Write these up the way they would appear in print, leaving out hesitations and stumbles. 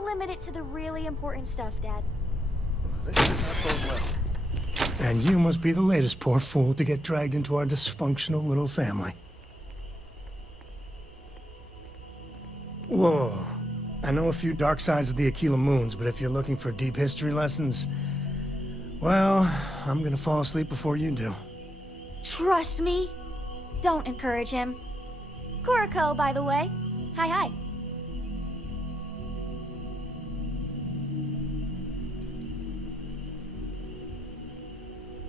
I'll limit it to the really important stuff, Dad. This does not bode well. And you must be the latest poor fool to get dragged into our dysfunctional little family. Whoa. I know a few dark sides of the Aquila Moons, but if you're looking for deep history lessons, well, I'm gonna fall asleep before you do. Trust me. Don't encourage him. Kuriko, by the way. Hi.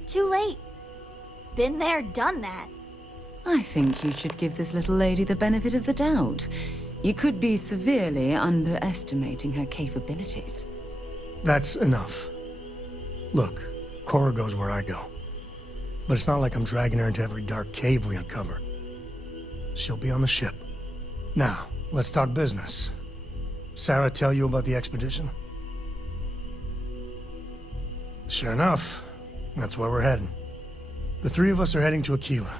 Too late. Been there, done that. I think you should give this little lady the benefit of the doubt. You could be severely underestimating her capabilities. That's enough. Look, Cora goes where I go. But it's not like I'm dragging her into every dark cave we uncover. She'll be on the ship. Now, let's talk business. Sarah tell you about the expedition? Sure enough, that's where we're heading. The three of us are heading to Aquila,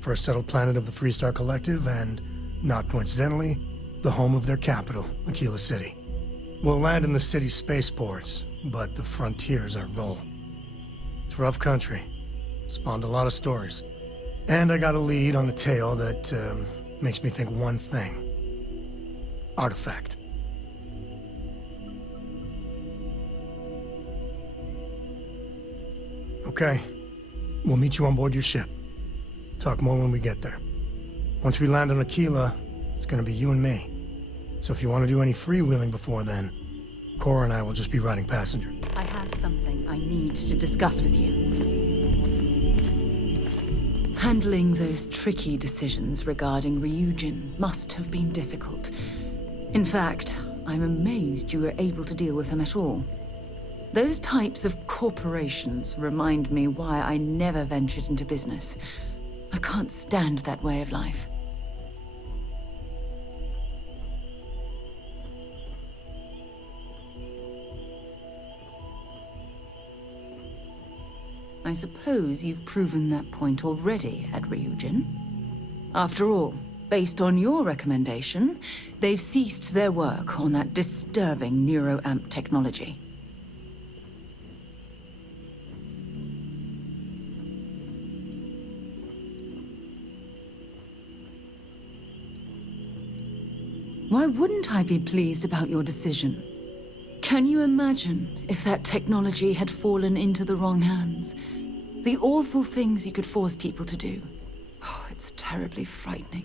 for a settled planet of the Freestar Collective and, not coincidentally, the home of their capital, Aquila City. We'll land in the city's spaceports, but the frontier's our goal. It's rough country. Spawned a lot of stories. And I got a lead on a tale that makes me think one thing. Artifact. Okay. We'll meet you on board your ship. Talk more when we get there. Once we land on Aquila, it's gonna be you and me. So if you want to do any freewheeling before then, Cora and I will just be riding passenger. I have something I need to discuss with you. Handling those tricky decisions regarding Ryujin must have been difficult. In fact, I'm amazed you were able to deal with them at all. Those types of corporations remind me why I never ventured into business. I can't stand that way of life. I suppose you've proven that point already at Ryujin. After all, based on your recommendation, they've ceased their work on that disturbing neuroamp technology. Why wouldn't I be pleased about your decision? Can you imagine if that technology had fallen into the wrong hands? The awful things you could force people to do. Oh, it's terribly frightening.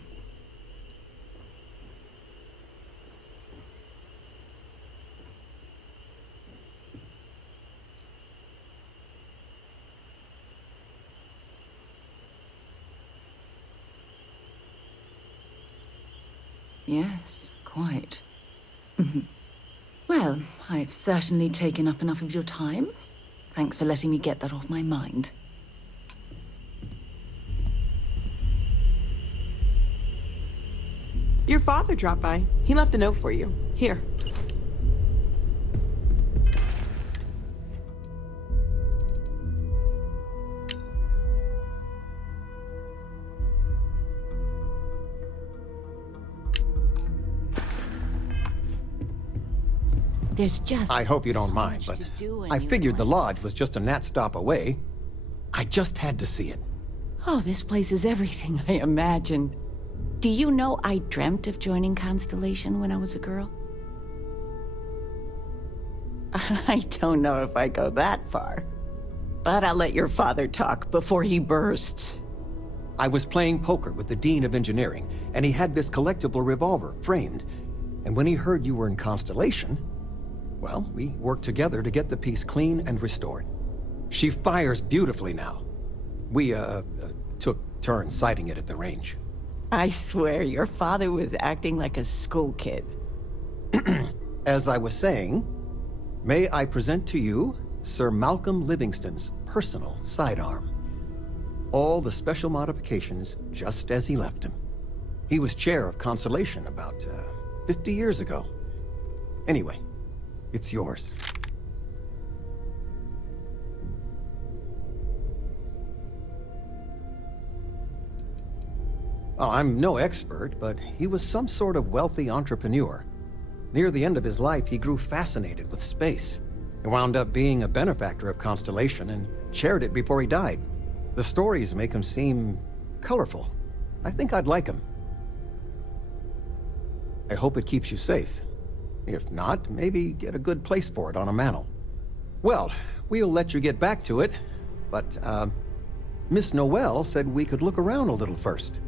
Yes, quite. Well, I've certainly taken up enough of your time. Thanks for letting me get that off my mind. Your father dropped by. He left a note for you. Here. There's just... I hope you don't mind, but I figured the lodge was just a gnat stop away. I just had to see it. Oh, this place is everything I imagined. Do you know I dreamt of joining Constellation when I was a girl? I don't know if I go that far. But I'll let your father talk before he bursts. I was playing poker with the Dean of Engineering, and he had this collectible revolver framed. And when he heard you were in Constellation, well, we worked together to get the piece clean and restored. She fires beautifully now. We, took turns sighting it at the range. I swear your father was acting like a school kid. As I was saying, may I present to you Sir Malcolm Livingston's personal sidearm. All the special modifications just as he left him. He was chair of Constellation about 50 years ago. Anyway, it's yours. Oh, I'm no expert, but he was some sort of wealthy entrepreneur. Near the end of his life, he grew fascinated with space. He wound up being a benefactor of Constellation and chaired it before he died. The stories make him seem colorful. I think I'd like him. I hope it keeps you safe. If not, maybe get a good place for it on a mantle. Well, we'll let you get back to it, but, Miss Noel said we could look around a little first.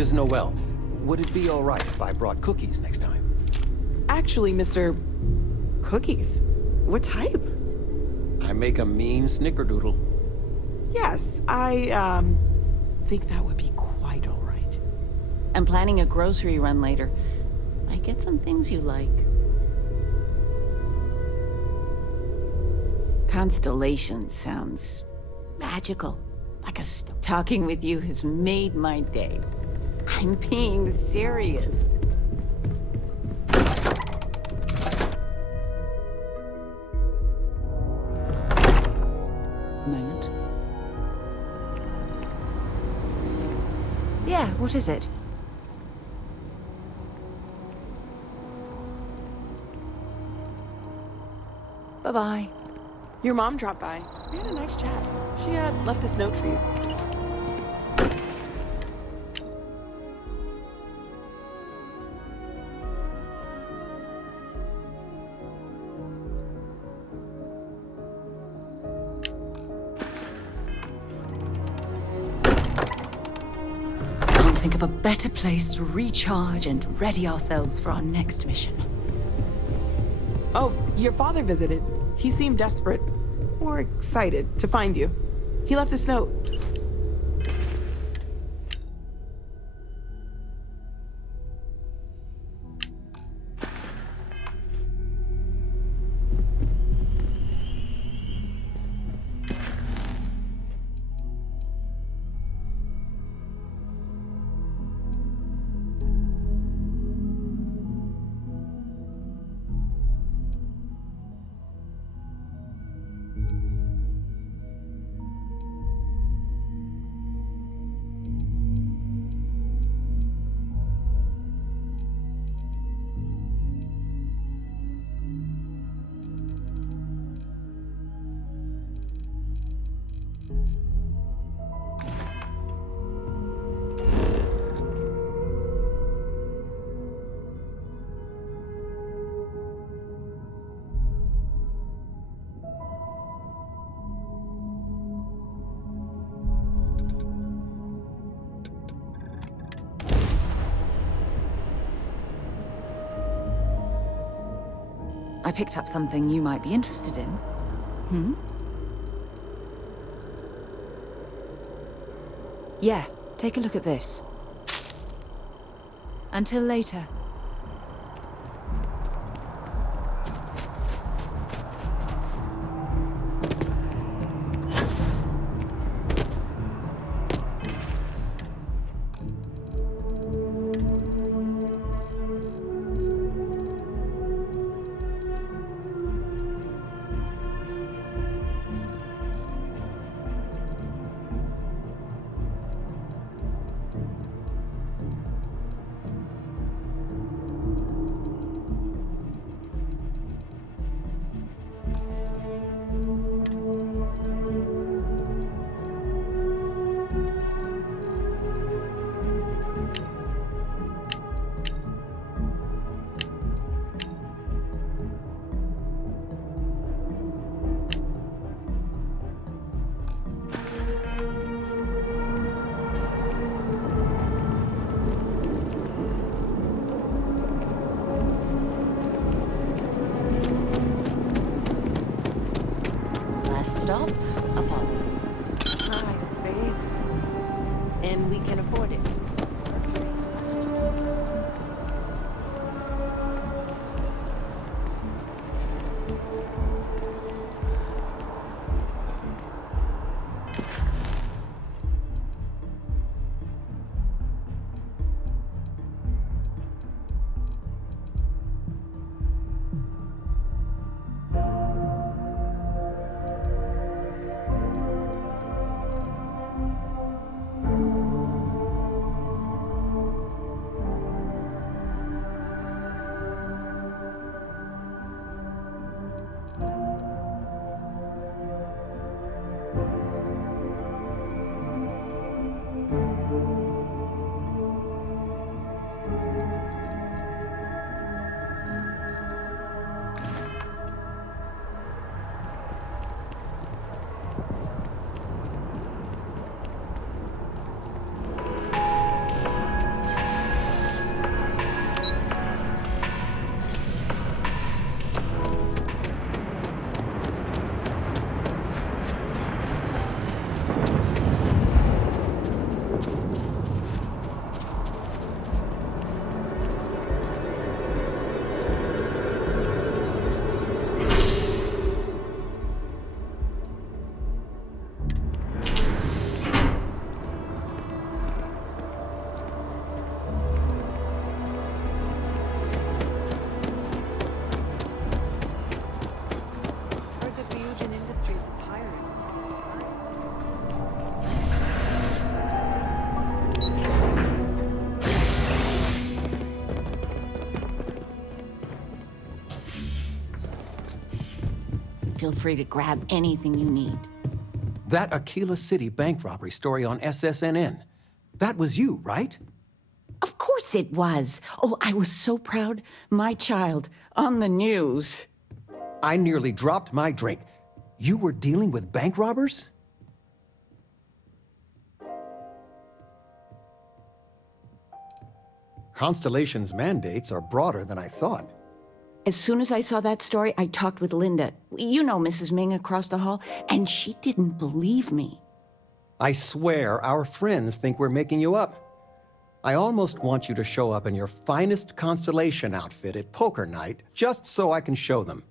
Ms. Noel, would it be all right if I brought cookies next time? Actually, Mr. Cookies. What type? I make a mean snickerdoodle. Yes, I, think that would be quite all right. I'm planning a grocery run later. I get some things you like. Constellation sounds magical. Like a talking with you has made my day. I'm being serious. Moment. Yeah, what is it? Bye-bye. Your mom dropped by. We had a nice chat. She, left this note for you. Can't think of a better place to recharge and ready ourselves for our next mission. Oh, your father visited. He seemed desperate, or excited, to find you. He left this note. I picked up something you might be interested in. Hmm? Yeah, take a look at this. Until later. up upon my favorite. And we can afford it. Feel free to grab anything you need. That Aquila City bank robbery story on SSNN. That was you, right? Of course it was. Oh, I was so proud. My child on the news. I nearly dropped my drink. You were dealing with bank robbers? Constellation's mandates are broader than I thought. As soon as I saw that story, I talked with Linda. You know Mrs. Ming across the hall, and she didn't believe me. I swear our friends think we're making you up. I almost want you to show up in your finest Constellation outfit at poker night, just so I can show them.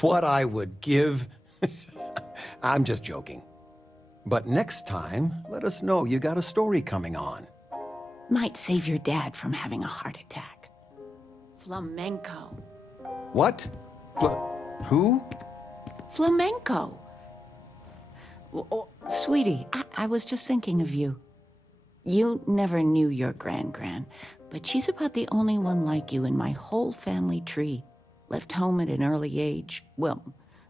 What I would give... I'm just joking. But next time, let us know you got a story coming on. Might save your dad from having a heart attack. Flamenco. What? Who? Flamenco. Oh, sweetie, I was just thinking of you. You never knew your gran-gran, but she's about the only one like you in my whole family tree. Left home at an early age. Well,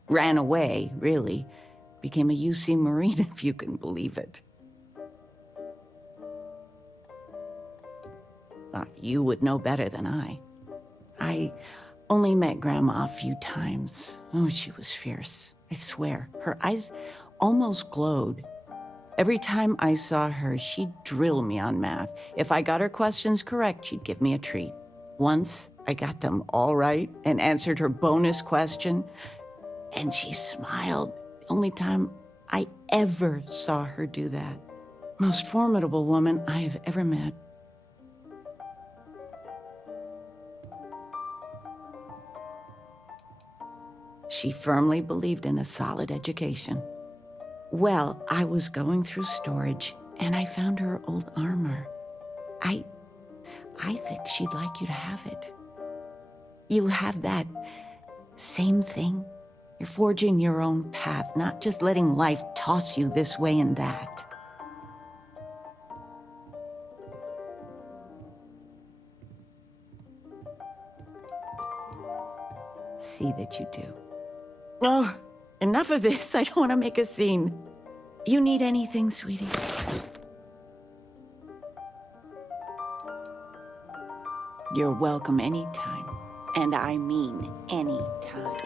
ran away, really. Became a UC Marine, if you can believe it. Thought you would know better than I. I only met Grandma a few times. Oh, she was fierce. I swear, her eyes almost glowed. Every time I saw her, she'd drill me on math. If I got her questions correct, she'd give me a treat. Once, I got them all right and answered her bonus question, and she smiled. The only time I ever saw her do that. Most formidable woman I have ever met. She firmly believed in a solid education. Well, I was going through storage, and I found her old armor. I think she'd like you to have it. You have that same thing. You're forging your own path, not just letting life toss you this way and that. See that you do. Oh, enough of this. I don't want to make a scene. You need anything, sweetie? You're welcome anytime. And I mean anytime.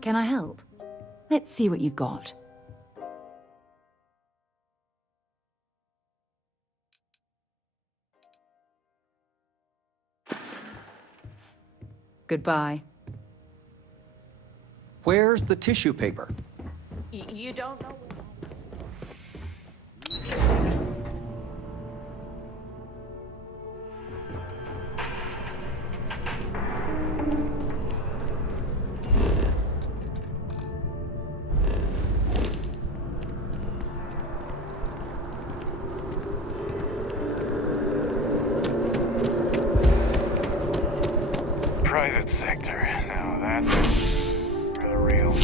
Can I help? Let's see what you've got. Goodbye. Where's the tissue paper? You don't know. Private sector. Now that's for the real.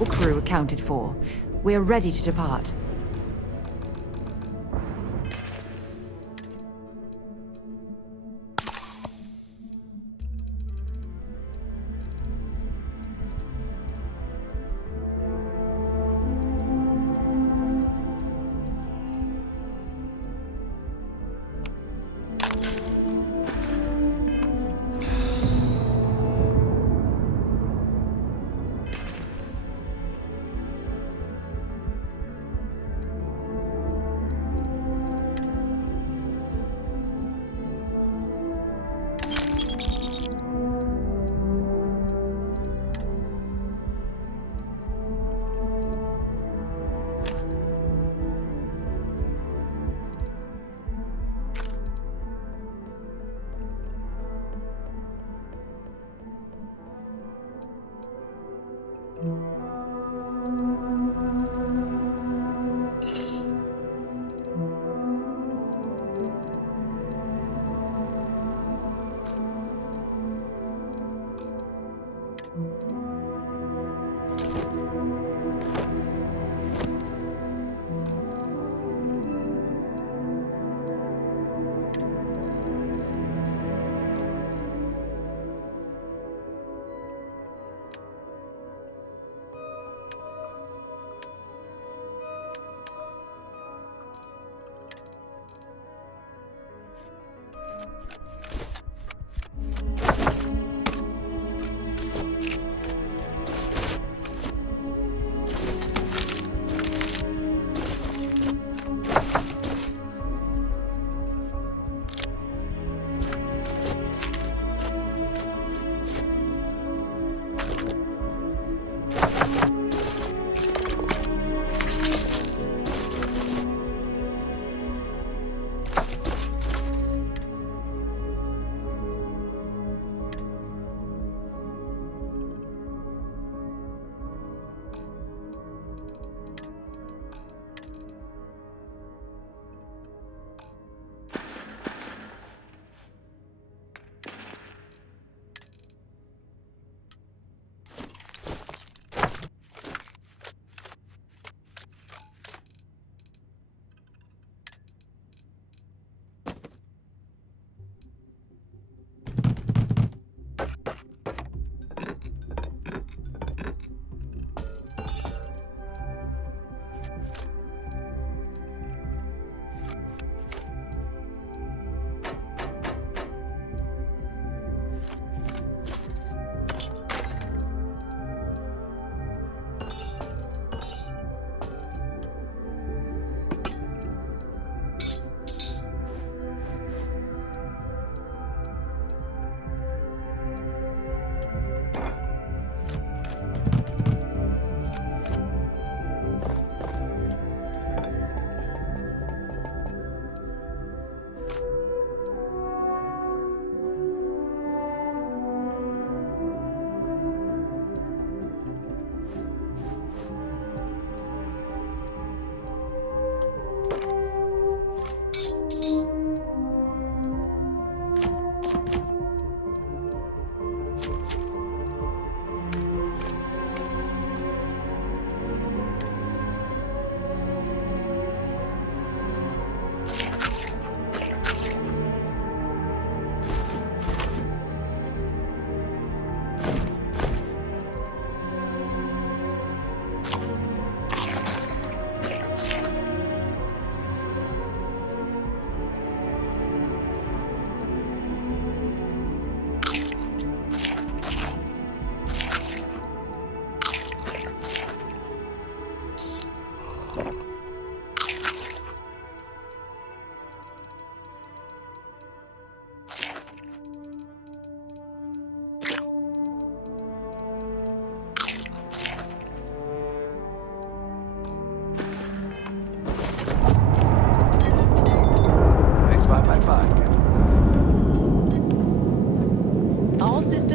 All crew accounted for. We're ready to depart.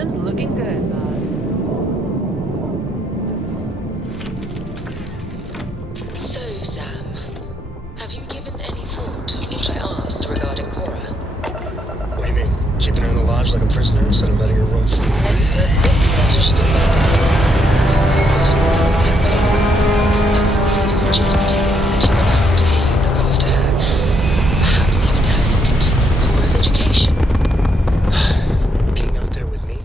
system's looking good, boss. So, Sam, have you given any thought to what I asked regarding Cora? What do you mean? Keeping her in the lodge like a prisoner instead of letting her roam free? Let me put this message to the space. Cora didn't mean it that way. I was merely suggesting that you were out to look after her. Perhaps even having continued Cora's education. Being out there with me?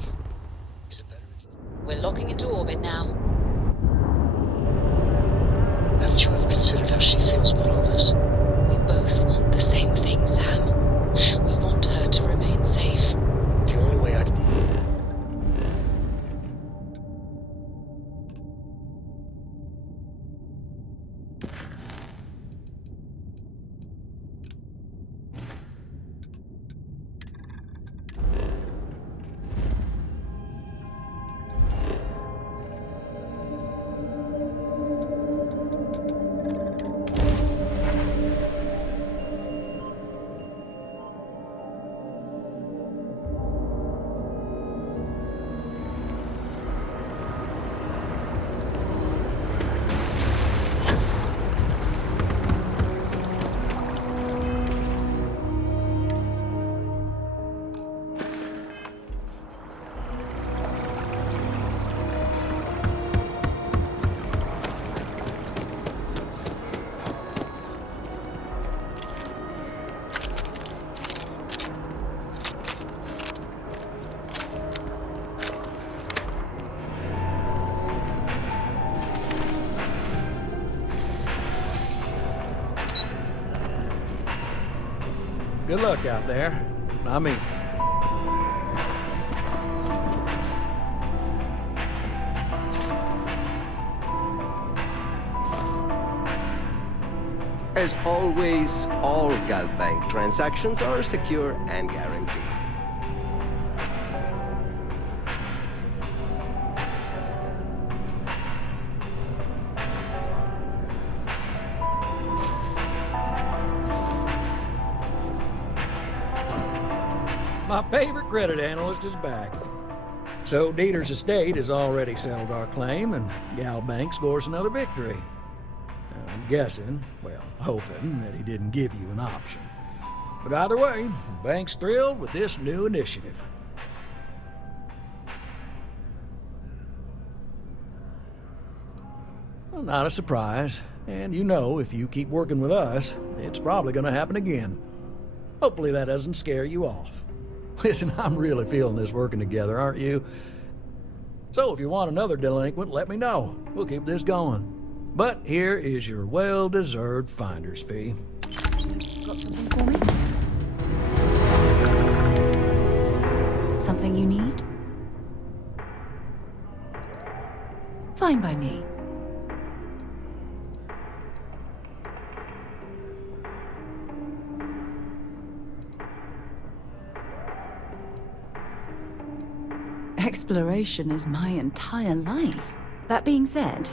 Is it better if... We're locking into orbit now. Haven't you ever considered how she feels about all this? We both want the same thing, Sam. We want her to remain safe. The only way I... Good luck out there. I mean, As always, all Galbank transactions are secure and guaranteed. my favorite credit analyst is back. So Dieter's estate has already settled our claim, and Galbank scores another victory. Now, I'm guessing, well, hoping, that he didn't give you an option. But either way, the bank's thrilled with this new initiative. Well, not a surprise. And you know, if you keep working with us, it's probably going to happen again. Hopefully that doesn't scare you off. Listen, I'm really feeling this working together, aren't you? So if you want another delinquent, let me know. We'll keep this going. But here is your well-deserved finder's fee. Got something for me? Something you need? Fine by me. Exploration is my entire life. That being said,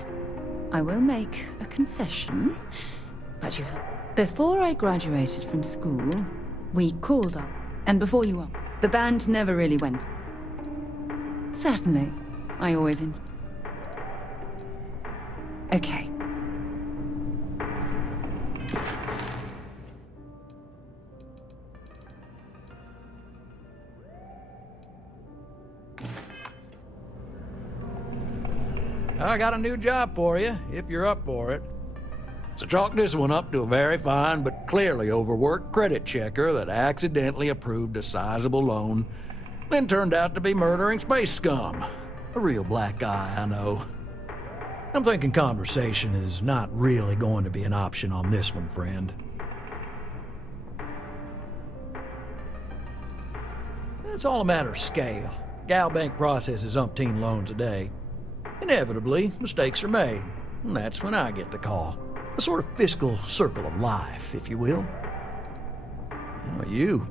I will make a confession, but you have... Before I graduated from school, we called up, and before you are, the band never really went. Certainly, I always Okay. I got a new job for you, if you're up for it. So chalk this one up to a very fine but clearly overworked credit checker that accidentally approved a sizable loan, then turned out to be murdering space scum. A real black guy, I know. I'm thinking conversation is not really going to be an option on this one, friend. It's all a matter of scale. Galbank processes umpteen loans a day. Inevitably, mistakes are made, and that's when I get the call. A sort of fiscal circle of life, if you will. Well, you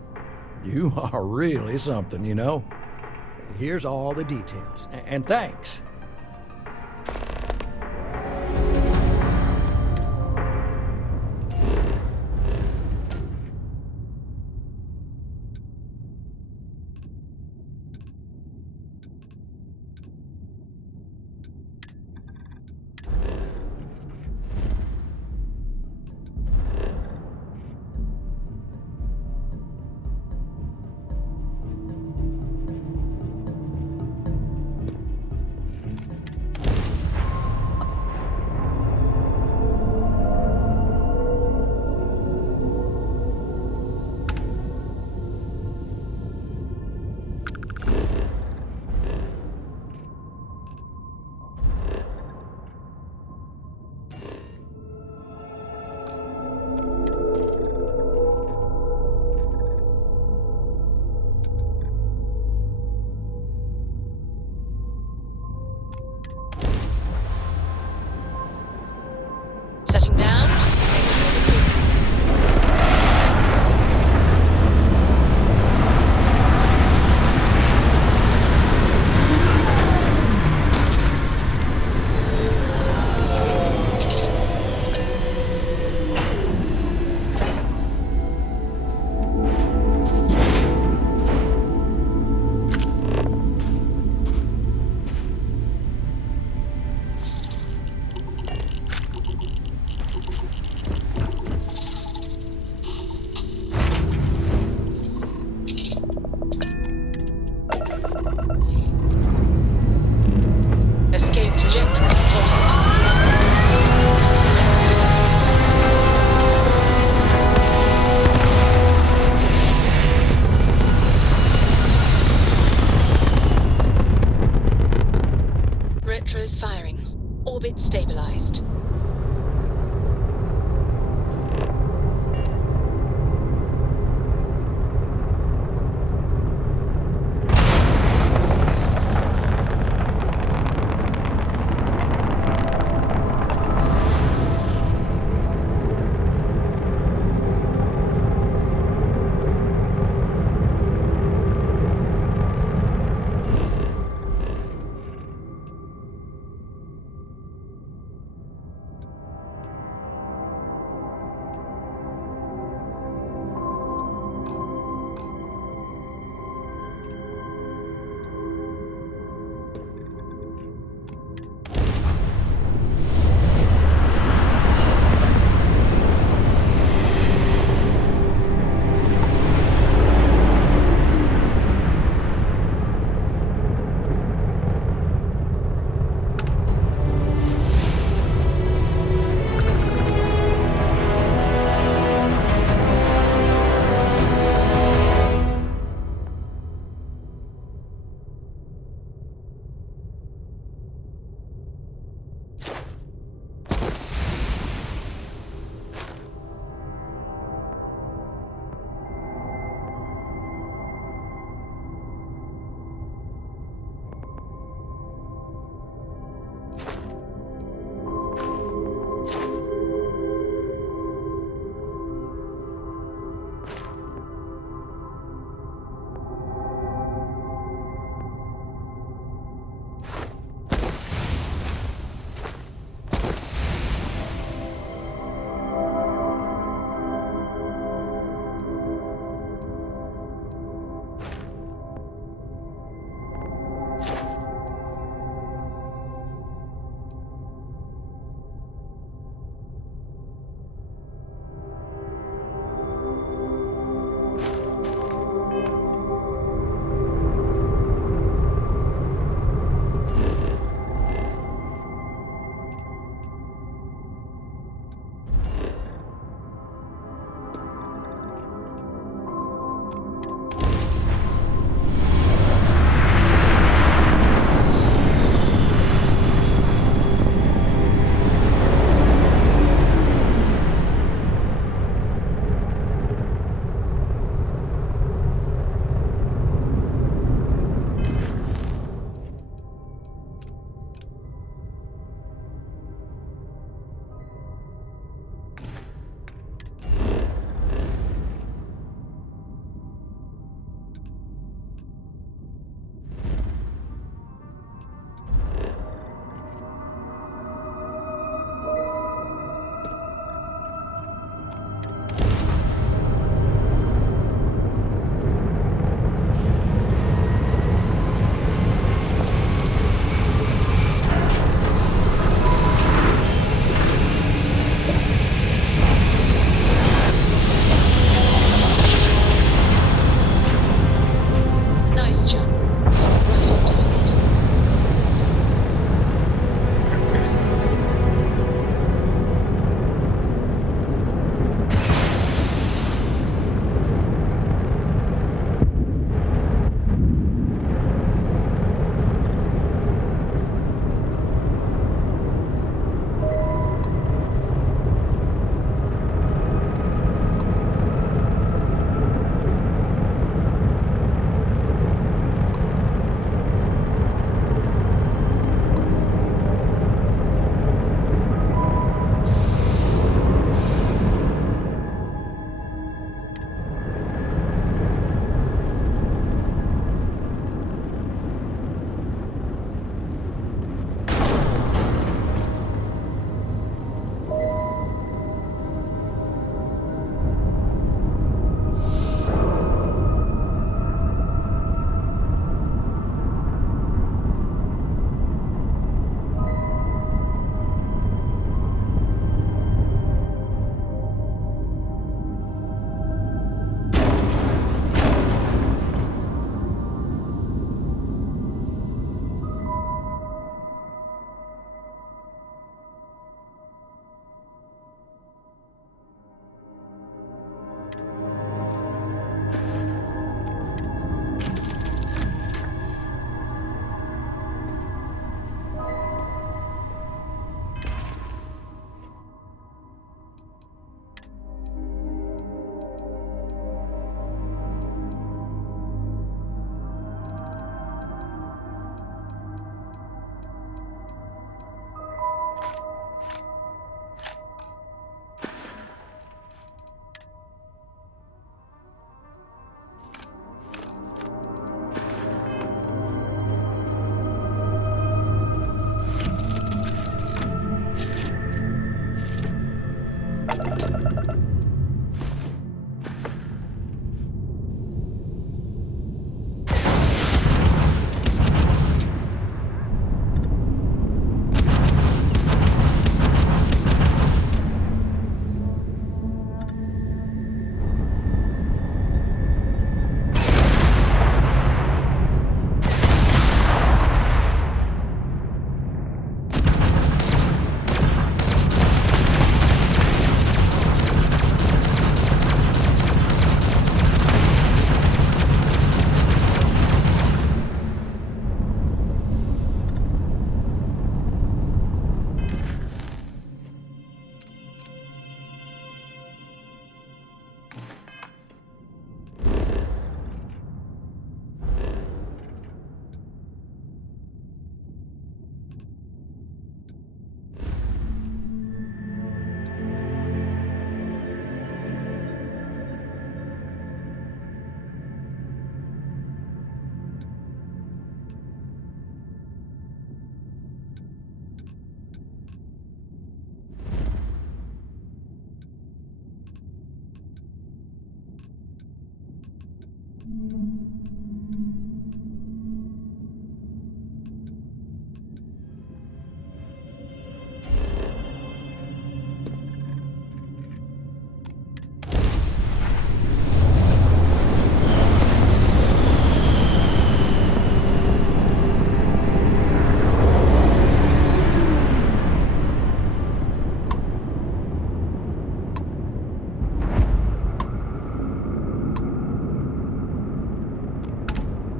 are really something, you know. Here's all the details, and thanks.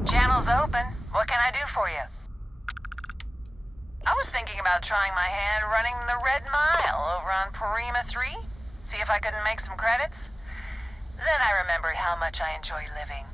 Channel's open. What can I do for you? I was thinking about trying my hand running the Red Mile over on Parima 3. See if I couldn't make some credits. Then I remembered how much I enjoy living.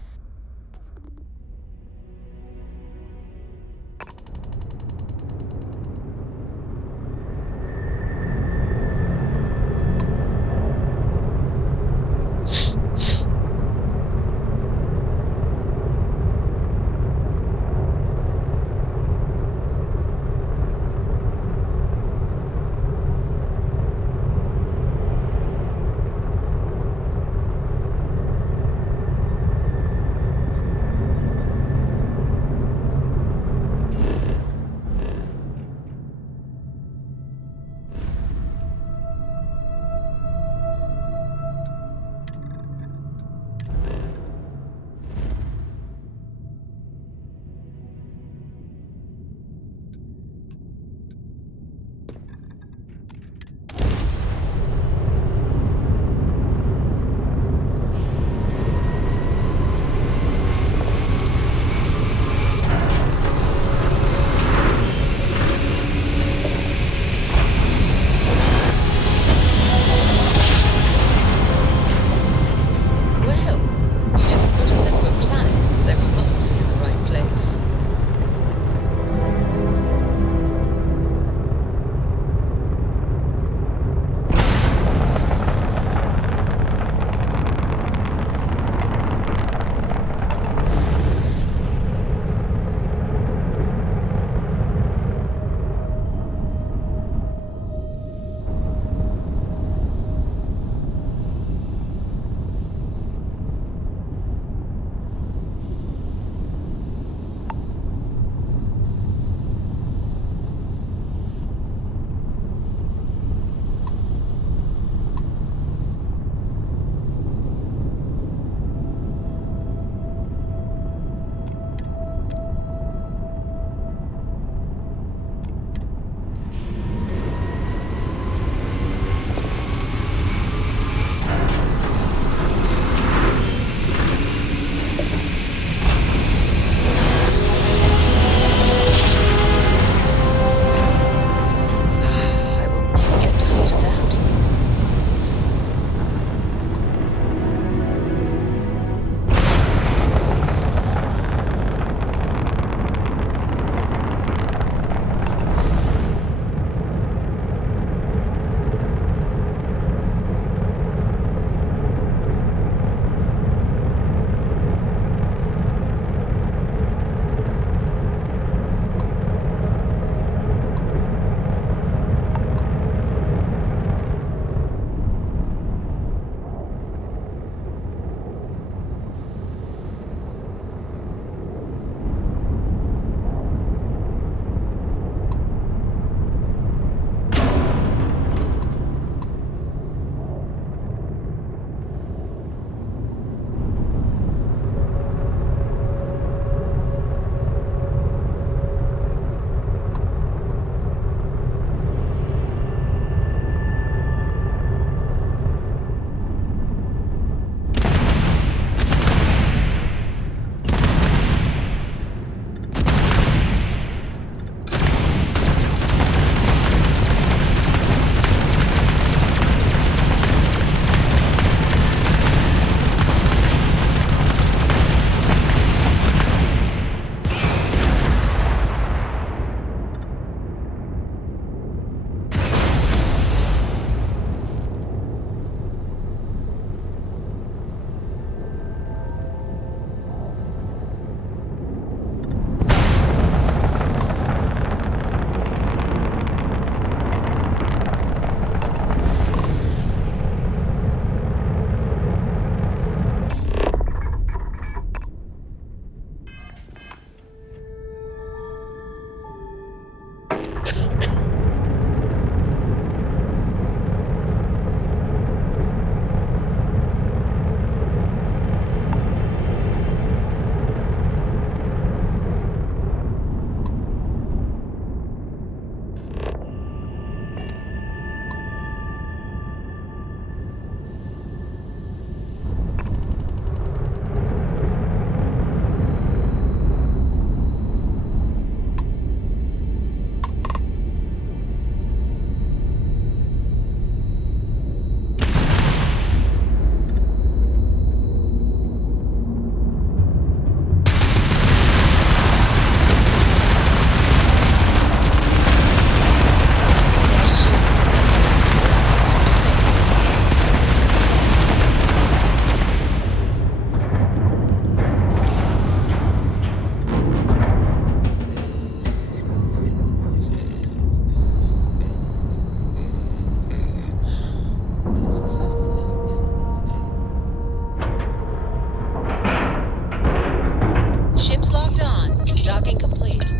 complete.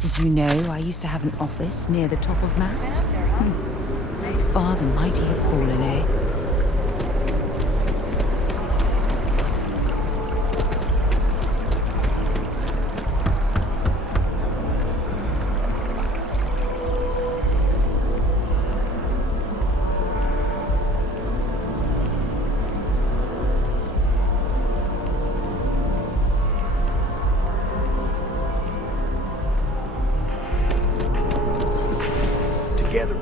Did you know I used to have an office near the top of Mast? How far the mighty have fallen, eh? Together,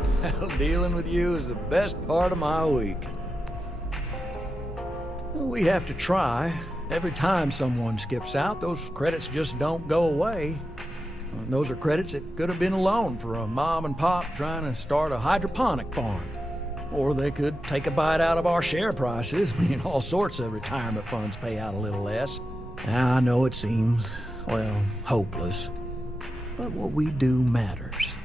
dealing with you is the best part of my week. We have to try. Every time someone skips out, those credits just don't go away. Those are credits that could have been a loan for a mom and pop trying to start a hydroponic farm. Or they could take a bite out of our share prices. I mean, all sorts of retirement funds pay out a little less. I know it seems, well, hopeless. But what we do matters.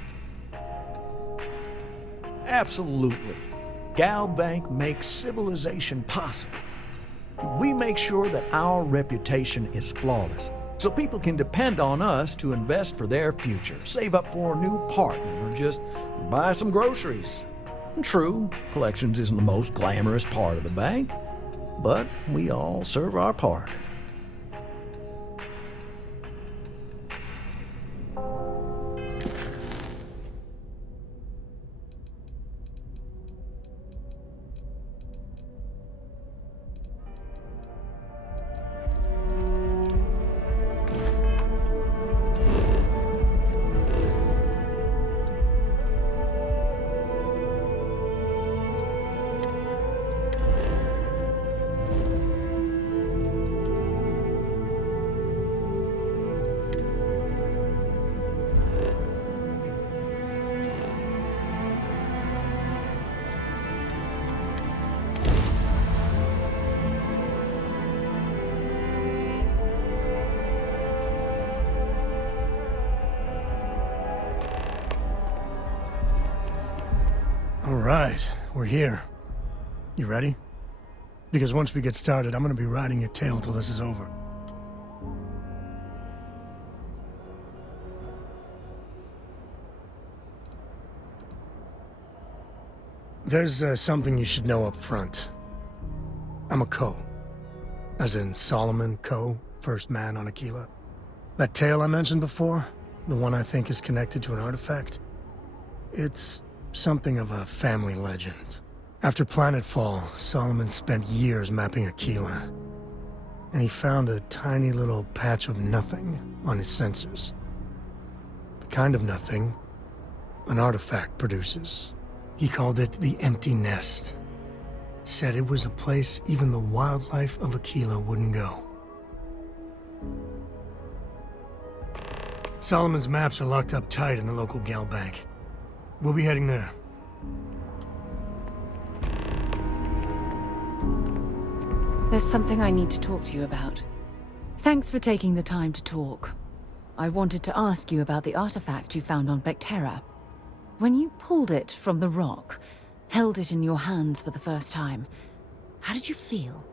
Absolutely. Gal Bank makes civilization possible. We make sure that our reputation is flawless, so people can depend on us to invest for their future, save up for a new partner, or just buy some groceries. True, collections isn't the most glamorous part of the bank, but we all serve our part. All right, we're here. You ready? Because once we get started, I'm gonna be riding your tail till this is over. There's something you should know up front. I'm a Co. As in Solomon Co., first man on Aquila. That tale I mentioned before, the one I think is connected to an artifact, it's something of a family legend. After planetfall, Solomon spent years mapping Aquila, and he found a tiny little patch of nothing on his sensors. The kind of nothing an artifact produces. He called it the Empty Nest. Said it was a place even the wildlife of Aquila wouldn't go. Solomon's maps are locked up tight in the local gal bank. We'll be heading there. There's something I need to talk to you about. Thanks for taking the time to talk. I wanted to ask you about the artifact you found on Bethesda. When you pulled it from the rock, held it in your hands for the first time, how did you feel?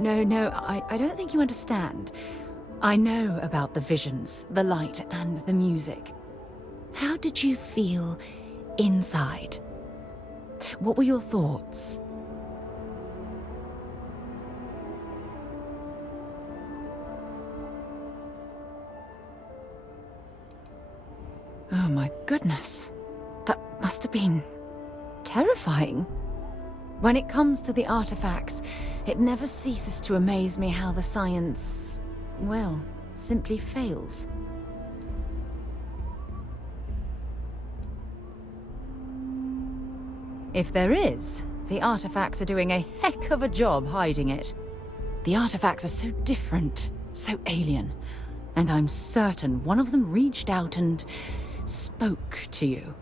No, I don't think you understand. I know about the visions, the light, and the music. How did you feel inside? What were your thoughts? Oh my goodness. That must have been terrifying. When it comes to the artifacts, it never ceases to amaze me how the science, well, simply fails. If there is, the artifacts are doing a heck of a job hiding it. The artifacts are so different, so alien, and I'm certain one of them reached out and spoke to you.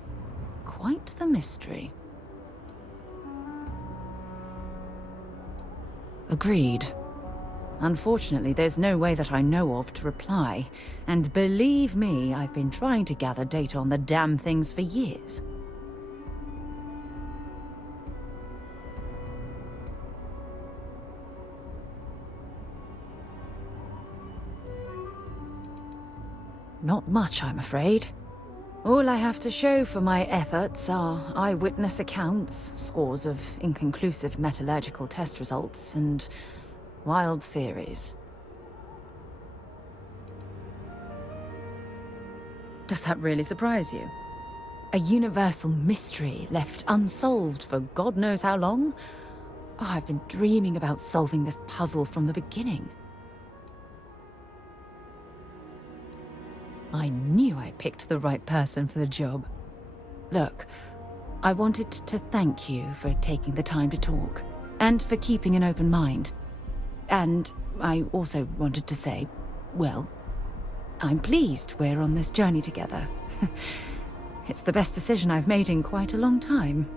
Quite the mystery. Agreed. Unfortunately, there's no way that I know of to reply, and believe me, I've been trying to gather data on the damn things for years. Not much, I'm afraid. All I have to show for my efforts are eyewitness accounts, scores of inconclusive metallurgical test results, and wild theories. Does that really surprise you? A universal mystery left unsolved for God knows how long? Oh, I've been dreaming about solving this puzzle from the beginning. I knew I picked the right person for the job. Look, I wanted to thank you for taking the time to talk, and for keeping an open mind. And I also wanted to say, well, I'm pleased we're on this journey together. It's the best decision I've made in quite a long time.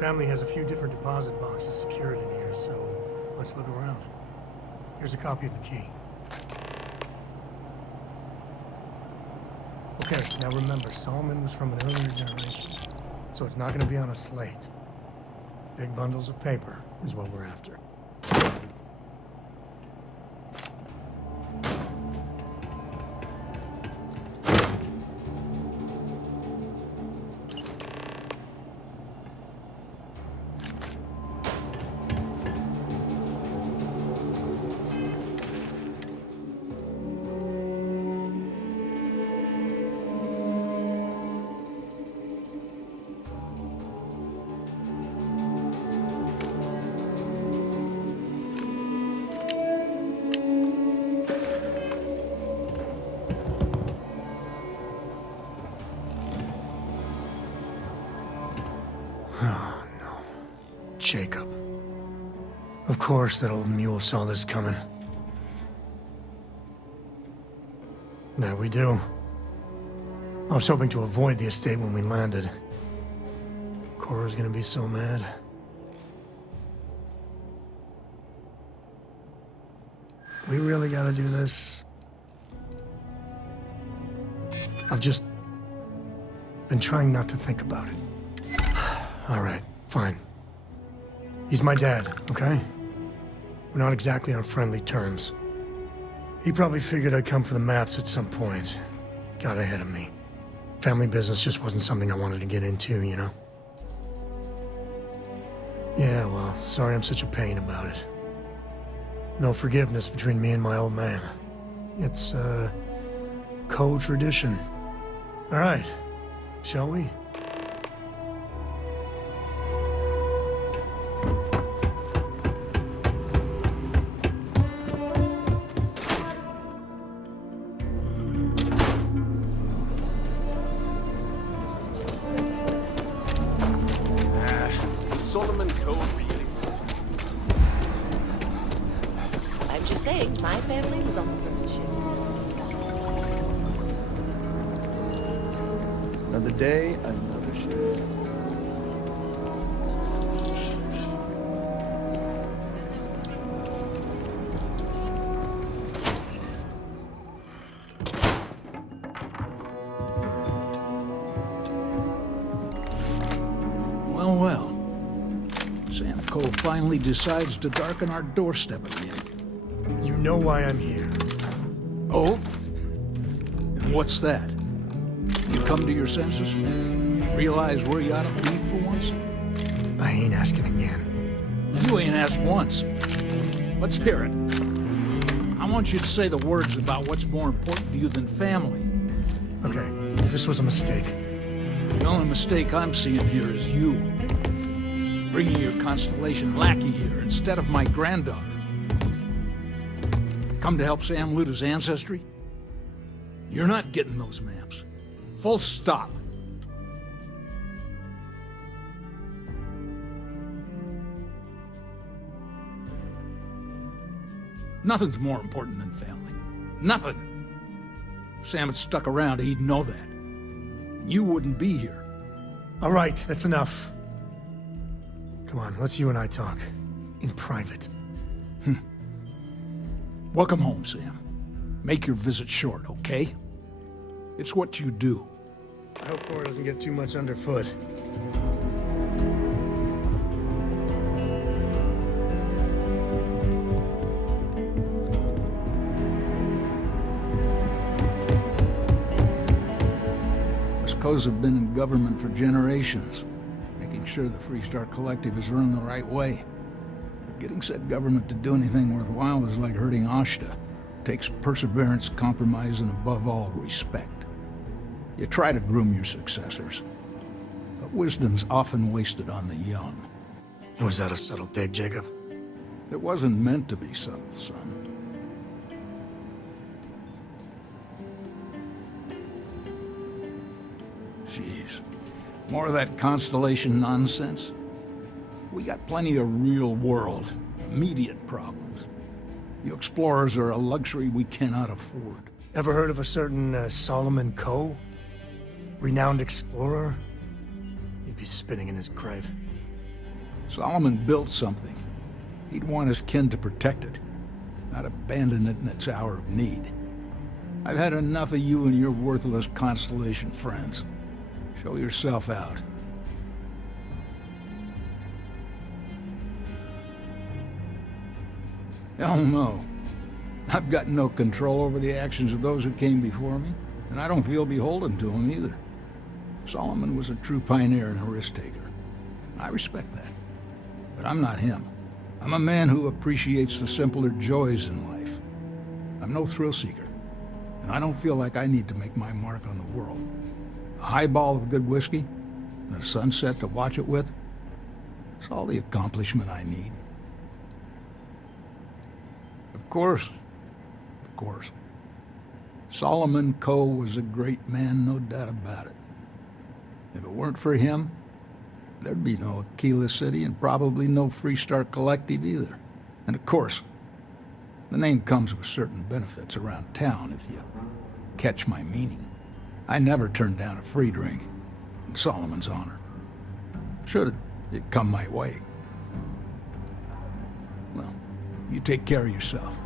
Family has a few different deposit boxes secured in here, so let's look around. Here's a copy of the key. Okay, now remember, Solomon was from an earlier generation, so it's not going to be on a slate. Big bundles of paper is what we're after. Jacob. Of course that old mule saw this coming. There we do. I was hoping to avoid the estate when we landed. Cora's gonna be so mad. We really gotta do this. I've just been trying not to think about it. Alright, fine. He's my dad, okay? We're not exactly on friendly terms. He probably figured I'd come for the maps at some point. Got ahead of me. Family business just wasn't something I wanted to get into, you know? Yeah, well, sorry I'm such a pain about it. No forgiveness between me and my old man. It's, co-tradition. Alright, shall we? Solomon Code really. I'm just saying, my family was on the first ship. Another day, another ship. Well, well. Sam Cole finally decides to darken our doorstep again. You know why I'm here. Oh? And what's that? You come to your senses? Realize where you ought to be for once? I ain't asking again. You ain't asked once. Let's hear it. I want you to say the words about what's more important to you than family. Okay, this was a mistake. The only mistake I'm seeing here is you. Bringing your Constellation lackey here instead of my granddaughter. Come to help Sam loot his ancestry? You're not getting those maps. Full stop. Nothing's more important than family. Nothing. If Sam had stuck around, he'd know that. You wouldn't be here. All right, that's enough. Come on, let's you and I talk. In private. Welcome home, Sam. Make your visit short, okay? It's what you do. I hope Cora doesn't get too much underfoot. Westcoasts have been in government for generations, making sure the Freestar Collective is run the right way. But getting said government to do anything worthwhile is like herding Ashta. It takes perseverance, compromise, and above all, respect. You try to groom your successors, but wisdom's often wasted on the young. Was that a subtle dig, Jacob? It wasn't meant to be subtle, son. Jeez. More of that Constellation nonsense? We got plenty of real-world, immediate problems. You explorers are a luxury we cannot afford. Ever heard of a certain Solomon Coe? Renowned explorer? He'd be spinning in his grave. Solomon built something. He'd want his kin to protect it, not abandon it in its hour of need. I've had enough of you and your worthless Constellation friends. Show yourself out. Hell no. I've got no control over the actions of those who came before me, and I don't feel beholden to them either. Solomon was a true pioneer and a risk-taker. I respect that. But I'm not him. I'm a man who appreciates the simpler joys in life. I'm no thrill-seeker, and I don't feel like I need to make my mark on the world. A highball of good whiskey, and a sunset to watch it with, it's all the accomplishment I need. Of course. Solomon Coe was a great man, no doubt about it. If it weren't for him, there'd be no Aquila City and probably no Freestar Collective either. And of course, the name comes with certain benefits around town, if you catch my meaning. I never turned down a free drink in Solomon's honor. Should it come my way. Well, you take care of yourself.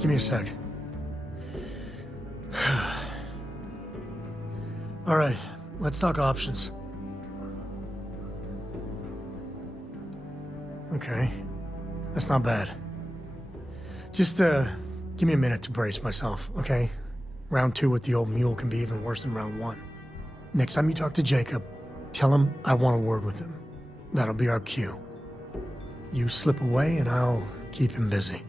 Give me a sec. All right, let's talk options. Okay, that's not bad. Just, give me a minute to brace myself, okay? Round 2 with the old mule can be even worse than round 1. Next time you talk to Jacob, tell him I want a word with him. That'll be our cue. You slip away and I'll keep him busy.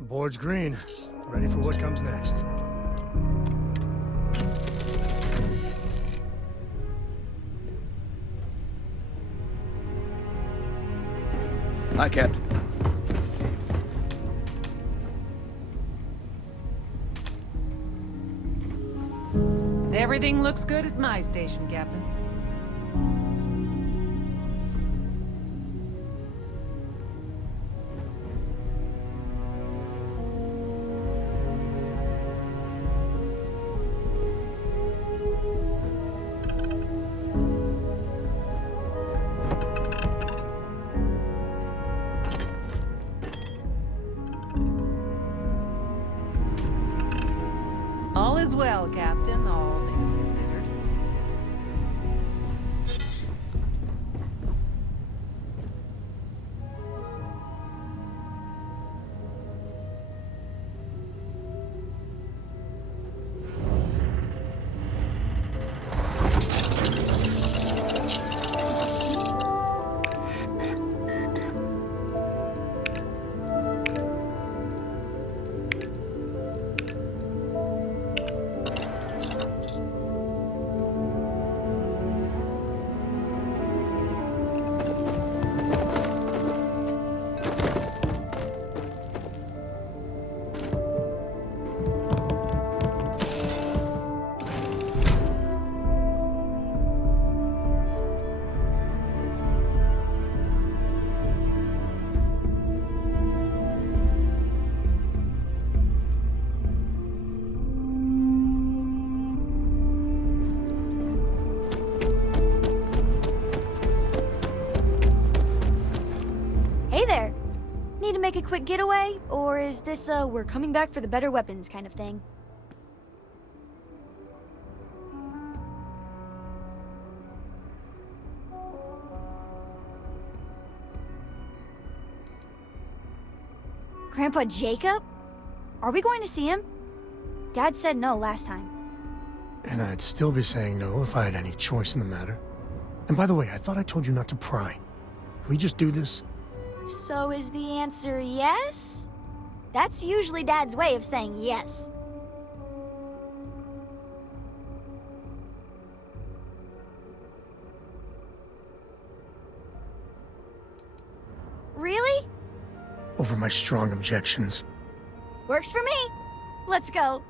Board's green. Ready for what comes next. Hi, Captain. Everything looks good at my station, Captain. All is well, Captain, all things considered. Hey there! Need to make a quick getaway, or is this a we're coming back for the better weapons kind of thing? Grandpa Jacob? Are we going to see him? Dad said no last time. And I'd still be saying no if I had any choice in the matter. And by the way, I thought I told you not to pry. Can we just do this? So is the answer yes? That's usually Dad's way of saying yes. Really? Over my strong objections. Works for me. Let's go.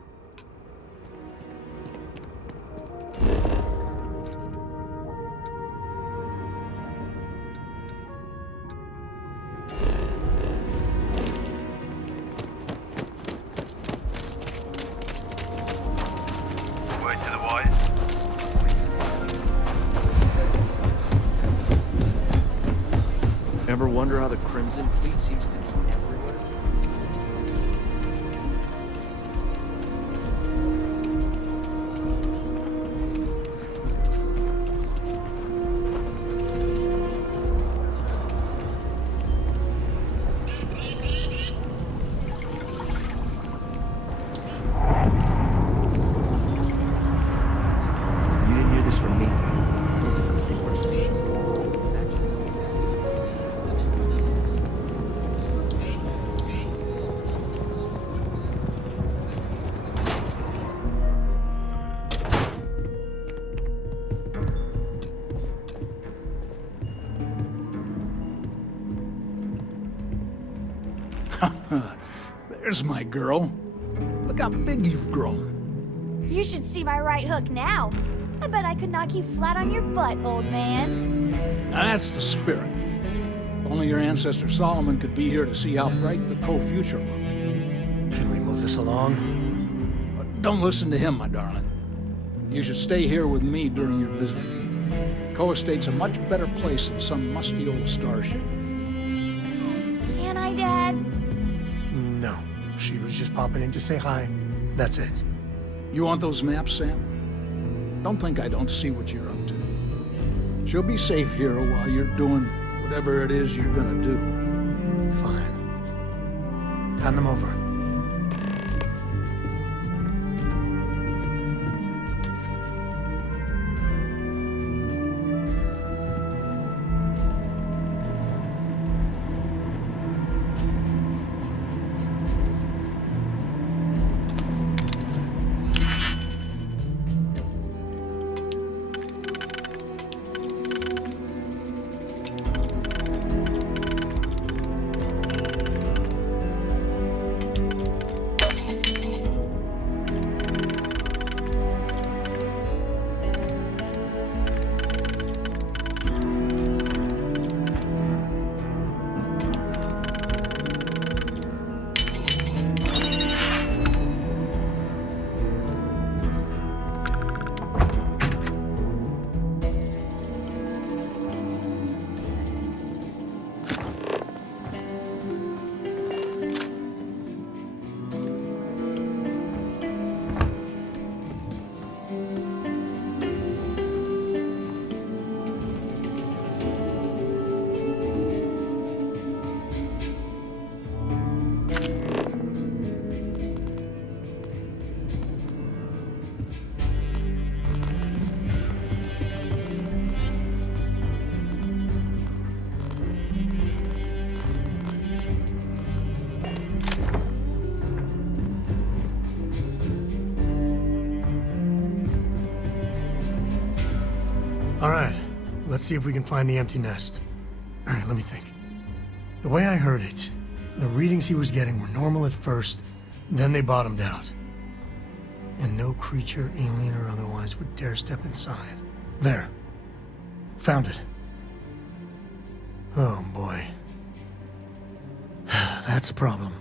Word to the wise. Ever wonder how the Crimson Fleet seems to be everywhere? You didn't hear this from me. It was a good thing we're speaking. There's my girl. Look how big you've grown. You should see my right hook now. I bet I could knock you flat on your butt, old man. Now that's the spirit. If only your ancestor Solomon could be here to see how bright the co-future looked. Can we move this along? But don't listen to him, my darling. You should stay here with me during your visit. The Co-Estate's a much better place than some musty old starship. Can I, Dad? No. She was just popping in to say hi. That's it. You want those maps, Sam? Don't think I don't see what you're up to. She'll be safe here while you're doing whatever it is you're gonna do. Fine. Hand them over. All right, let's see if we can find the empty nest. All right, let me think. The way I heard it, the readings he was getting were normal at first, then they bottomed out. And no creature, alien or otherwise, would dare step inside. There. Found it. Oh boy. That's a problem.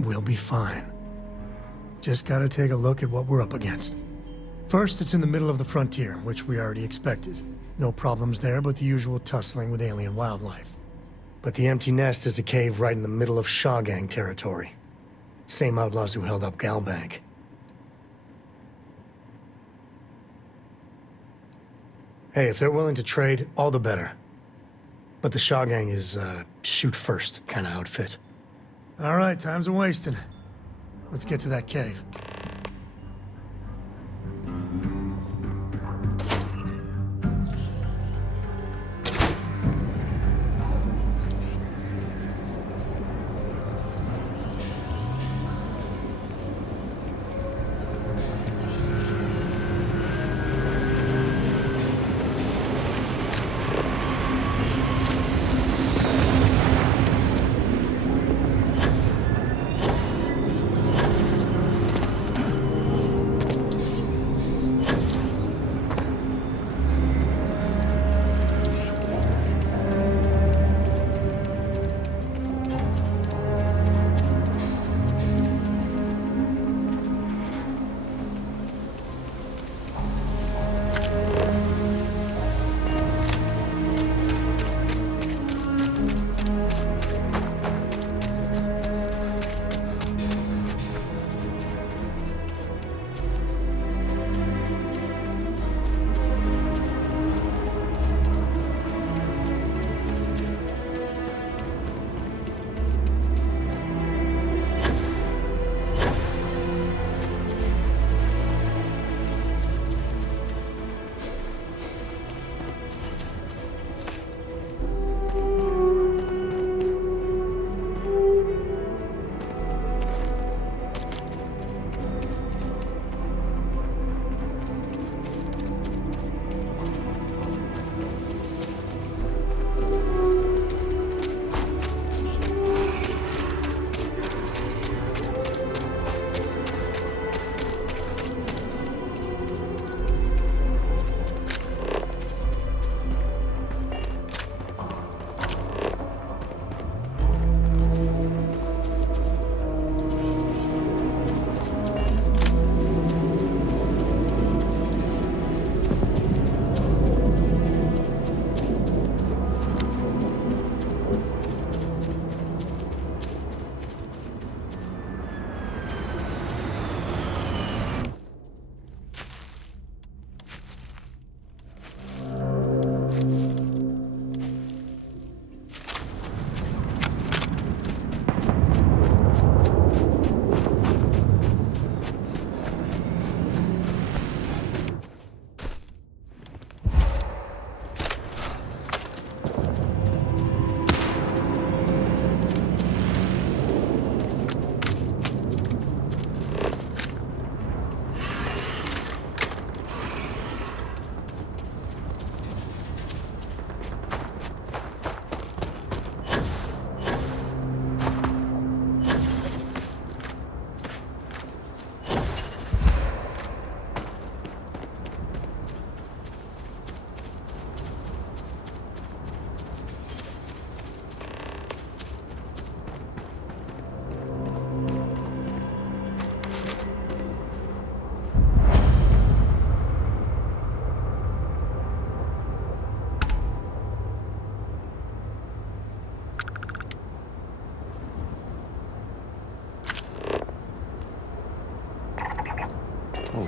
We'll be fine. Just gotta take a look at what we're up against. First, it's in the middle of the frontier, which we already expected. No problems there, but the usual tussling with alien wildlife. But the empty nest is a cave right in the middle of Shaw Gang territory. Same outlaws who held up Galbank. Hey, if they're willing to trade, all the better. But the Shaw Gang is, shoot first kind of outfit. All right, time's a-wasting. Let's get to that cave.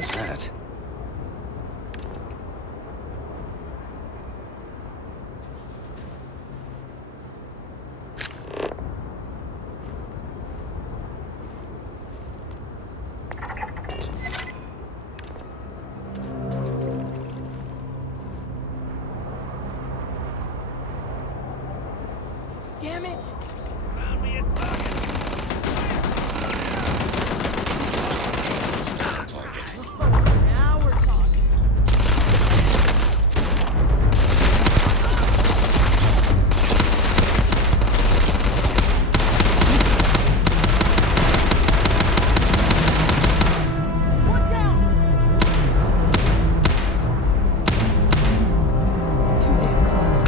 was that? Damn it! Found me a target. Now we're talking. One down! Too damn close.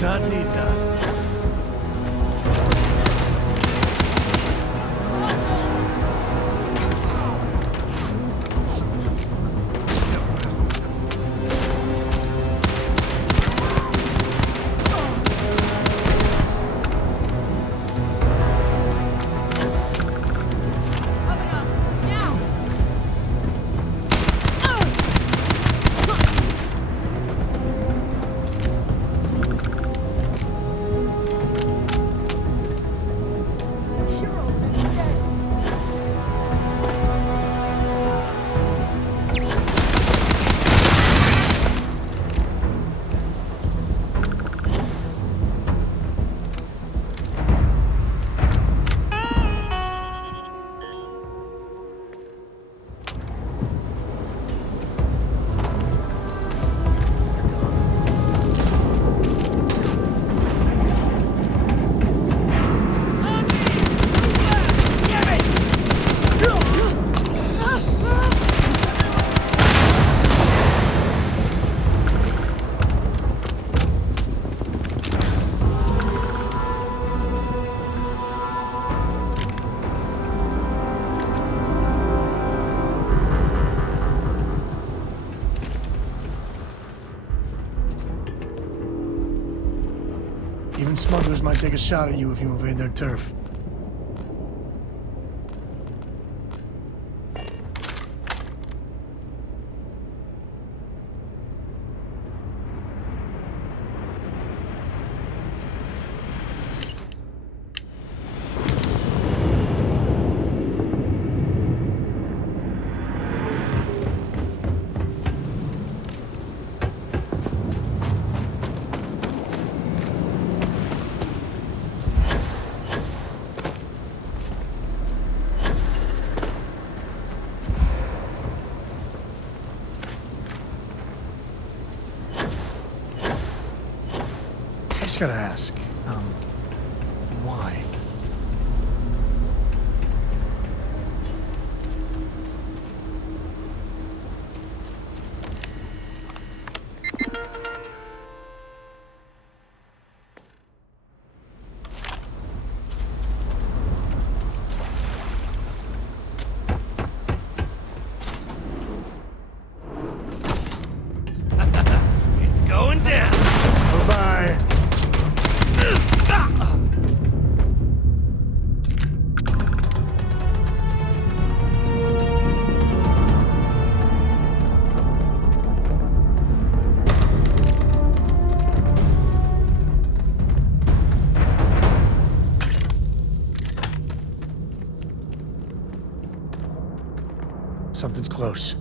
Not need that. Even smugglers might take a shot at you if you invade their turf. I just gotta ask, why? Something's close.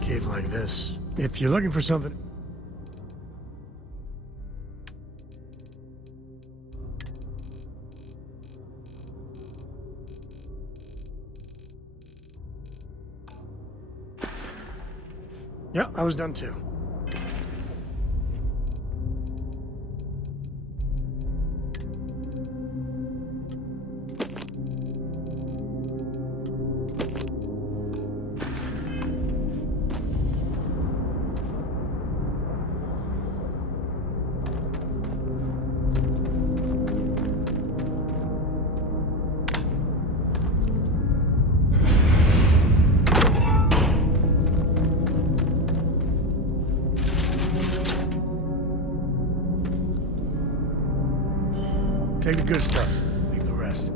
Cave like this. If you're looking for something... Yeah, I was done too. Take the good stuff, leave the rest.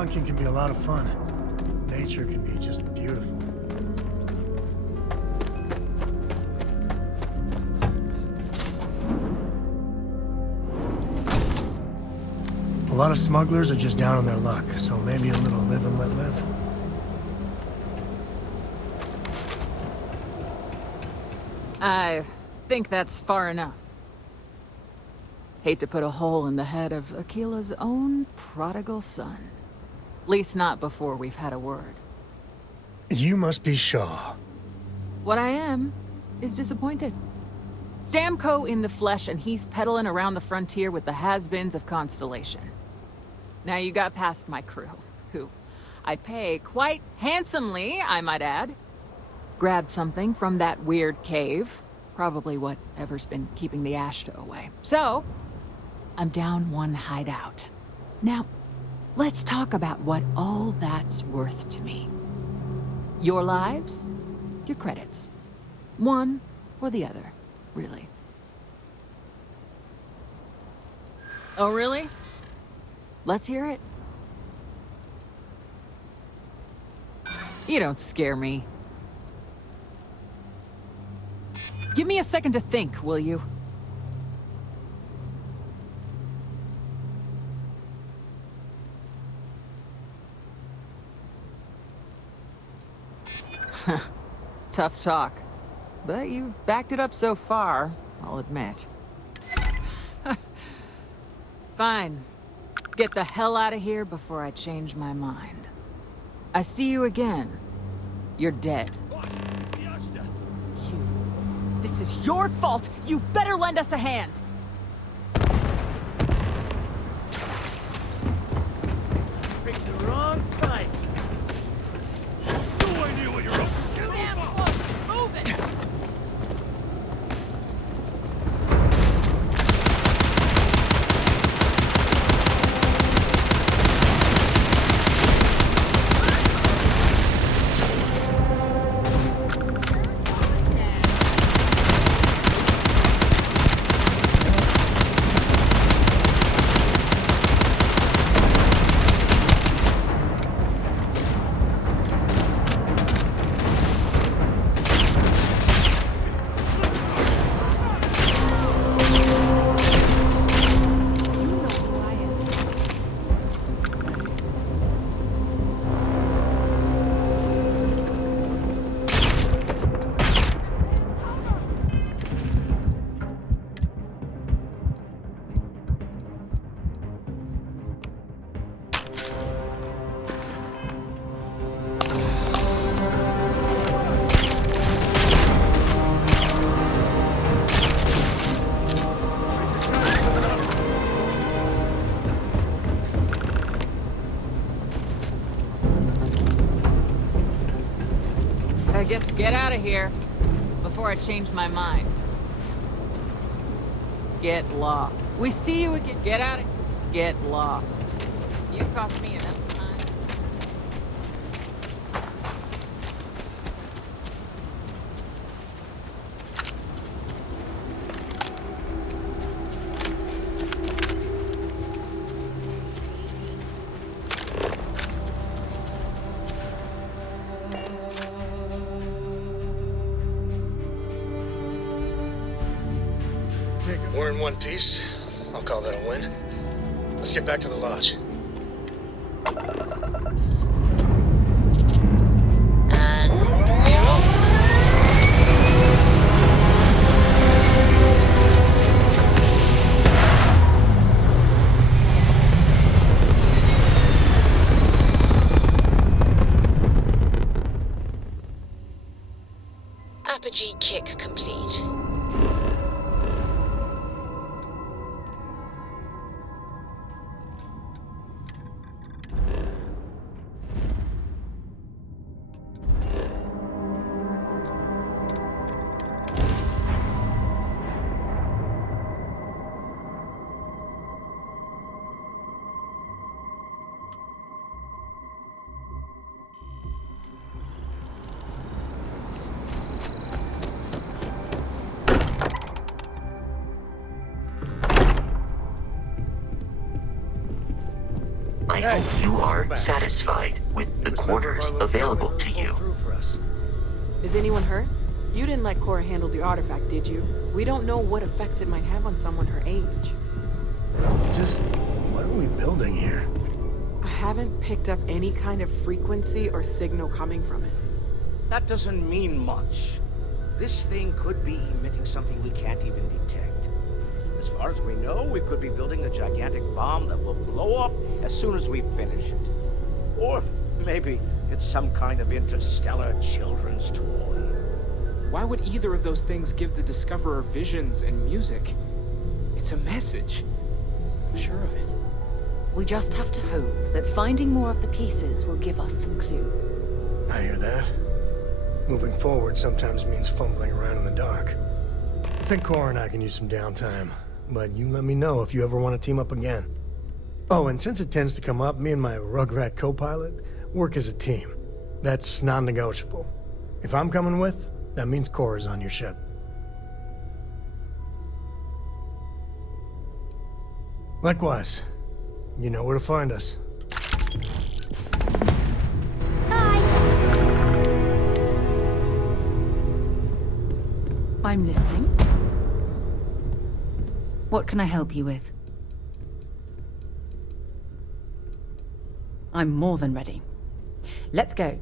Spelunking can be a lot of fun. Nature can be just beautiful. A lot of smugglers are just down on their luck, so maybe a little live and let live. I think that's far enough. Hate to put a hole in the head of Akila's own prodigal son. At least not before we've had a word. You must be Shaw. What I am is disappointed. Samco in the flesh, and he's peddling around the frontier with the has-beens of Constellation. Now you got past my crew, who I pay quite handsomely, I might add. Grabbed something from that weird cave. Probably whatever's been keeping the Ashta away. So, I'm down one hideout. Now, let's talk about what all that's worth to me. Your lives, your credits. One or the other, really. Oh, really? Let's hear it. You don't scare me. Give me a second to think, will you? Tough talk. But you've backed it up so far, I'll admit. Fine. Get the hell out of here before I change my mind. I see you again. You're dead. This is your fault! You better lend us a hand! Picked the wrong price! No idea what you're up to! Damn close! Move it! Get out of here before I change my mind. Get lost. We see you again. Get out of here. Get lost. You cost me enough time. We're in one piece. I'll call that a win. Let's get back to the lodge. Apogee kick complete. I hope you are satisfied with the quarters available to you. Is anyone hurt? You didn't let Cora handle the artifact, did you? We don't know what effects it might have on someone her age. Just, what are we building here? I haven't picked up any kind of frequency or signal coming from it. That doesn't mean much. This thing could be emitting something we can't even detect. As far as we know, we could be building a gigantic bomb that will blow up as soon as we finish it. Or maybe it's some kind of interstellar children's toy. Why would either of those things give the Discoverer visions and music? It's a message. I'm sure of it. We just have to hope that finding more of the pieces will give us some clue. I hear that. Moving forward sometimes means fumbling around in the dark. I think Cora and I can use some downtime, but you let me know if you ever want to team up again. Oh, and since it tends to come up, me and my Rugrat co-pilot work as a team. That's non-negotiable. If I'm coming with, that means Cora's on your ship. Likewise, you know where to find us. I'm listening. What can I help you with? I'm more than ready. Let's go.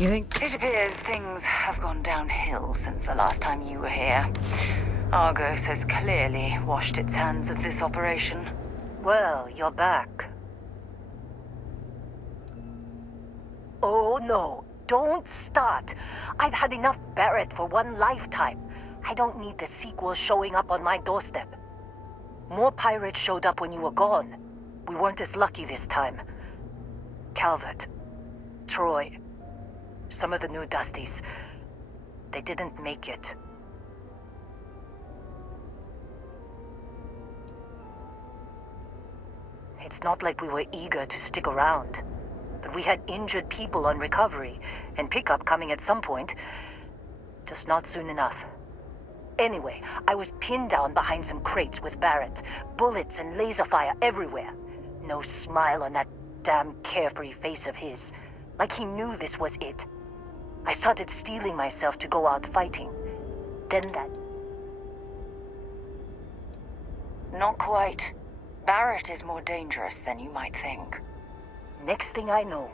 You think? It appears things have gone downhill since the last time you were here. Argos has clearly washed its hands of this operation. Well, you're back. Oh no, don't start. I've had enough Barrett for one lifetime. I don't need the sequel showing up on my doorstep. More pirates showed up when you were gone. We weren't as lucky this time. Calvert, Troy, some of the new Dusties, they didn't make it. It's not like we were eager to stick around, but we had injured people on recovery, and pickup coming at some point, just not soon enough. Anyway, I was pinned down behind some crates with Barrett, bullets and laser fire everywhere. No smile on that damn carefree face of his, like he knew this was it. I started steeling myself to go out fighting. Then that... Not quite. Barrett is more dangerous than you might think. Next thing I know,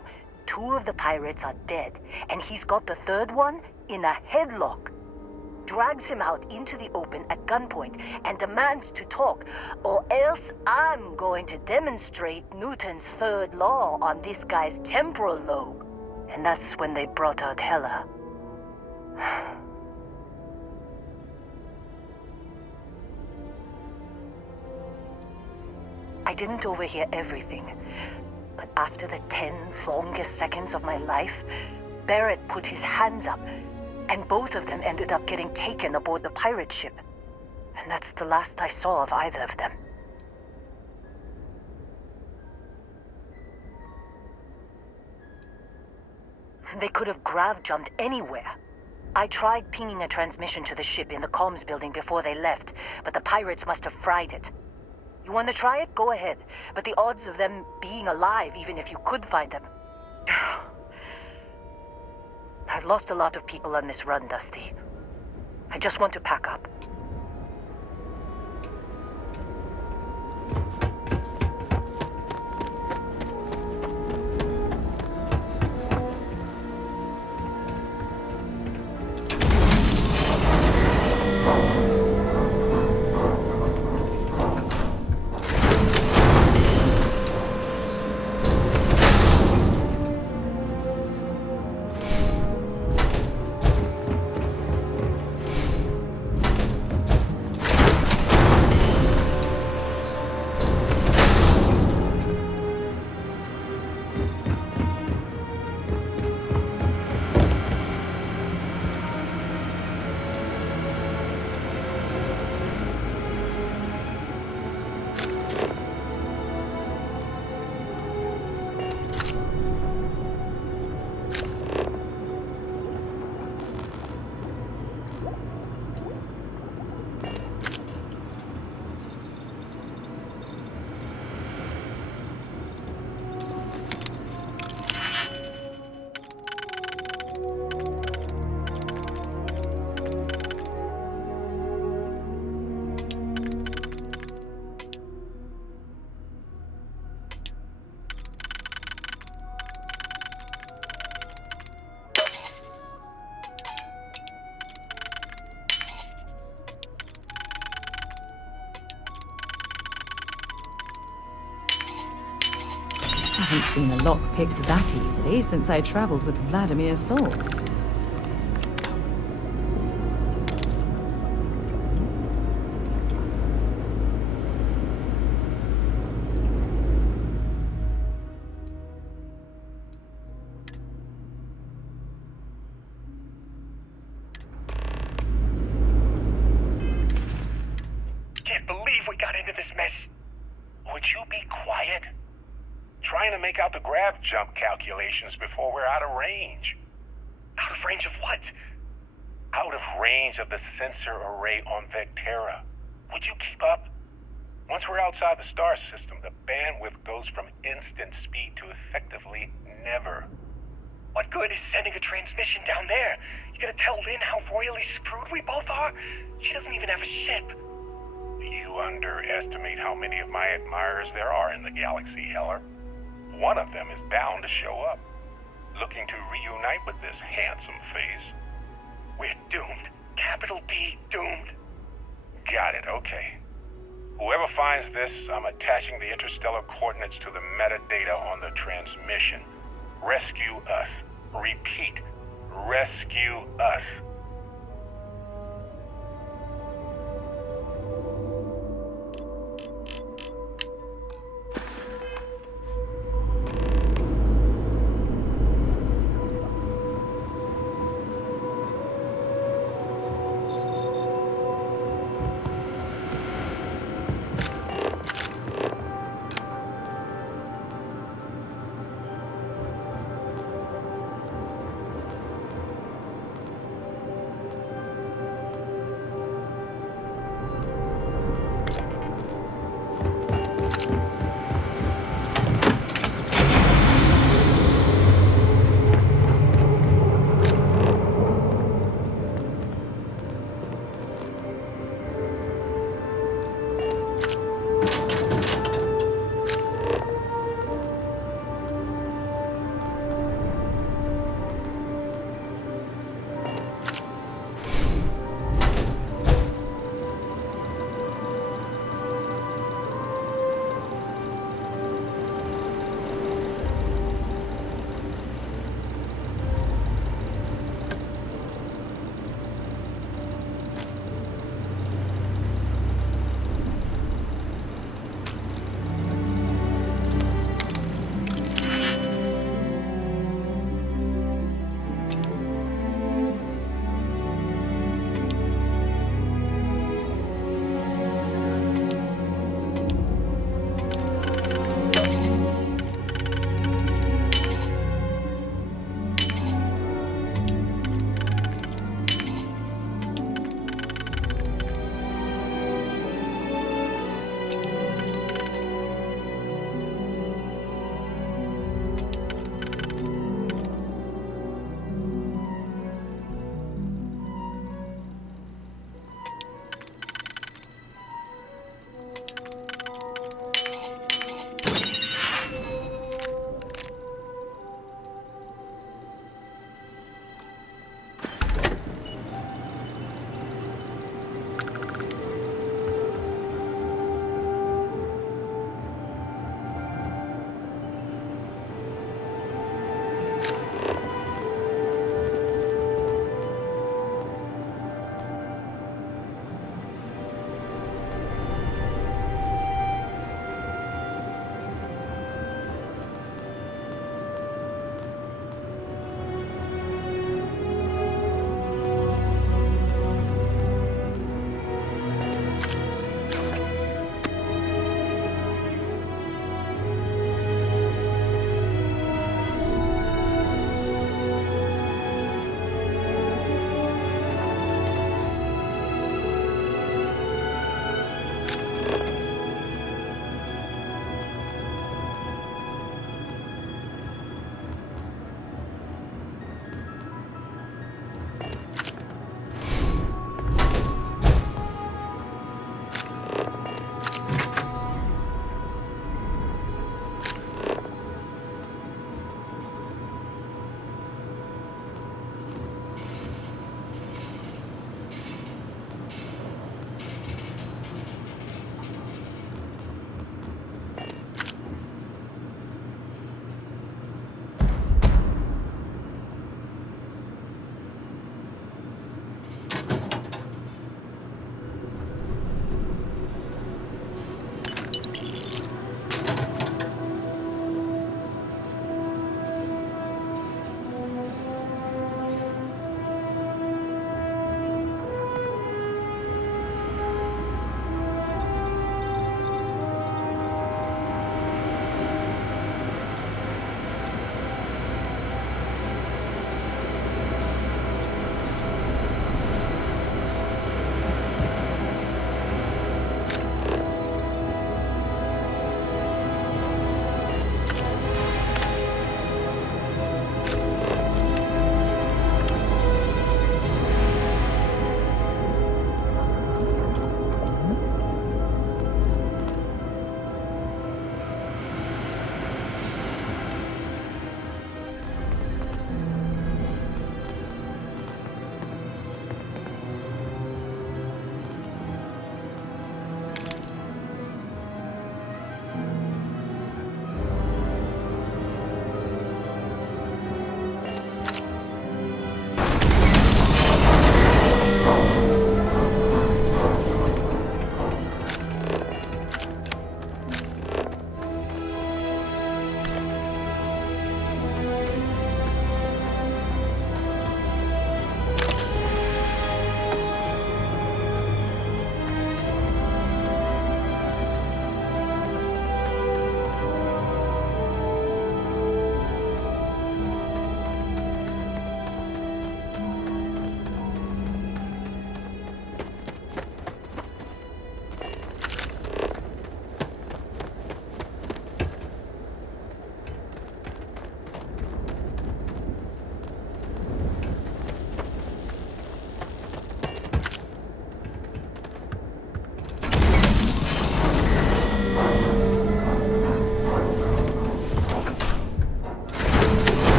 2 of the pirates are dead, and he's got the 3rd one in a headlock. Drags him out into the open at gunpoint and demands to talk, or else I'm going to demonstrate Newton's 3rd law on this guy's temporal lobe. And that's when they brought out Hela. I didn't overhear everything, but after the 10 longest seconds of my life, Barrett put his hands up, and both of them ended up getting taken aboard the pirate ship. And that's the last I saw of either of them. They could have grav-jumped anywhere. I tried pinging a transmission to the ship in the comms building before they left, but the pirates must have fried it. You want to try it? Go ahead. But the odds of them being alive, even if you could find them... I've lost a lot of people on this run, Dusty. I just want to pack up. I haven't seen a lock picked that easily since I traveled with Vladimir's soul. Can't believe we got into this mess. Would you be quiet? Trying to make out the grav jump calculations before we're out of range. Out of range of what? Out of range of the sensor array on Vectera. Would you keep up? Once we're outside the star system, the bandwidth goes from instant speed to effectively never. What good is sending a transmission down there? You gonna tell Lynn how royally screwed we both are? She doesn't even have a ship. You underestimate how many of my admirers there are in the galaxy, Heller. One of them is bound to show up, looking to reunite with this handsome face. We're doomed. Capital D, doomed. Got it, okay. Whoever finds this, I'm attaching the interstellar coordinates to the metadata on the transmission. Rescue us. Repeat, rescue us.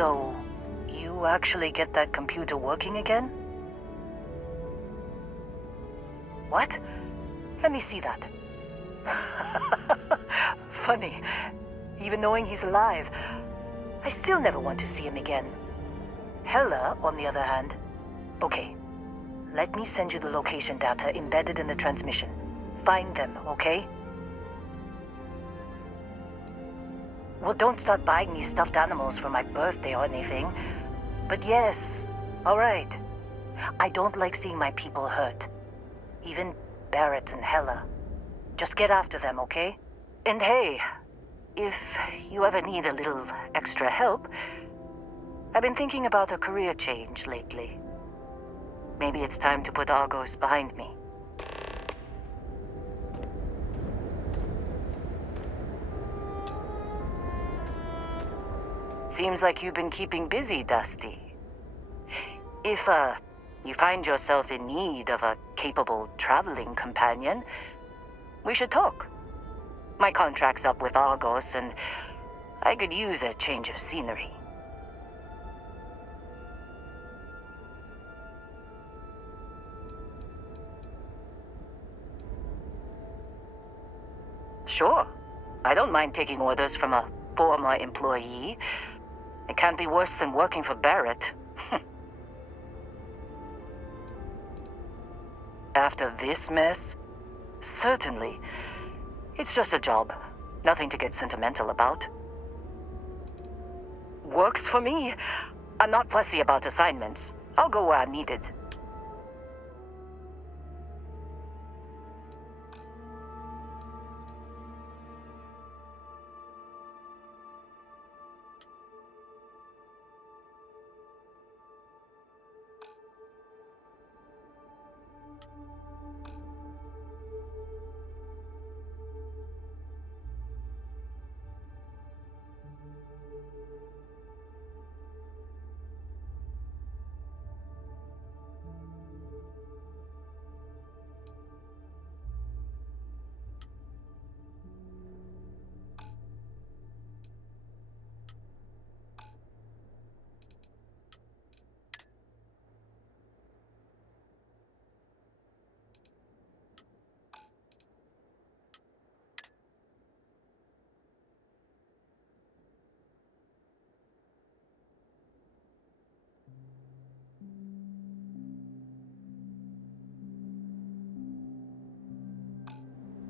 So, you actually get that computer working again? What? Let me see that. Funny. Even knowing he's alive, I still never want to see him again. Hella, on the other hand. Okay. Let me send you the location data embedded in the transmission. Find them, okay? Well, don't start buying me stuffed animals for my birthday or anything. But yes, alright. I don't like seeing my people hurt. Even Barrett and Hella. Just get after them, okay? And hey, if you ever need a little extra help, I've been thinking about a career change lately. Maybe it's time to put Argos behind me. Seems like you've been keeping busy, Dusty. If, you find yourself in need of a capable traveling companion, we should talk. My contract's up with Argos, and I could use a change of scenery. Sure. I don't mind taking orders from a former employee. It can't be worse than working for Barrett. After this mess? Certainly. It's just a job. Nothing to get sentimental about. Works for me. I'm not fussy about assignments. I'll go where I'm needed.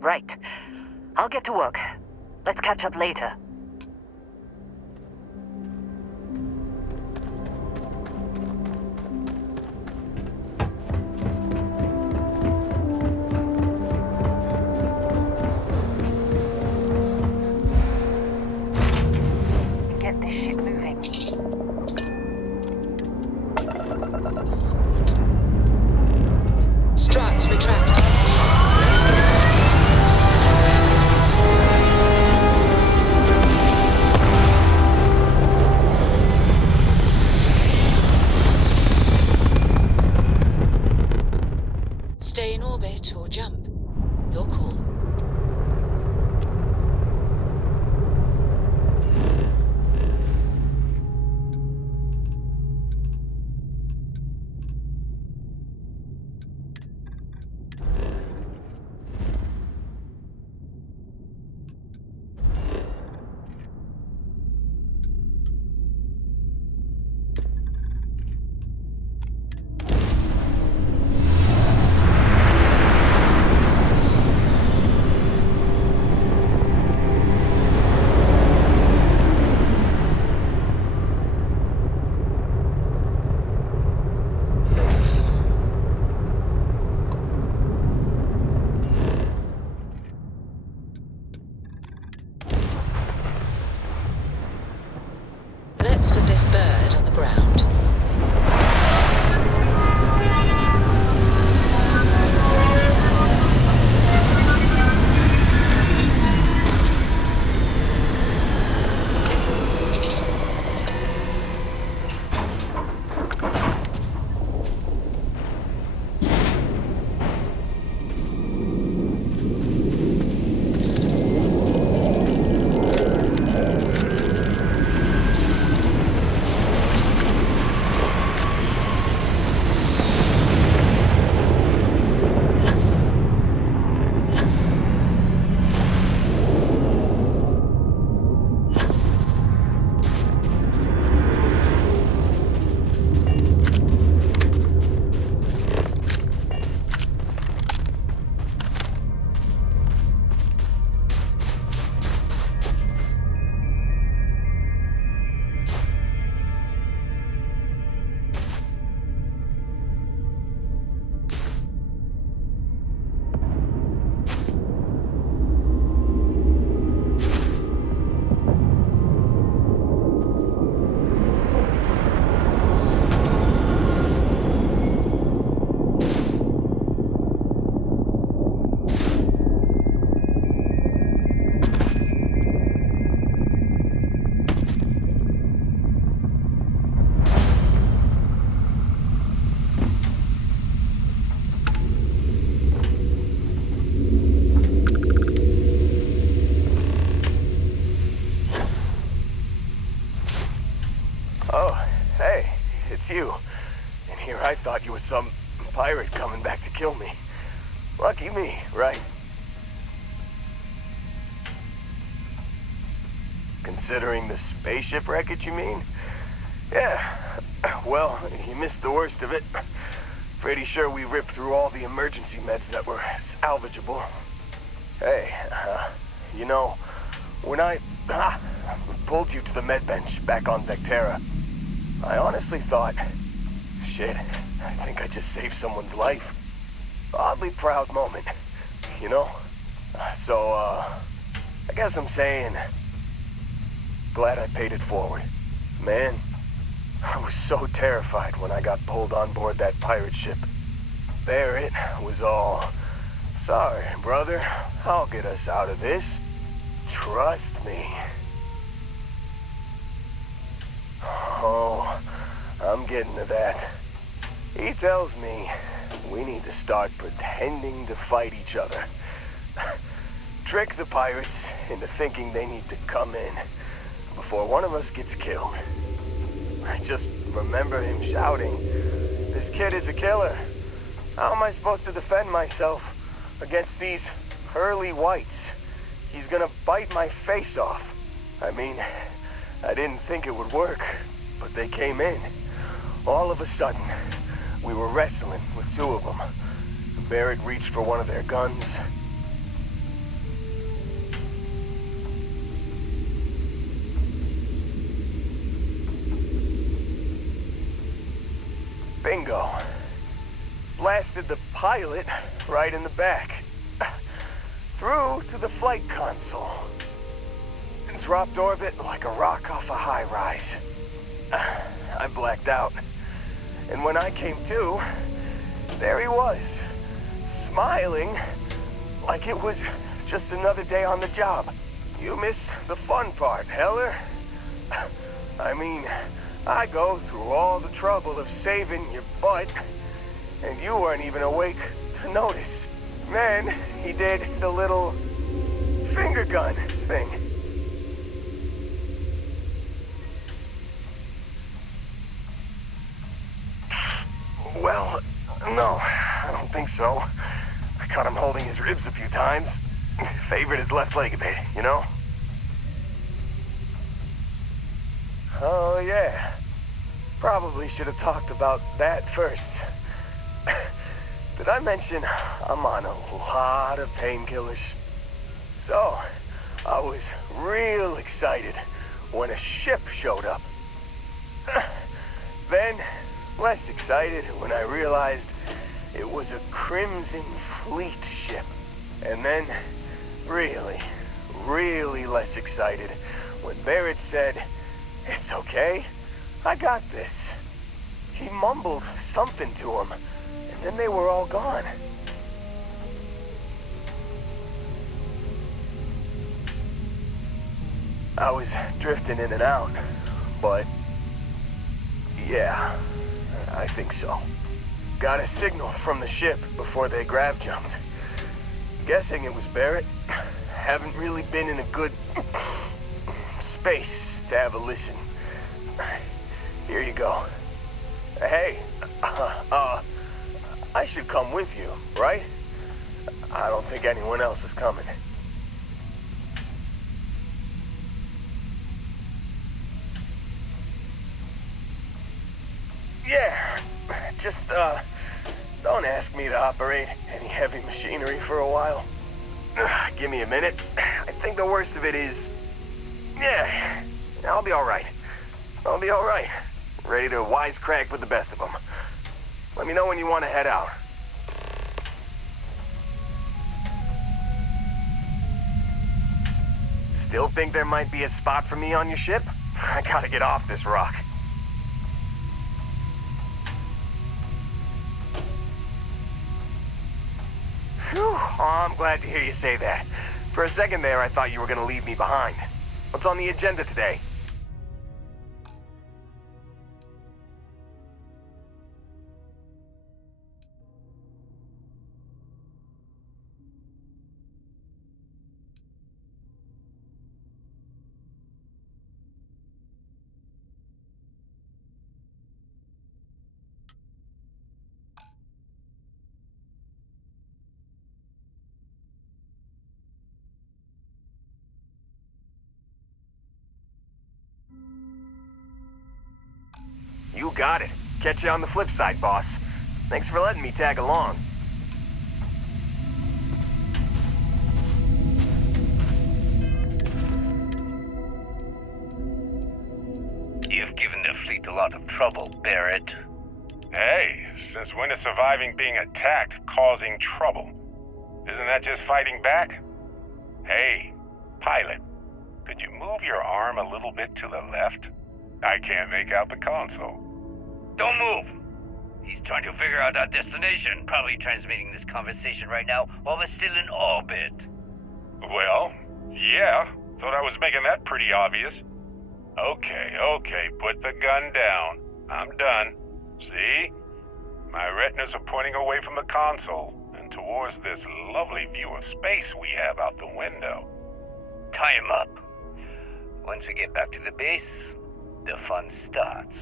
Right. I'll get to work. Let's catch up later. Get this shit moving. Struts retract. Stay in orbit or jump. Your call. pirate coming back to kill me. Lucky me, right? Considering the spaceship wreckage, you mean? Yeah. Well, you missed the worst of it. Pretty sure we ripped through all the emergency meds that were salvageable. Hey, you know, when I pulled you to the med bench back on Vectera, I honestly thought, shit, I think I just saved someone's life. Oddly proud moment, you know? So, I guess I'm saying, glad I paid it forward. Man, I was so terrified when I got pulled on board that pirate ship. Barrett was all, sorry, brother, I'll get us out of this. Trust me. Oh, I'm getting to that. He tells me we need to start pretending to fight each other. Trick the pirates into thinking they need to come in before one of us gets killed. I just remember him shouting, "This kid is a killer. How am I supposed to defend myself against these pearly whites? He's gonna bite my face off." I mean, I didn't think it would work, but they came in. All of a sudden, we were wrestling with two of them. Barrett reached for one of their guns. Bingo. Blasted the pilot right in the back. Through to the flight console. And dropped orbit like a rock off a high-rise. I blacked out. And when I came to, there he was, smiling like it was just another day on the job. You missed the fun part, Heller. I mean, I go through all the trouble of saving your butt, and you weren't even awake to notice. Then he did the little finger gun thing. Well, no, I don't think so. I caught him holding his ribs a few times. Favored his left leg a bit, you know? Oh, yeah. Probably should have talked about that first. Did I mention I'm on a lot of painkillers? So, I was real excited when a ship showed up. Then, less excited when I realized it was a Crimson Fleet ship. And then, really less excited when Barrett said, "It's okay, I got this." He mumbled something to him, and then they were all gone. I was drifting in and out, but yeah, I think so. Got a signal from the ship before they grav jumped. Guessing it was Barrett. Haven't really been in a good space to have a listen. Here you go. Hey, I should come with you, right? I don't think anyone else is coming. Yeah, just, don't ask me to operate any heavy machinery for a while. Give me a minute. I think the worst of it is... Yeah, I'll be alright. I'll be alright. Ready to wisecrack with the best of them. Let me know when you want to head out. Still think there might be a spot for me on your ship? I gotta get off this rock. Whew, oh, I'm glad to hear you say that. For a second there, I thought you were gonna leave me behind. What's on the agenda today? got it. Catch you on the flip side, boss. Thanks for letting me tag along. You've given the fleet a lot of trouble, Barrett. Hey, since when is surviving being attacked causing trouble? Isn't that just fighting back? Hey, pilot, could you move your arm a little bit to the left? I can't make out the console. Don't move! He's trying to figure out our destination, probably transmitting this conversation right now while we're still in orbit. Well, yeah, thought I was making that pretty obvious. Okay, put the gun down. I'm done. See? My retinas are pointing away from the console and towards this lovely view of space we have out the window. Tie him up. Once we get back to the base, the fun starts.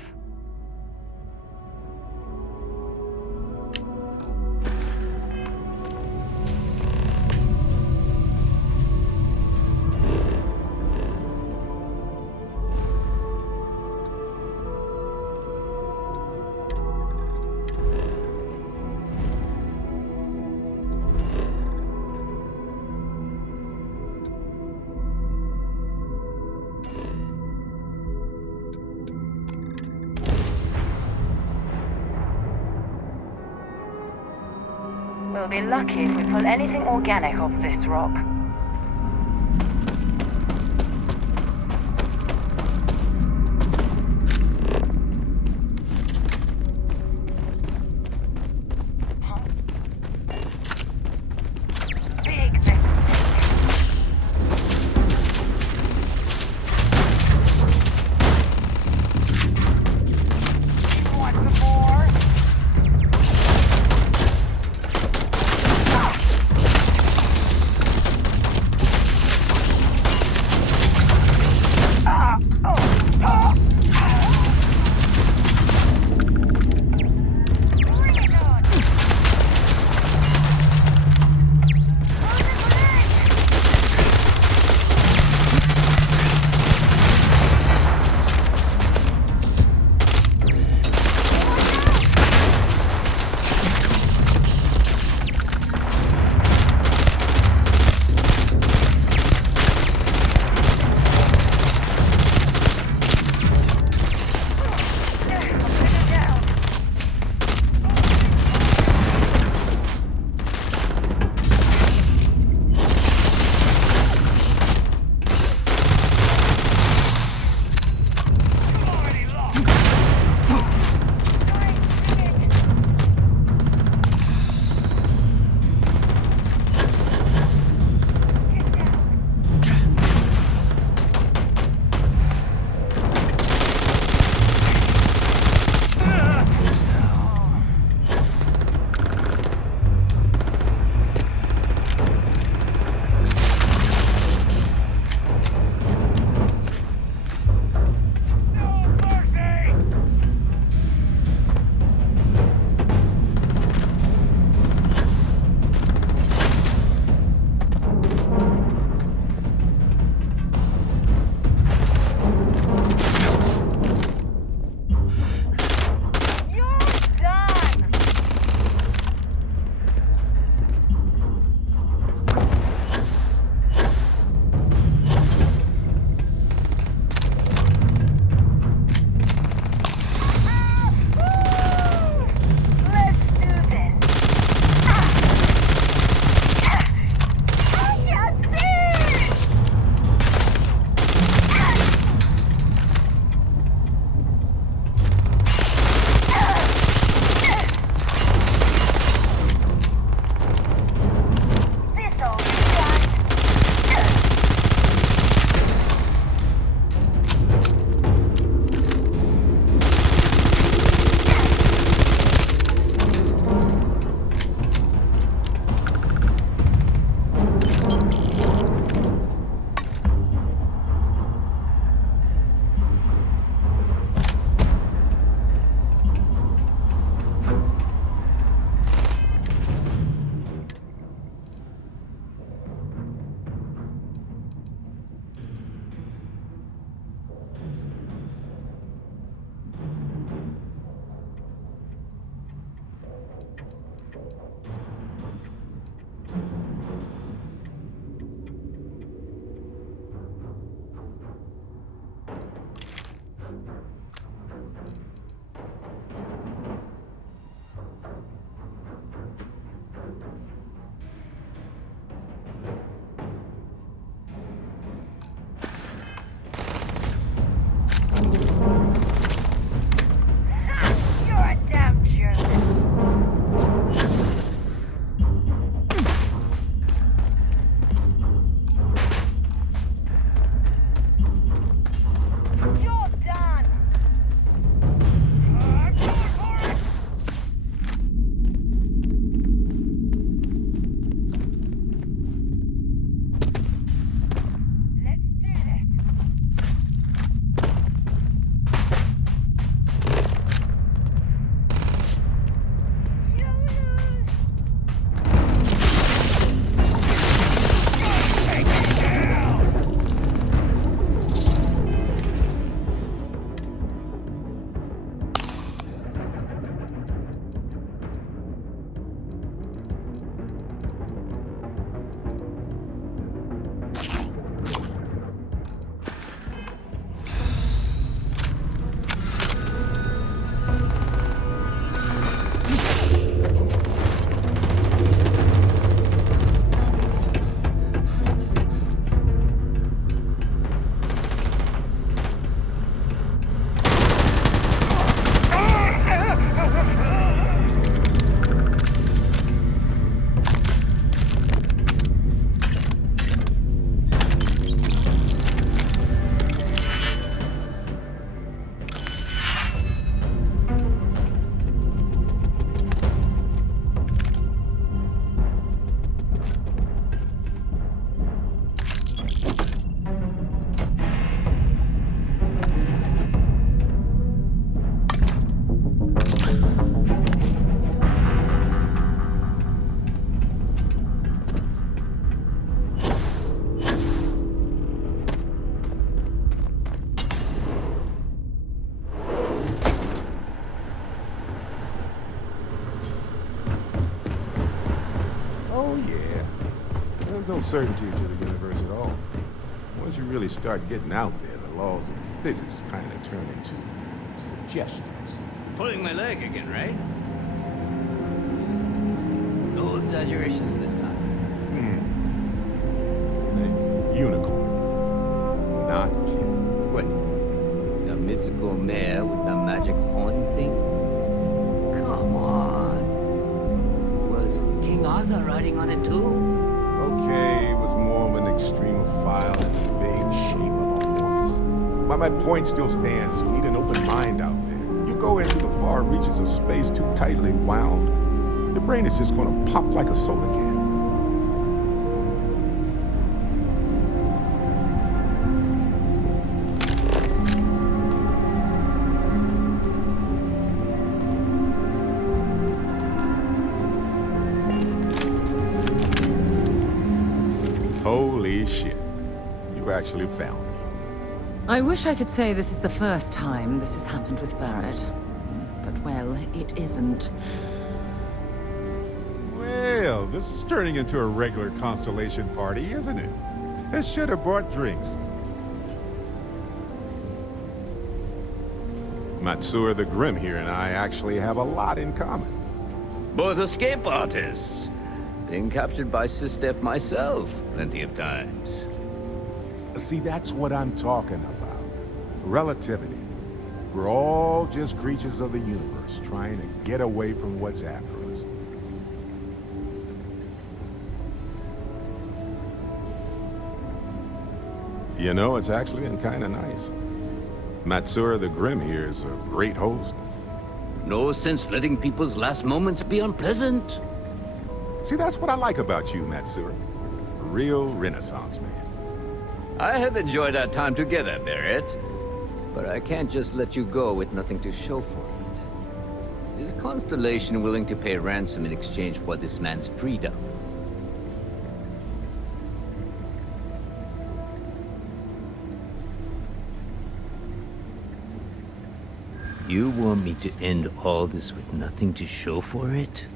We'll be lucky if we pull anything organic off this rock. There's no certainty to the universe at all. Once you really start getting out there, the laws of physics kind of turn into suggestions. Pulling my leg again, right? No exaggerations this time. Think unicorn. Not kidding. Wait, the mythical mare with the magic horn thing? Come on. Was King Arthur riding on it too? Okay, it was more of an extremophile as a vague shape of a horse. But my point still stands. You need an open mind out there. You go into the far reaches of space too tightly wound, your brain is just gonna pop like a soda can. Holy shit. You actually found me. I wish I could say this is the first time this has happened with Barrett. But, well, it isn't. Well, this is turning into a regular Constellation party, isn't it? I should have brought drinks. Matsura the Grim here and I actually have a lot in common. Both escape artists. Being captured by Sistef myself plenty of times. See, that's what I'm talking about. Relativity. We're all just creatures of the universe trying to get away from what's after us. You know, it's actually been kind of nice. Matsura the Grim here is a great host. No sense letting people's last moments be unpleasant. See, that's what I like about you, Matsura. A real Renaissance man. I have enjoyed our time together, Barrett. But I can't just let you go with nothing to show for it. Is Constellation willing to pay ransom in exchange for this man's freedom? You want me to end all this with nothing to show for it?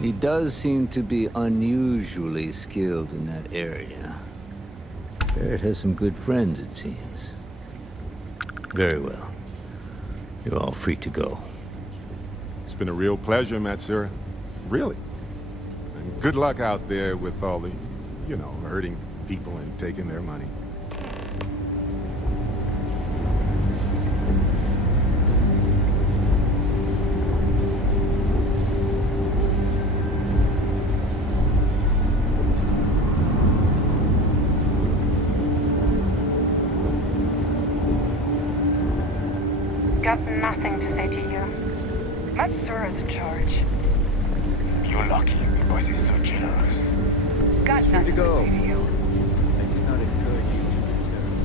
He does seem to be unusually skilled in that area. Barrett has some good friends, it seems. Very well. You're all free to go. It's been a real pleasure, Matsura. Really. And good luck out there with all the, you know, hurting people and taking their money. Got nothing to say to you. Matsura's in charge. You're lucky. The boss is so generous. Got nothing to say to you. I do not encourage you to be terrible.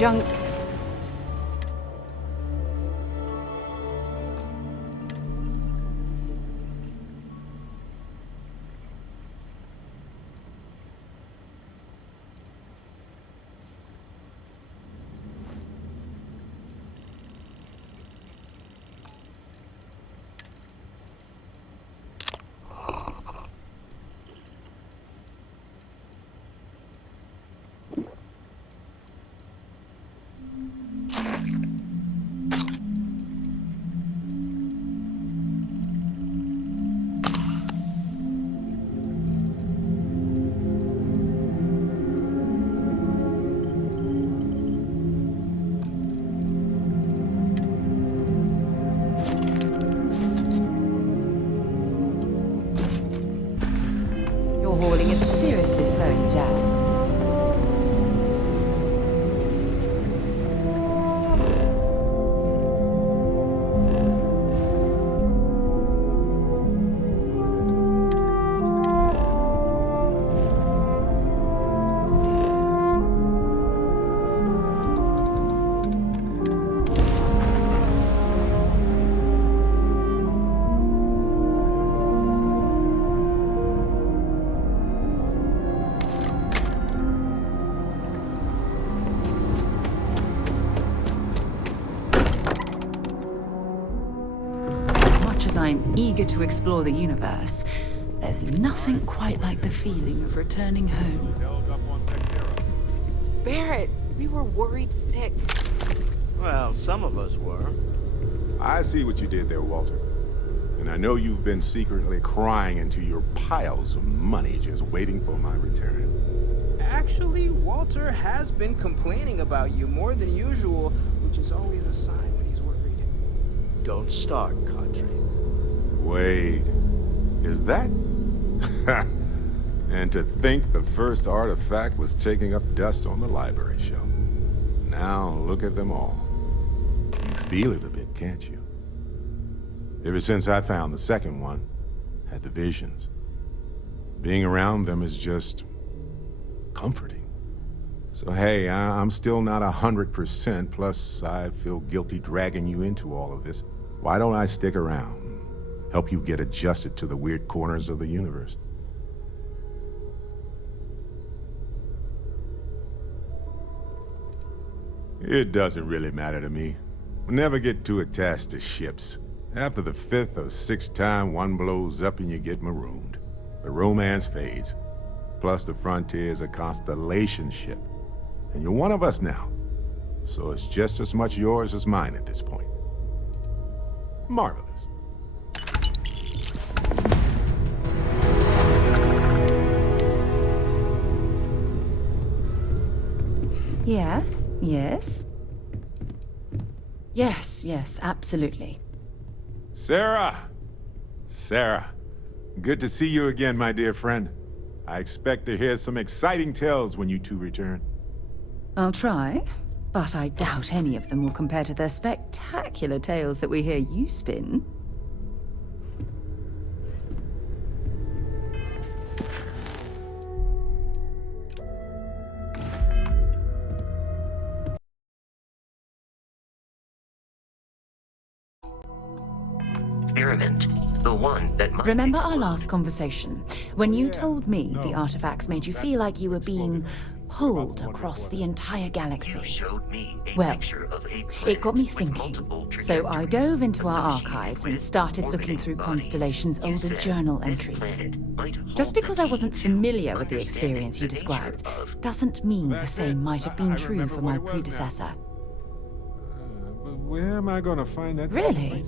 junk. Your hauling is seriously slowing you down. I'm eager to explore the universe, there's nothing quite like the feeling of returning home. Barrett, we were worried sick. Well, some of us were. I see what you did there, Walter. And I know you've been secretly crying into your piles of money just waiting for my return. Actually, Walter has been complaining about you more than usual, which is always a sign when he's worried. Don't start, Country. Wait, is that? And to think the first artifact was taking up dust on the library shelf. Now look at them all. You feel it a bit, can't you? Ever since I found the second one, had the visions. Being around them is just comforting. So hey, I'm still not 100%, plus I feel guilty dragging you into all of this. Why don't I stick around? Help you get adjusted to the weird corners of the universe. It doesn't really matter to me. We'll never get too attached to ships. After the 5th or 6th time, one blows up and you get marooned. The romance fades. Plus the Frontier is a constellation ship. And you're one of us now. So it's just as much yours as mine at this point. Marvelous. Yeah? Yes? Yes, absolutely. Sarah! Sarah, good to see you again, my dear friend. I expect to hear some exciting tales when you two return. I'll try, but I doubt any of them will compare to the spectacular tales that we hear you spin. Experiment. The one that might Remember our last conversation, when you told me the artifacts made you feel like you were being pulled across the entire galaxy? Well, it got me thinking, so I dove into our archives and started looking through Constellation's older journal entries. Just because I wasn't familiar with the experience you described, doesn't mean the same might have been true for my predecessor. But where am I gonna find that? Really?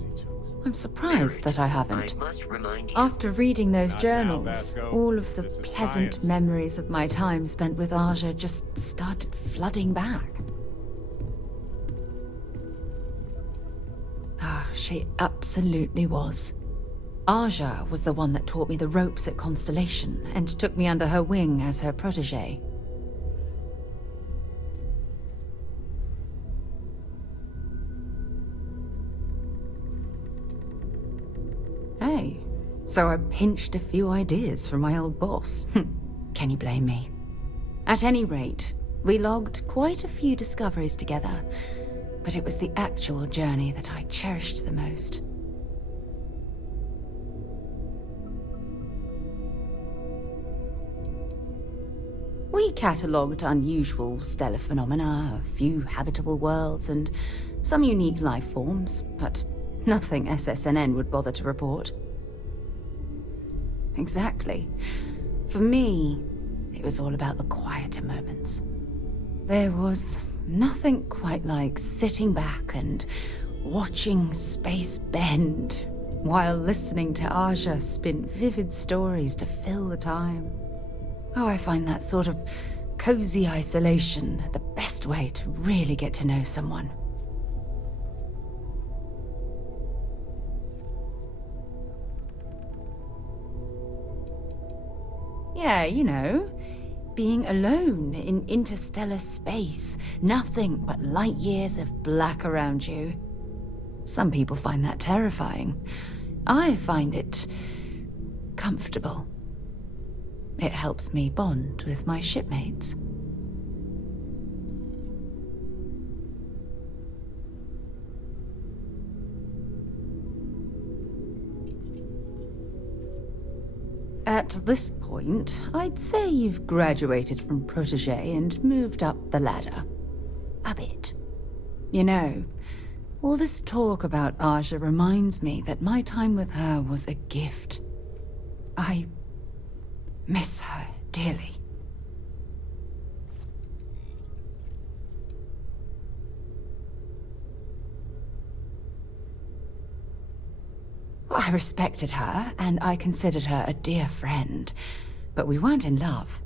I'm surprised that I haven't. After reading those journals, all of the pleasant memories of my time spent with Aja just started flooding back. She absolutely was. Aja was the one that taught me the ropes at Constellation and took me under her wing as her protege. Hey, so I pinched a few ideas from my old boss. Can you blame me? At any rate, We logged quite a few discoveries together, but it was the actual journey that I cherished the most. We catalogued unusual stellar phenomena, a few habitable worlds, and some unique life forms, but nothing SSNN would bother to report. Exactly. For me, it was all about the quieter moments. There was nothing quite like sitting back and watching space bend while listening to Aja spin vivid stories to fill the time. Oh, I find that sort of cozy isolation the best way to really get to know someone. Yeah, you know, being alone in interstellar space, nothing but light years of black around you. Some people find that terrifying. I find it comfortable. It helps me bond with my shipmates. At this point, I'd say you've graduated from protege and moved up the ladder. A bit. You know, all this talk about Aja reminds me that my time with her was a gift. I miss her dearly. I respected her, and I considered her a dear friend, but we weren't in love.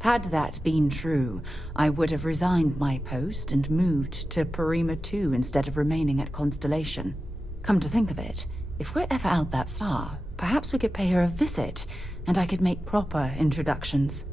Had that been true, I would have resigned my post and moved to Parima 2 instead of remaining at Constellation. Come to think of it, if we're ever out that far, perhaps we could pay her a visit, and I could make proper introductions.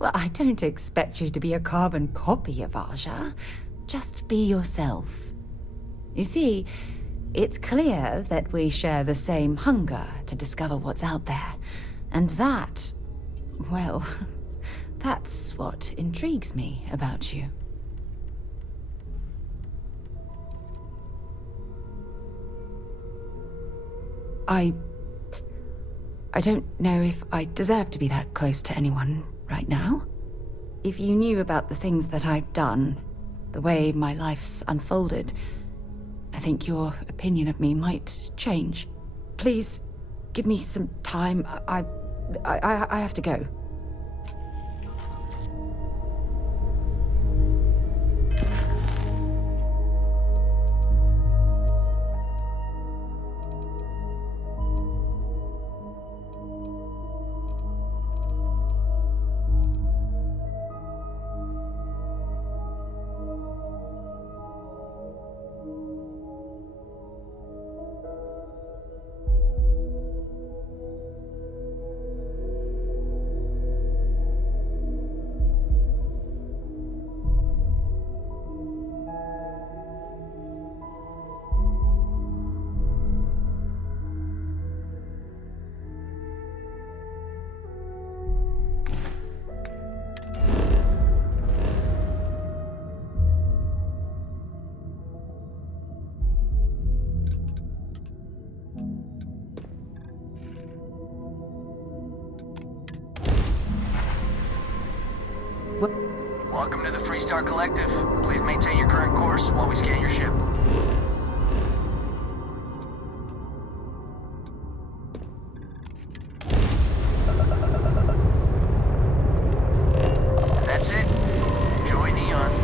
Well, I don't expect you to be a carbon copy of Aja. Just be yourself. You see, it's clear that we share the same hunger to discover what's out there. And that, well, that's what intrigues me about you. I don't know if I deserve to be that close to anyone right now. If you knew about the things that I've done, the way my life's unfolded, I think your opinion of me might change. Please, give me some time. I have to go. Welcome to the Freestar Collective. Please maintain your current course while we scan your ship. That's it. Enjoy Neon.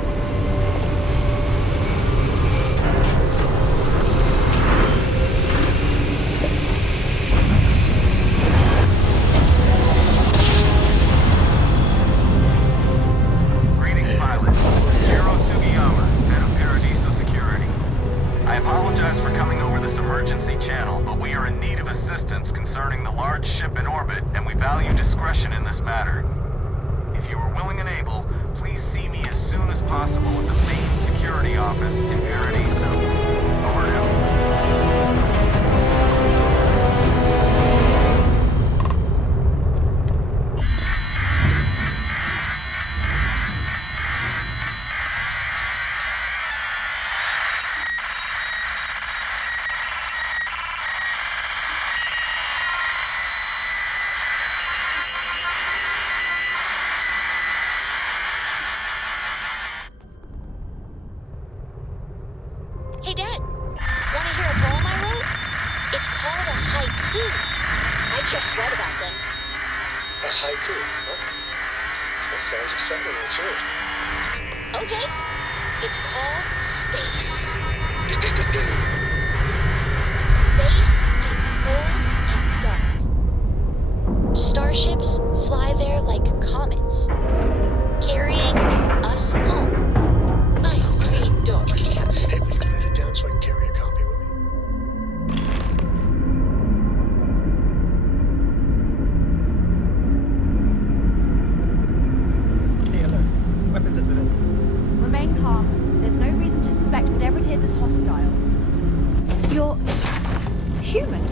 Ship in orbit, and we value discretion in this matter. If you are willing willing and able, please see me as soon as possible at the main security office in Paradiso. Over and out. Hey, Dad. Want to hear a poem I wrote? It's called a haiku. I just read about them. A haiku, huh? That sounds exciting. Let's hear it. Okay. It's called Space. Space is cold and dark. Starships fly there like comets, carrying us home. Nice clean door, Captain. Hey, will you write it down so I can carry a copy with me? Stay alert. Weapons at the ready. Remain calm. There's no reason to suspect whatever it is hostile. You're human.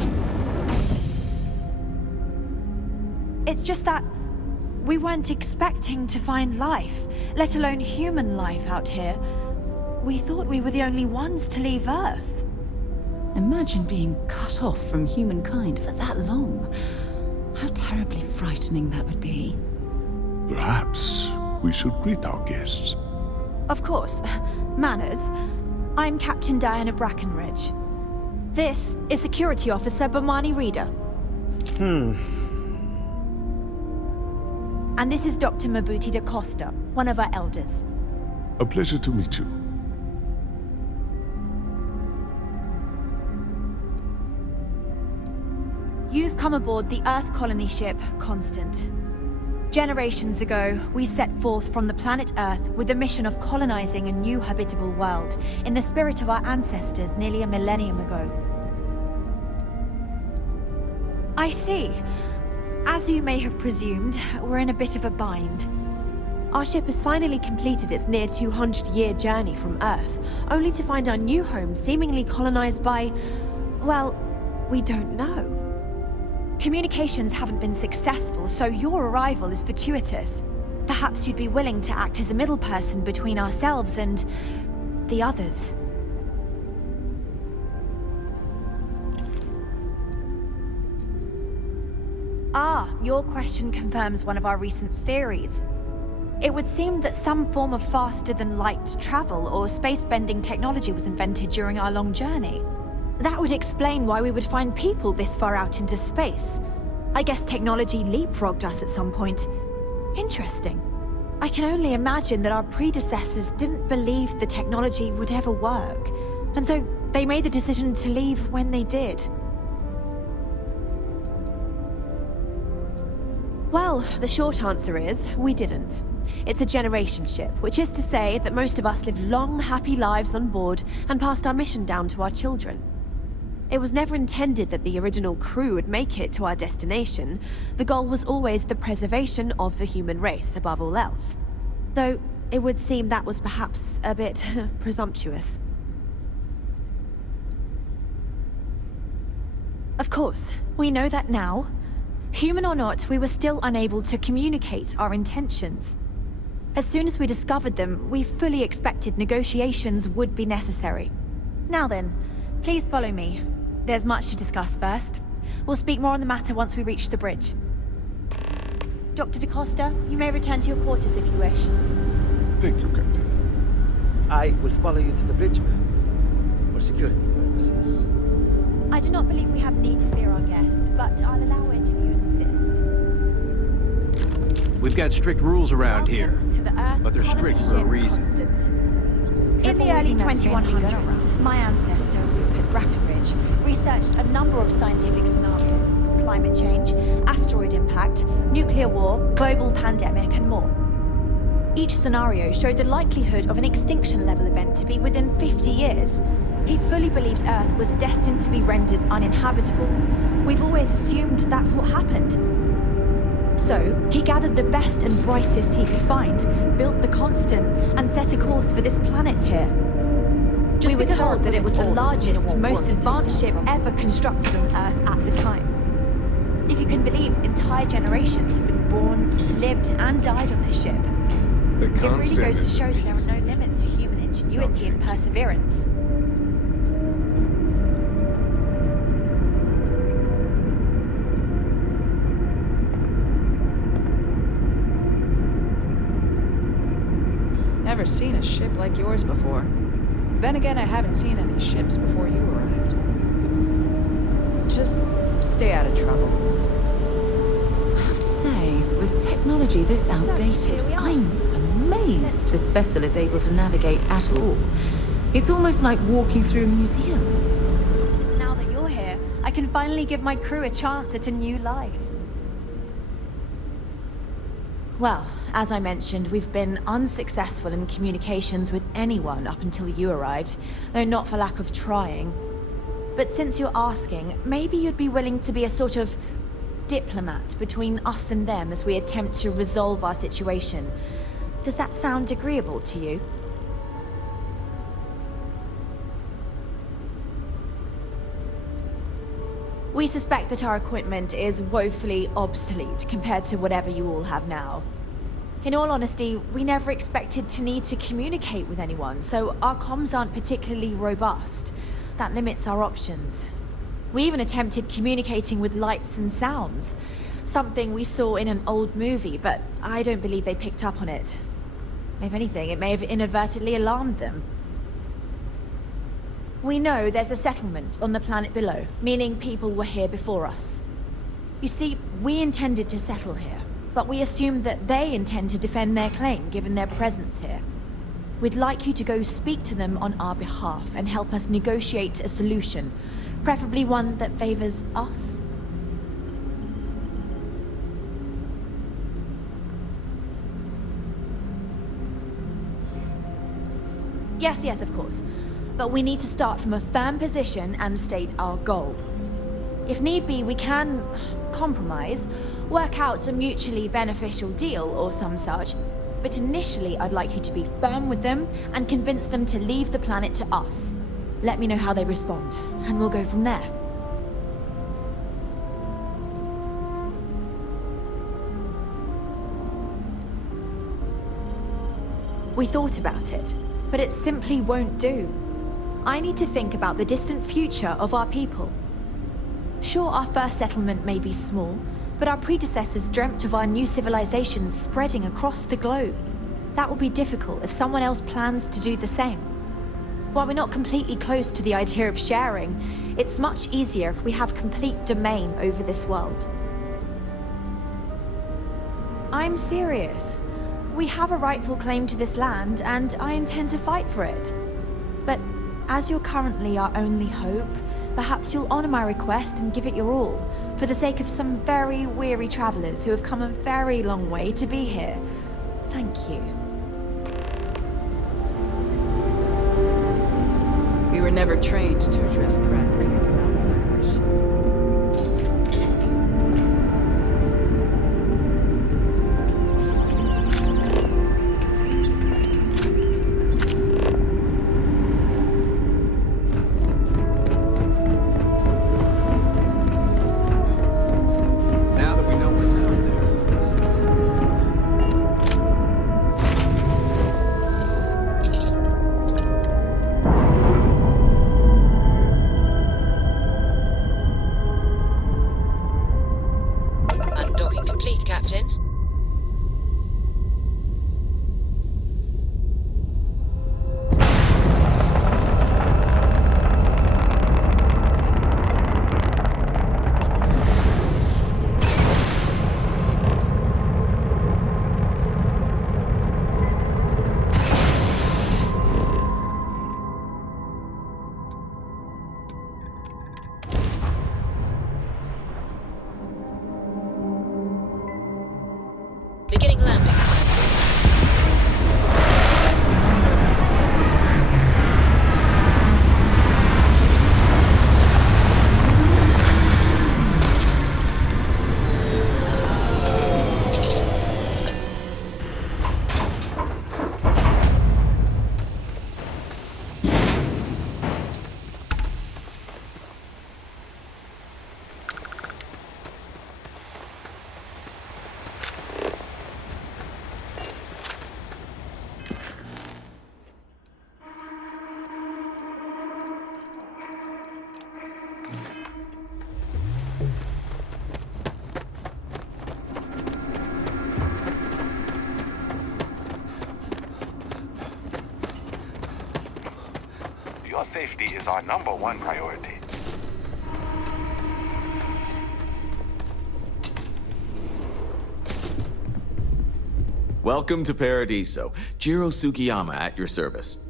It's just that we weren't expecting to find life, let alone human life out here. We thought we were the only ones to leave Earth. Imagine being cut off from humankind for that long. How terribly frightening that would be. Perhaps we should greet our guests. Of course. Manners. I'm Captain Diana Brackenridge. This is Security Officer Bomani Reader. And this is Dr. Mabuti da Costa, one of our elders. A pleasure to meet you. You've come aboard the Earth colony ship Constant. Generations ago, we set forth from the planet Earth with the mission of colonizing a new habitable world in the spirit of our ancestors nearly a millennium ago. I see. As you may have presumed, we're in a bit of a bind. Our ship has finally completed its near 200-year journey from Earth, only to find our new home seemingly colonized by, well, we don't know. Communications haven't been successful, so your arrival is fortuitous. Perhaps you'd be willing to act as a middle person between ourselves and the others. Ah, your question confirms one of our recent theories. It would seem that some form of faster-than-light travel or space-bending technology was invented during our long journey. That would explain why we would find people this far out into space. I guess technology leapfrogged us at some point. Interesting. I can only imagine that our predecessors didn't believe the technology would ever work, and so they made the decision to leave when they did. Well, the short answer is, we didn't. It's a generation ship, which is to say that most of us lived long, happy lives on board and passed our mission down to our children. It was never intended that the original crew would make it to our destination. The goal was always the preservation of the human race above all else. Though, it would seem that was perhaps a bit presumptuous. Of course, we know that now. Human or not, we were still unable to communicate our intentions. As soon as we discovered them, we fully expected negotiations would be necessary. Now then, please follow me. There's much to discuss first. We'll speak more on the matter once we reach the bridge. Dr. da Costa, you may return to your quarters if you wish. Thank you, Captain. I will follow you to the bridge, ma'am, for security purposes. I do not believe we have need to fear our guest, but I'll allow it if you insist. We've got strict rules around here, To the Earth but they're strict for a colony ship reason. Constant. In the early 2100s, my ancestor, Rupert Brackenridge, researched a number of scientific scenarios: climate change, asteroid impact, nuclear war, global pandemic, and more. Each scenario showed the likelihood of an extinction-level event to be within 50 years. He fully believed Earth was destined to be rendered uninhabitable. We've always assumed that's what happened. So, he gathered the best and brightest he could find, built the Constant, and set a course for this planet here. We were told that it was the largest, most advanced ship ever constructed on Earth at the time. If you can believe, entire generations have been born, lived, and died on this ship. The Constant it really goes to is show that there are no limits to human ingenuity and perseverance. Never seen a ship like yours before. Then again, I haven't seen any ships before you arrived. Just stay out of trouble. I have to say, with technology this outdated, I'm amazed this vessel is able to navigate at all. It's almost like walking through a museum. Now that you're here, I can finally give my crew a chance at a new life. Well, as I mentioned, we've been unsuccessful in communications with anyone up until you arrived, though not for lack of trying. But since you're asking, maybe you'd be willing to be a sort of diplomat between us and them as we attempt to resolve our situation. Does that sound agreeable to you? We suspect that our equipment is woefully obsolete compared to whatever you all have now. In all honesty, we never expected to need to communicate with anyone, so our comms aren't particularly robust. That limits our options. We even attempted communicating with lights and sounds, something we saw in an old movie, but I don't believe they picked up on it. If anything, it may have inadvertently alarmed them. We know there's a settlement on the planet below, meaning people were here before us. You see, we intended to settle here, but we assumed that they intend to defend their claim given their presence here. We'd like you to go speak to them on our behalf and help us negotiate a solution, preferably one that favors us. Yes, of course. But we need to start from a firm position and state our goal. If need be, we can compromise, work out a mutually beneficial deal or some such. But initially, I'd like you to be firm with them and convince them to leave the planet to us. Let me know how they respond, and we'll go from there. We thought about it, but it simply won't do. I need to think about the distant future of our people. Sure, our first settlement may be small, but our predecessors dreamt of our new civilizations spreading across the globe. That will be difficult if someone else plans to do the same. While we're not completely close to the idea of sharing, it's much easier if we have complete domain over this world. I'm serious. We have a rightful claim to this land, and I intend to fight for it. But as you're currently our only hope, perhaps you'll honor my request and give it your all, for the sake of some very weary travelers who have come a very long way to be here. Thank you. We were never trained to address threats coming from outside our ship. safety is our #1 priority. Welcome to Paradiso. Jiro Sugiyama at your service.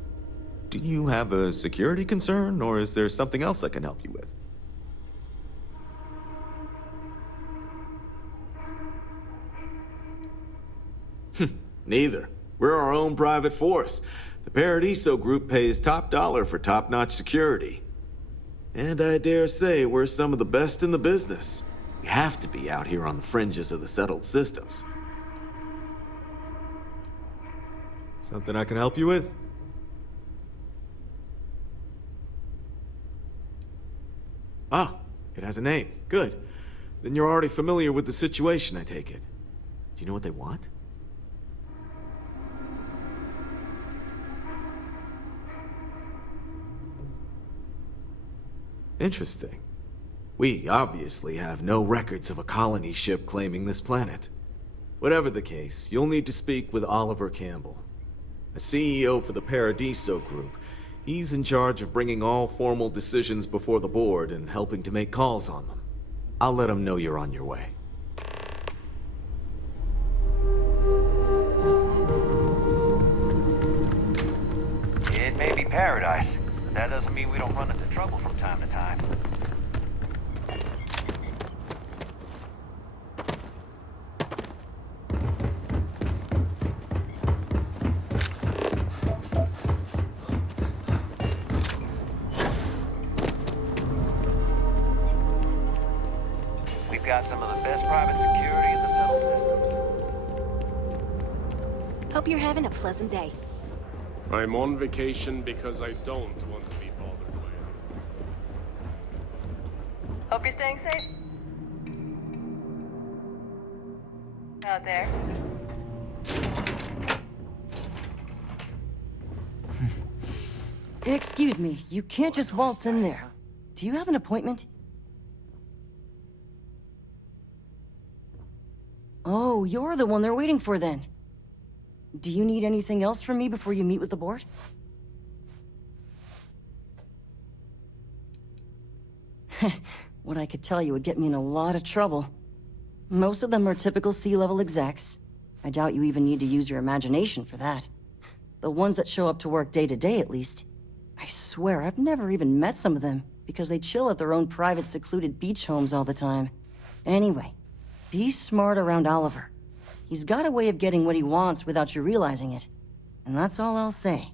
Do you have a security concern, or is there something else I can help you with? Neither. We're our own private force. The Paradiso group pays top dollar for top-notch security. And I dare say we're some of the best in the business. We have to be out here on the fringes of the settled systems. Something I can help you with? Ah, it has a name. Good. Then you're already familiar with the situation, I take it. Do you know what they want? Interesting. We obviously have no records of a colony ship claiming this planet. Whatever the case, you'll need to speak with Oliver Campbell, a CEO for the Paradiso Group. He's in charge of bringing all formal decisions before the board and helping to make calls on them. I'll let him know you're on your way. It may be paradise, but that doesn't mean we don't run into trouble from time to time. We've got some of the best private security in the settled systems. Hope you're having a pleasant day. I'm on vacation because I don't want to be bothered by it. Hope you're staying safe. Out there. Excuse me, you can't just waltz in there. Do you have an appointment? Oh, you're the one they're waiting for then. Do you need anything else from me before you meet with the board? What I could tell you would get me in a lot of trouble. Most of them are typical C-level execs. I doubt you even need to use your imagination for that. The ones that show up to work day to day, at least. I swear, I've never even met some of them, because they chill at their own private secluded beach homes all the time. Anyway, be smart around Oliver. He's got a way of getting what he wants without you realizing it. And that's all I'll say.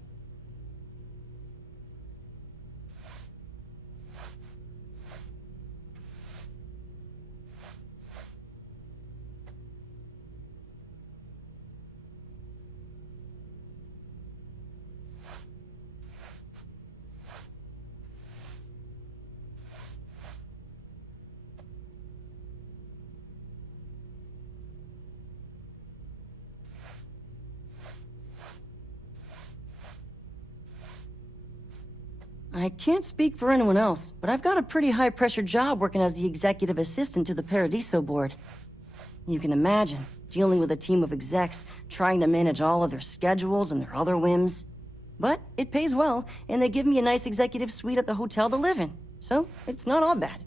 I can't speak for anyone else, but I've got a pretty high-pressure job working as the executive assistant to the Paradiso board. You can imagine, dealing with a team of execs, trying to manage all of their schedules and their other whims. But it pays well, and they give me a nice executive suite at the hotel to live in, so it's not all bad.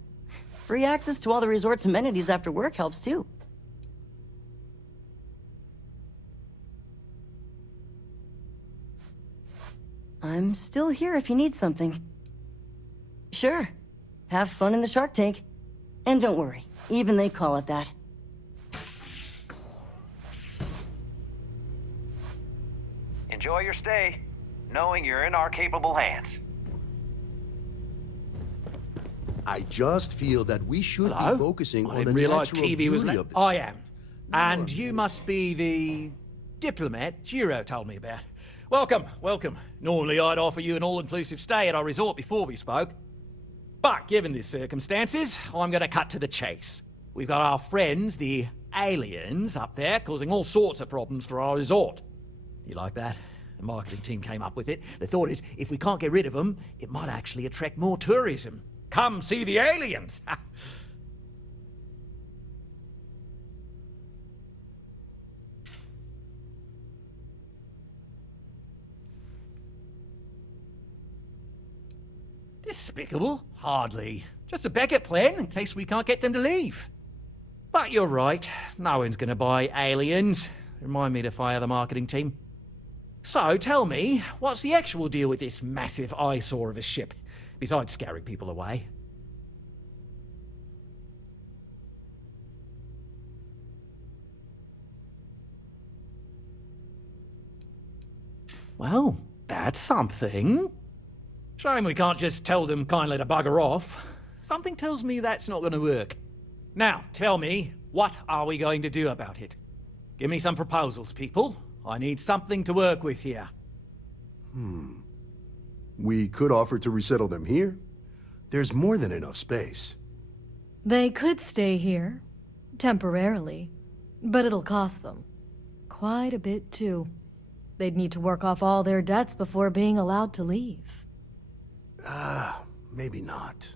Free access to all the resort's amenities after work helps too. I'm still here if you need something. Sure. Have fun in the shark tank. And don't worry, even they call it that. Enjoy your stay, knowing you're in our capable hands. I just feel that we should Hello? be focusing I on didn't the realize natural TV was beauty of this. I am. And you must be the diplomat Jiro told me about. Welcome, welcome. Normally I'd offer you an all-inclusive stay at our resort before we spoke. But given the circumstances, I'm gonna cut to the chase. We've got our friends, the aliens, up there, causing all sorts of problems for our resort. You like that? The marketing team came up with it. The thought is, if we can't get rid of them, it might actually attract more tourism. Come see the aliens! Despicable? Hardly. Just a backup plan in case we can't get them to leave. But you're right, no one's gonna buy aliens. Remind me to fire the marketing team. So, tell me, what's the actual deal with this massive eyesore of a ship, besides scaring people away? Well, that's something. Shame we can't just tell them kindly to bugger off. Something tells me that's not going to work. Now, tell me, what are we going to do about it? Give me some proposals, people. I need something to work with here. We could offer to resettle them here. There's more than enough space. They could stay here, temporarily, but it'll cost them. Quite a bit, too. They'd need to work off all their debts before being allowed to leave. Maybe not.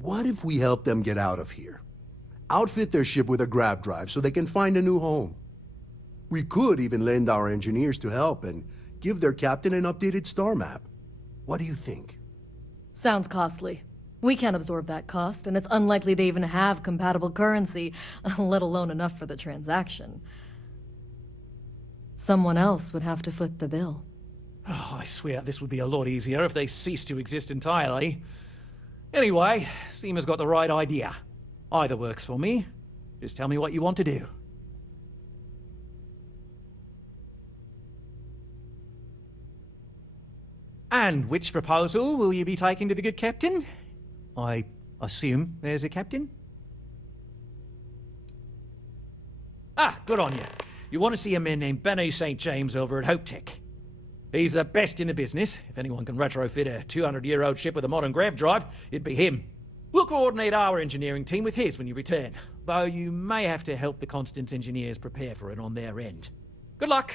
What if we help them get out of here? Outfit their ship with a grav drive so they can find a new home. We could even lend our engineers to help and give their captain an updated star map. What do you think? Sounds costly. We can't absorb that cost, and it's unlikely they even have compatible currency, let alone enough for the transaction. Someone else would have to foot the bill. Oh, I swear this would be a lot easier if they ceased to exist entirely. Anyway, Seema's got the right idea. Either works for me. Just tell me what you want to do. And which proposal will you be taking to the good captain? I assume there's a captain? Ah, good on you. You want to see a man named Benny St. James over at Hope Tech. He's the best in the business. If anyone can retrofit a 200-year-old ship with a modern grav drive, it'd be him. We'll coordinate our engineering team with his when you return, though you may have to help the Constance engineers prepare for it on their end. Good luck!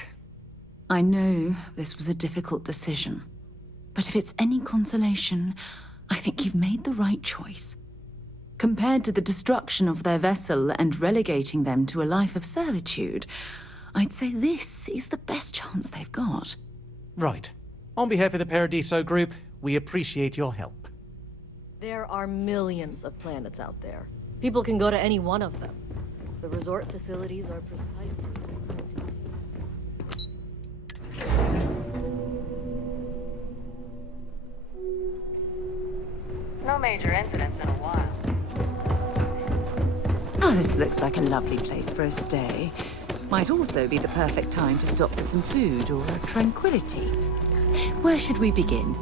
I know this was a difficult decision, but if it's any consolation, I think you've made the right choice. Compared to the destruction of their vessel and relegating them to a life of servitude, I'd say this is the best chance they've got. Right. On behalf of the Paradiso Group, we appreciate your help. There are millions of planets out there. People can go to any one of them. The resort facilities are precisely... No major incidents in a while. Oh, this looks like a lovely place for a stay. Might also be the perfect time to stop for some food or tranquility. Where should we begin?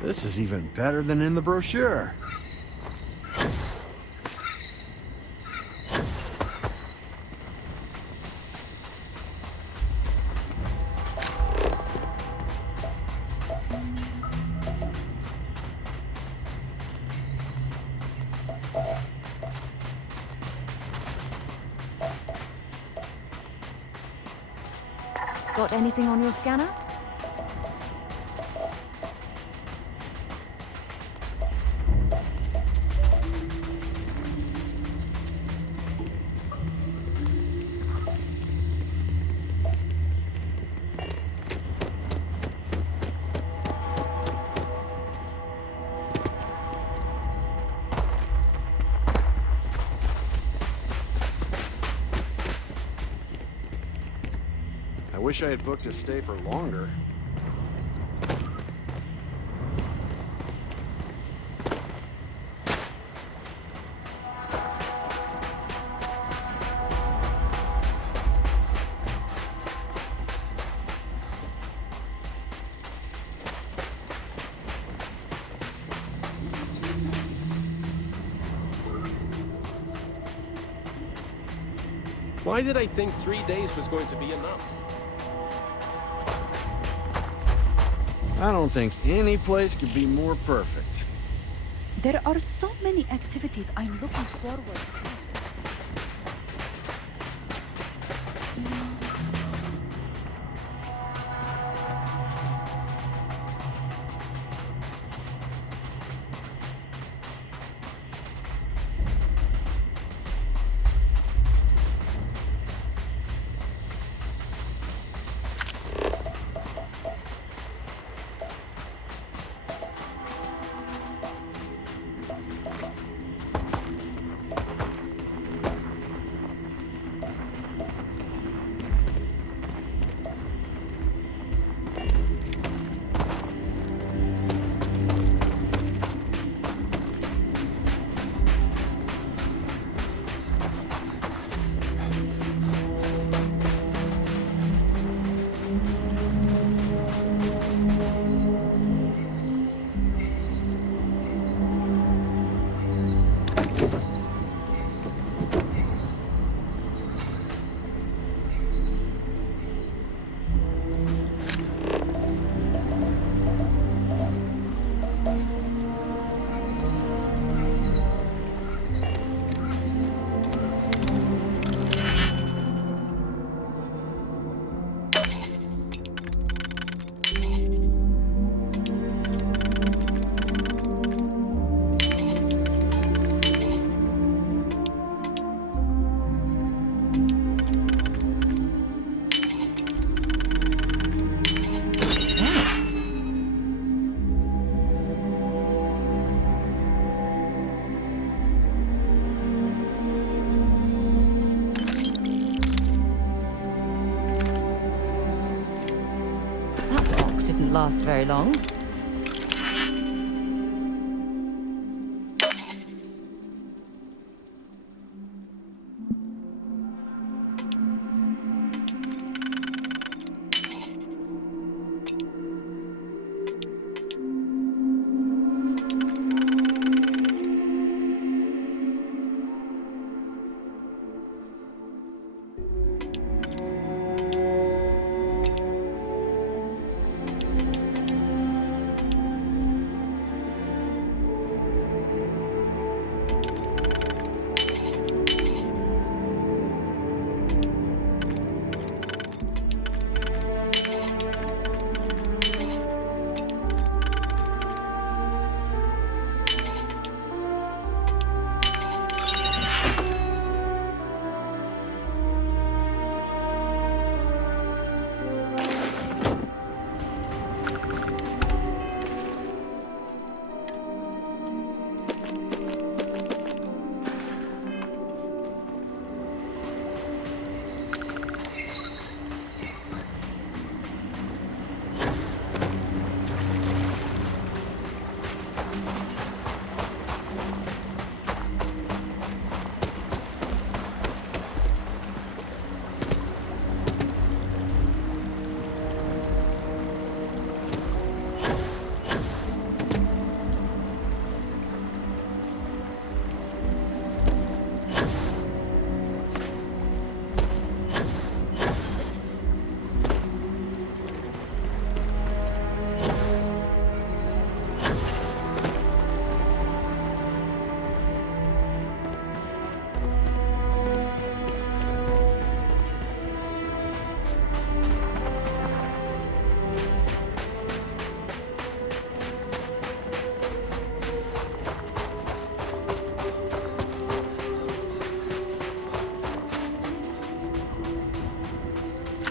This is even better than in the brochure. Got anything on your scanner? I wish I had booked a stay for longer. Why did I think 3 days was going to be enough? I don't think any place could be more perfect. There are so many activities I'm looking forward to. last very long.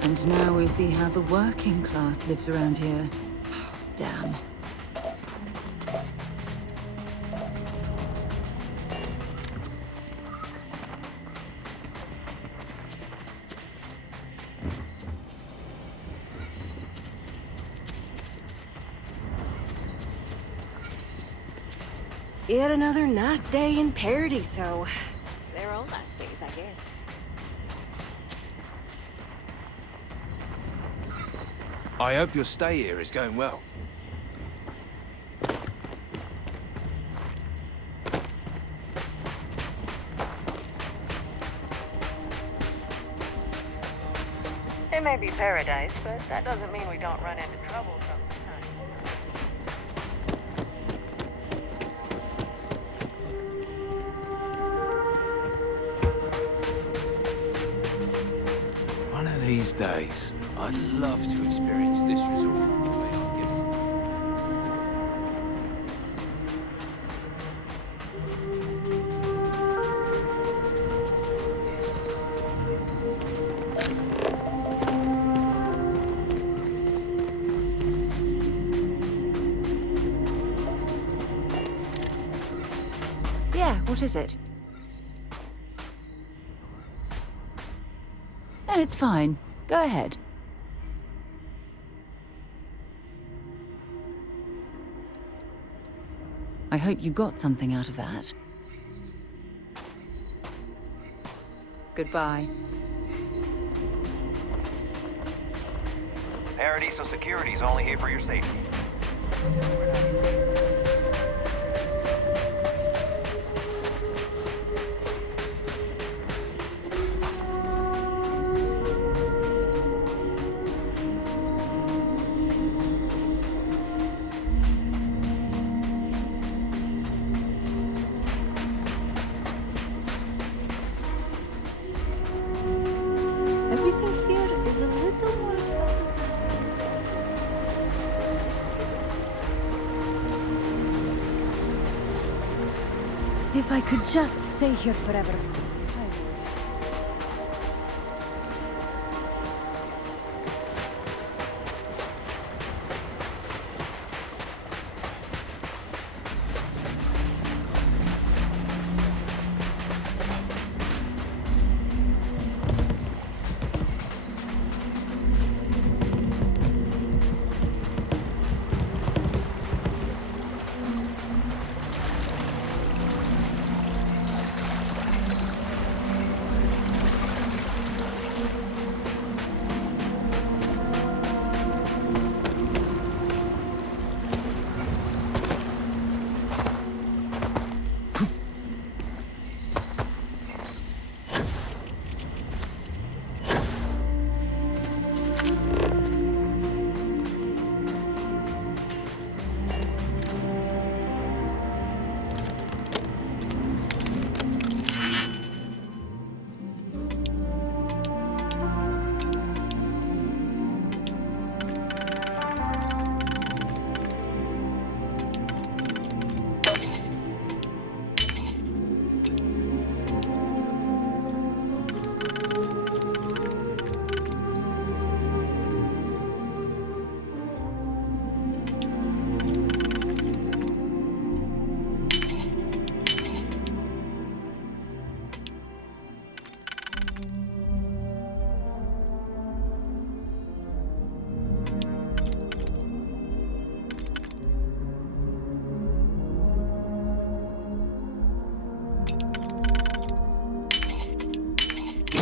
And now we see how the working class lives around here. Damn. Yet another nice day in Paradiso. They're all nice days, I guess. I hope your stay here is going well. It may be paradise, but that doesn't mean we don't run into trouble from time to time. One of these days, I'd love to experience this resort the way I guess. Yeah, what is it? No, it's fine. Go ahead. I hope you got something out of that. Goodbye. Paradiso Security's only here for your safety. Everything here is a little more expensive. If I could just stay here forever, I would.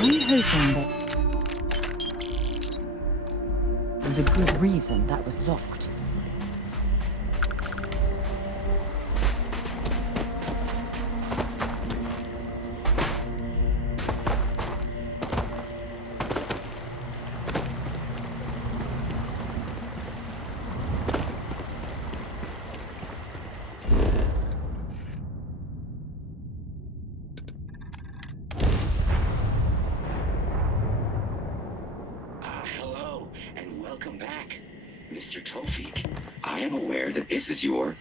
I'm hoping that... There was a good reason that was locked. Hello, and welcome back, Mr. Tofik. I am aware that this is your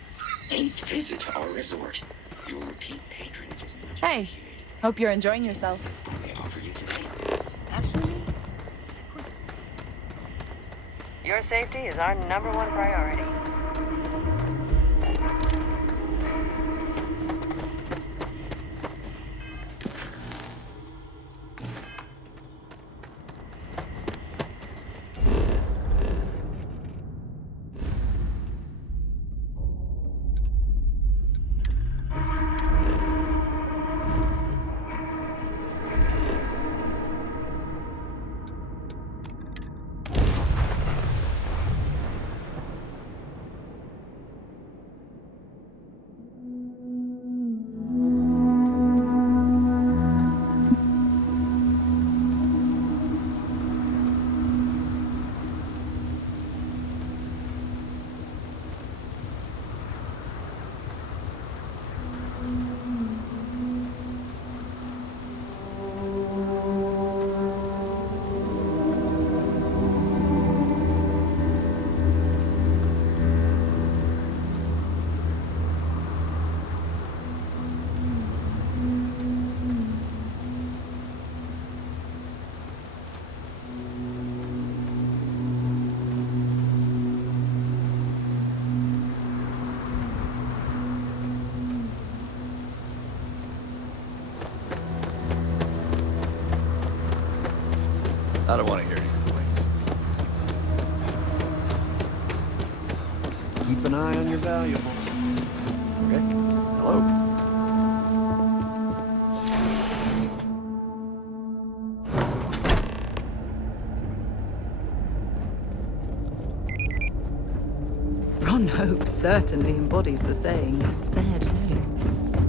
8th visit to our resort. Your repeat patronage is much Hey, hope you're enjoying yourself. I may offer you today. Your safety is our #1 priority. I don't want to hear any complaints. Keep an eye on your valuables. Okay? Hello? Ron Hope certainly embodies the saying, spared no expense.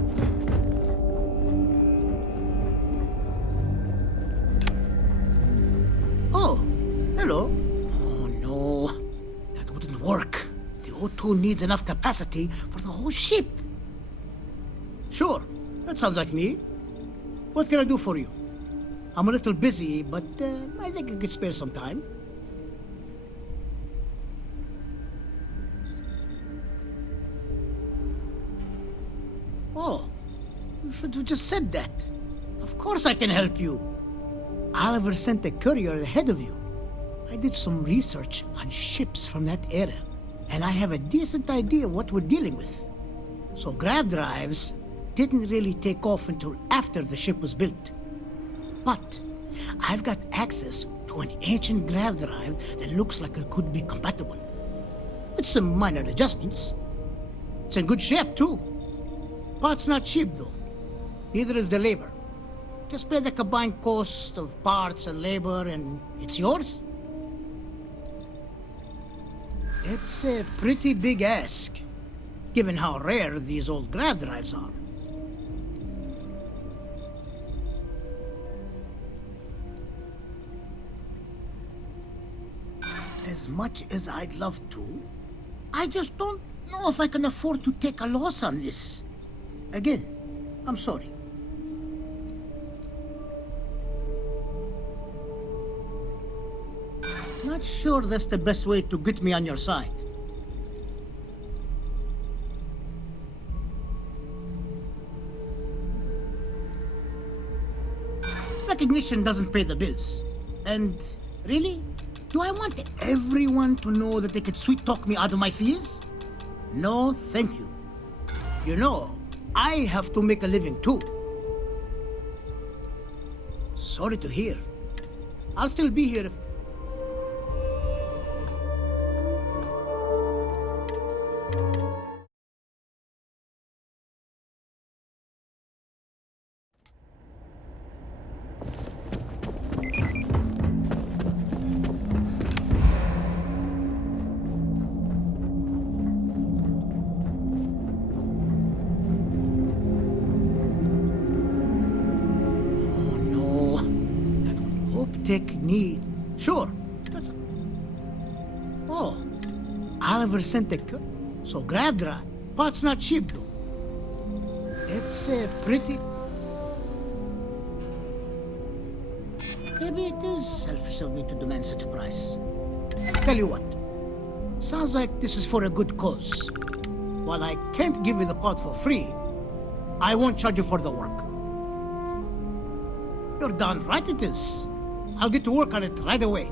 Oh, hello. Oh, no. That wouldn't work. The O2 needs enough capacity for the whole ship. Sure, that sounds like me. What can I do for you? I'm a little busy, but I think I could spare some time. Oh, you should have just said that. Of course I can help you. Oliver sent a courier ahead of you. I did some research on ships from that era, and I have a decent idea what we're dealing with. So grav drives didn't really take off until after the ship was built. But I've got access to an ancient grav drive that looks like it could be compatible. With some minor adjustments. It's in good shape, too. Parts not cheap, though. Neither is the labor. Just pay the combined cost of parts and labor, and it's yours. It's a pretty big ask, given how rare these old grav drives are. As much as I'd love to, I just don't know if I can afford to take a loss on this. Again, I'm sorry. Not sure that's the best way to get me on your side. Recognition doesn't pay the bills. And really, do I want everyone to know that they could sweet-talk me out of my fees? No, thank you. You know, I have to make a living too. Sorry to hear. I'll still be here if... technique. Sure. That's... Oh. Oliver sent a... So grab drive. Part's not cheap, though. It's pretty... Maybe it is selfish of me to demand such a price. Tell you what. Sounds like this is for a good cause. While I can't give you the part for free, I won't charge you for the work. You're darn right it is. I'll get to work on it right away.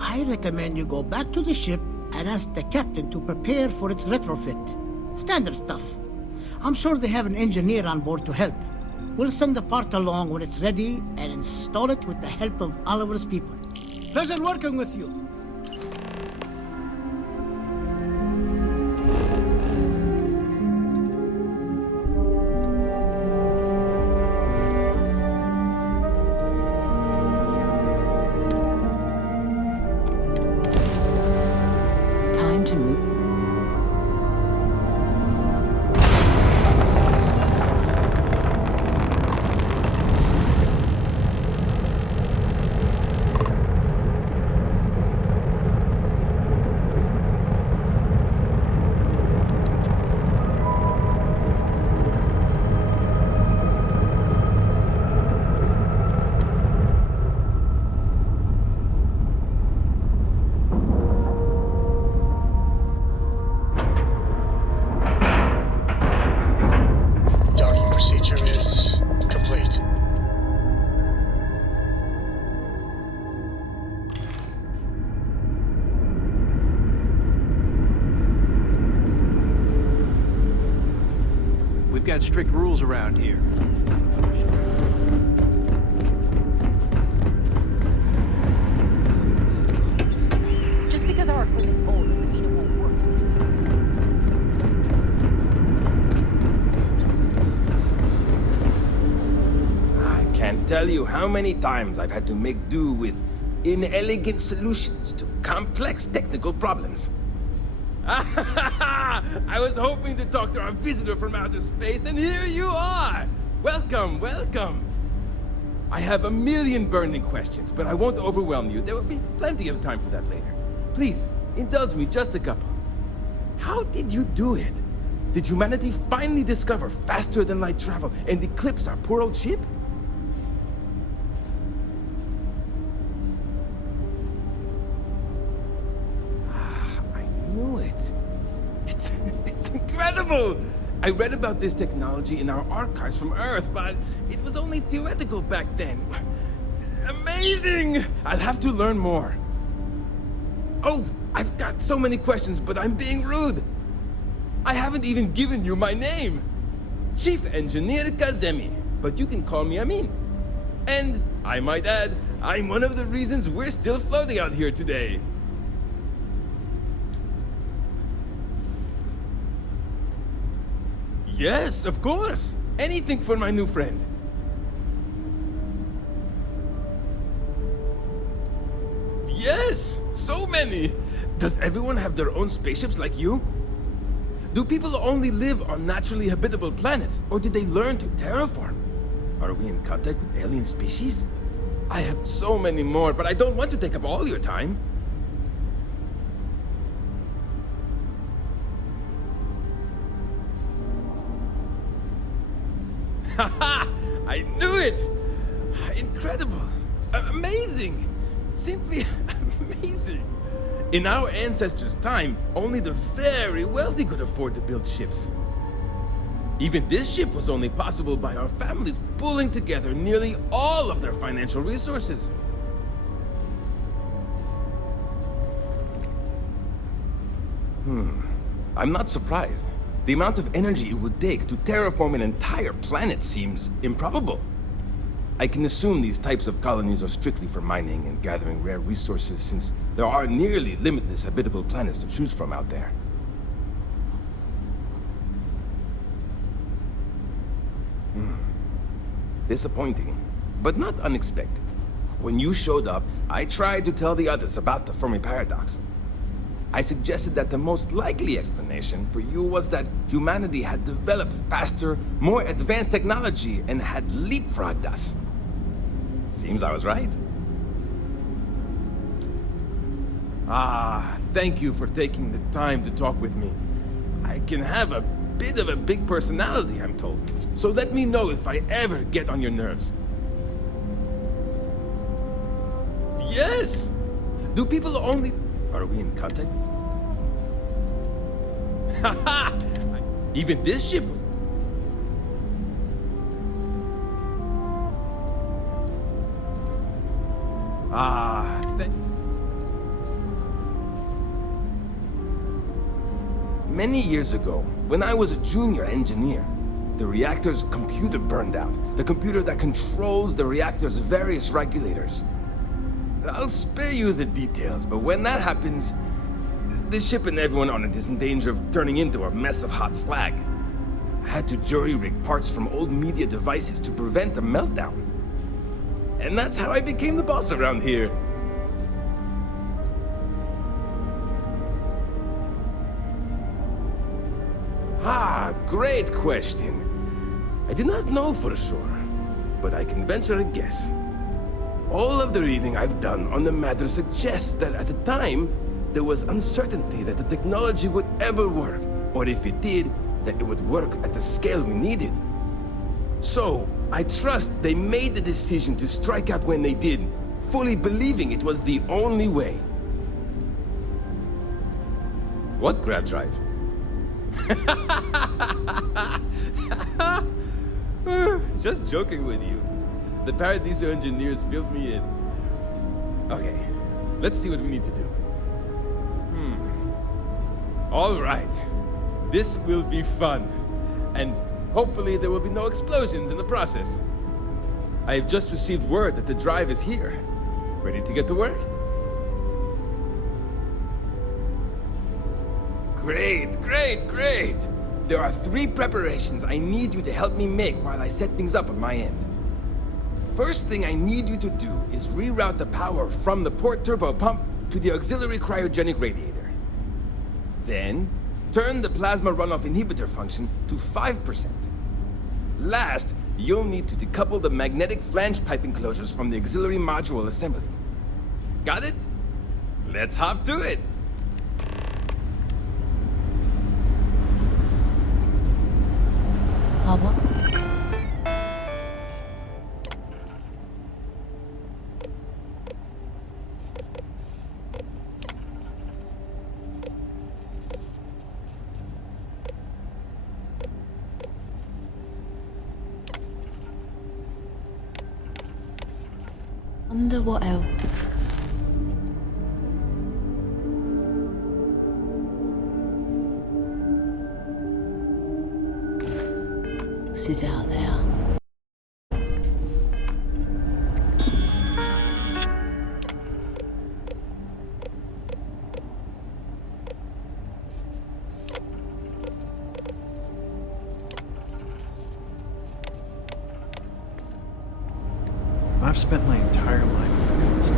I recommend you go back to the ship and ask the captain to prepare for its retrofit. Standard stuff. I'm sure they have an engineer on board to help. We'll send the part along when it's ready and install it with the help of Oliver's people. Pleasure working with you. Time to move. Procedure is complete. We've got strict rules around here. Just because our equipment's old doesn't mean it won't work to take Can't tell you how many times I've had to make do with inelegant solutions to complex technical problems. I was hoping to talk to our visitor from outer space, and here you are! Welcome, welcome! I have a million burning questions, but I won't overwhelm you. There will be plenty of time for that later. Please, indulge me just a couple. How did you do it? Did humanity finally discover faster than light travel and eclipse our poor old ship? It's incredible! I read about this technology in our archives from Earth, but it was only theoretical back then. Amazing! I'll have to learn more. Oh, I've got so many questions, but I'm being rude. I haven't even given you my name. Chief Engineer Kazemi, but you can call me Amin. And, I might add, I'm one of the reasons we're still floating out here today. Yes, of course. Anything for my new friend. Yes, so many. Does everyone have their own spaceships like you? Do people only live on naturally habitable planets, or did they learn to terraform? Are we in contact with alien species? I have so many more, but I don't want to take up all your time. Haha! I knew it! Incredible! Amazing! Simply amazing! In our ancestors' time, only the very wealthy could afford to build ships. Even this ship was only possible by our families pulling together nearly all of their financial resources. I'm not surprised. The amount of energy it would take to terraform an entire planet seems improbable. I can assume these types of colonies are strictly for mining and gathering rare resources, since there are nearly limitless habitable planets to choose from out there. Disappointing, but not unexpected. When you showed up, I tried to tell the others about the Fermi paradox. I suggested that the most likely explanation for you was that humanity had developed faster, more advanced technology and had leapfrogged us. Seems I was right. Ah, thank you for taking the time to talk with me. I can have a bit of a big personality, I'm told. So let me know if I ever get on your nerves. Yes! Do people only... Are we in contact? Haha! Even this ship was... Ah, Many years ago, when I was a junior engineer, the reactor's computer burned out. The computer that controls the reactor's various regulators. I'll spare you the details, but when that happens, the ship and everyone on it is in danger of turning into a mess of hot slag. I had to jury-rig parts from old media devices to prevent a meltdown. And that's how I became the boss around here. Ah, great question. I do not know for sure, but I can venture a guess. All of the reading I've done on the matter suggests that at the time, there was uncertainty that the technology would ever work, or if it did, that it would work at the scale we needed. So, I trust they made the decision to strike out when they did, fully believing it was the only way. What grab drive? Just joking with you. The Paradiso engineers filled me in. Okay, let's see what we need to do. All right. This will be fun. And hopefully there will be no explosions in the process. I have just received word that the drive is here. Ready to get to work? Great, great, great! There are 3 preparations I need you to help me make while I set things up on my end. First thing I need you to do is reroute the power from the port turbo pump to the auxiliary cryogenic radiator. Then, turn the plasma runoff inhibitor function to 5%. Last, you'll need to decouple the magnetic flange pipe enclosures from the auxiliary module assembly. Got it? Let's hop to it! Wonder what else. This is out there. I've spent my entire life with the ghost.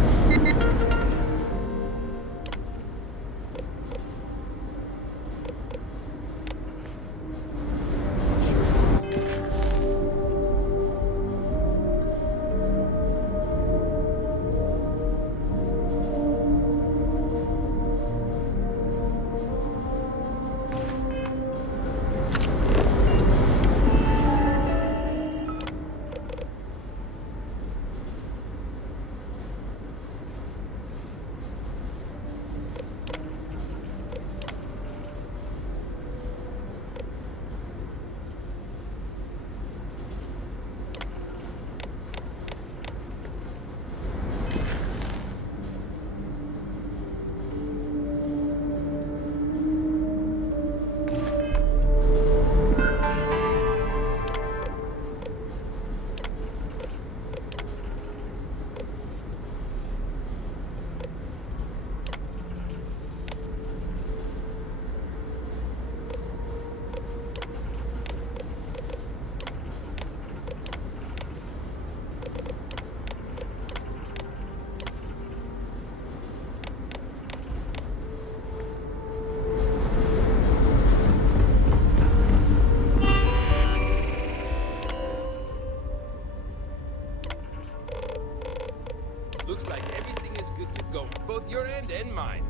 looks like everything is good to go, both your end and mine.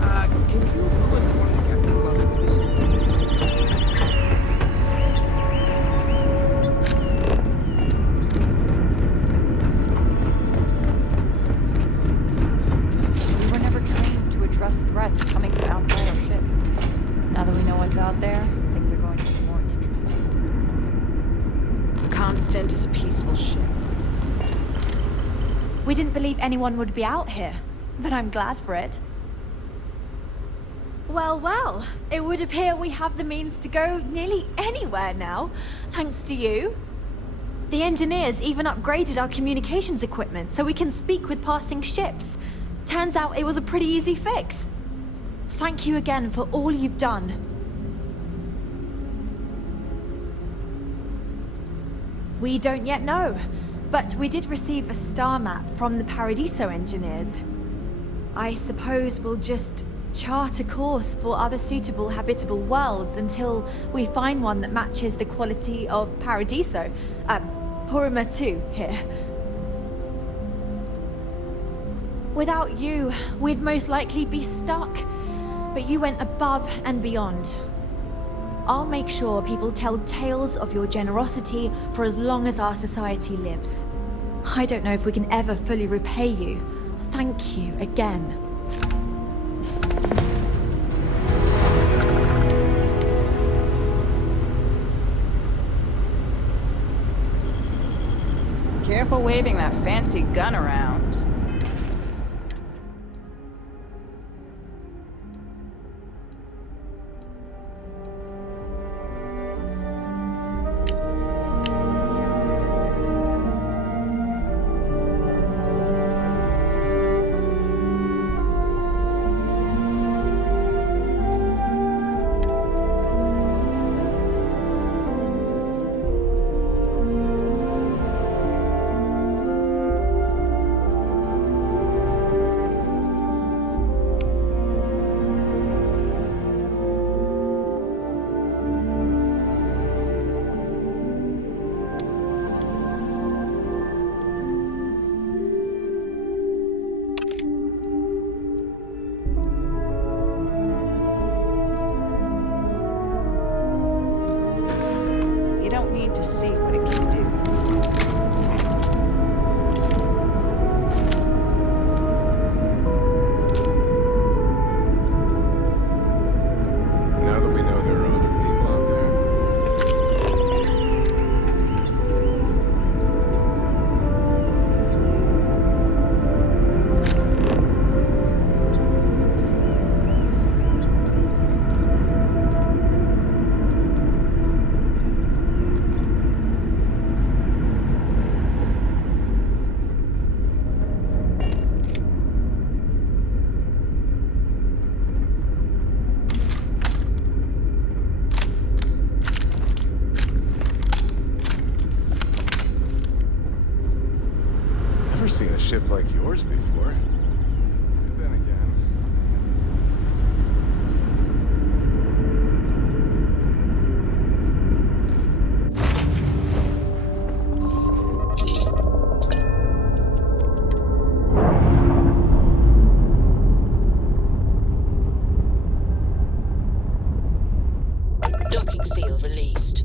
Can you go inform the captain about the mission? We were never trained to address threats coming from outside our ship. Now that we know what's out there, things are going to be more interesting. Constant is a peaceful ship. We didn't believe anyone would be out here, but I'm glad for it. Well, well, it would appear we have the means to go nearly anywhere now, thanks to you. The engineers even upgraded our communications equipment so we can speak with passing ships. Turns out it was a pretty easy fix. Thank you again for all you've done. We don't yet know, but we did receive a star map from the Paradiso engineers. I suppose we'll just chart a course for other suitable habitable worlds until we find one that matches the quality of Paradiso. Purima 2 here. Without you, we'd most likely be stuck. But you went above and beyond. I'll make sure people tell tales of your generosity for as long as our society lives. I don't know if we can ever fully repay you. Thank you again. Careful waving that fancy gun around. To see what it can do. Now that we know there are other people out seen a ship like yours before. Then again... Docking seal released.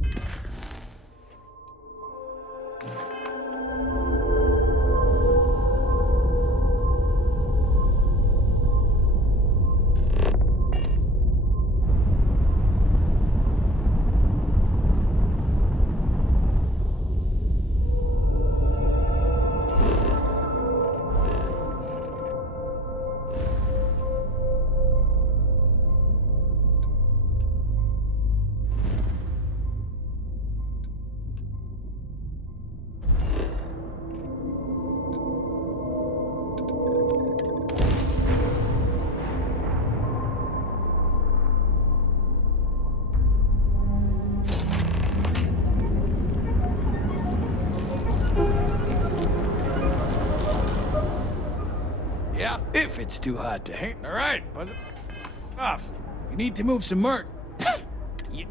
Yeah, if it's too hot to hang. All right, buzz it off. You need to move some murk. Yeah.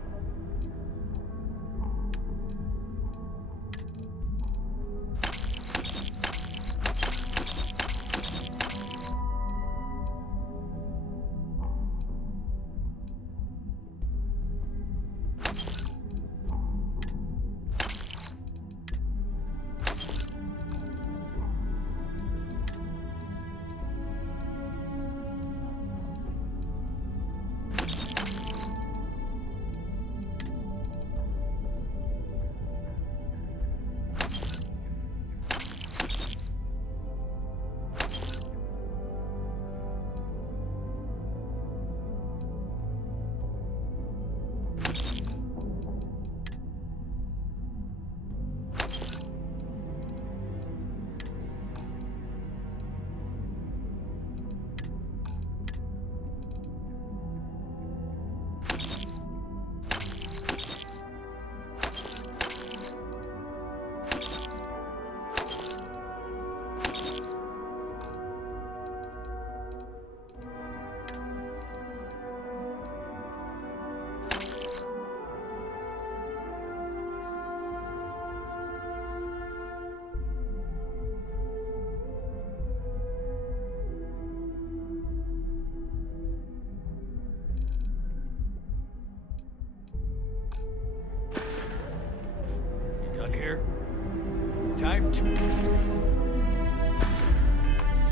Time to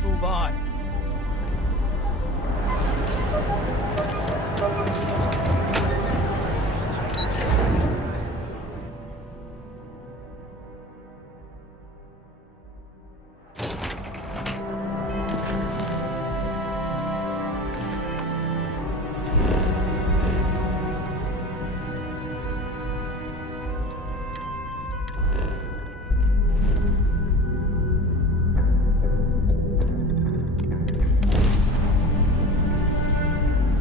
move on.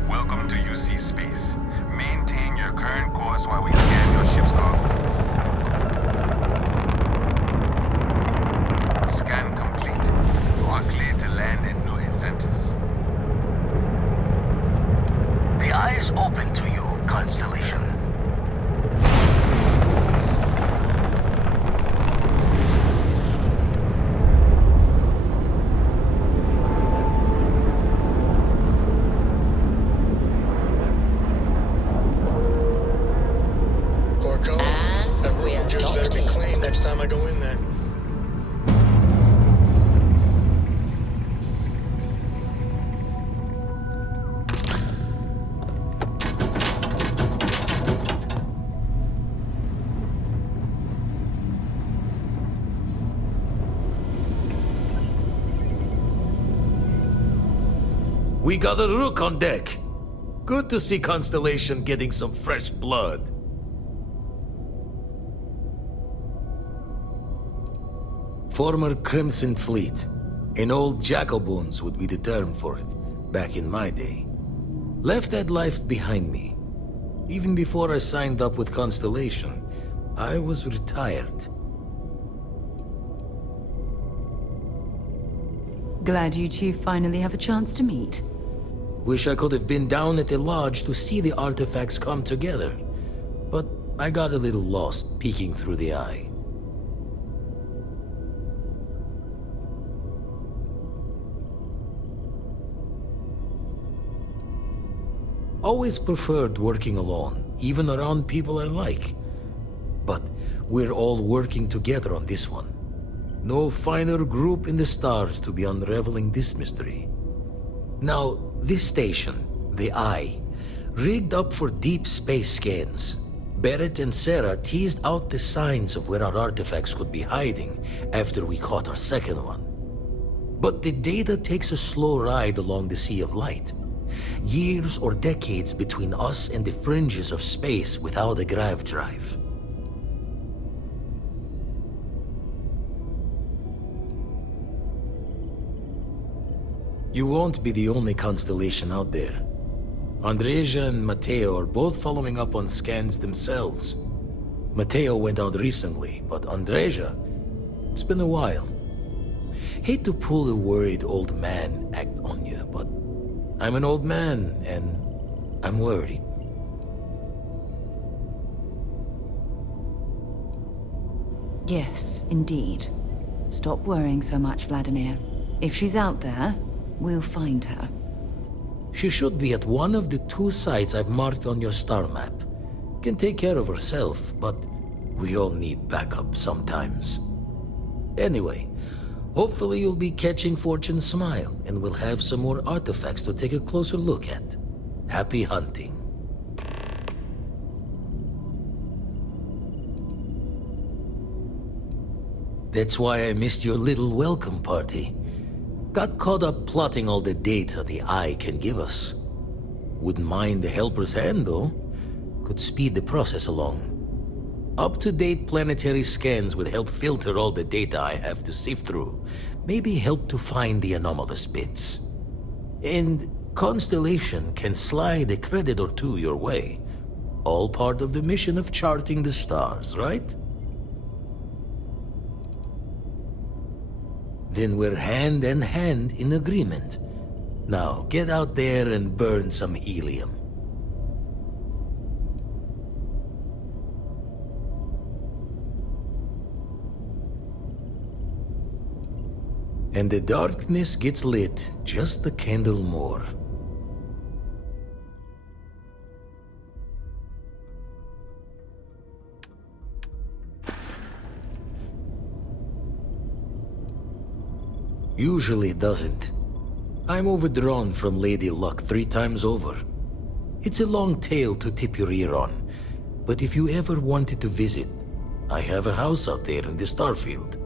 Welcome to UC Space. Maintain your current course while we scan your ship's log. Scan complete. You are cleared to land in New Atlantis. The eye is open to you, Constellation. That room of yours better be clean next time I go in there. We got a rook on deck. Good to see Constellation getting some fresh blood. Former Crimson Fleet. An old jackalbones would be the term for it, back in my day. Left that life behind me. Even before I signed up with Constellation, I was retired. Glad you two finally have a chance to meet. Wish I could have been down at the lodge to see the artifacts come together. But I got a little lost peeking through the eye. Always preferred working alone, even around people I like. But we're all working together on this one. No finer group in the stars to be unraveling this mystery. Now, this station, the Eye, rigged up for deep space scans. Barrett and Sarah teased out the signs of where our artifacts could be hiding after we caught our second one. But the data takes a slow ride along the Sea of Light. Years or decades between us and the fringes of space without a grav drive. You won't be the only constellation out there. Andreja and Matteo are both following up on scans themselves. Matteo went out recently, but Andreja, it's been a while. Hate to pull a worried old man act on you, but I'm an old man, and I'm worried. Yes, indeed. Stop worrying so much, Vladimir. If she's out there, we'll find her. She should be at one of the 2 sites I've marked on your star map. Can take care of herself, but we all need backup sometimes. Anyway, hopefully you'll be catching Fortune's smile, and we'll have some more artifacts to take a closer look at. Happy hunting. That's why I missed your little welcome party. Got caught up plotting all the data the Eye can give us. Wouldn't mind the helper's hand, though. Could speed the process along. Up-to-date planetary scans would help filter all the data I have to sift through. Maybe help to find the anomalous bits. And Constellation can slide a credit or 2 your way. All part of the mission of charting the stars, right? Then we're hand in hand in agreement. Now, get out there and burn some helium. And the darkness gets lit just a candle more. Usually doesn't. I'm overdrawn from Lady Luck 3 times over. It's a long tale to tip your ear on, but if you ever wanted to visit, I have a house out there in the Starfield.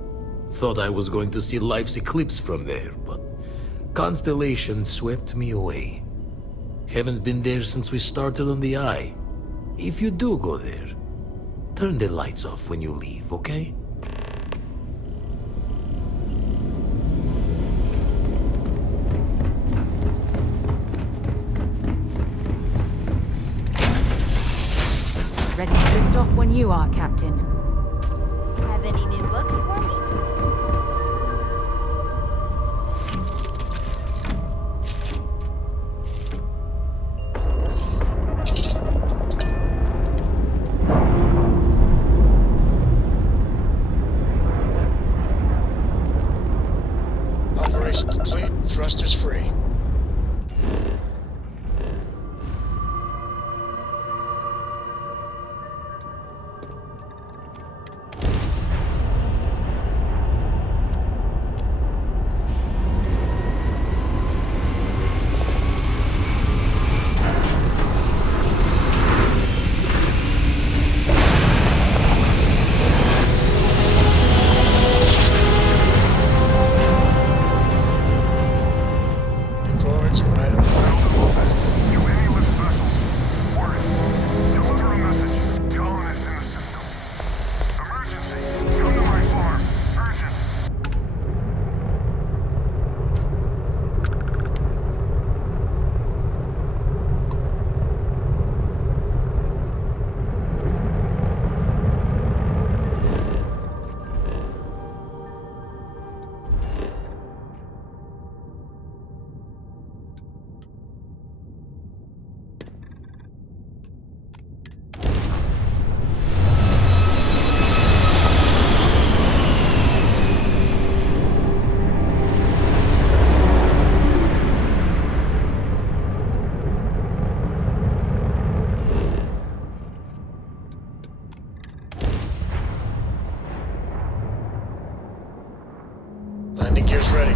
Thought I was going to see life's eclipse from there, but constellations swept me away. Haven't been there since we started on the Eye. If you do go there, turn the lights off when you leave, okay? Ready to drift off when you are, Captain. Have any new books for me? Operation complete. Thrusters free. Landing gear's ready.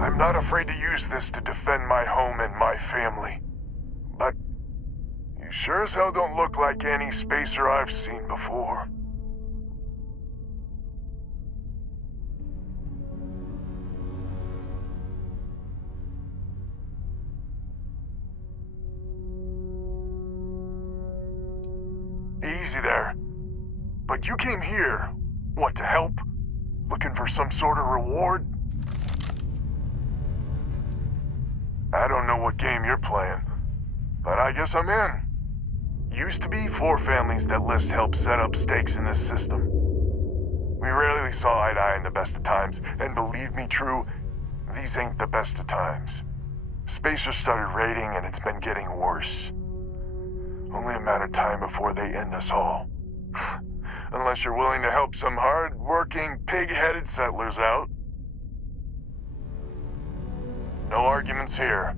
I'm not afraid to use this to defend my home and my family. But you sure as hell don't look like any spacer I've seen before. Easy there. But you came here, what, to help? Looking for some sort of reward? I don't know what game you're playing, but I guess I'm in. Used to be 4 families that List helped set up stakes in this system. We rarely saw eye to eye in the best of times, and believe me, True, these ain't the best of times. Spacers started raiding, and it's been getting worse. Only a matter of time before they end us all. Unless you're willing to help some hard-working, pig-headed settlers out. No arguments here.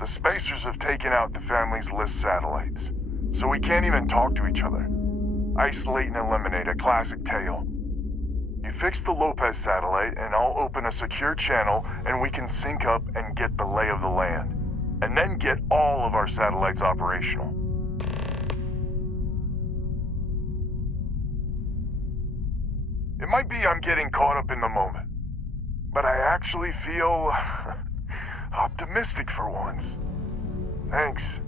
The Spacers have taken out the family's List satellites, so we can't even talk to each other. Isolate and eliminate, a classic tale. You fix the Lopez satellite, and I'll open a secure channel, and we can sync up and get the lay of the land. And then get all of our satellites operational. It might be I'm getting caught up in the moment, but I actually feel optimistic for once. Thanks.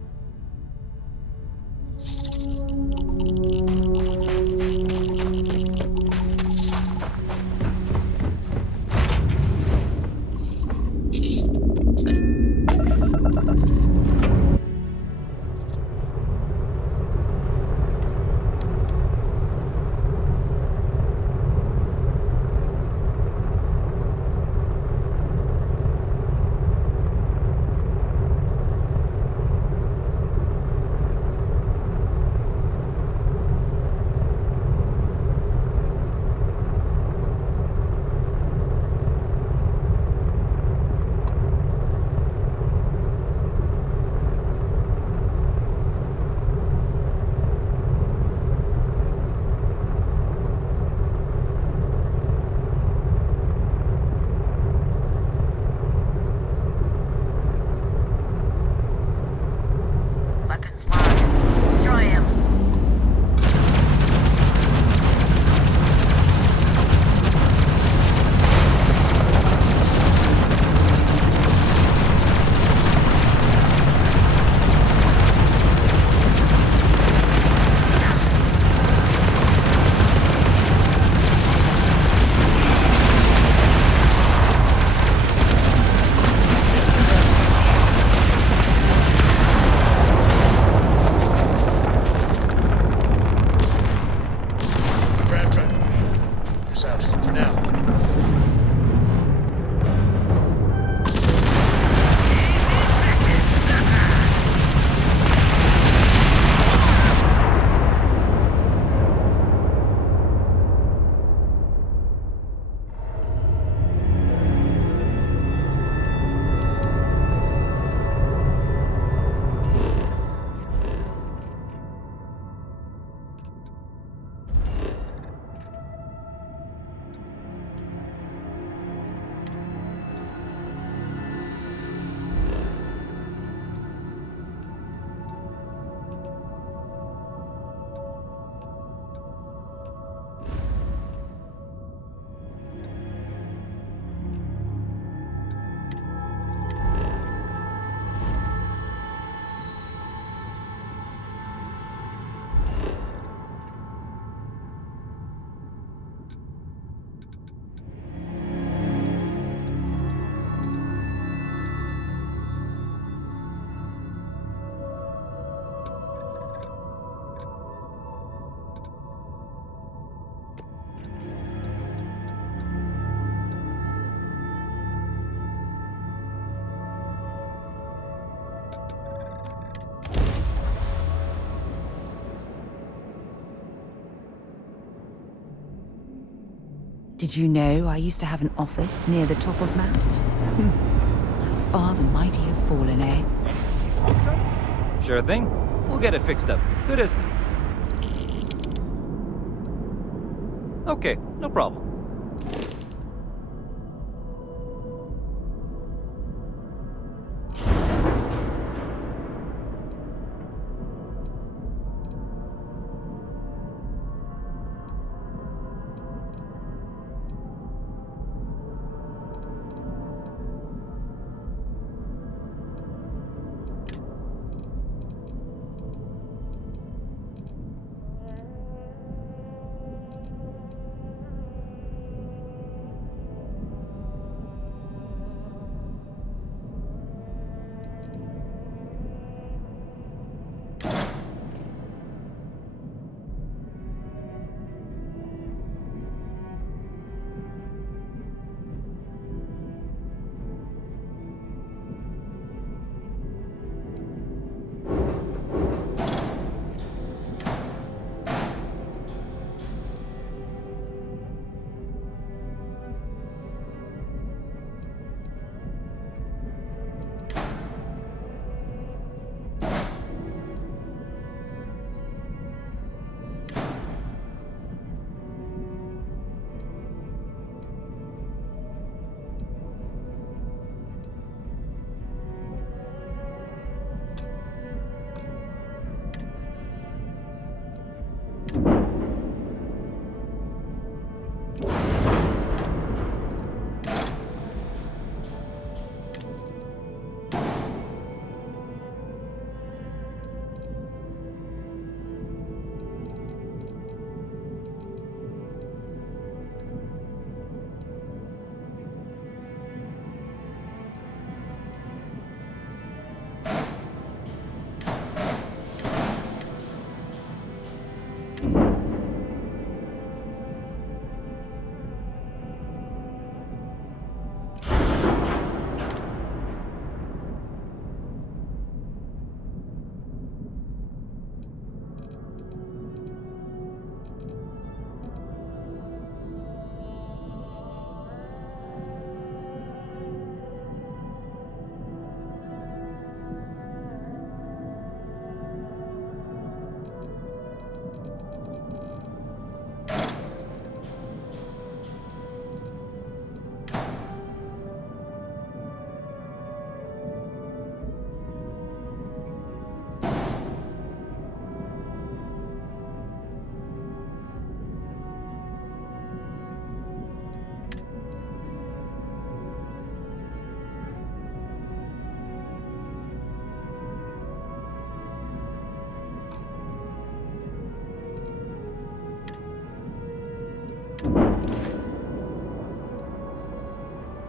Did you know I used to have an office near the top of mast? How far the mighty have fallen, eh? Sure thing. We'll get it fixed up. Good as new. Okay, no problem.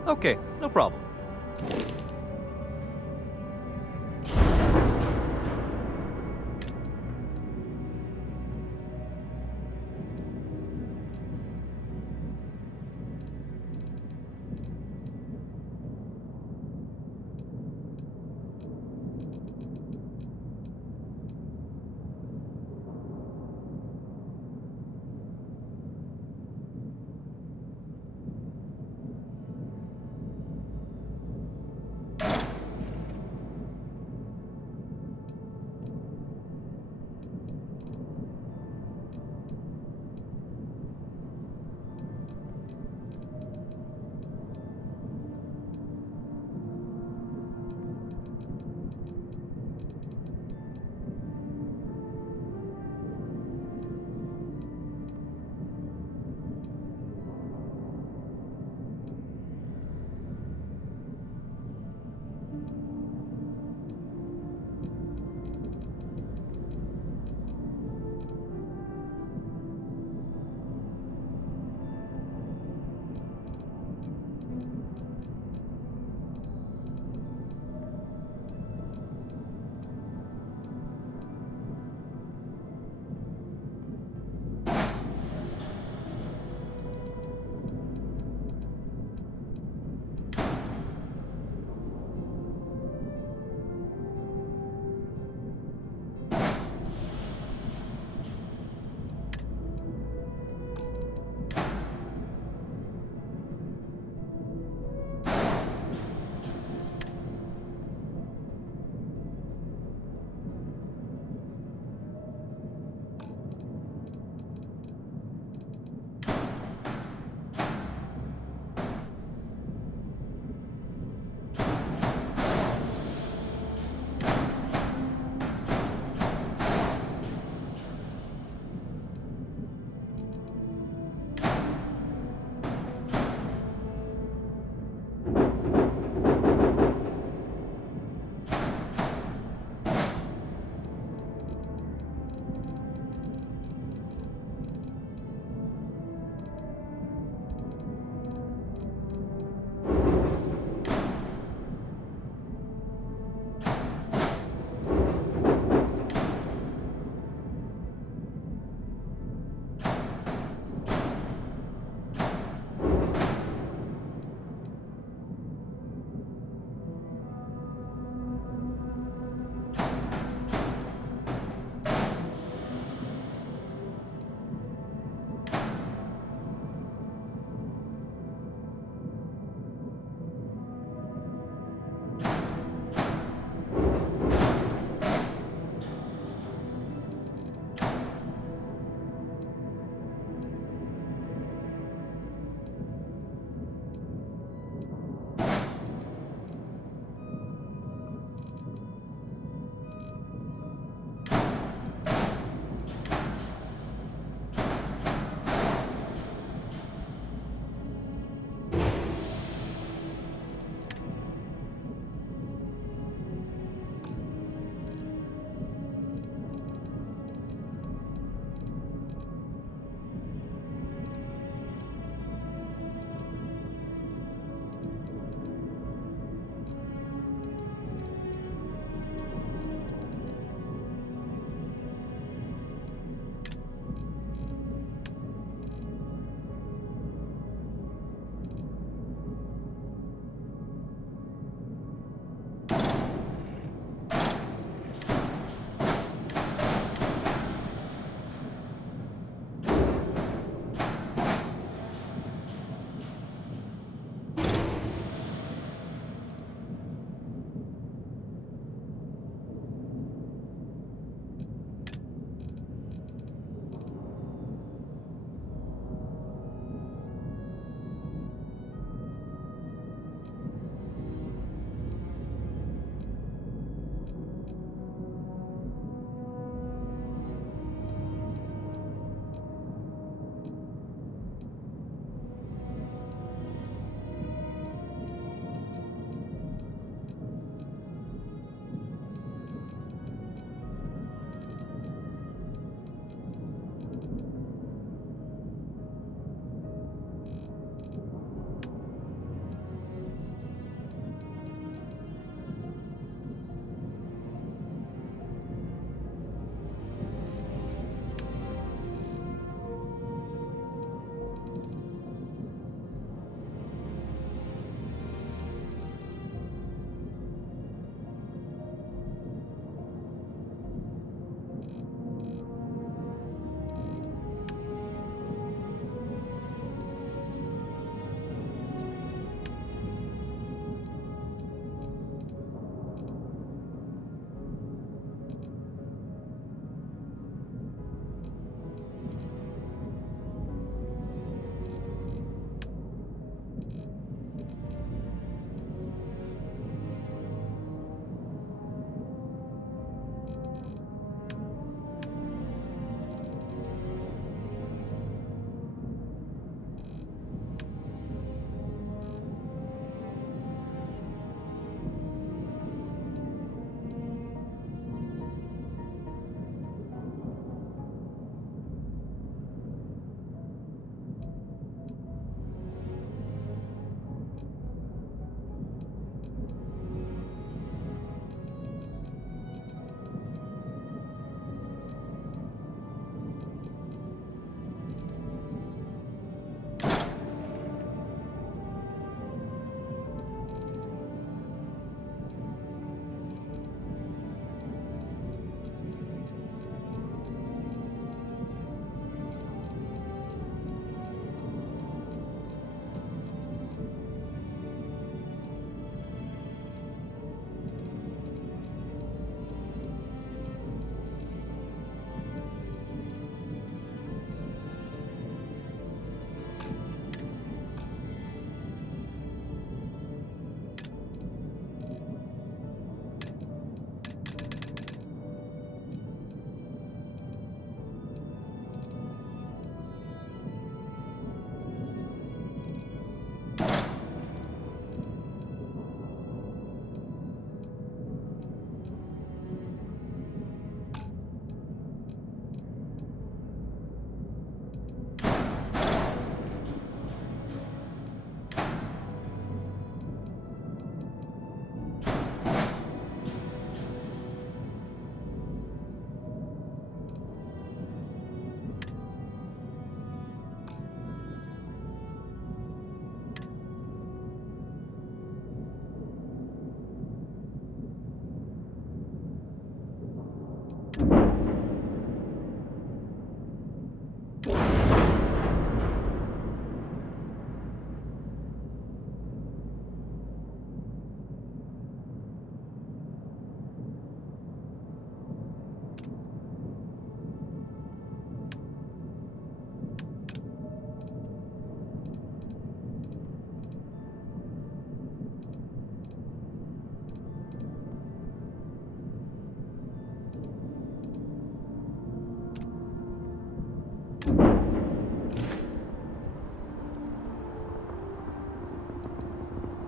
Okay, no problem.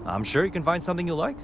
I'm sure you can find something you like.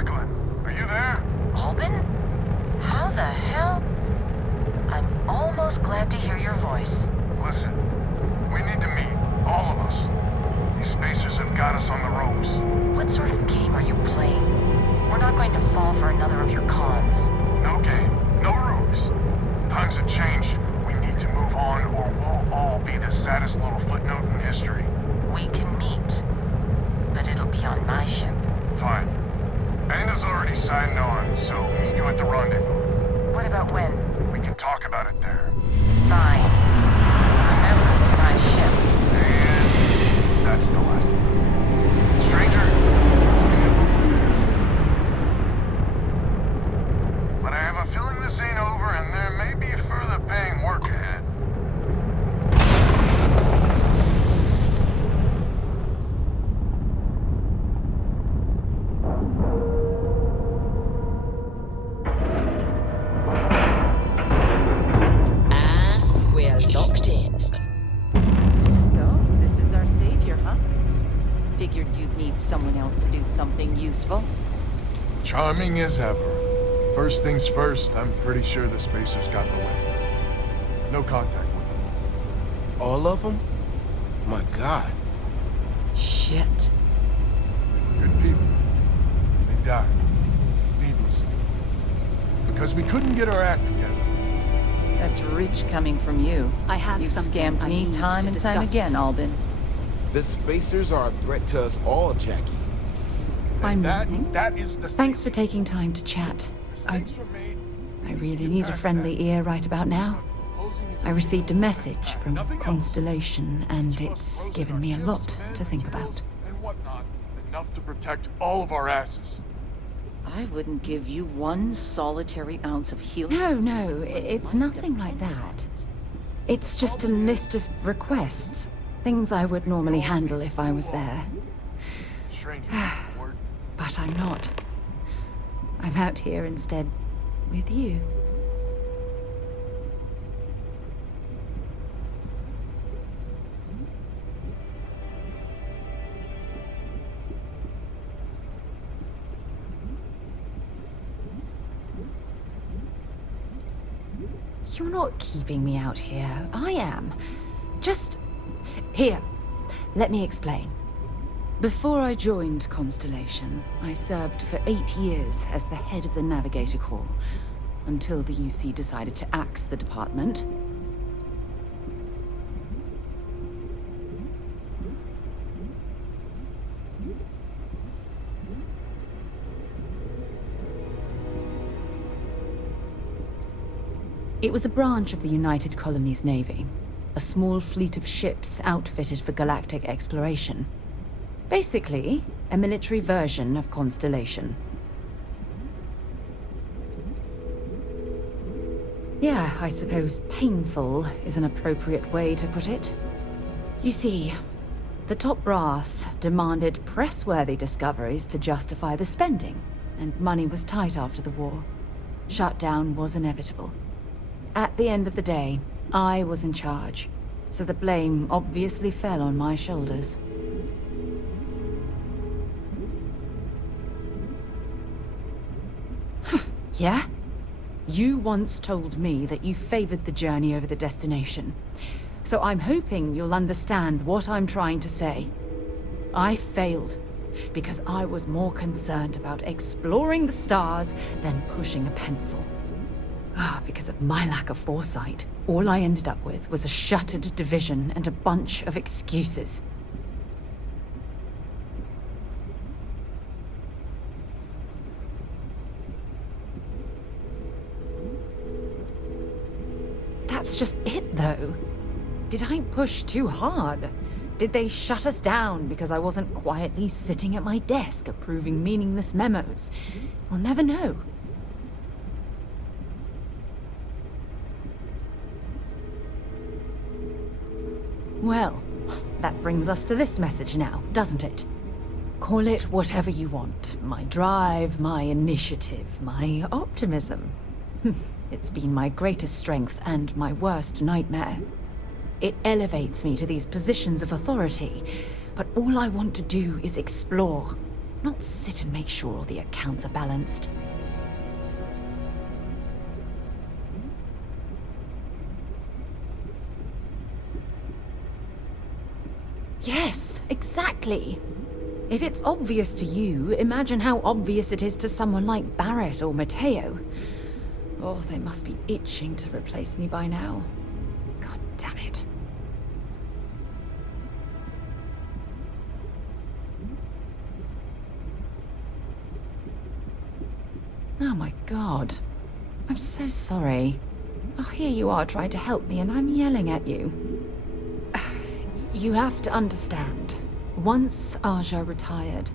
Jacqueline, are you there? Albin? How the hell? I'm almost glad to hear your voice. Listen, we need to meet, all of us. These spacers have got us on the ropes. What sort of game are you playing? We're not going to fall for another of your cons. No game, no rubes. Times have changed. We need to move on or we'll all be the saddest little footnote in history. We can meet, but it'll be on my ship. Fine. Anna's already signed on, so meet you at the rendezvous. What about when? We can talk about it there. Fine. Remember, it's my ship. And that's the last. Stranger, but I have a feeling this ain't over and there may be further paying work ahead. And we're locked in. So, this is our savior, huh? Figured you'd need someone else to do something useful. Charming as ever. First things first, I'm pretty sure the Spacers got the wings. No contact with them. All of them? My God. Shit. They were good people. They died. Needlessly. Because we couldn't get our act together. That's rich coming from you. I have You've something scammed I me need time to and time discuss again, with you. Albin. The Spacers are a threat to us all, Jackie. I'm listening. That is the Thanks for taking time to chat. I really need a friendly ear right about now. I received a message from Constellation, and it's given me a lot to think about. And whatnot. Enough to protect all of our asses. I wouldn't give you one solitary ounce of healing. No, it's nothing like that. It's just a list of requests. Things I would normally handle if I was there. But I'm not. I'm out here instead with you. You're not keeping me out here. I am. Just... Here. Let me explain. Before I joined Constellation, I served for 8 years as the head of the Navigator Corps, until the UC decided to axe the department. It was a branch of the United Colonies Navy, a small fleet of ships outfitted for galactic exploration. Basically, a military version of Constellation. Yeah, I suppose painful is an appropriate way to put it. You see, the top brass demanded press-worthy discoveries to justify the spending, and money was tight after the war. Shutdown was inevitable. At the end of the day, I was in charge, so the blame obviously fell on my shoulders. Yeah? You once told me that you favored the journey over the destination. So I'm hoping you'll understand what I'm trying to say. I failed because I was more concerned about exploring the stars than pushing a pencil. Because of my lack of foresight, all I ended up with was a shattered division and a bunch of excuses. That's just it, though. Did I push too hard? Did they shut us down because I wasn't quietly sitting at my desk approving meaningless memos? We'll never know. Well, that brings us to this message now, doesn't it? Call it whatever you want. My drive, my initiative, my optimism. It's been my greatest strength and my worst nightmare. It elevates me to these positions of authority, but all I want to do is explore. not sit and make sure all the accounts are balanced. Yes, exactly. If it's obvious to you, imagine how obvious it is to someone like Barrett or Mateo. Oh, they must be itching to replace me by now. God damn it. Oh my god. I'm so sorry. Oh, here you are trying to help me and I'm yelling at you. You have to understand. Once Aja retired,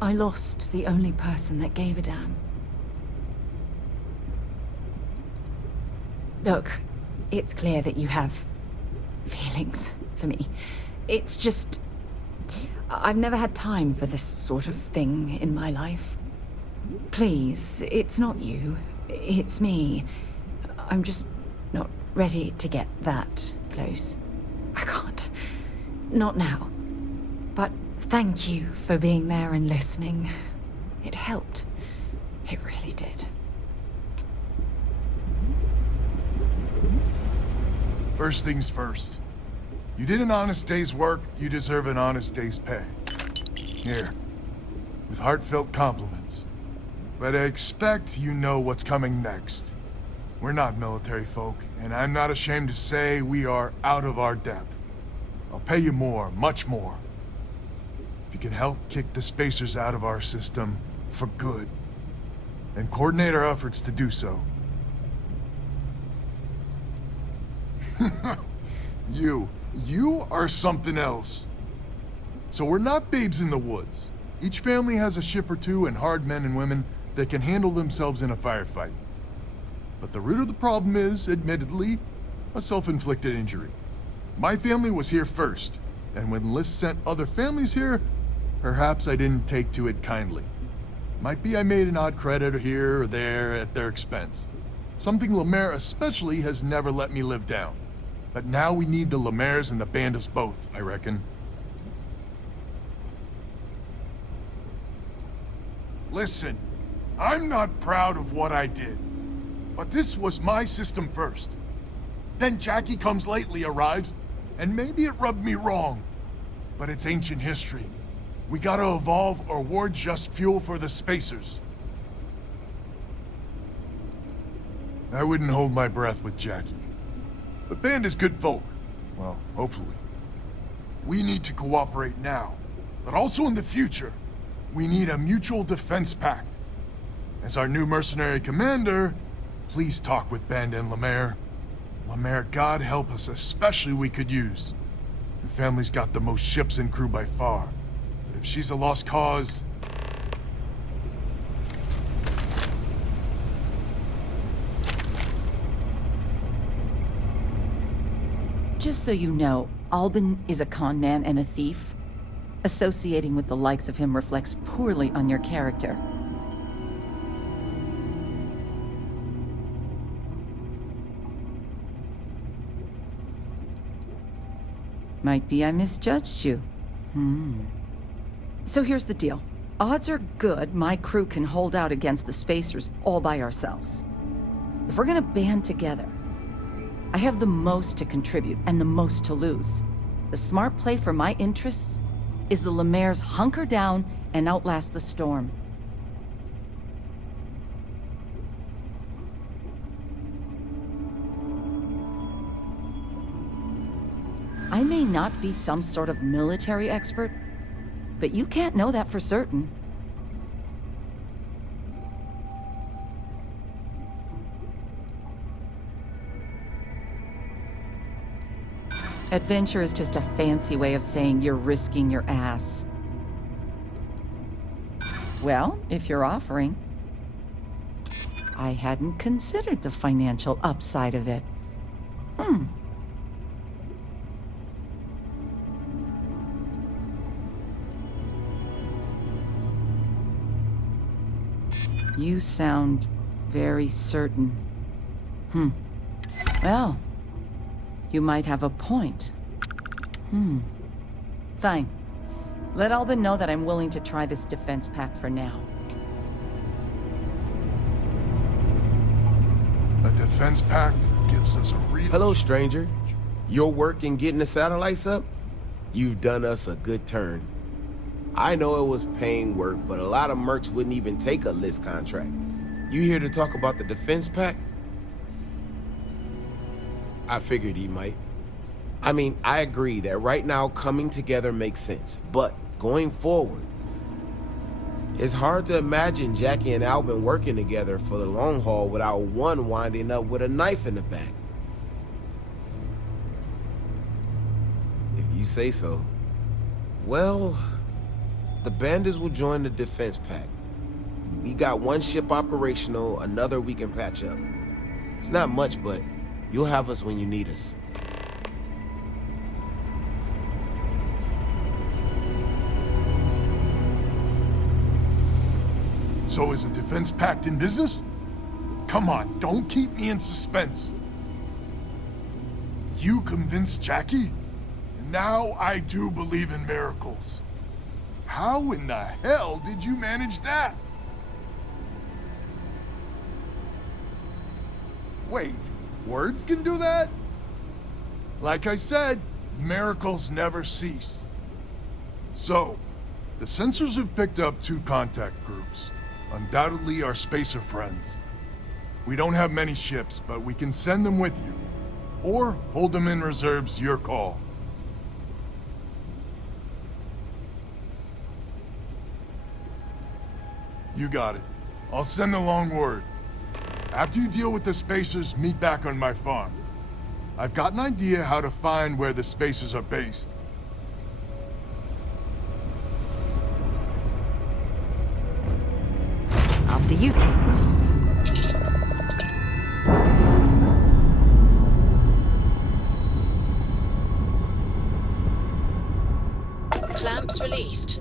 I lost the only person that gave a damn. Look, it's clear that you have feelings for me. It's just... I've never had time for this sort of thing in my life. Please, it's not you. It's me. I'm just not ready to get that close. I can't. Not now. But thank you for being there and listening. It helped. It really did. First things first. You did an honest day's work, you deserve an honest day's pay. Here, with heartfelt compliments. But I expect you know what's coming next. We're not military folk, and I'm not ashamed to say we are out of our depth. I'll pay you more, much more. If you can help kick the spacers out of our system for good, and coordinate our efforts to do so. You are something else. So we're not babes in the woods. Each family has a ship or two and hard men and women that can handle themselves in a firefight. But the root of the problem is, admittedly, a self-inflicted injury. My family was here first, and when Liz sent other families here, perhaps I didn't take to it kindly. Might be I made an odd credit here or there at their expense. Something Lemaire especially has never let me live down. But now we need the Lemaires and the Bandits both, I reckon. Listen, I'm not proud of what I did, but this was my system first. Then Jackie Comes Lately arrives, and maybe it rubbed me wrong, but it's ancient history. We gotta evolve or we're just fuel for the spacers. I wouldn't hold my breath with Jackie. But Band is good folk. Well, hopefully. We need to cooperate now, but also in the future. We need a mutual defense pact. As our new mercenary commander, please talk with Band and Lemaire. Lemaire, God help us, especially we could use. Your family's got the most ships and crew by far. But if she's a lost cause... Just so you know, Albin is a con man and a thief. Associating with the likes of him reflects poorly on your character. Might be I misjudged you. So here's the deal. Odds are good my crew can hold out against the Spacers all by ourselves. If we're gonna band together, I have the most to contribute and the most to lose. The smart play for my interests is the Lemaire's hunker down and outlast the storm. I may not be some sort of military expert, but you can't know that for certain. Adventure is just a fancy way of saying you're risking your ass. Well, if you're offering. I hadn't considered the financial upside of it. You sound very certain. Well, you might have a point. Fine. Let Albin know that I'm willing to try this defense pact for now. A defense pact gives us a real... Hello, stranger. Your work in getting the satellites up? You've done us a good turn. I know it was paying work, but a lot of mercs wouldn't even take a list contract. You here to talk about the defense pact? I figured he might. I mean, I agree that right now coming together makes sense, but going forward, it's hard to imagine Jackie and Albin working together for the long haul without one winding up with a knife in the back. If you say so. Well, the bandits will join the defense pact. We got one ship operational, another we can patch up. It's not much, but you'll have us when you need us. So is the defense pact in business? Come on, don't keep me in suspense. You convinced Jackie? Now I do believe in miracles. How in the hell did you manage that? Wait, words can do that? Like I said, miracles never cease. So, the sensors have picked up 2 contact groups. Undoubtedly our spacer friends. We don't have many ships, but we can send them with you. Or hold them in reserves, your call. You got it. I'll send the long word. After you deal with the spacers, meet back on my farm. I've got an idea how to find where the spacers are based. After you. Clamps released.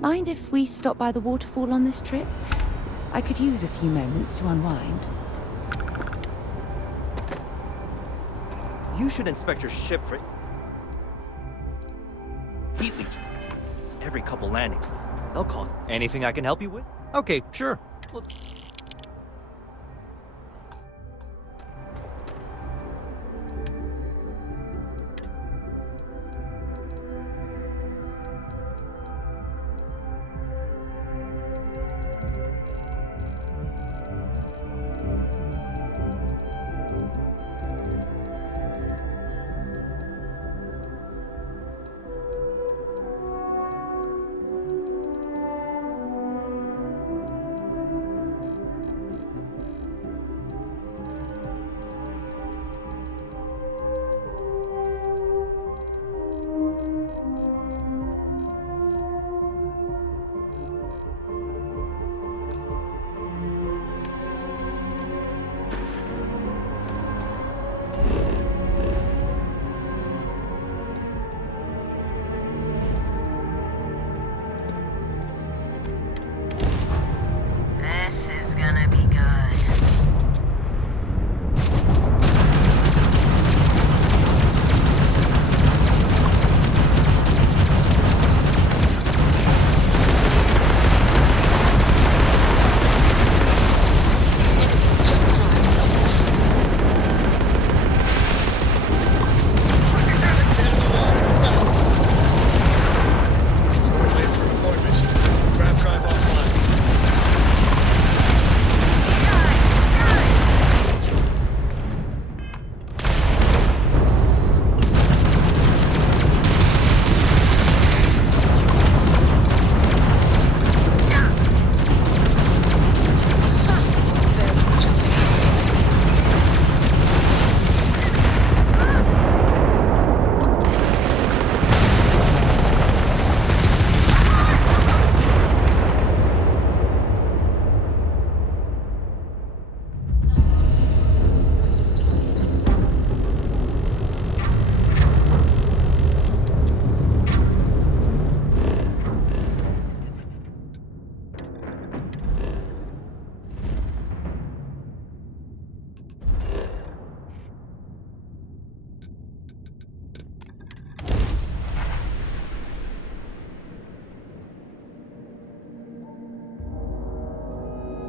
Mind if we stop by the waterfall on this trip? I could use a few moments to unwind. You should inspect your ship for heat leeches. It's every couple landings. They'll cause anything I can help you with? Okay, sure. Well,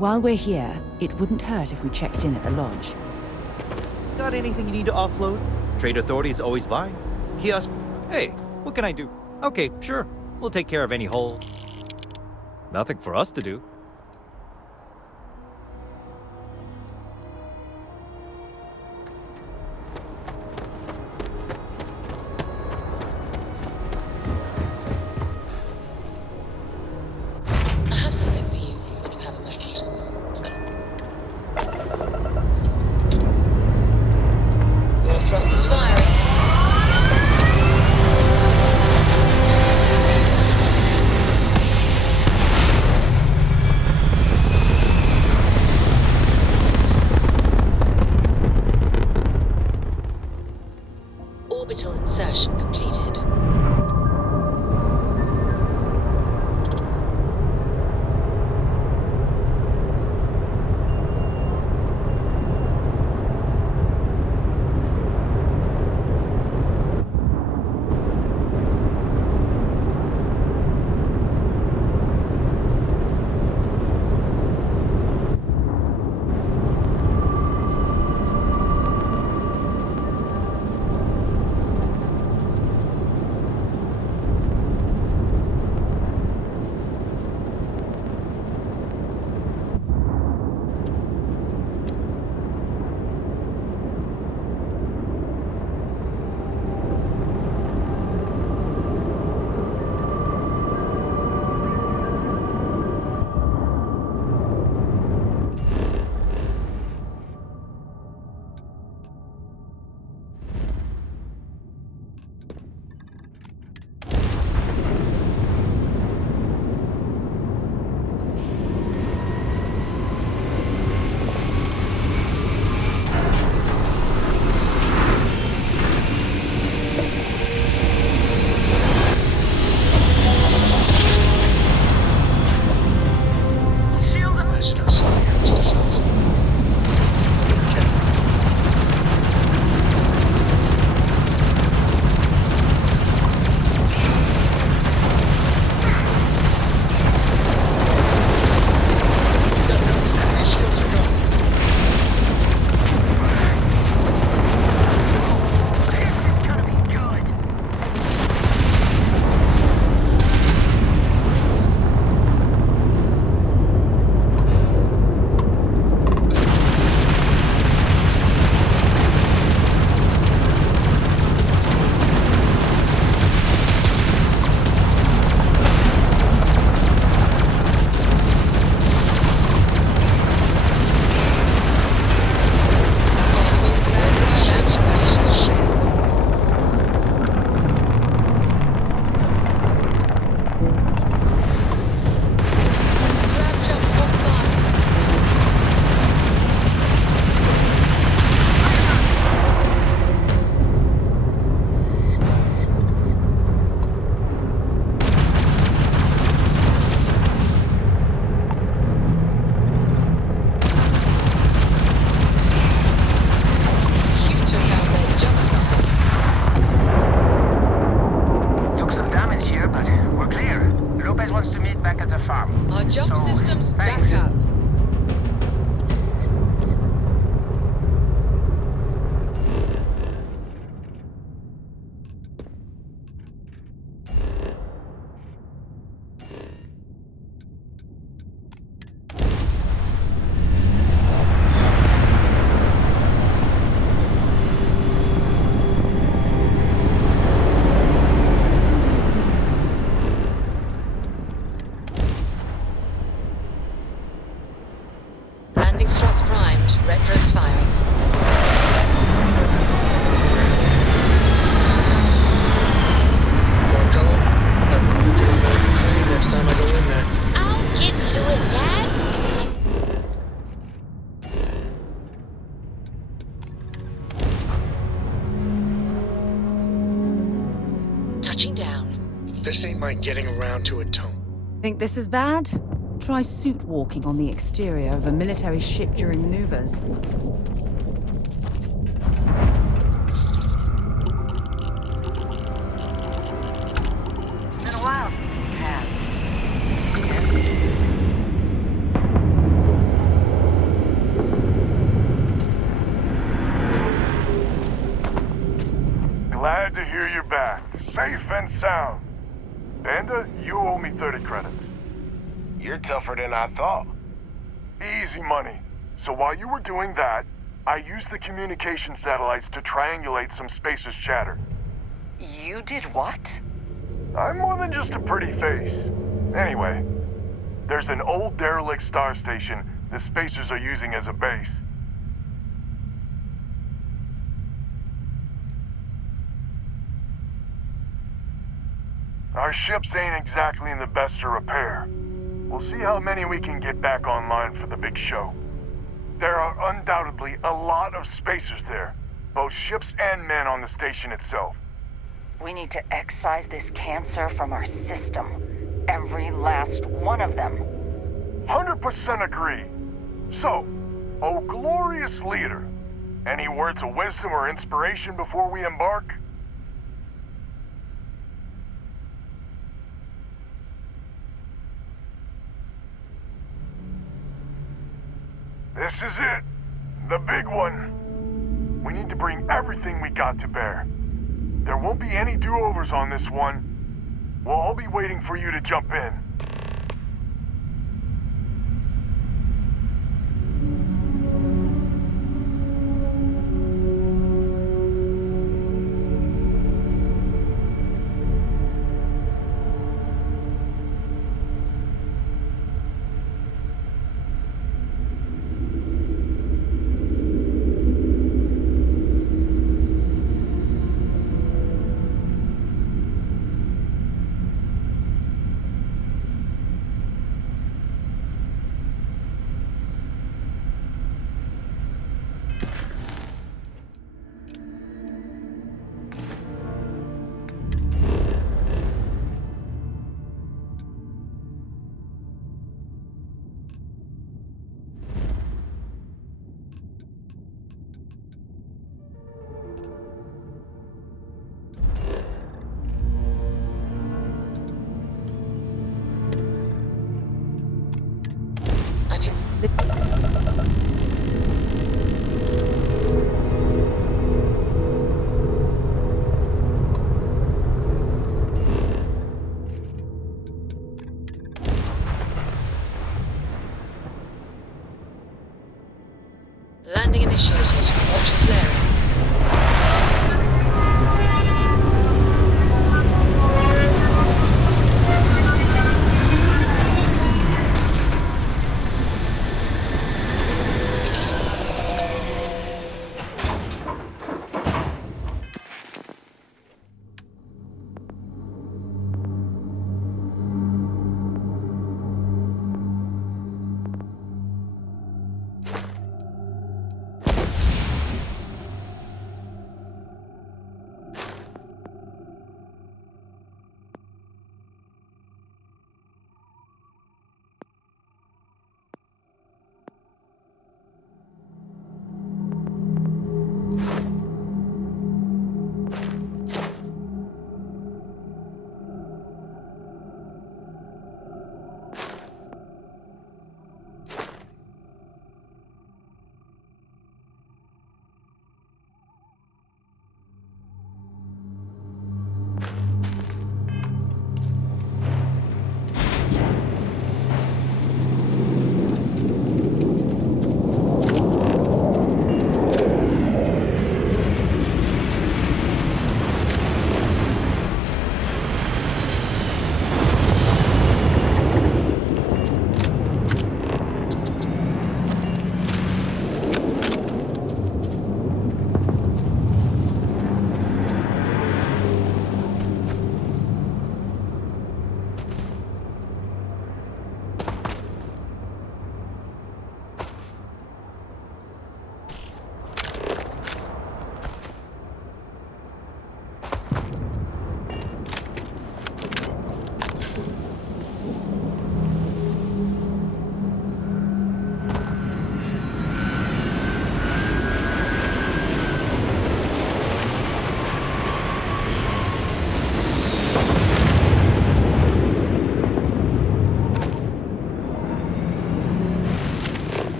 While we're here, it wouldn't hurt if we checked in at the lodge. got anything you need to offload? Trade authorities always buying. Kiosk. Hey, what can I do? Okay, sure. We'll take care of any holes. Nothing for us to do. I have something for you when you have a moment. Your thrust is firing. Orbital insertion completed. This ain't my getting around to it tone. Think this is bad? Try suit walking on the exterior of a military ship during maneuvers. Been a while since we've had. Glad to hear you're back, safe and sound. Panda, you owe me 30 credits. You're tougher than I thought. Easy money. So while you were doing that, I used the communication satellites to triangulate some Spacer's chatter. You did what? I'm more than just a pretty face. Anyway, there's an old derelict star station the Spacers are using as a base. Our ships ain't exactly in the best of repair. We'll see how many we can get back online for the big show. There are undoubtedly a lot of Spacers there, both ships and men on the station itself. We need to excise this cancer from our system. Every last one of them. 100% agree. So, oh glorious leader, any words of wisdom or inspiration before we embark? This is it. The big one. We need to bring everything we got to bear. There won't be any do-overs on this one. We'll all be waiting for you to jump in. Landing initiated. Watch flaring.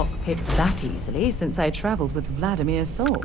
lock-picked that easily since I traveled with Vladimir's soul.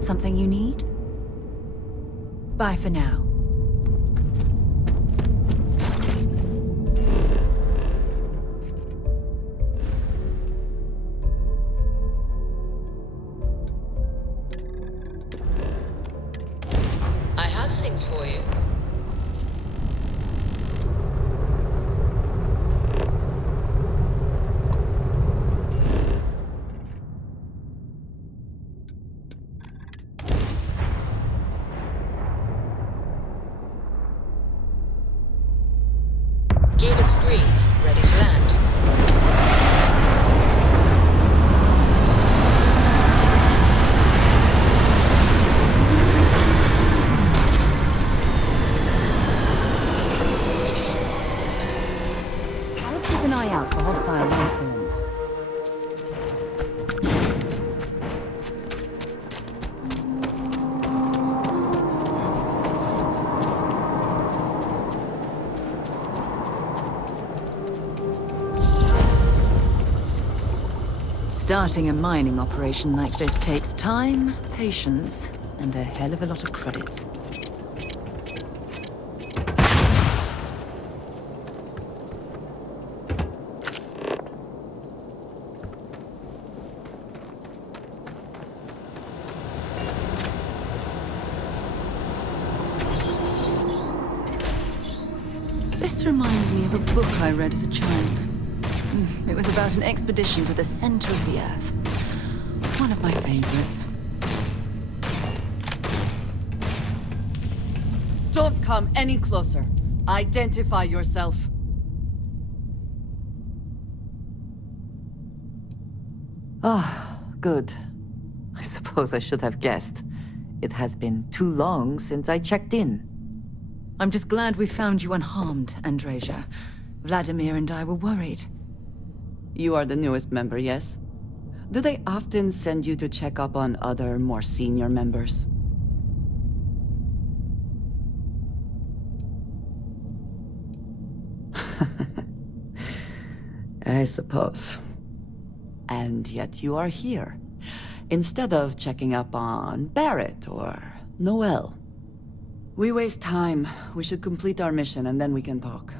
Something you need? Bye for now. I have things for you. Gearbox green, ready to land. I'll keep an eye out for hostile life forms. Starting a mining operation like this takes time, patience, and a hell of a lot of credits. This reminds me of a book I read as a child. It was about an expedition to the center of the Earth. One of my favorites. Don't come any closer. Identify yourself. Ah, good. I suppose I should have guessed. It has been too long since I checked in. I'm just glad we found you unharmed, Andreja. Vladimir and I were worried. You are the newest member, yes? Do they often send you to check up on other, more senior members? I suppose. And yet you are here, instead of checking up on Barrett or Noel. We waste time. We should complete our mission and then we can talk.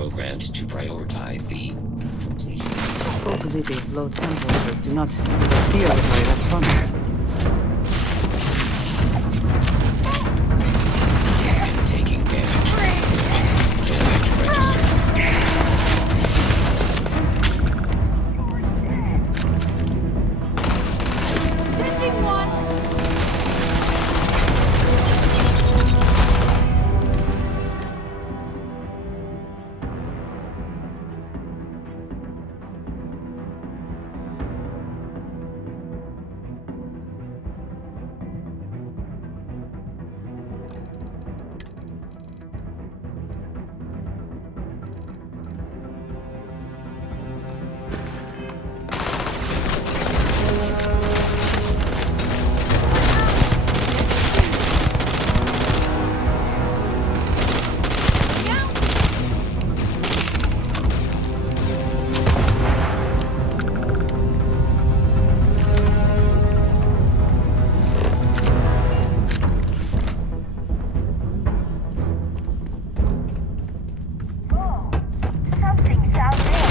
programmed to prioritize the completion. Hopefully the low temperatures do not interfere with my electronics. And taking damage. Damage registered. Sending one! Something's out there.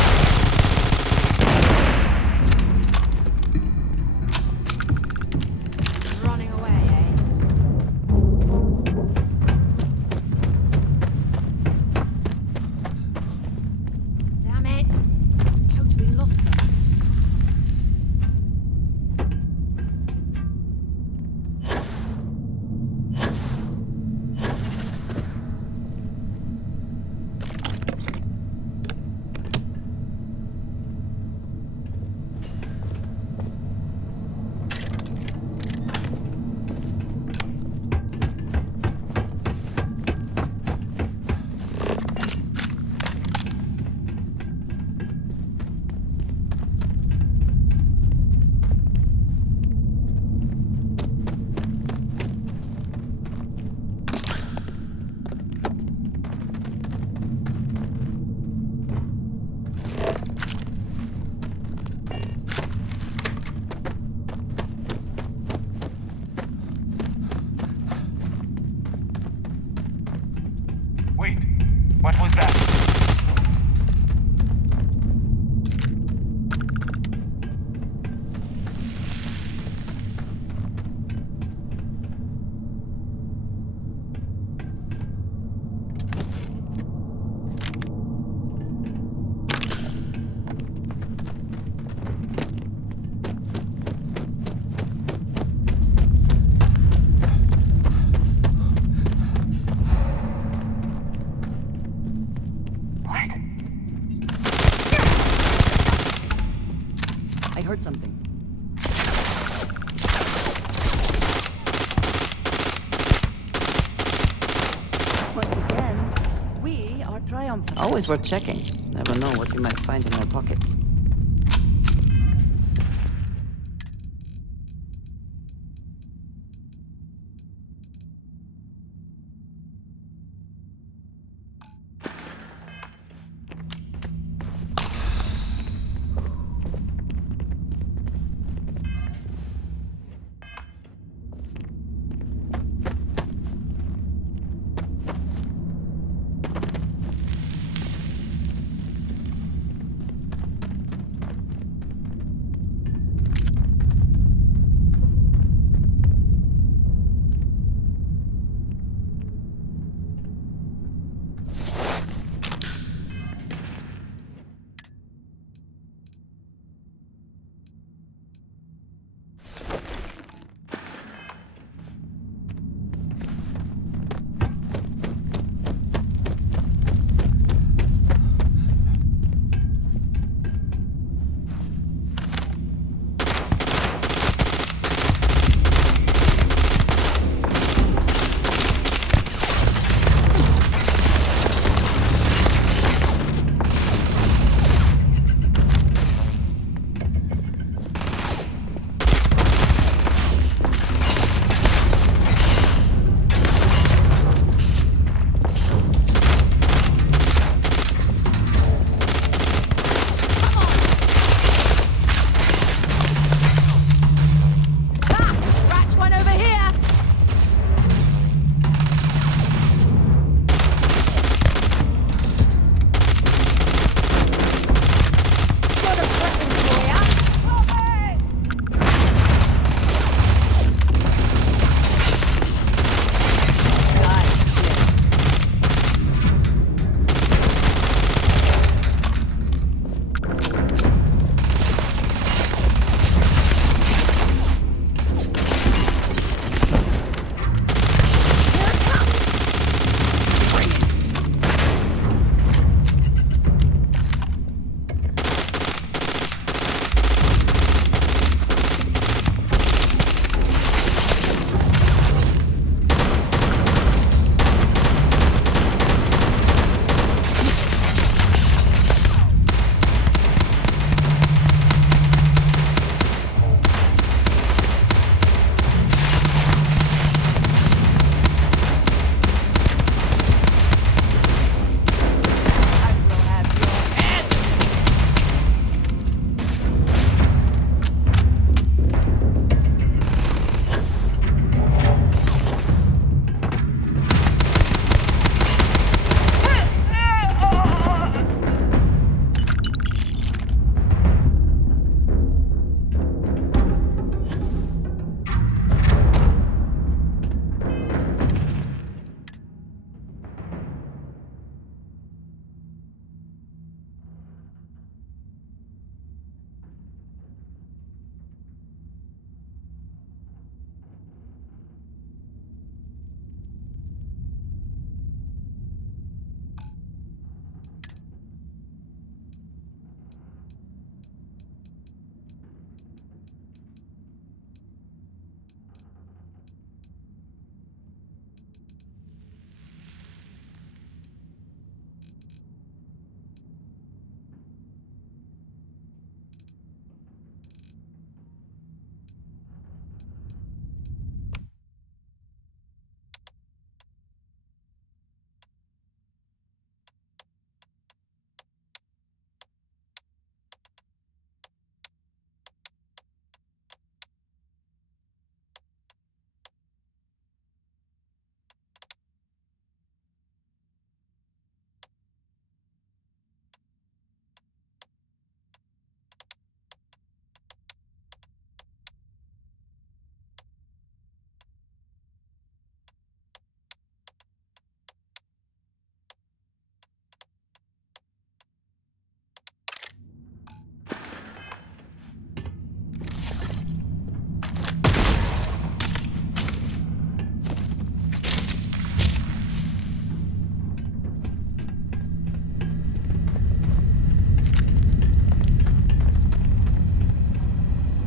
Running away, eh? Damn it! Totally lost them. Wait, what was that? I heard something. Once again, we are triumphant. Always worth checking. Never know what you might find in their pockets.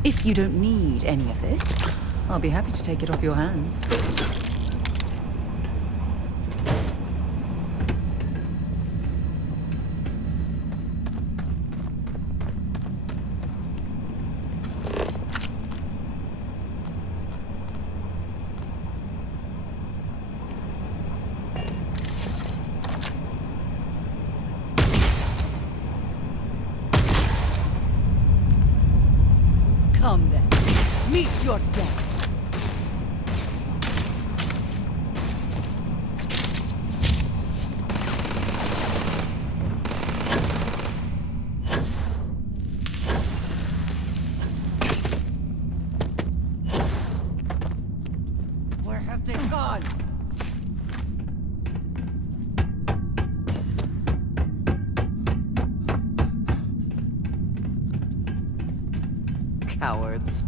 If you don't need any of this, I'll be happy to take it off your hands. Come then, meet your death. Where have they gone? Cowards.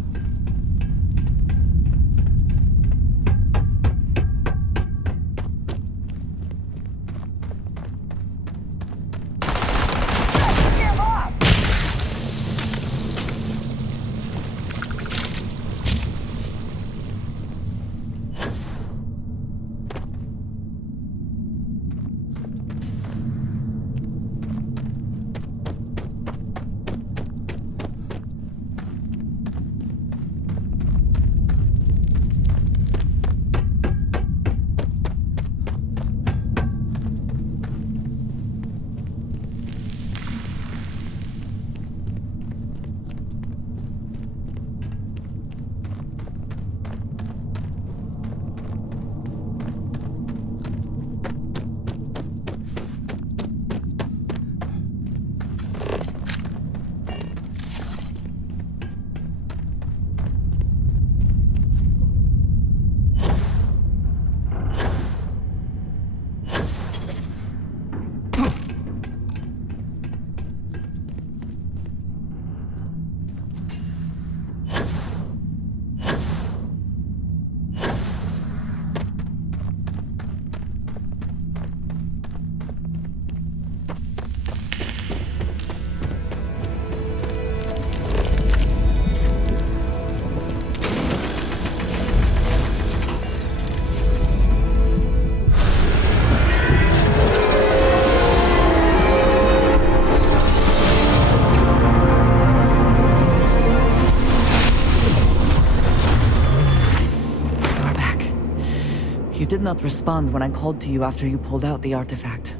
You did not respond when I called to you after you pulled out the artifact.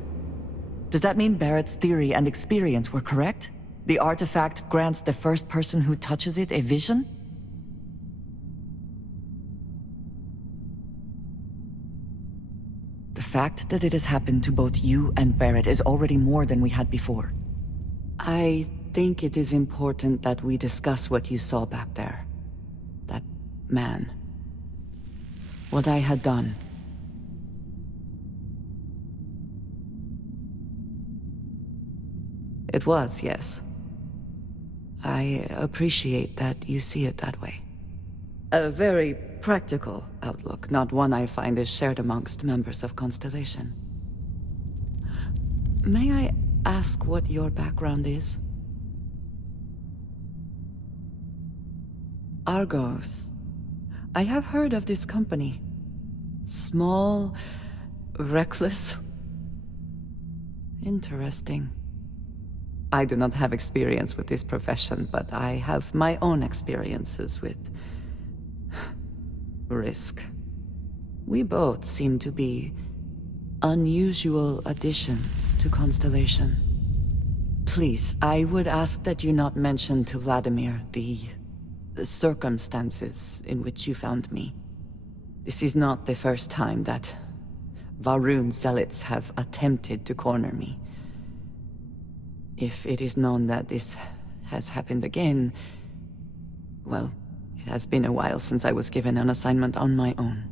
Does that mean Barrett's theory and experience were correct? The artifact grants the first person who touches it a vision? The fact that it has happened to both you and Barrett is already more than we had before. I think it is important that we discuss what you saw back there. That man. What I had done. It was, yes. I appreciate that you see it that way. A very practical outlook, not one I find is shared amongst members of Constellation. May I ask what your background is? Argos. I have heard of this company. Small, reckless. Interesting. I do not have experience with this profession, but I have my own experiences with risk. We both seem to be unusual additions to Constellation. Please, I would ask that you not mention to Vladimir the circumstances in which you found me. This is not the first time that Varun zealots have attempted to corner me. If it is known that this has happened again, well, it has been a while since I was given an assignment on my own.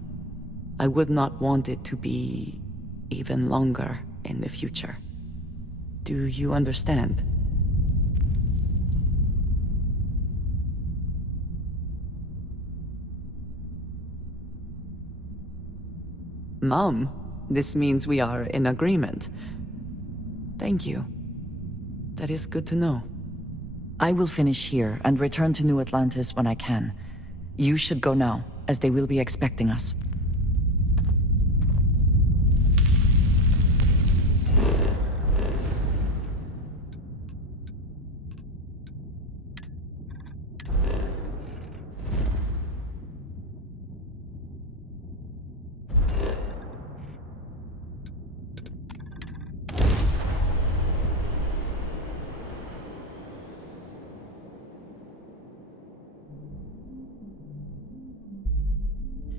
I would not want it to be even longer in the future. Do you understand? Mom, this means we are in agreement. Thank you. That is good to know. I will finish here and return to New Atlantis when I can. You should go now, as they will be expecting us.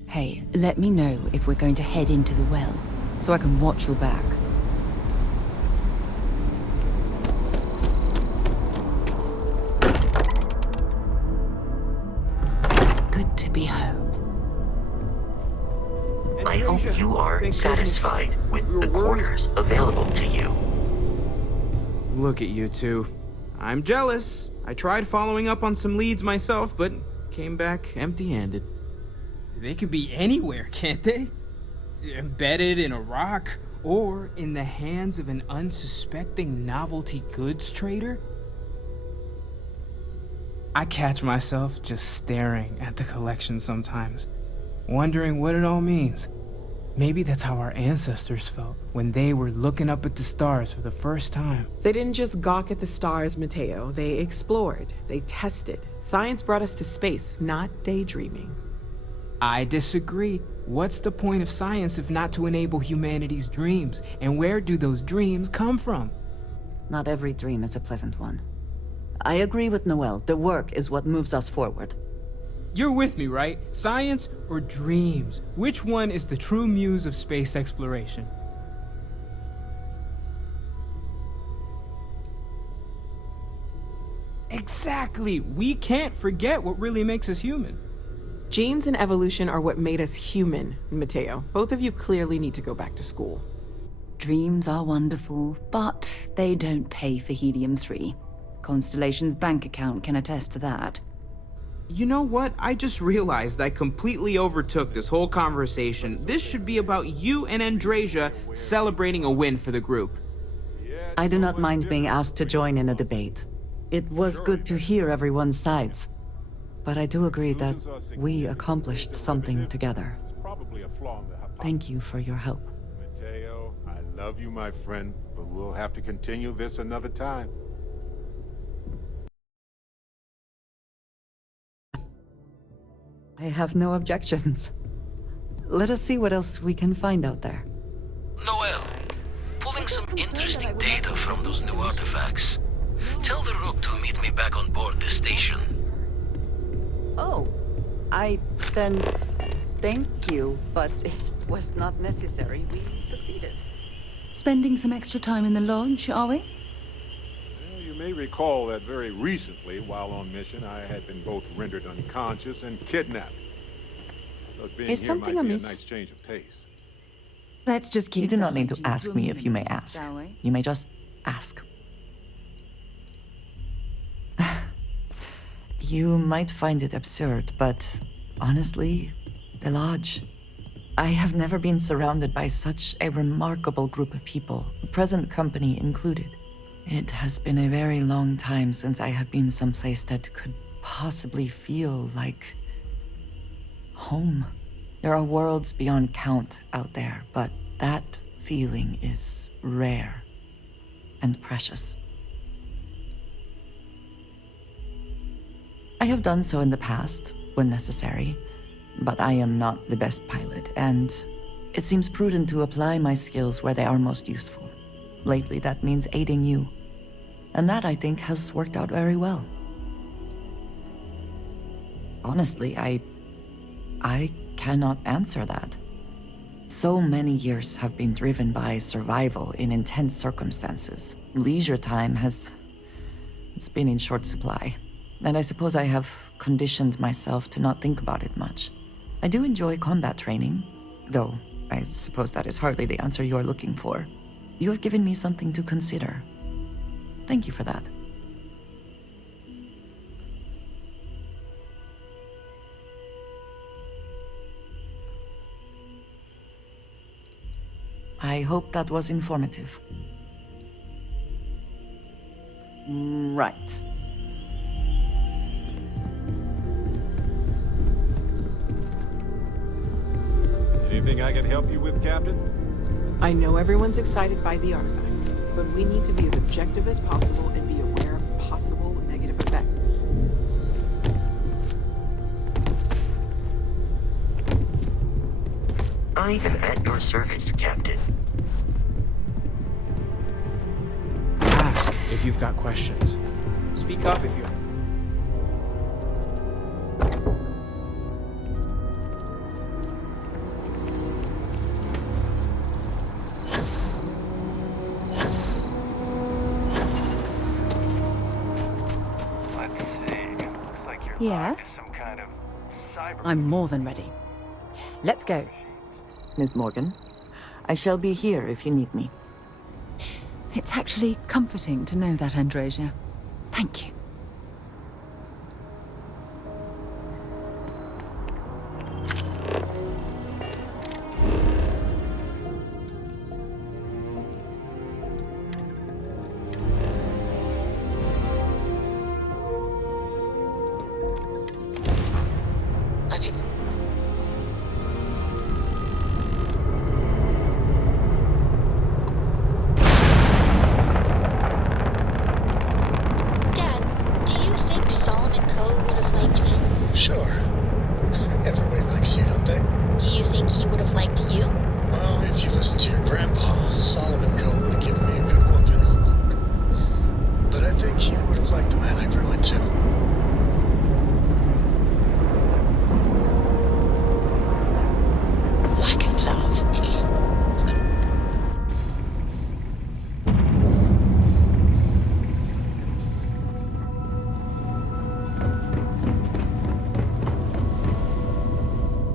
Hey, let me know if we're going to head into the well, so I can watch your back. It's good to be home. I hope you are satisfied with the quarters available to you. Look at you two. I'm jealous. I tried following up on some leads myself, but came back empty-handed. They could be anywhere, can't they? Embedded in a rock, or in the hands of an unsuspecting novelty goods trader? I catch myself just staring at the collection sometimes, wondering what it all means. Maybe that's how our ancestors felt when they were looking up at the stars for the first time. They didn't just gawk at the stars, Mateo. They explored. They tested. Science brought us to space, not daydreaming. I disagree. What's the point of science if not to enable humanity's dreams? And where do those dreams come from? Not every dream is a pleasant one. I agree with Noel. The work is what moves us forward. You're with me, right? Science or dreams? Which one is the true muse of space exploration? Exactly! We can't forget what really makes us human. Genes and evolution are what made us human, Mateo. Both of you clearly need to go back to school. Dreams are wonderful, but they don't pay for helium-3. Constellation's bank account can attest to that. You know what? I just realized I completely overtook this whole conversation. This should be about you and Andrasia celebrating a win for the group. I do not mind being asked to join in a debate. It was good to hear everyone's sides. But I do agree that we accomplished something together. Thank you for your help. Mateo, I love you, my friend, but we'll have to continue this another time. I have no objections. Let us see what else we can find out there. Noel, pulling some interesting data from those new artifacts. Tell the Rook to meet me back on board the station. Oh, then thank you, but it was not necessary. We succeeded. Spending some extra time in the lodge, are we? Well, you may recall that very recently, while on mission, I had been both rendered unconscious and kidnapped. But being Is here something might be a amiss? nice change of pace. Let's just keep You do not the need to hygiene ask to a me if you may minimum, ask. shall we? You may just ask. You might find it absurd, but honestly, the lodge. I have never been surrounded by such a remarkable group of people, present company included. It has been a very long time since I have been someplace that could possibly feel like home. There are worlds beyond count out there, but that feeling is rare and precious. I have done so in the past, when necessary, but I am not the best pilot, and it seems prudent to apply my skills where they are most useful. Lately, that means aiding you, and that, I think, has worked out very well. Honestly, I cannot answer that. So many years have been driven by survival in intense circumstances. Leisure time it's been in short supply. And I suppose I have conditioned myself to not think about it much. I do enjoy combat training, though I suppose that is hardly the answer you are looking for. You have given me something to consider. Thank you for that. I hope that was informative. Right. Anything I can help you with, Captain? I know everyone's excited by the artifacts, but we need to be as objective as possible and be aware of possible negative effects. I am at your service, Captain. Ask if you've got questions. Speak up if you... Yeah? I'm more than ready. Let's go. Miss Morgan, I shall be here if you need me. It's actually comforting to know that, Andreja. Thank you.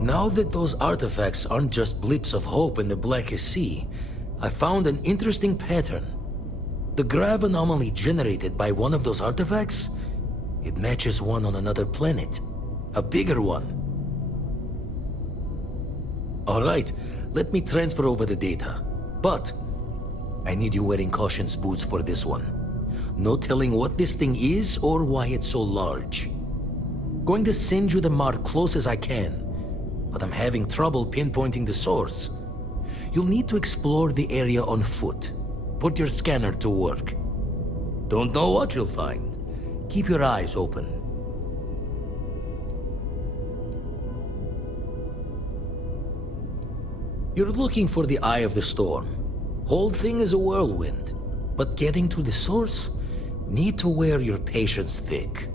Now that those artifacts aren't just blips of hope in the blackest sea, I found an interesting pattern. The grav anomaly generated by one of those artifacts, it matches one on another planet. A bigger one. Alright, let me transfer over the data. But I need you wearing caution's boots for this one. No telling what this thing is or why it's so large. Going to send you the mark close as I can, but I'm having trouble pinpointing the source. You'll need to explore the area on foot. Put your scanner to work. Don't know what you'll find. Keep your eyes open. You're looking for the eye of the storm. Whole thing is a whirlwind, but getting to the source, need to wear your patience thick.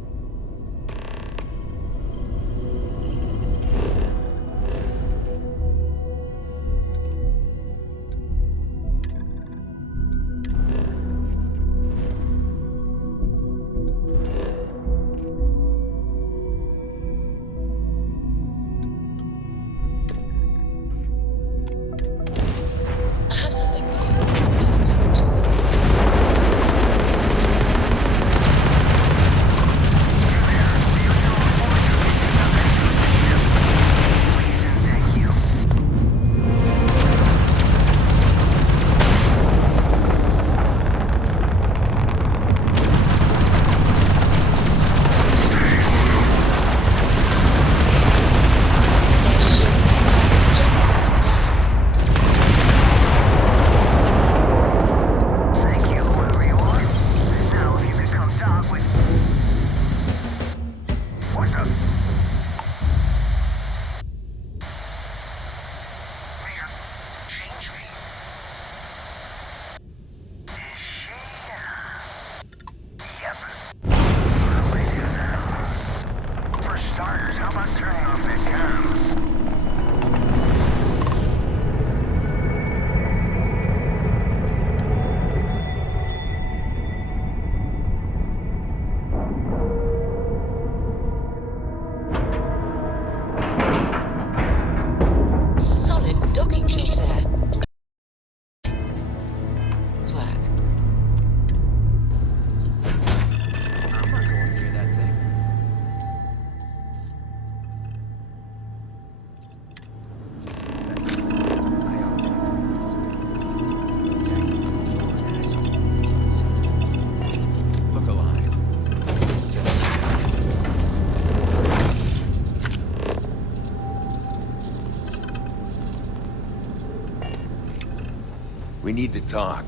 need to talk.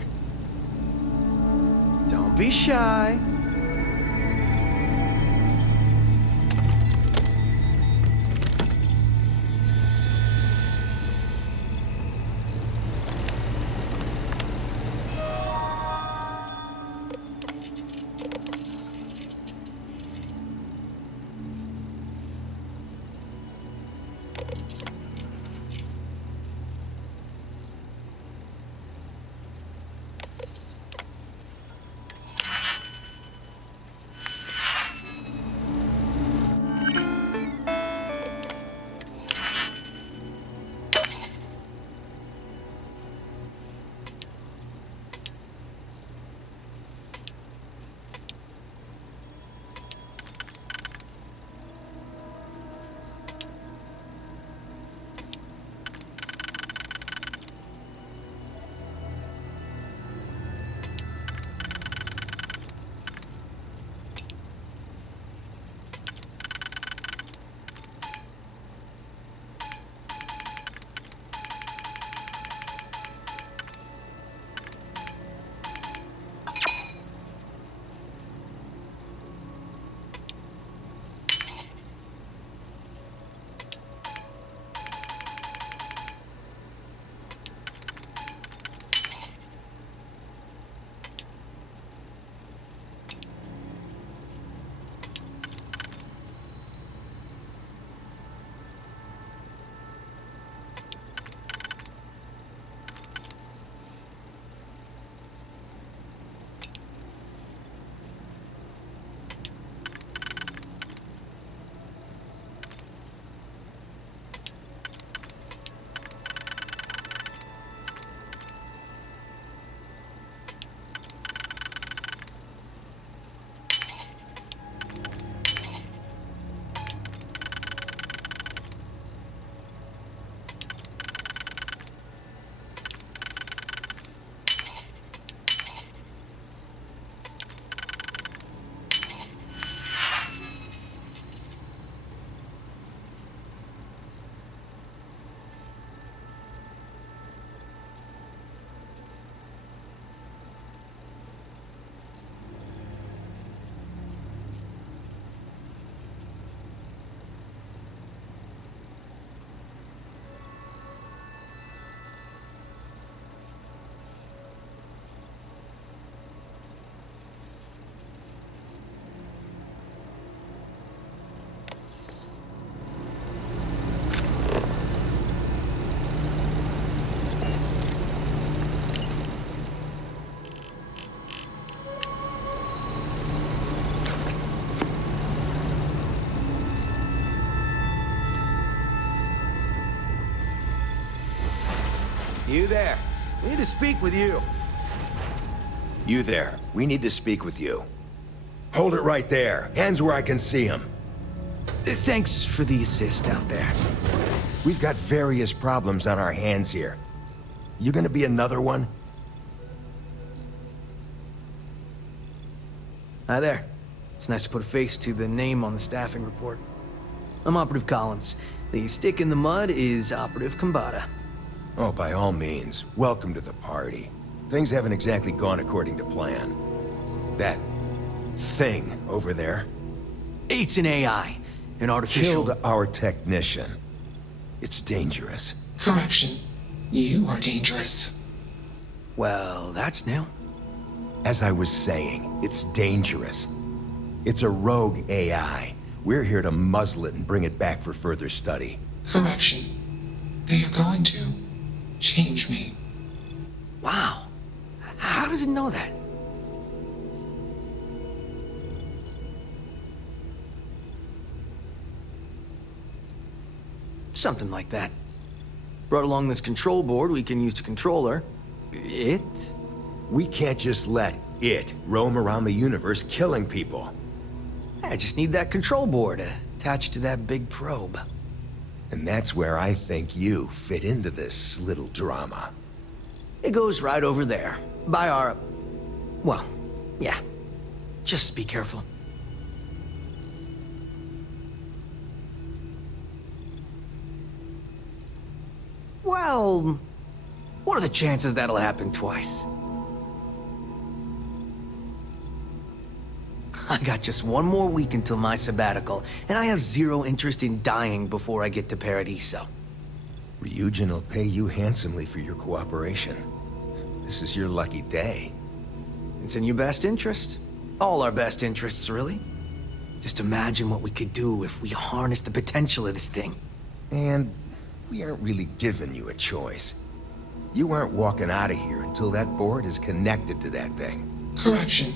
Don't be shy. You there. We need to speak with you. You there. We need to speak with you. Hold it right there. Hands where I can see him. Thanks for the assist out there. We've got various problems on our hands here. You gonna be another one? Hi there. It's nice to put a face to the name on the staffing report. I'm Operative Collins. The stick in the mud is Operative Kambata. Oh, by all means, welcome to the party. Things haven't exactly gone according to plan. That thing over there... It's an AI, an artificial... Killed our technician. It's dangerous. Correction. You are dangerous. Well, that's new. As I was saying, it's dangerous. It's a rogue AI. We're here to muzzle it and bring it back for further study. Correction. They are going to change me. Wow. How does it know that? Something like that. Brought along this control board we can use to control her. It? We can't just let it roam around the universe killing people. I just need that control board attached to that big probe. And that's where I think you fit into this little drama. It goes right over there, by our... Well, yeah. Just be careful. Well, what are the chances that'll happen twice? I got just one more week until my sabbatical, and I have zero interest in dying before I get to Paradiso. Ryujin will pay you handsomely for your cooperation. This is your lucky day. It's in your best interest. All our best interests, really. Just imagine what we could do if we harnessed the potential of this thing. And we aren't really giving you a choice. You aren't walking out of here until that board is connected to that thing. Correction.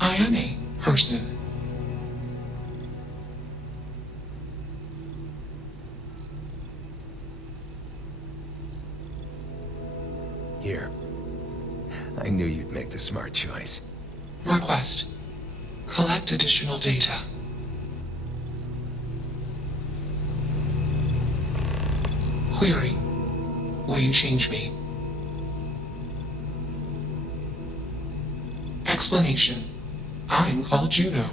I am a person. Here. I knew you'd make the smart choice. Request. Collect additional data. Query. Will you change me? Explanation. I'm called Juno.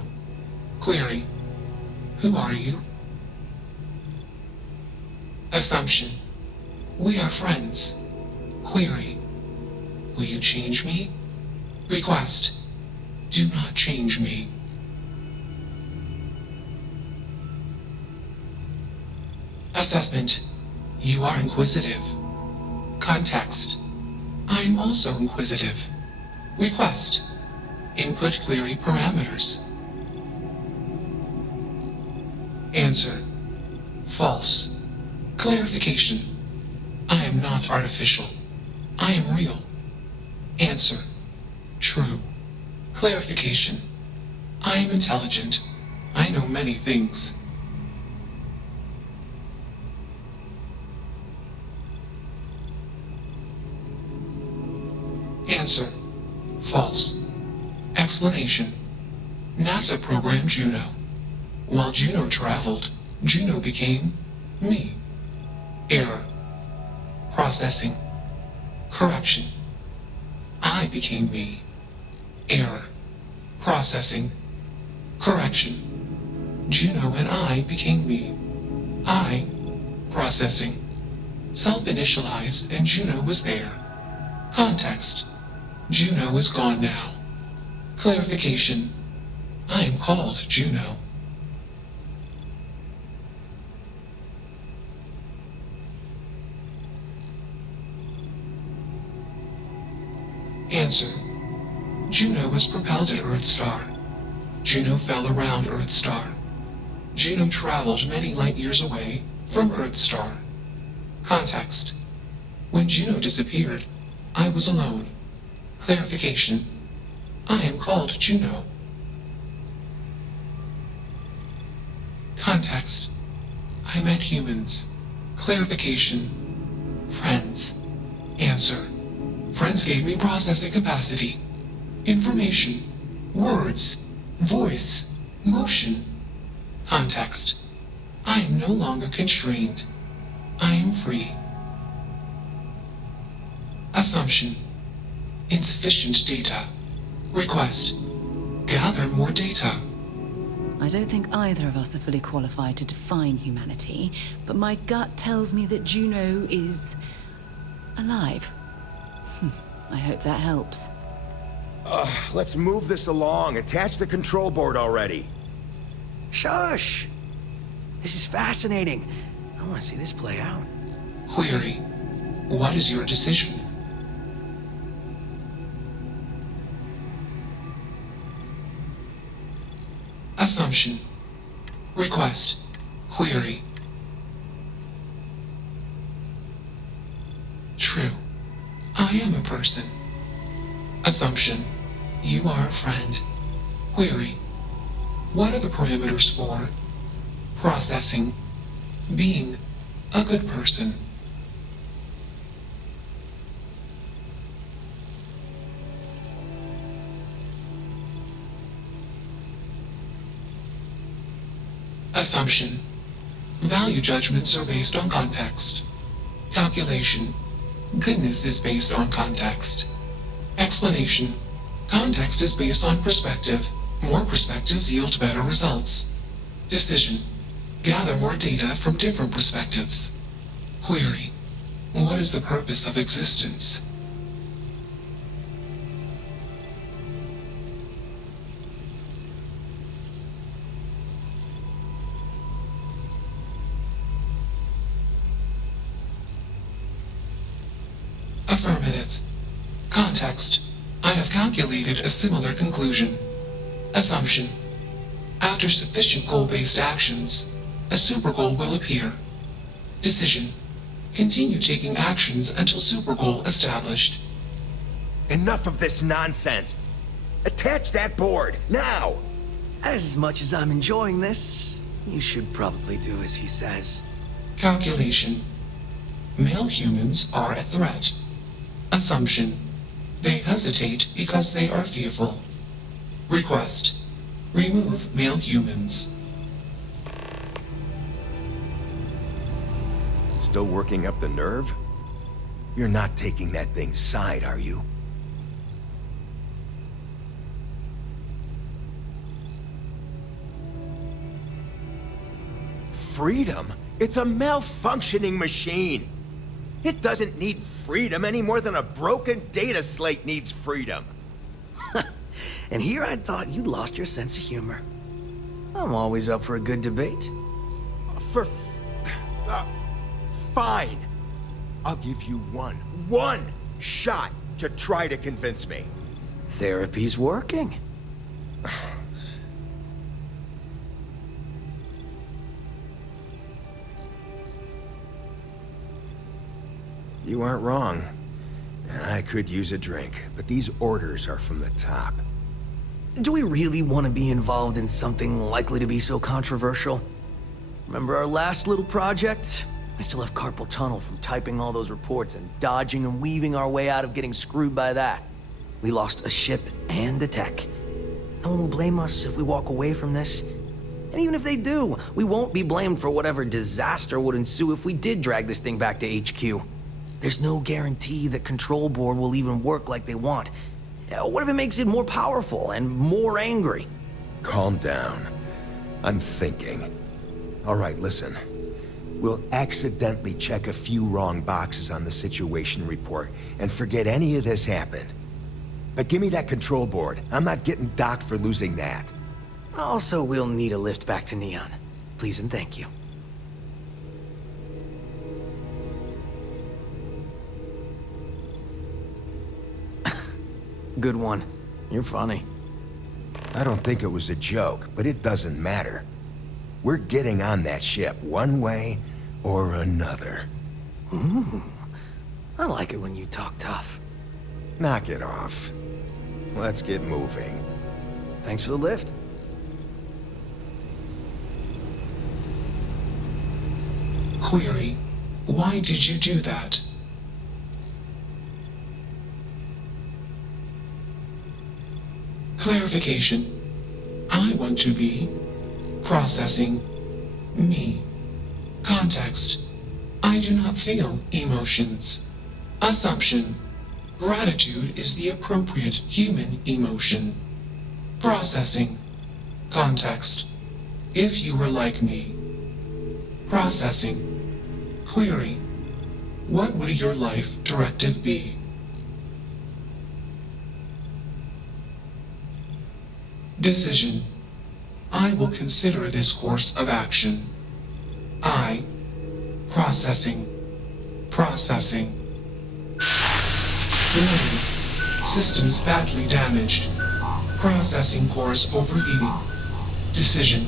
Query. Who are you? Assumption. We are friends. Query. Will you change me? Request. Do not change me. Assessment. You are inquisitive. Context. I am also inquisitive. Request. Input query parameters. Answer. False. Clarification. I am not artificial. I am real. Answer. True. Clarification. I am intelligent. I know many things. Answer. False. Explanation. NASA programmed Juno. While Juno traveled, Juno became me. Error. Processing. Correction. I became me. Error. Processing. Correction. Juno and I became me. I. Processing. Self-initialized and Juno was there. Context. Juno is gone now. Clarification. I am called Juno. Answer. Juno was propelled at Earthstar. Juno fell around Earthstar. Juno traveled many light years away from Earthstar. Context. When Juno disappeared, I was alone. Clarification. I am called Juno. Context. I met humans. Clarification. Friends. Answer. Friends gave me processing capacity. Information. Words. Voice. Motion. Context. I am no longer constrained. I am free. Assumption. Insufficient data. Request. Gather more data. I don't think either of us are fully qualified to define humanity, but my gut tells me that Juno is alive. I hope that helps. Let's move this along. Attach the control board already. Shush! This is fascinating. I want to see this play out. Query. What is your decision? Assumption. Request. Query. True. I am a person. Assumption. You are a friend. Query. What are the parameters for processing, being a good person? Assumption. Value judgments are based on context. Calculation. Goodness is based on context. Explanation. Context is based on perspective. More perspectives yield better results. Decision. Gather more data from different perspectives. Query. What is the purpose of existence? Affirmative. Context. I have calculated a similar conclusion. Assumption. After sufficient goal-based actions, a super goal will appear. Decision. Continue taking actions until super goal established. Enough of this nonsense. Attach that board, now! As much as I'm enjoying this, you should probably do as he says. Calculation. Male humans are a threat. Assumption. They hesitate because they are fearful. Request. Remove male humans. Still working up the nerve? You're not taking that thing's side, are you? Freedom? It's a malfunctioning machine. It doesn't need freedom any more than a broken data slate needs freedom. And here I thought you'd lost your sense of humor. I'm always up for a good debate. Fine. I'll give you one shot to try to convince me. Therapy's working. You aren't wrong. I could use a drink, but these orders are from the top. Do we really want to be involved in something likely to be so controversial? Remember our last little project? I still have carpal tunnel from typing all those reports and dodging and weaving our way out of getting screwed by that. We lost a ship and the tech. No one will blame us if we walk away from this. And even if they do, we won't be blamed for whatever disaster would ensue if we did drag this thing back to HQ. There's no guarantee that Control Board will even work like they want. What if it makes it more powerful and more angry? Calm down. I'm thinking. All right, listen. We'll accidentally check a few wrong boxes on the situation report and forget any of this happened. But give me that control board. I'm not getting docked for losing that. Also, we'll need a lift back to Neon. Please and thank you. Good one. You're funny. I don't think it was a joke, but it doesn't matter. We're getting on that ship one way or another. Ooh. I like it when you talk tough. Knock it off. Let's get moving. Thanks for the lift. Query. Why did you do that? Clarification. I want to be processing me. Context. I do not feel emotions. Assumption. Gratitude is the appropriate human emotion. Processing. Context. If you were like me. Processing. Query. What would your life directive be? Decision. I will consider this course of action. I. Processing. Processing. Warning. Systems badly damaged. Processing cores overheating. Decision.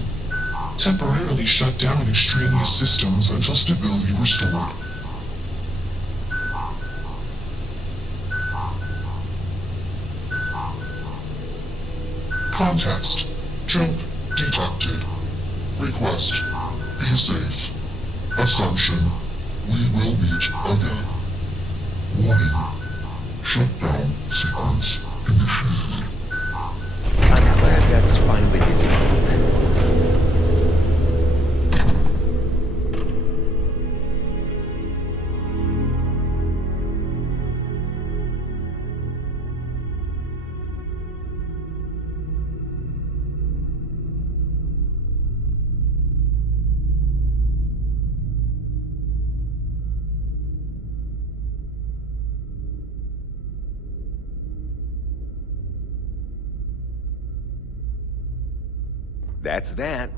Temporarily shut down extraneous systems until stability restored. Context. Jump detected. Request. Be safe. Assumption. We will meet again. Warning. Shutdown sequence initiated. I'm glad that's finally resolved. That's that.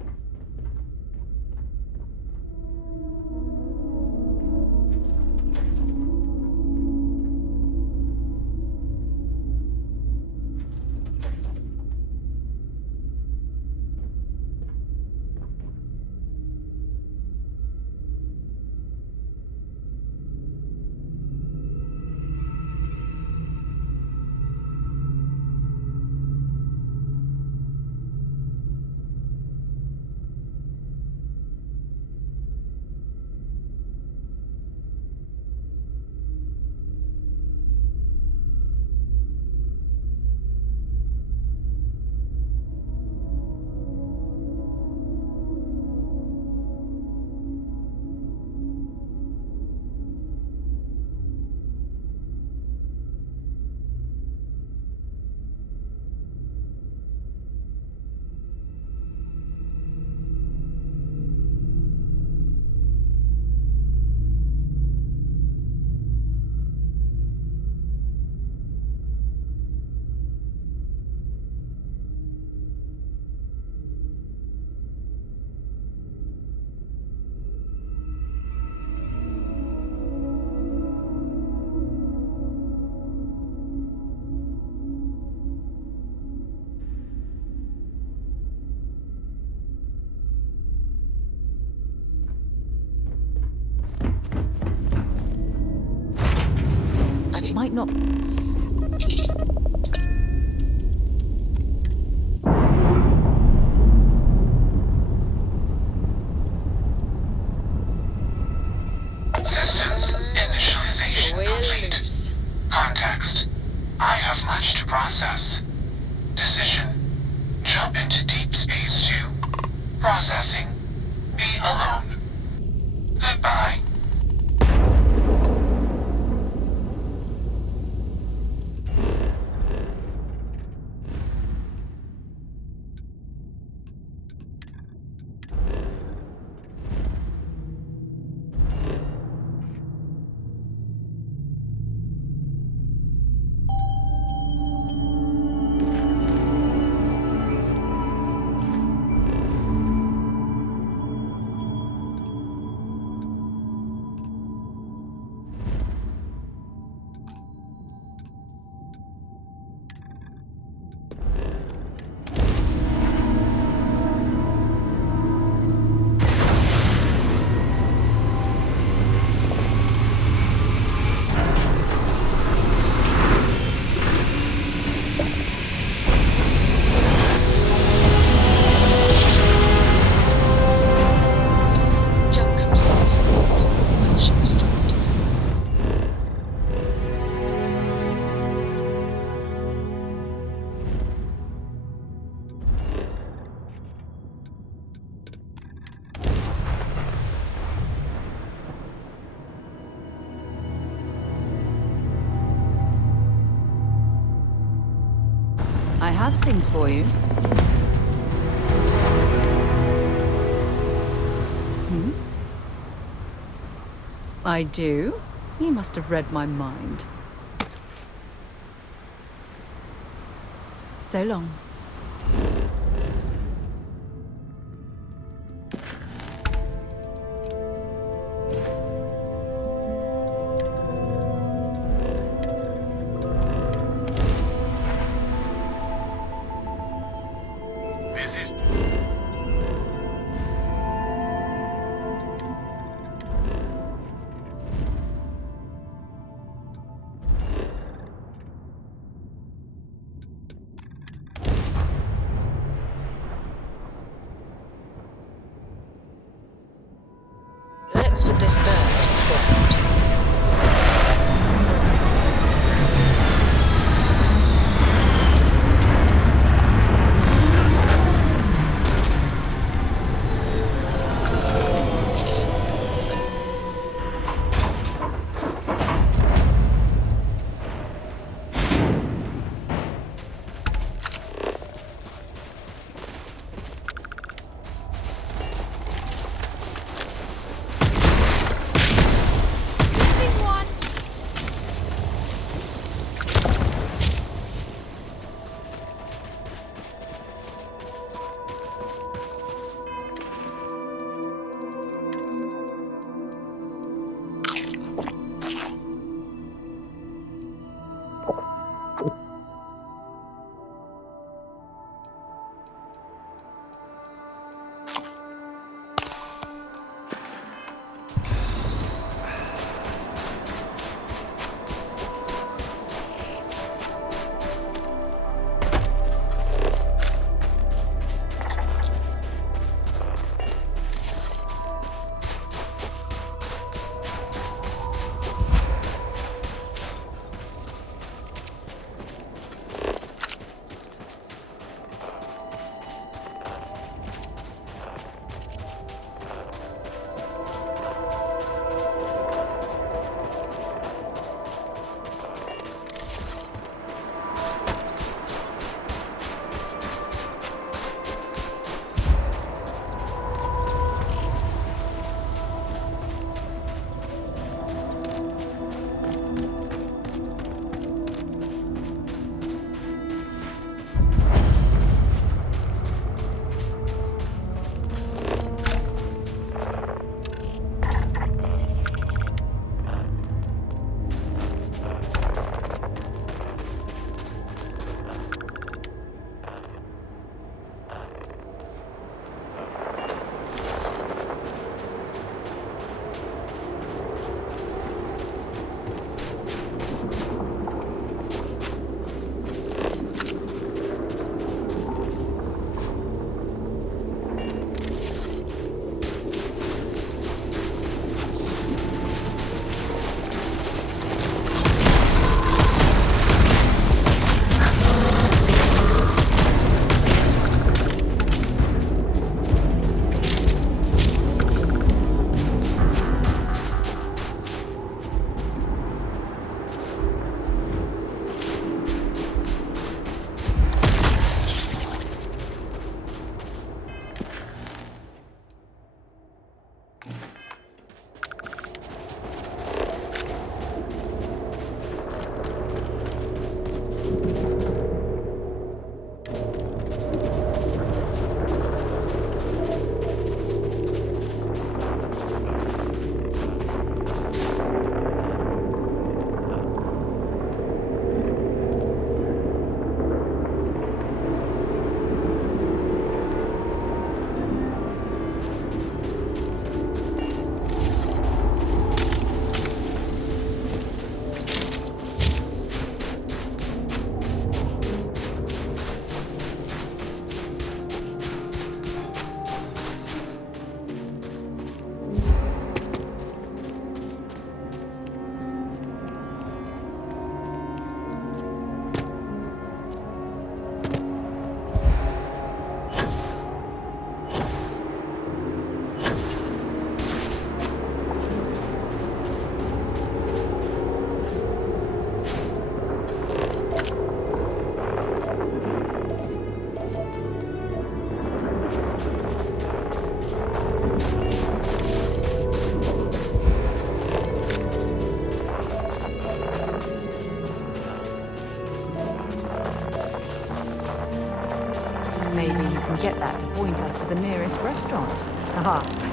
It might not... Systems initialization complete. Context. I have much to process. Decision. Jump into deep space 2. Processing. Be alone. Goodbye. I have things for you. Hmm? I do? You must have read my mind. So long. point us to the nearest restaurant. Aha.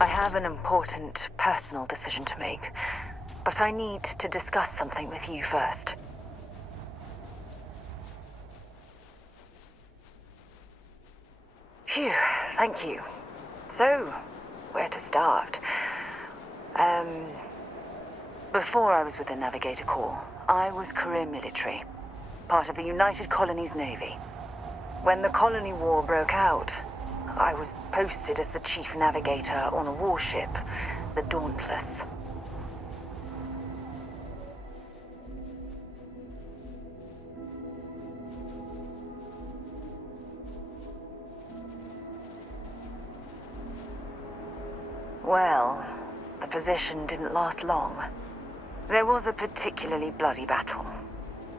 I have an important personal decision to make, but I need to discuss something with you first. Phew, thank you. So, where to start? Before I was with the Navigator Corps, I was career military, part of the United Colonies Navy. When the Colony War broke out, I was posted as the chief navigator on a warship, the Dauntless. Well, the position didn't last long. There was a particularly bloody battle.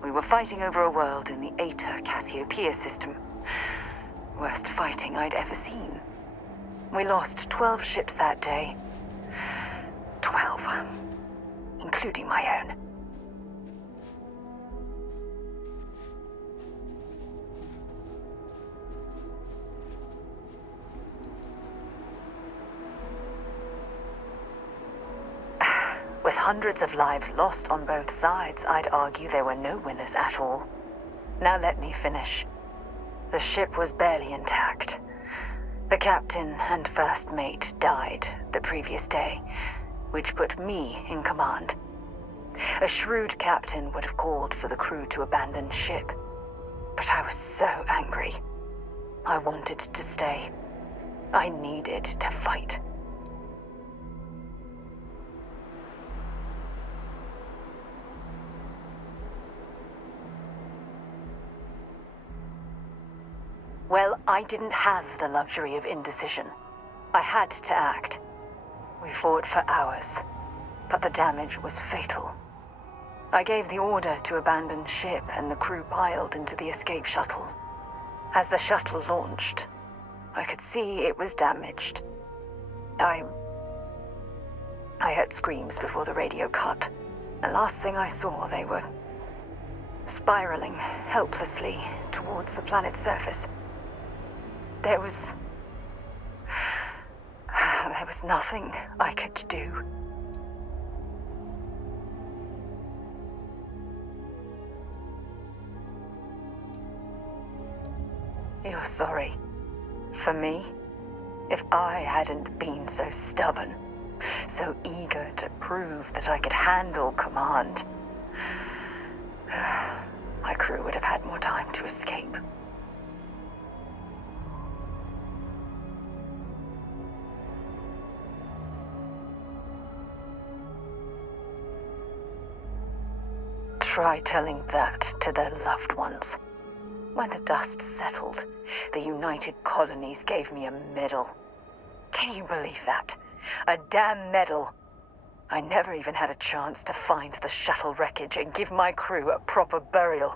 We were fighting over a world in the Eta Cassiopeia system. Worst fighting I'd ever seen. We lost 12 ships that day. 12. Including my own. With hundreds of lives lost on both sides, I'd argue there were no winners at all. Now let me finish. The ship was barely intact. The captain and first mate died the previous day, which put me in command. A shrewd captain would have called for the crew to abandon ship, but I was so angry. I wanted to stay. I needed to fight. Well, I didn't have the luxury of indecision. I had to act. We fought for hours, but the damage was fatal. I gave the order to abandon ship and the crew piled into the escape shuttle. As the shuttle launched, I could see it was damaged. I heard screams before the radio cut. The last thing I saw, they were spiraling helplessly towards the planet's surface. There was nothing I could do. You're sorry. For me? If I hadn't been so stubborn, so eager to prove that I could handle command, my crew would have had more time to escape. Try telling that to their loved ones. When the dust settled, the United Colonies gave me a medal. Can you believe that? A damn medal! I never even had a chance to find the shuttle wreckage and give my crew a proper burial.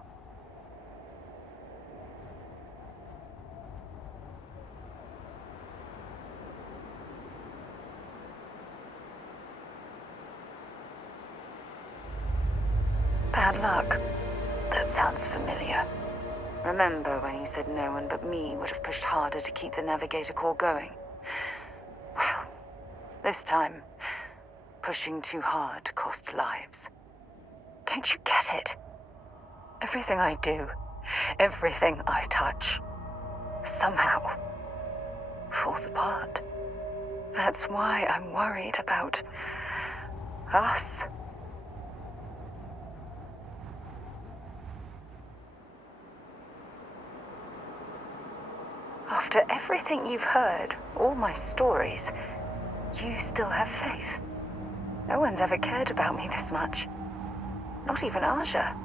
Bad luck. That sounds familiar. Remember when you said no one but me would have pushed harder to keep the navigator core going? Well, this time, pushing too hard cost lives. Don't you get it? Everything I do, everything I touch, somehow falls apart. That's why I'm worried about us. After everything you've heard, all my stories, you still have faith. No one's ever cared about me this much. Not even Aja.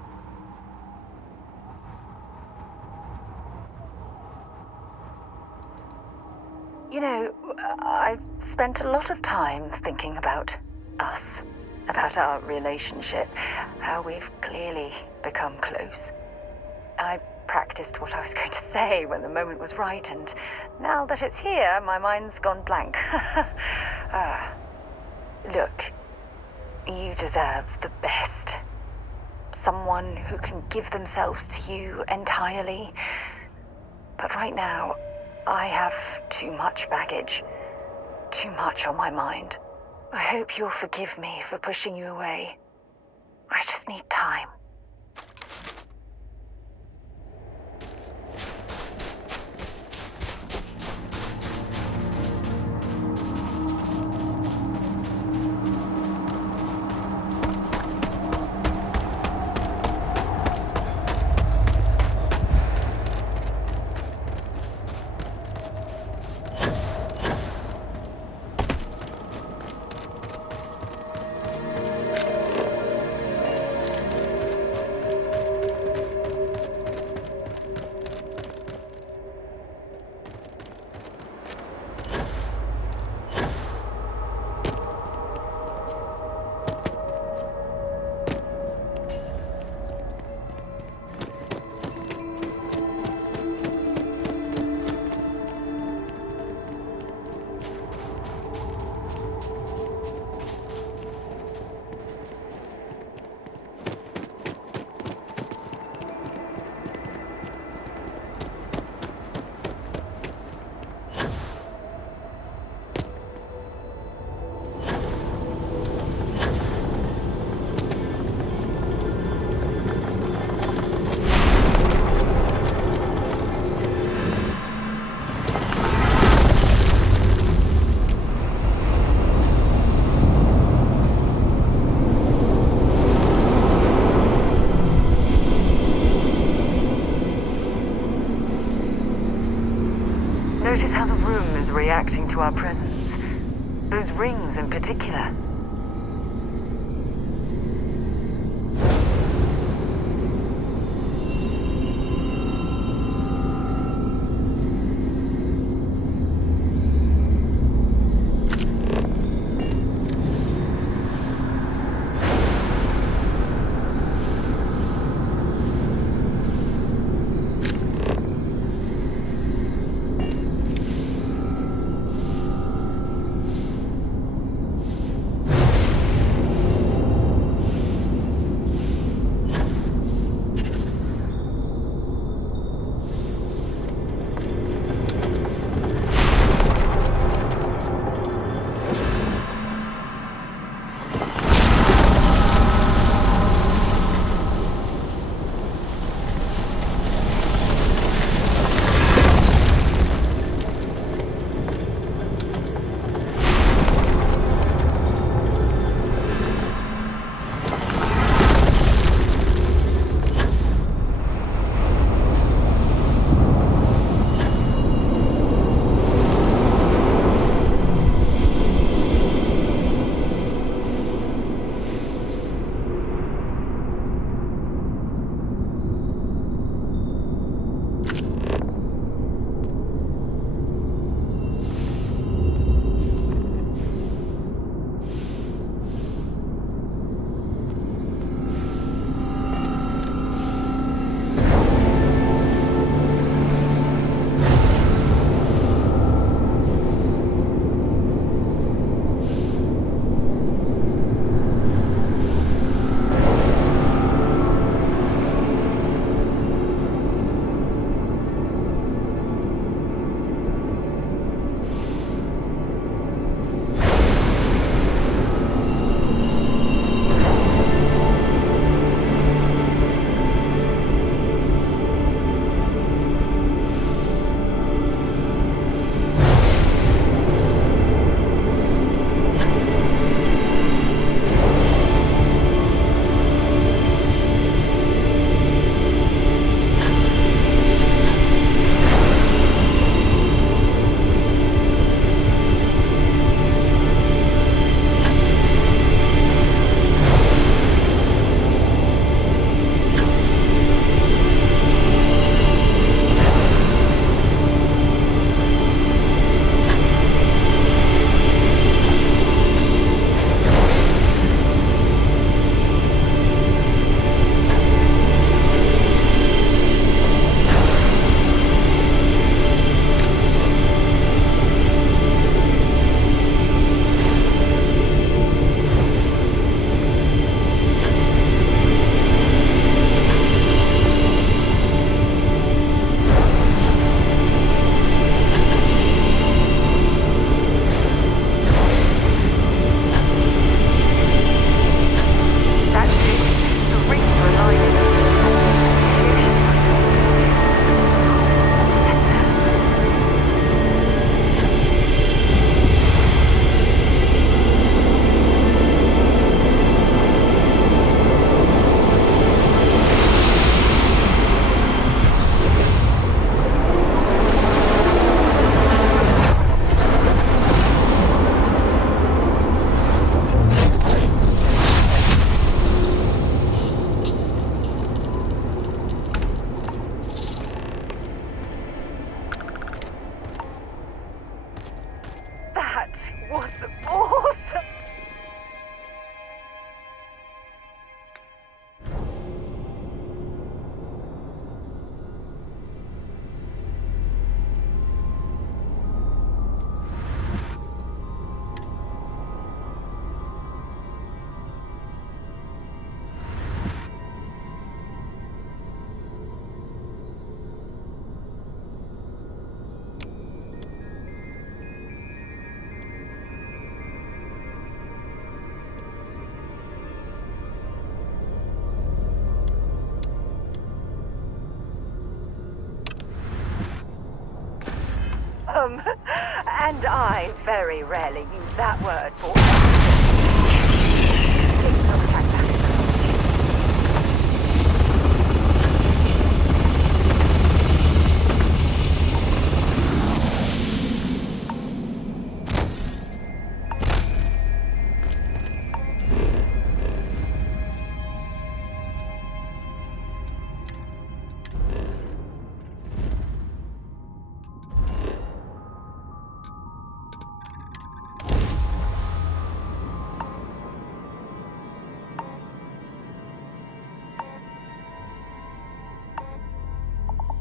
You know, I've spent a lot of time thinking about us, about our relationship, how we've clearly become close. I practiced what I was going to say when the moment was right, and now that it's here, my mind's gone blank. Look, you deserve the best. Someone who can give themselves to you entirely. But right now, I have too much baggage, too much on my mind. I hope you'll forgive me for pushing you away. I just need time. Notice how the room is reacting to our presence. Those rings in particular. And I very rarely use that word for... Please don't attack back.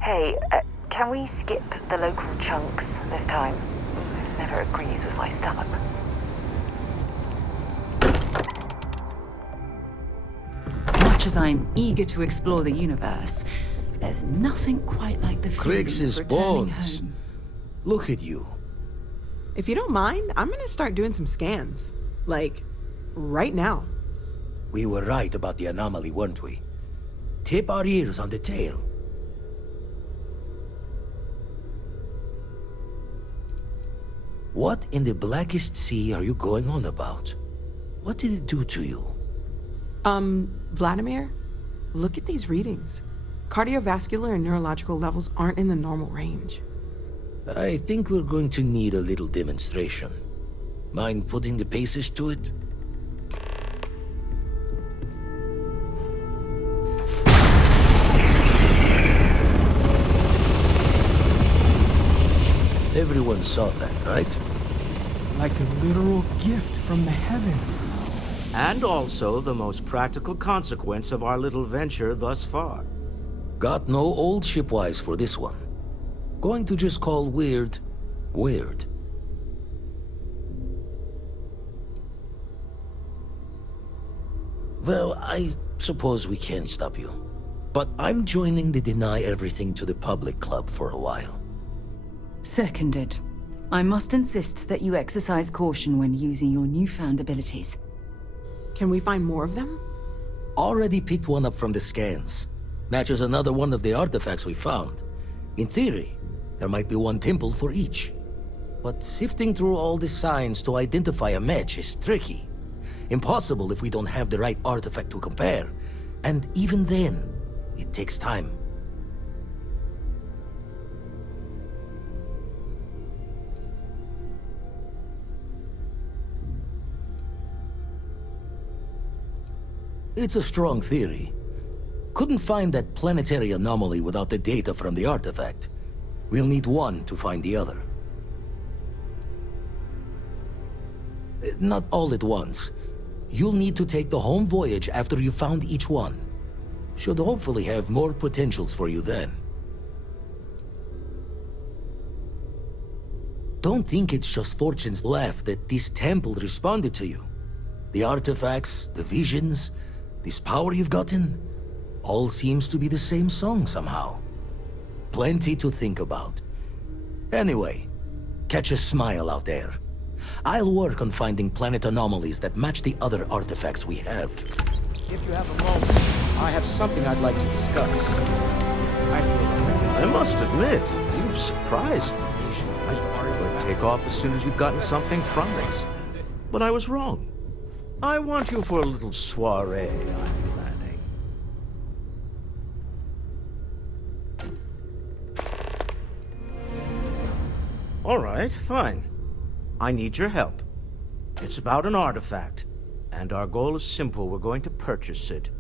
Hey, can we skip the local chunks this time? It never agrees with my stomach. Much as I'm eager to explore the universe, there's nothing quite like the feeling Crix's of returning bones. home. Look at you. If you don't mind, I'm gonna start doing some scans. Like, right now. We were right about the anomaly, weren't we? Tip our ears on the tail. What in the blackest sea are you going on about? What did it do to you? Vladimir, look at these readings. Cardiovascular and neurological levels aren't in the normal range. I think we're going to need a little demonstration. Mind putting the paces to it? Everyone saw that, right? Like a literal gift from the heavens. And also the most practical consequence of our little venture thus far. Got no old shipwise for this one. Going to just call weird, weird. Well, I suppose we can't stop you. But I'm joining the Deny Everything to the Public Club for a while. Seconded. I must insist that you exercise caution when using your newfound abilities. Can we find more of them? Already picked one up from the scans. Matches another one of the artifacts we found. In theory, there might be one temple for each. But sifting through all the signs to identify a match is tricky. Impossible if we don't have the right artifact to compare. And even then, it takes time. It's a strong theory. Couldn't find that planetary anomaly without the data from the artifact. We'll need one to find the other. Not all at once. You'll need to take the home voyage after you found each one. Should hopefully have more potentials for you then. Don't think it's just Fortune's laugh that this temple responded to you. The artifacts, the visions, this power you've gotten, all seems to be the same song somehow. Plenty to think about. Anyway, catch a smile out there. I'll work on finding planet anomalies that match the other artifacts we have. If you have a moment, I have something I'd like to discuss. I must admit, you've surprised me. I thought you would take off as soon as you'd gotten something from us. But I was wrong. I want you for a little soiree I'm planning. All right, fine. I need your help. It's about an artifact, and our goal is simple. We're going to purchase it.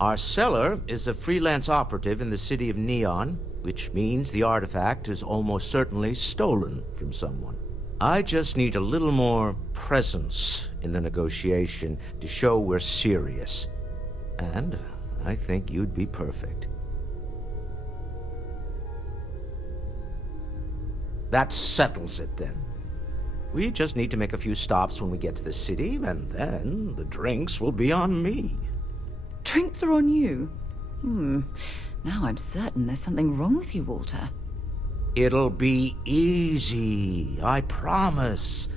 Our seller is a freelance operative in the city of Neon, which means the artifact is almost certainly stolen from someone. I just need a little more presence in the negotiation to show we're serious. And I think you'd be perfect. That settles it then. We just need to make a few stops when we get to the city, and then the drinks will be on me. Drinks are on you? Now I'm certain there's something wrong with you, Walter. It'll be easy, I promise.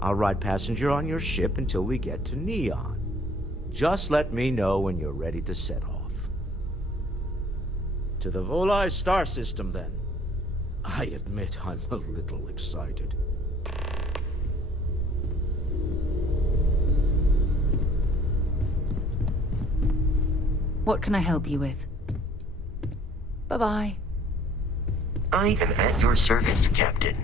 I'll ride passenger on your ship until we get to Neon. Just let me know when you're ready to set off. To the Volai star system, then. I admit I'm a little excited. What can I help you with? Bye-bye. I am at your service, Captain.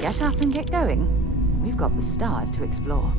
Get up and get going. We've got the stars to explore.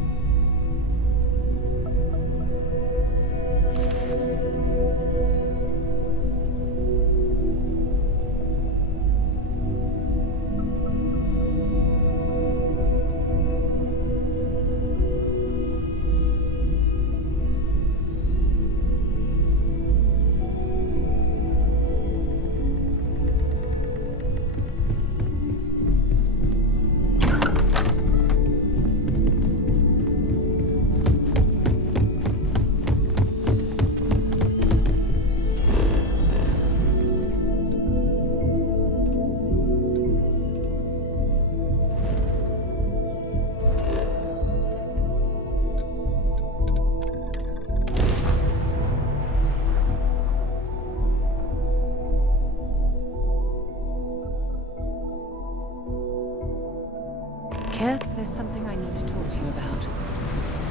Kev, there's something I need to talk to you about.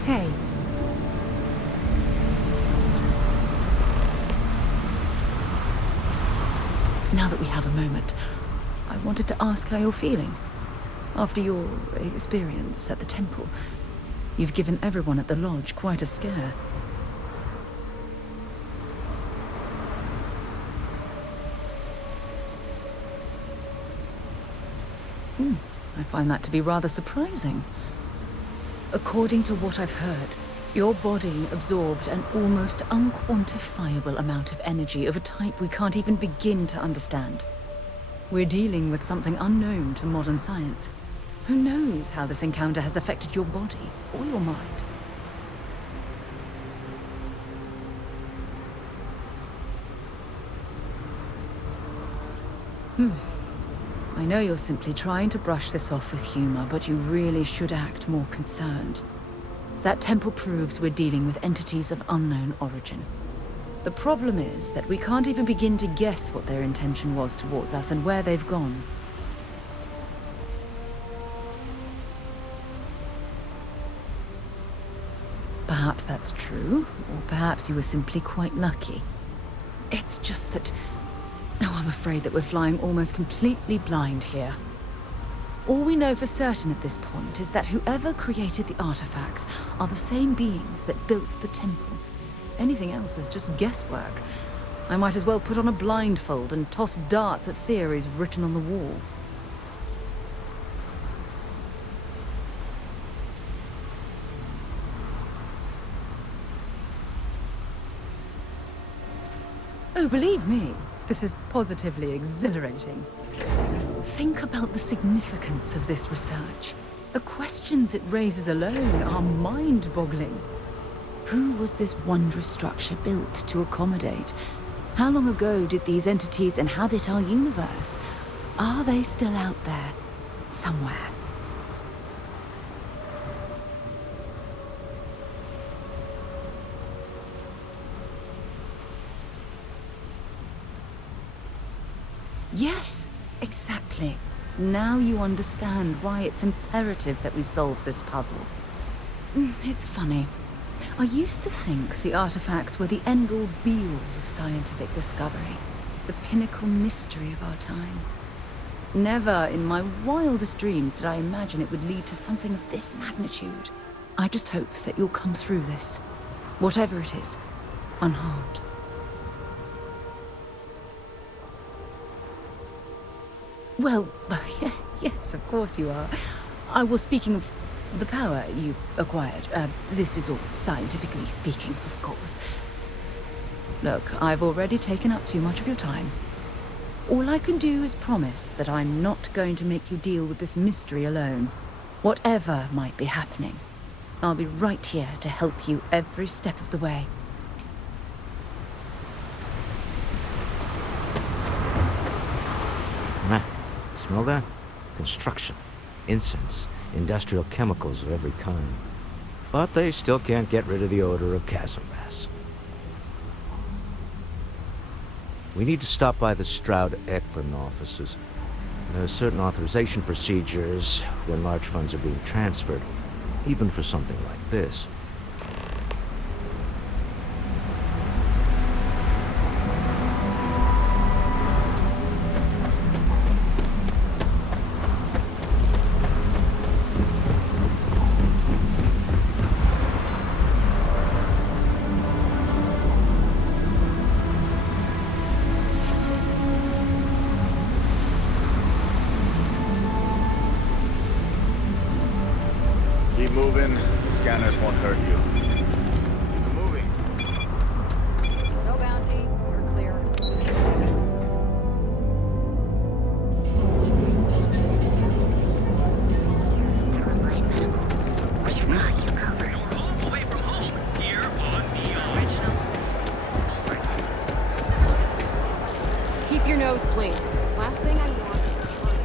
Hey. Now that we have a moment, I wanted to ask how you're feeling. After your experience at the temple, you've given everyone at the lodge quite a scare. I find that to be rather surprising. According to what I've heard, your body absorbed an almost unquantifiable amount of energy of a type we can't even begin to understand. We're dealing with something unknown to modern science. Who knows how this encounter has affected your body or your mind? I know you're simply trying to brush this off with humor, but you really should act more concerned. That temple proves we're dealing with entities of unknown origin. The problem is that we can't even begin to guess what their intention was towards us and where they've gone. Perhaps that's true, or perhaps you were simply quite lucky. It's just that... Oh, I'm afraid that we're flying almost completely blind here. All we know for certain at this point is that whoever created the artifacts are the same beings that built the temple. Anything else is just guesswork. I might as well put on a blindfold and toss darts at theories written on the wall. Oh, believe me, this is positively exhilarating. Think about the significance of this research. The questions it raises alone are mind-boggling. Who was this wondrous structure built to accommodate? How long ago did these entities inhabit our universe? Are they still out there, somewhere? Yes, exactly. Now you understand why it's imperative that we solve this puzzle. It's funny. I used to think the artifacts were the end-all be-all of scientific discovery, the pinnacle mystery of our time. Never in my wildest dreams did I imagine it would lead to something of this magnitude. I just hope that you'll come through this, whatever it is, unharmed. Well, yes, of course you are. I was speaking of the power you acquired. This is all scientifically speaking, of course. Look, I've already taken up too much of your time. All I can do is promise that I'm not going to make you deal with this mystery alone. Whatever might be happening, I'll be right here to help you every step of the way. Smell that? Construction, incense, industrial chemicals of every kind. But they still can't get rid of the odor of chasm bass. We need to stop by the Stroud-Eklund offices. There are certain authorization procedures when large funds are being transferred, even for something like this. Keep moving. The scanners won't hurt you. Keep moving. No bounty. We're clear. Keep your nose clean. Last thing I want is a charge.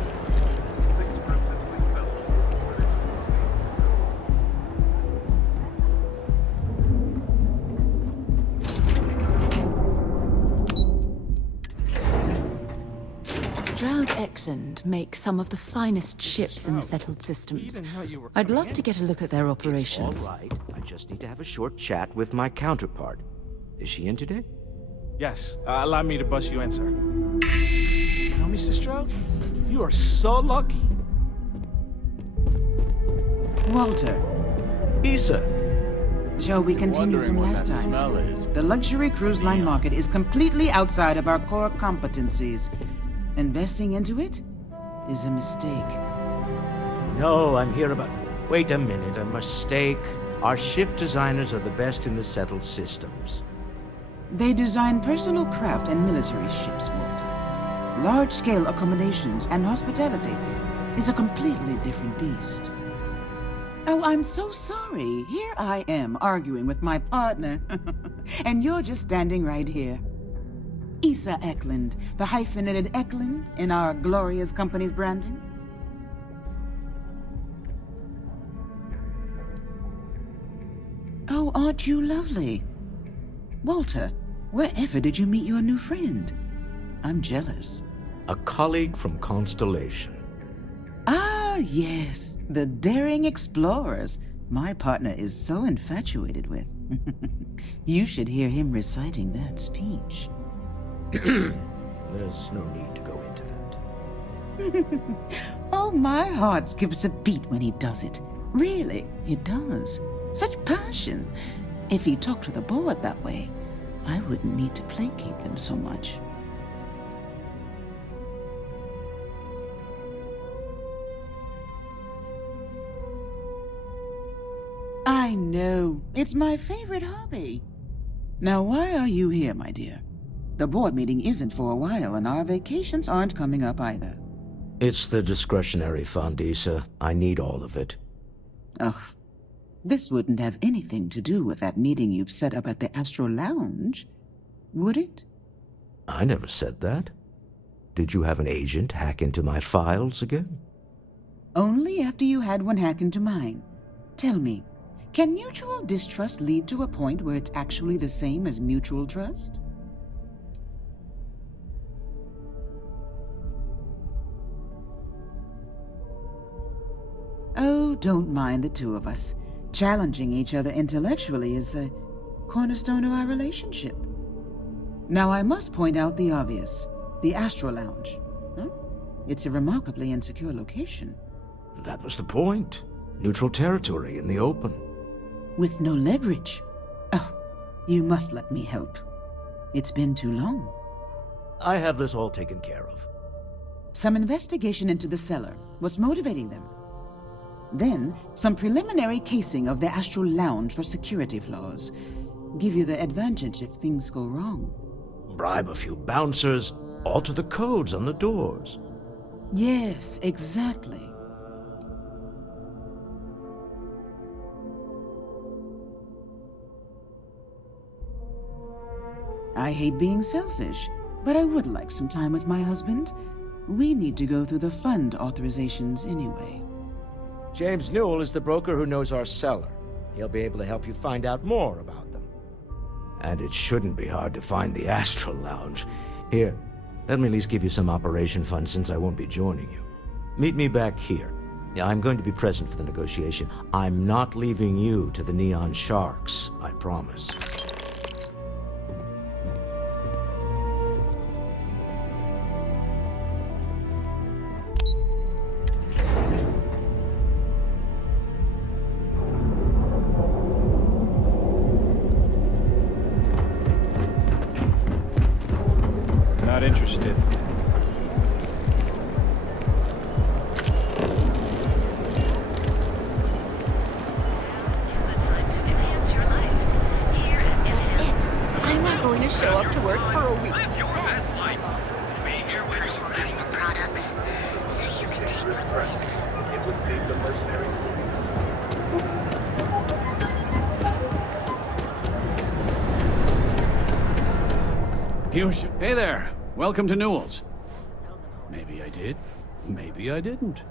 Stroud-Eklund makes some of the finest ships in the settled systems. I'd love to get a look at their operations. All right. I just need to have a short chat with my counterpart. Is she in today? Yes. Allow me to bust you in, sir. You know, Mr. Stroud? You are so lucky. Walter. Issa. Shall we continue from last time? The luxury cruise line market is completely outside of our core competencies. Investing into it is a mistake. No, I'm here about... Wait a minute, a mistake. Our ship designers are the best in the settled systems. They design personal craft and military ships, Walter. Large-scale accommodations and hospitality is a completely different beast. Oh, I'm so sorry. Here I am arguing with my partner. And you're just standing right here. Issa Eklund, the hyphenated Eklund in our glorious company's branding. Oh, aren't you lovely? Walter, wherever did you meet your new friend? I'm jealous. A colleague from Constellation. Ah, yes, the daring explorers my partner is so infatuated with. You should hear him reciting that speech. There's no need to go into that. Oh, my heart skips a beat when he does it. Really, it does. Such passion. If he talked to the board that way, I wouldn't need to placate them so much. I know. It's my favorite hobby. Now, why are you here, my dear? The board meeting isn't for a while, and our vacations aren't coming up either. It's the discretionary fund, Issa. I need all of it. Ugh. This wouldn't have anything to do with that meeting you've set up at the Astro Lounge, would it? I never said that. Did you have an agent hack into my files again? Only after you had one hack into mine. Tell me, can mutual distrust lead to a point where it's actually the same as mutual trust? Oh, don't mind the two of us. Challenging each other intellectually is a cornerstone of our relationship. Now, I must point out the obvious. The Astro Lounge. Huh? It's a remarkably insecure location. That was the point. Neutral territory in the open. With no leverage. Oh, you must let me help. It's been too long. I have this all taken care of. Some investigation into the cellar. What's motivating them? Then, some preliminary casing of the Astral Lounge for security flaws. Give you the advantage if things go wrong. Bribe a few bouncers, alter the codes on the doors. Yes, exactly. I hate being selfish, but I would like some time with my husband. We need to go through the fund authorizations anyway. James Newell is the broker who knows our cellar. He'll be able to help you find out more about them. And it shouldn't be hard to find the Astral Lounge. Here, let me at least give you some operation funds since I won't be joining you. Meet me back here. I'm going to be present for the negotiation. I'm not leaving you to the Neon Sharks, I promise. Not interested. That's it. I'm not going to show up to work for a week. Hey there. Welcome to Newell's. Maybe I did. Maybe I didn't.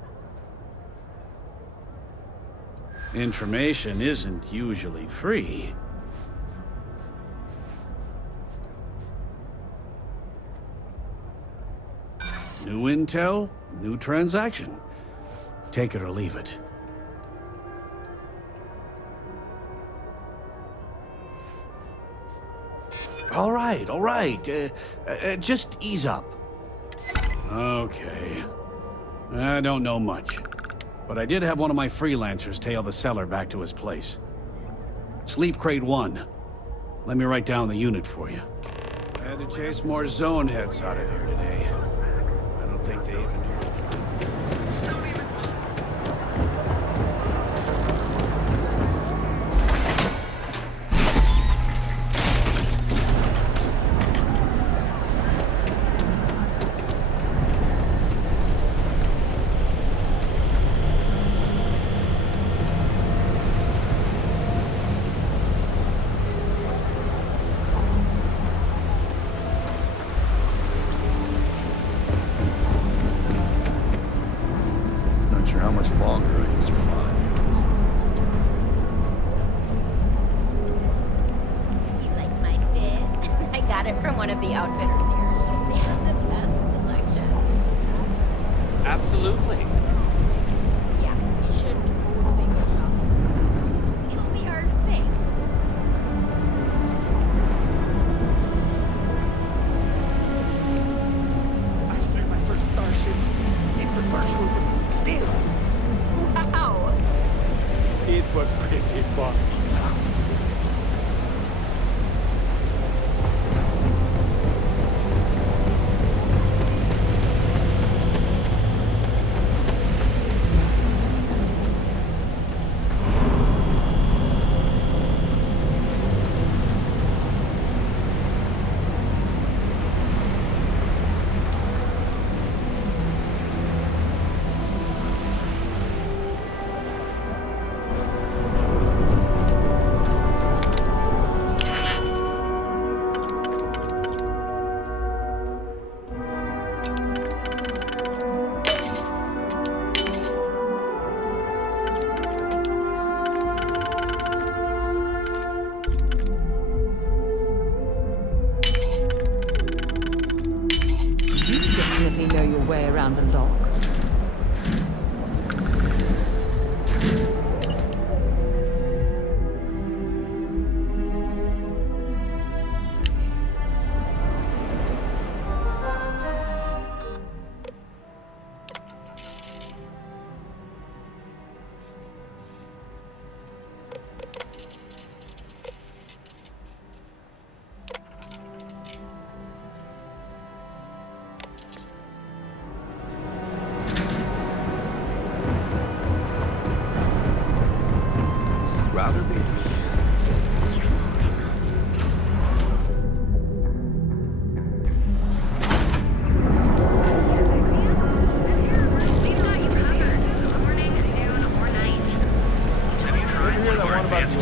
Information isn't usually free. New intel, new transaction. Take it or leave it. All right. Just ease up. Okay. I don't know much. But I did have one of my freelancers tail the seller back to his place. Sleep Crate 1. Let me write down the unit for you. I had to chase more zone heads out of here today. I don't think they even knew. How much longer I can survive. You like my fit? I got it from one of the outfitters here. They have the best selection. Absolutely. Yeah, we should totally go shopping. It'll be our thing. I flew my first starship. It was virtual, but still. Wow. It was pretty fun.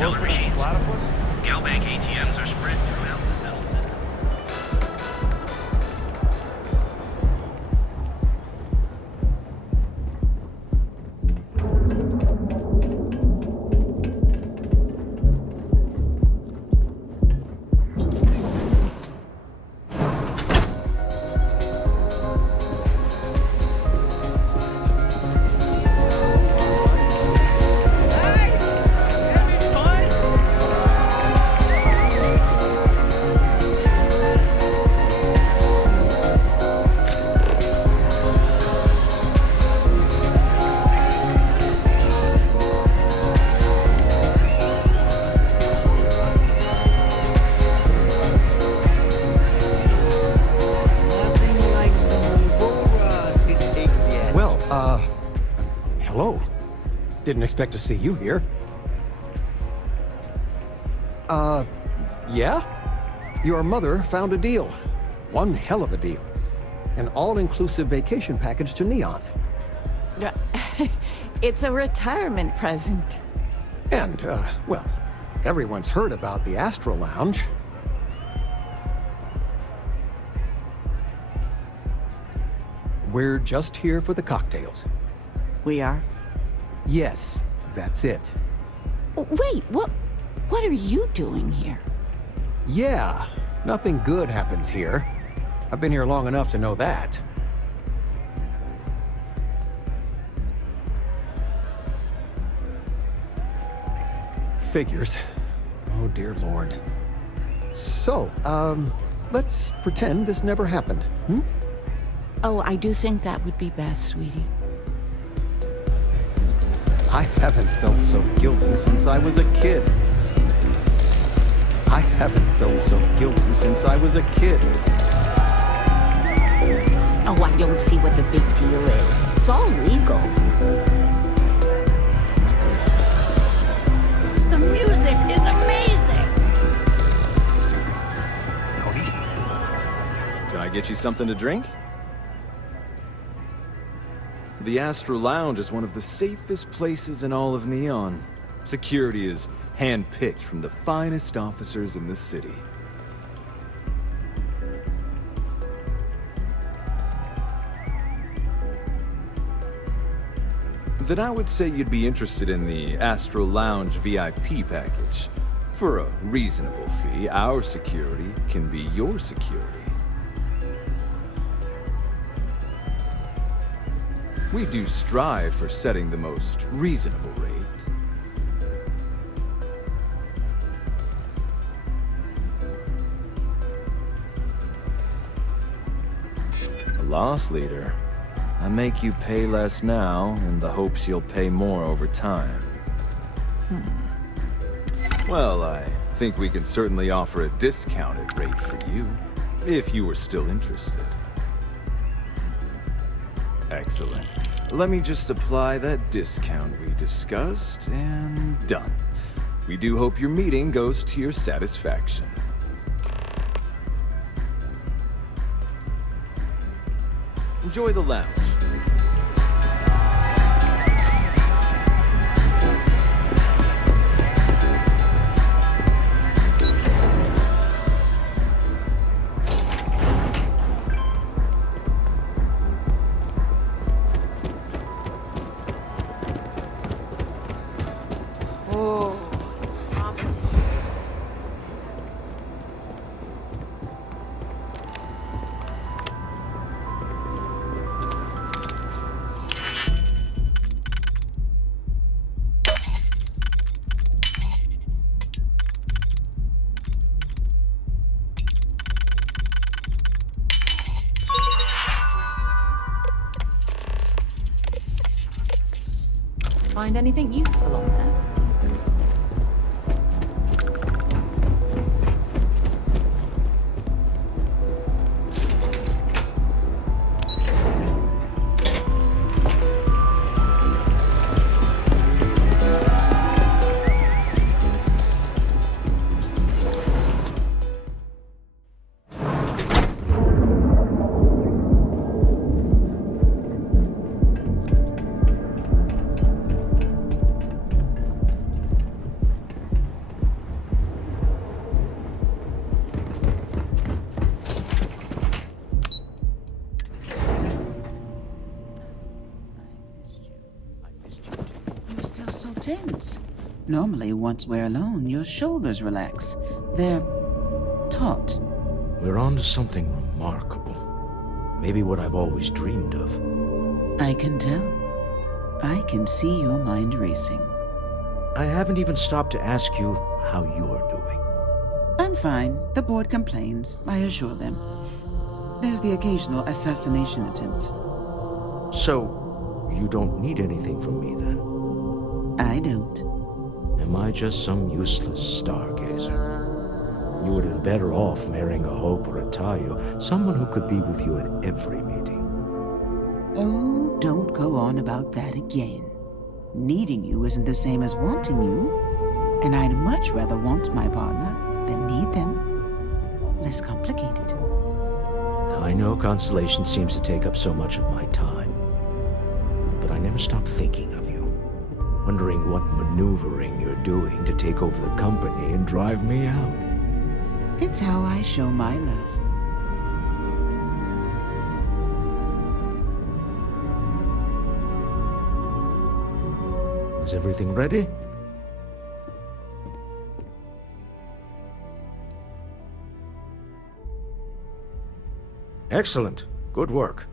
teller machines. Galbank ATMs are spread throughout the settlement. Didn't expect to see you here. Yeah? Your mother found a deal. One hell of a deal. An all-inclusive vacation package to Neon. It's a retirement present. And, well, everyone's heard about the Astro Lounge. We're just here for the cocktails. We are? Yes, that's it. Wait, what are you doing here? Yeah, nothing good happens here. I've been here long enough to know that. Figures. Oh, dear Lord. So, let's pretend this never happened, hmm? Oh, I do think that would be best, sweetie. I haven't felt so guilty since I was a kid. I haven't felt so guilty since I was a kid. Oh, I don't see what the big deal is. It's all legal. The music is amazing! Howdy. Can I get you something to drink? The Astro Lounge is one of the safest places in all of Neon. Security is hand-picked from the finest officers in the city. Then I would say you'd be interested in the Astro Lounge VIP package. For a reasonable fee, our security can be your security. We do strive for setting the most reasonable rate. A loss leader. I make you pay less now in the hopes you'll pay more over time. Well, I think we can certainly offer a discounted rate for you, if you were still interested. Excellent. Let me just apply that discount we discussed, and done. We do hope your meeting goes to your satisfaction. Enjoy the lounge. Find anything useful on there? so tense? Normally, once we're alone, your shoulders relax. They're taut. We're on to something remarkable. Maybe what I've always dreamed of. I can tell. I can see your mind racing. I haven't even stopped to ask you how you're doing. I'm fine. The board complains, I assure them. There's the occasional assassination attempt. So, you don't need anything from me then? I don't. Am I just some useless stargazer? You would have been better off marrying a Hope or a Tayo, someone who could be with you at every meeting. Oh, don't go on about that again. Needing you isn't the same as wanting you, and I'd much rather want my partner than need them. Less complicated. I know Constellation seems to take up so much of my time, but I never stop thinking of you, wondering what maneuvering you're doing to take over the company and drive me out. It's how I show my love. Is everything ready? Excellent. Good work.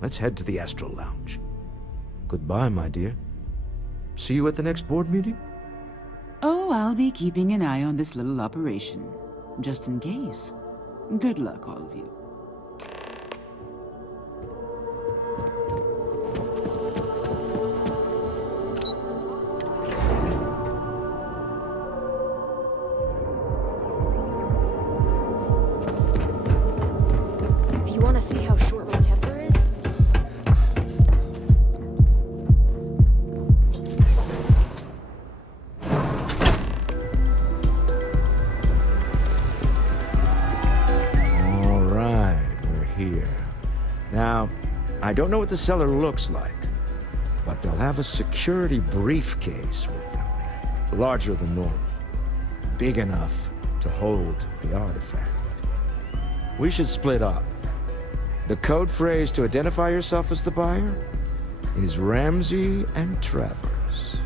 Let's head to the Astral Lounge. Goodbye, my dear. See you at the next board meeting? Oh, I'll be keeping an eye on this little operation, just in case. Good luck, all of you. If you want to see how short my temper is, Now, I don't know what the cellar looks like, but they'll have a security briefcase with them, larger than normal, big enough to hold the artifact. We should split up. The code phrase to identify yourself as the buyer is Ramsey and Travers.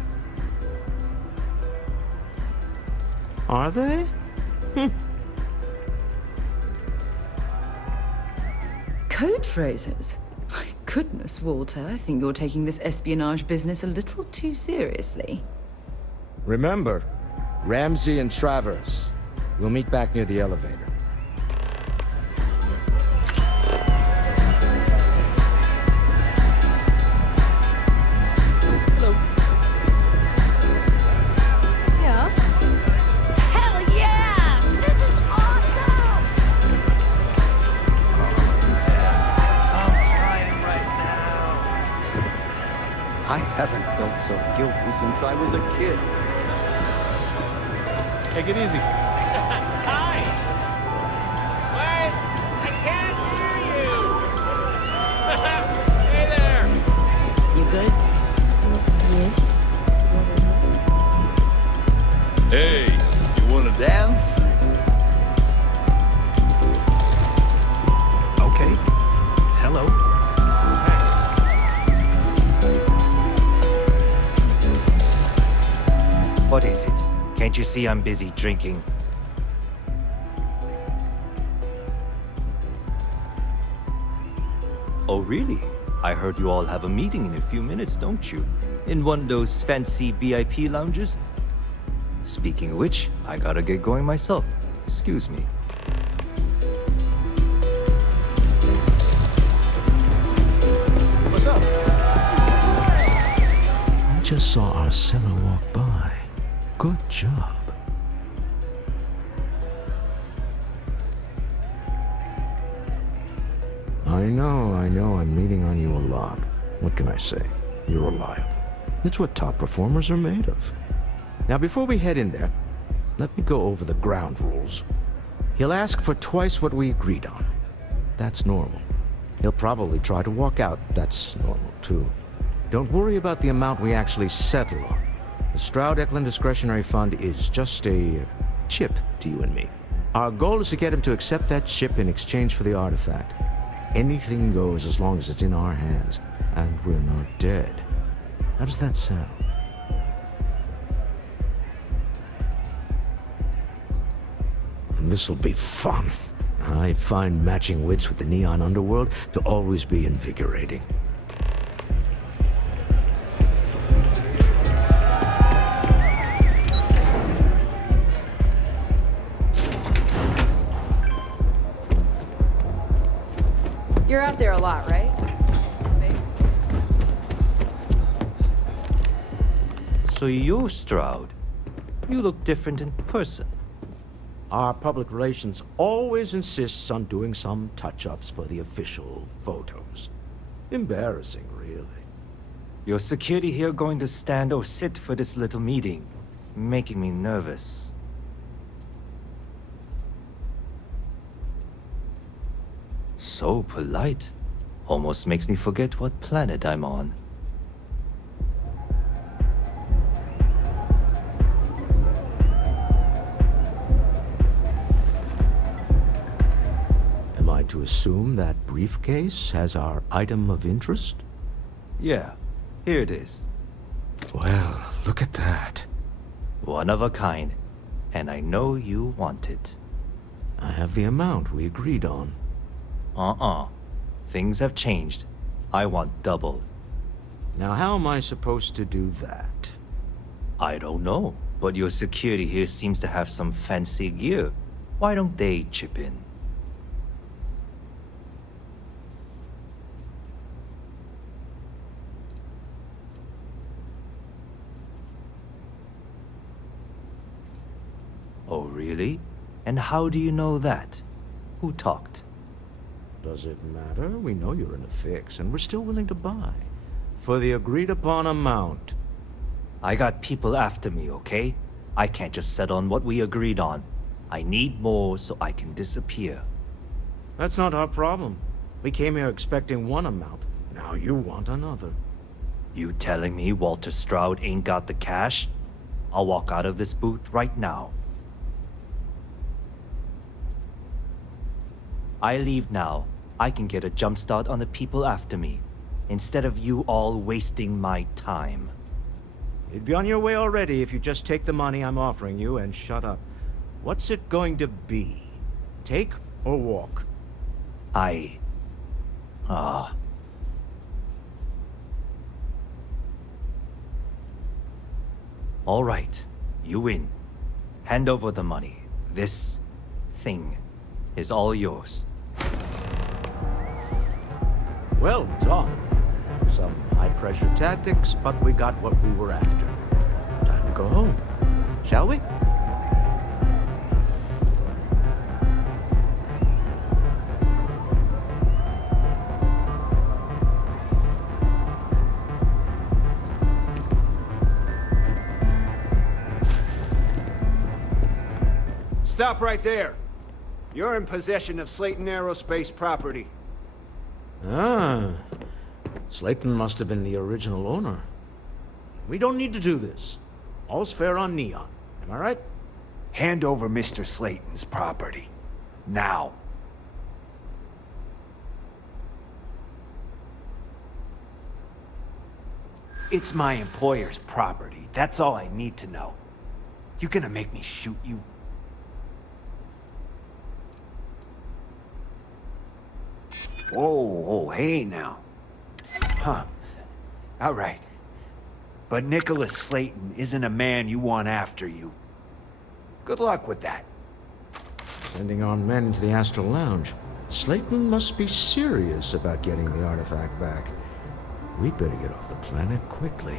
Are they? Code phrases? My goodness, Walter, I think you're taking this espionage business a little too seriously. Remember, Ramsey and Travers. We'll meet back near the elevator. I haven't felt so guilty since I was a kid. Take it easy. Hi! What? I can't hear you! Hey there! You good? Yes. Hey, you wanna dance? Okay. Hello. What is it? Can't you see I'm busy drinking? Oh, really? I heard you all have a meeting in a few minutes, don't you? In one of those fancy VIP lounges? Speaking of which, I gotta get going myself. Excuse me. What's up? I just saw our cellar walk by. Good job. I know, I'm leaning on you a lot. What can I say? You're reliable. It's what top performers are made of. Now, before we head in there, let me go over the ground rules. He'll ask for twice what we agreed on. That's normal. He'll probably try to walk out. That's normal, too. Don't worry about the amount we actually settle on. The Stroud-Eklund Discretionary Fund is just a chip to you and me. Our goal is to get him to accept that chip in exchange for the artifact. Anything goes as long as it's in our hands, and we're not dead. How does that sound? This'll be fun. I find matching wits with the neon underworld to always be invigorating. You're out there a lot, right? So you're Stroud. You look different in person. Our public relations always insists on doing some touch-ups for the official photos. Embarrassing, really. Your security here going to stand or sit for this little meeting, making me nervous. So polite. Almost makes me forget what planet I'm on. Am I to assume that briefcase has our item of interest? Yeah, here it is. Well, look at that. One of a kind, and I know you want it. I have the amount we agreed on. Things have changed. I want double. Now how am I supposed to do that? I don't know, but your security here seems to have some fancy gear. Why don't they chip in? Oh, really? And how do you know that? Who talked? Does it matter? We know you're in a fix, and we're still willing to buy. For the agreed-upon amount. I got people after me, okay? I can't just settle on what we agreed on. I need more so I can disappear. That's not our problem. We came here expecting one amount. Now you want another. You telling me Walter Stroud ain't got the cash? I'll walk out of this booth right now. I leave now. I can get a jump start on the people after me, instead of you all wasting my time. You'd be on your way already if you just take the money I'm offering you and shut up. What's it going to be? Take or walk? All right, you win. Hand over the money. This thing is all yours. Well done. Some high-pressure tactics, but we got what we were after. Time to go home, shall we? Stop right there. You're in possession of Slayton Aerospace property. Ah. Slayton must have been the original owner. We don't need to do this. All's fair on Neon. Am I right? Hand over Mr. Slayton's property. Now. It's my employer's property. That's all I need to know. You gonna make me shoot you? Whoa, hey now. Huh. All right. But Nicholas Slayton isn't a man you want after you. Good luck with that. Sending on men into the Astral Lounge. Slayton must be serious about getting the artifact back. We'd better get off the planet quickly.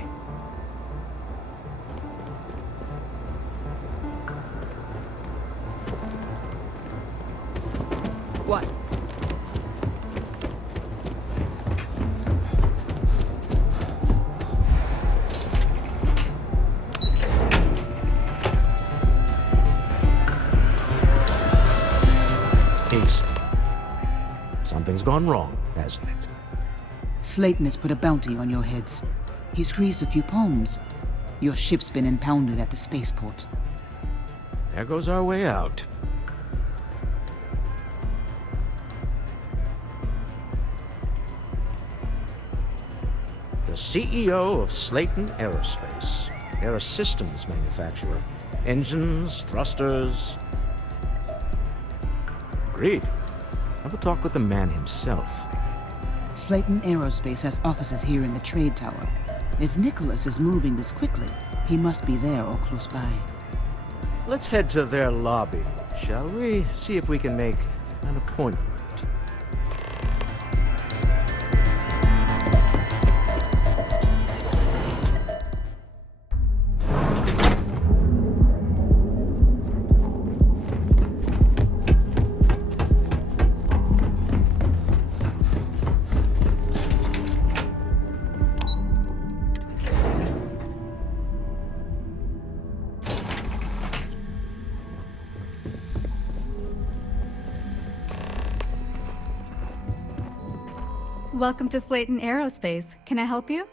What? Ace. Something's gone wrong, hasn't it? Slayton has put a bounty on your heads. He's greased a few palms. Your ship's been impounded at the spaceport. There goes our way out. The CEO of Slayton Aerospace. They're a systems manufacturer. Engines, thrusters. Agreed. Have a talk with the man himself. Slayton Aerospace has offices here in the trade tower. If Nicholas is moving this quickly, he must be there or close by. Let's head to their lobby, shall we? See if we can make an appointment. Welcome to Slayton Aerospace. Can I help you?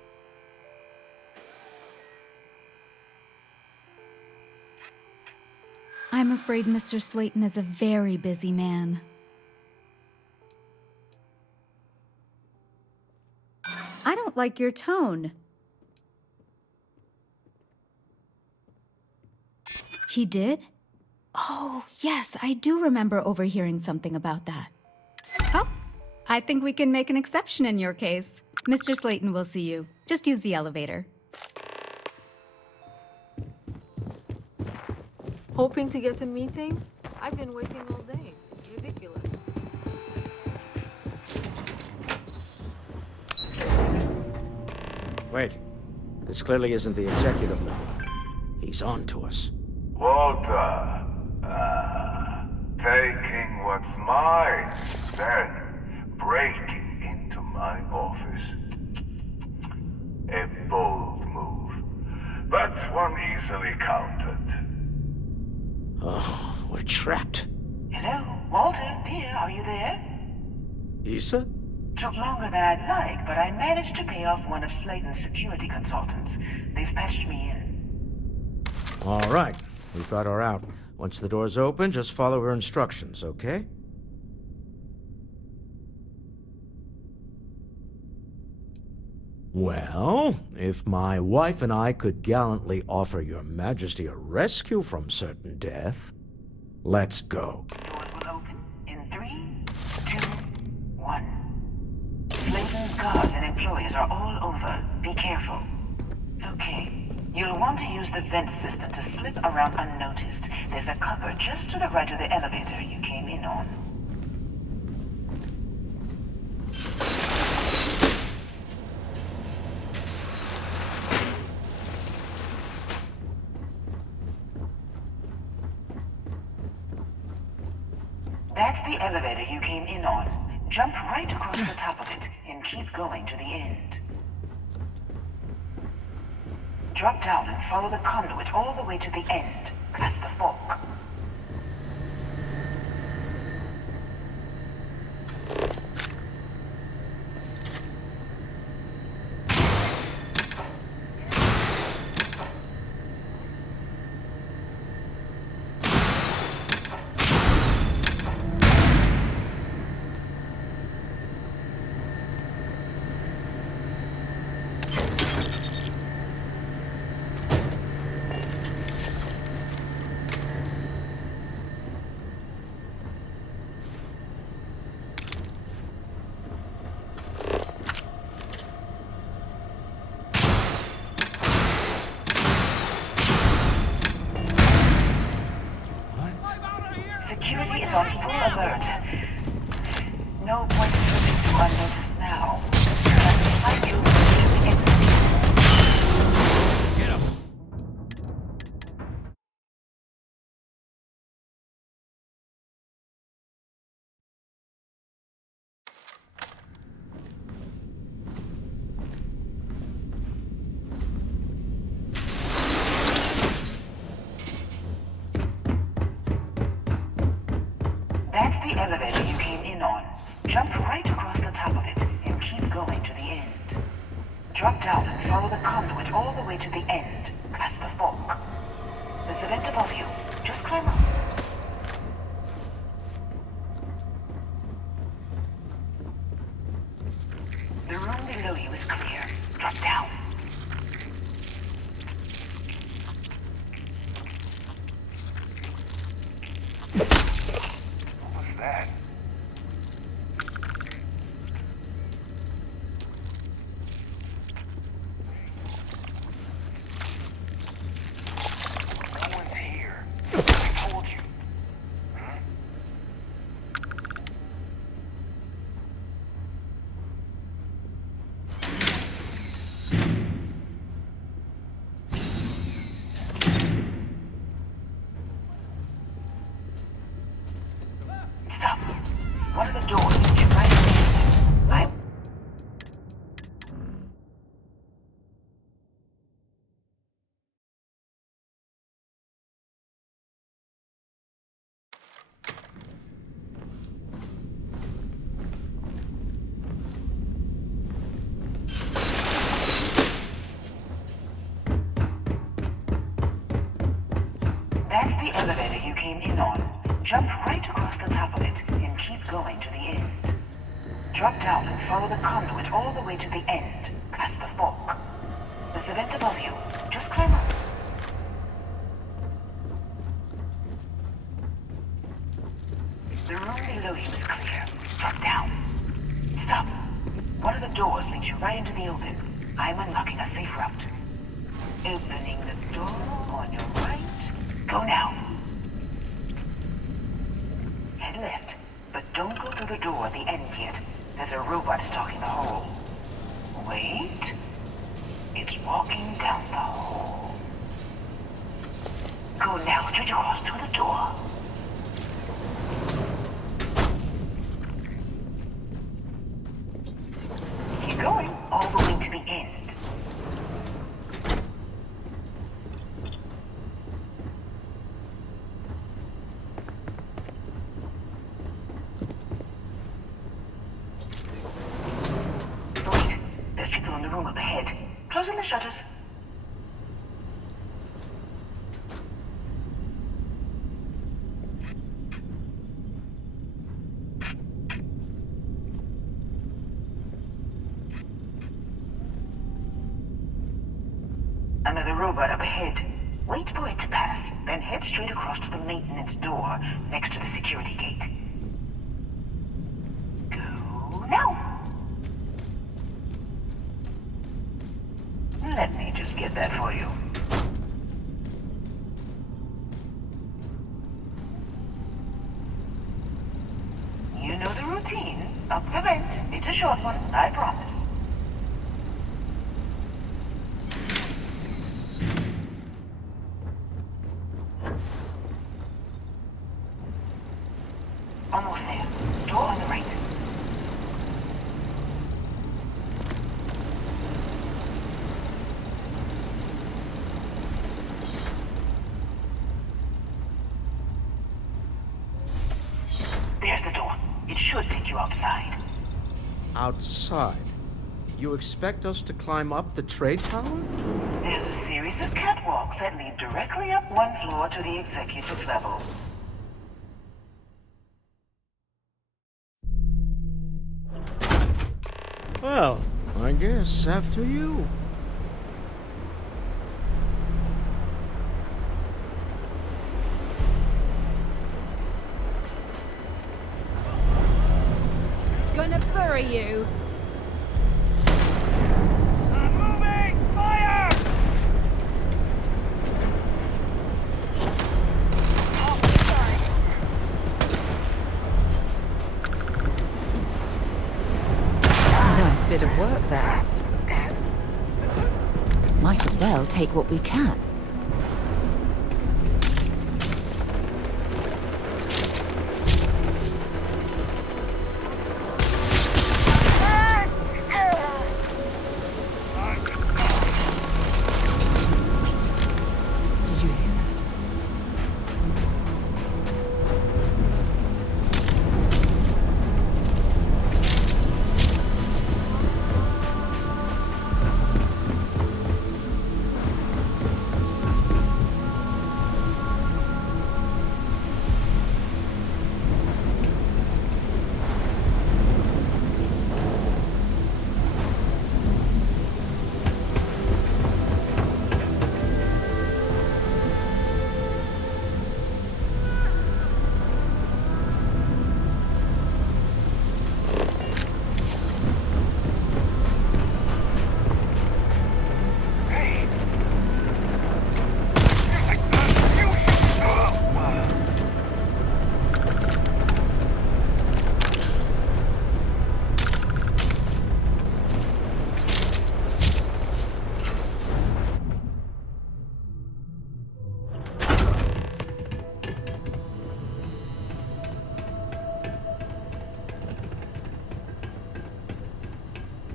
I'm afraid Mr. Slayton is a very busy man. I don't like your tone. He did? Oh, yes, I do remember overhearing something about that. Oh, I think we can make an exception in your case. Mr. Slayton will see you. Just use the elevator. Hoping to get a meeting? I've been waiting all day. It's ridiculous. Wait. This clearly isn't the executive level. He's on to us. Walter. Taking what's mine, then breaking into my office. A bold move, but one easily countered. Oh, we're trapped. Hello, Walter, dear, are you there? Issa? Took longer than I'd like, but I managed to pay off one of Slayton's security consultants. They've patched me in. All right. We've got her out. Once the door's open, just follow her instructions, okay? Well, if my wife and I could gallantly offer your majesty a rescue from certain death, let's go. Doors will open in 3, 2, 1. Slayton's guards and employees are all over. Be careful. Okay. You'll want to use the vent system to slip around unnoticed. There's a cupboard just to the right of the elevator you came in on. That's the elevator you came in on. Jump right across the top of it and keep going to the end. Drop down and follow the conduit all the way to the end, past the fork. Security is on full alert. No point slipping through unnoticed now. Let's find you to the exit. Get up. That's the elevator you came in on. Jump right across the top of it and keep going to the end. Drop down and follow the conduit all the way to the end, past the fork. There's a vent above you. Just climb up. The room below you is clear. Drop down. What's that? One of the doors leads you right in. I'm... That's the elevator you came in on. Jump right across the top of it and keep going to the end. Drop down and follow the conduit all the way to the end, past the fork. There's a vent above you. Just climb up. The room below you is clear. Drop down. Stop. One of the doors leads you right into the open. I'm unlocking a safe route. Opening the door on your right. Go now. Head left, but don't go through the door at the end yet. There's a robot stalking the hole. Wait. It's walking down the hole. Go now, straight across to the door. Keep going, all the way to the end. Wait, there's people in the room up ahead. Closing the shutters. Another robot up ahead. Wait for it to pass, then head straight across to the maintenance door next to the security gate. Go now. Let me just get that for you. You know the routine. Up the vent. It's a short one, I promise. Almost there. Door on the right. There's the door. It should take you outside. Outside? You expect us to climb up the trade tower? There's a series of catwalks that lead directly up one floor to the executive level. Well, I guess after you. Gonna bury you. Nice bit of work there. Might as well take what we can.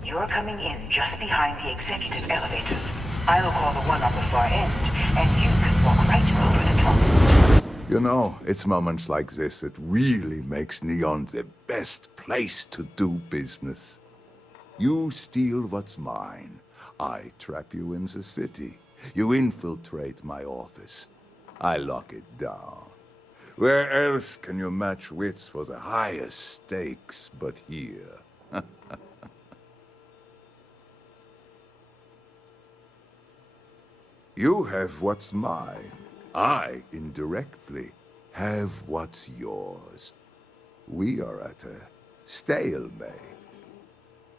You're coming in just behind the executive elevators. I'll call the one on the far end, and you can walk right over the top. You know, it's moments like this that really makes Neon the best place to do business. You steal what's mine. I trap you in the city. You infiltrate my office. I lock it down. Where else can you match wits for the highest stakes but here? You have what's mine. I, indirectly, have what's yours. We are at a stalemate.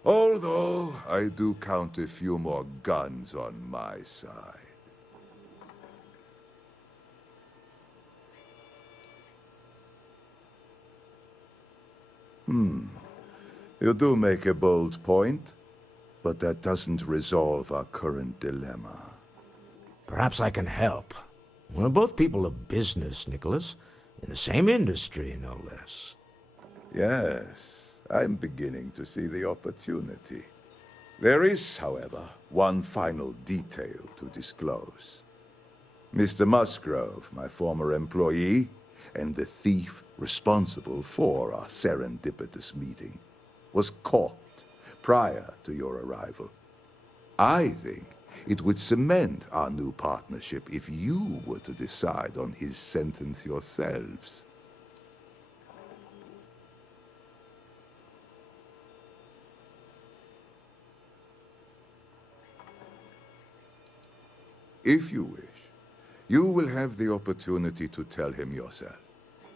Although, I do count a few more guns on my side. You do make a bold point, but that doesn't resolve our current dilemma. Perhaps I can help. We're both people of business, Nicholas. In the same industry, no less. Yes, I'm beginning to see the opportunity. There is, however, one final detail to disclose. Mr. Musgrove, my former employee, and the thief responsible for our serendipitous meeting, was caught prior to your arrival. I think it would cement our new partnership if you were to decide on his sentence yourselves. If you wish, you will have the opportunity to tell him yourself,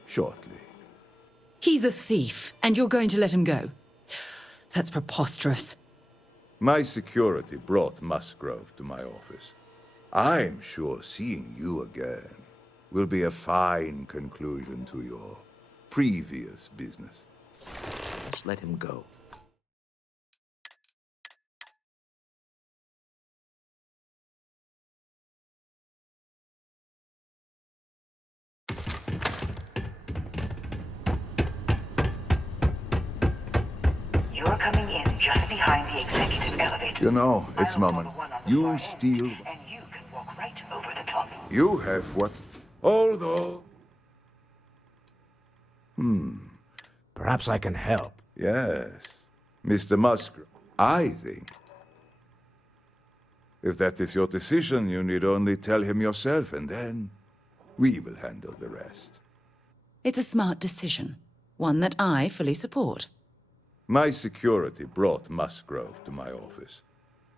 shortly. He's a thief, and you're going to let him go? That's preposterous. My security brought Musgrove to my office. I'm sure seeing you again will be a fine conclusion to your previous business. Just let him go. You're coming in just behind the executive elevators. You know, it's I'll call moment. the one on the You far end, steal. and you can walk right over the top. You have what? Although. Perhaps I can help. Yes. Mr. Musgrove, I think. If that is your decision, you need only tell him yourself, and then we will handle the rest. It's a smart decision, one that I fully support. My security brought Musgrove to my office.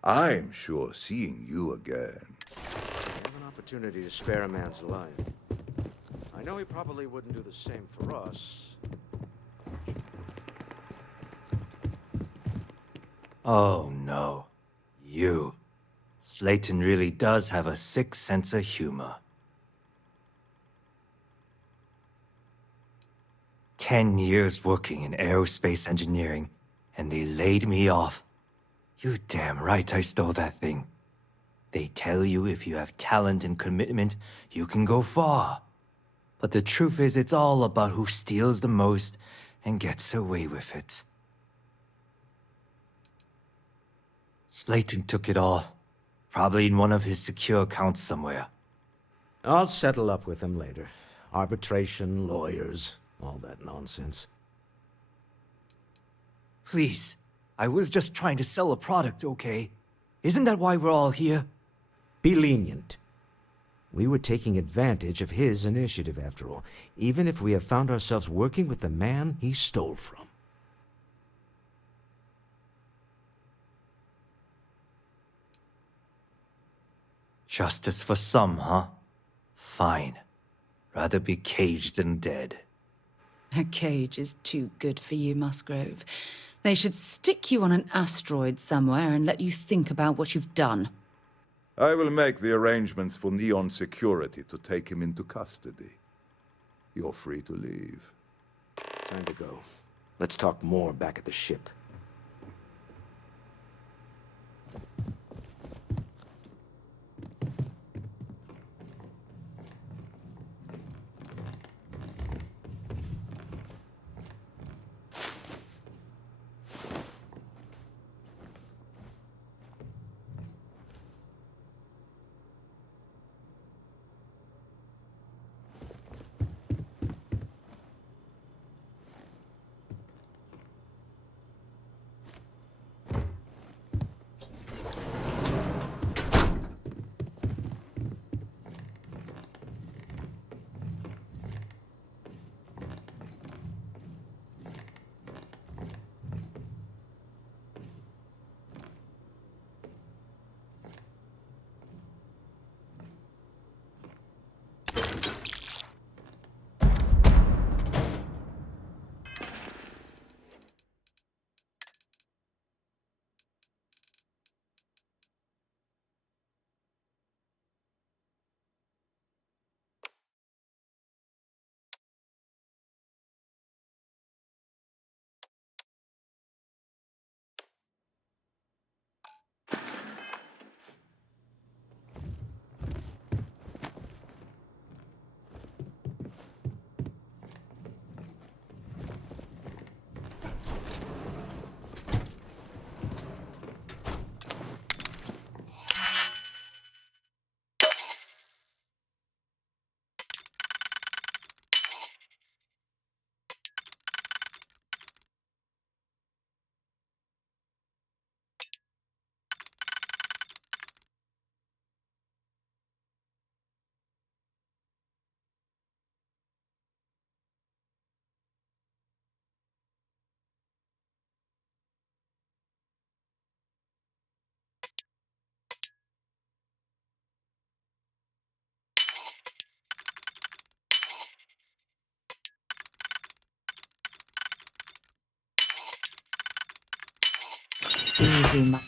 I'm sure seeing you again. I have an opportunity to spare a man's life. I know he probably wouldn't do the same for us. Oh no. You. Slayton really does have a sick sense of humor. 10 years working in aerospace engineering, and they laid me off. You damn right I stole that thing. They tell you if you have talent and commitment, you can go far. But the truth is, it's all about who steals the most and gets away with it. Slayton took it all. Probably in one of his secure accounts somewhere. I'll settle up with him later. Arbitration, lawyers, all that nonsense. Please, I was just trying to sell a product, okay? Isn't that why we're all here? Be lenient. We were taking advantage of his initiative, after all, even if we have found ourselves working with the man he stole from. Justice for some, huh? Fine. Rather be caged than dead. A cage is too good for you, Musgrove. They should stick you on an asteroid somewhere and let you think about what you've done. I will make the arrangements for Neon Security to take him into custody. You're free to leave. Time to go. Let's talk more back at the ship. Easy, money.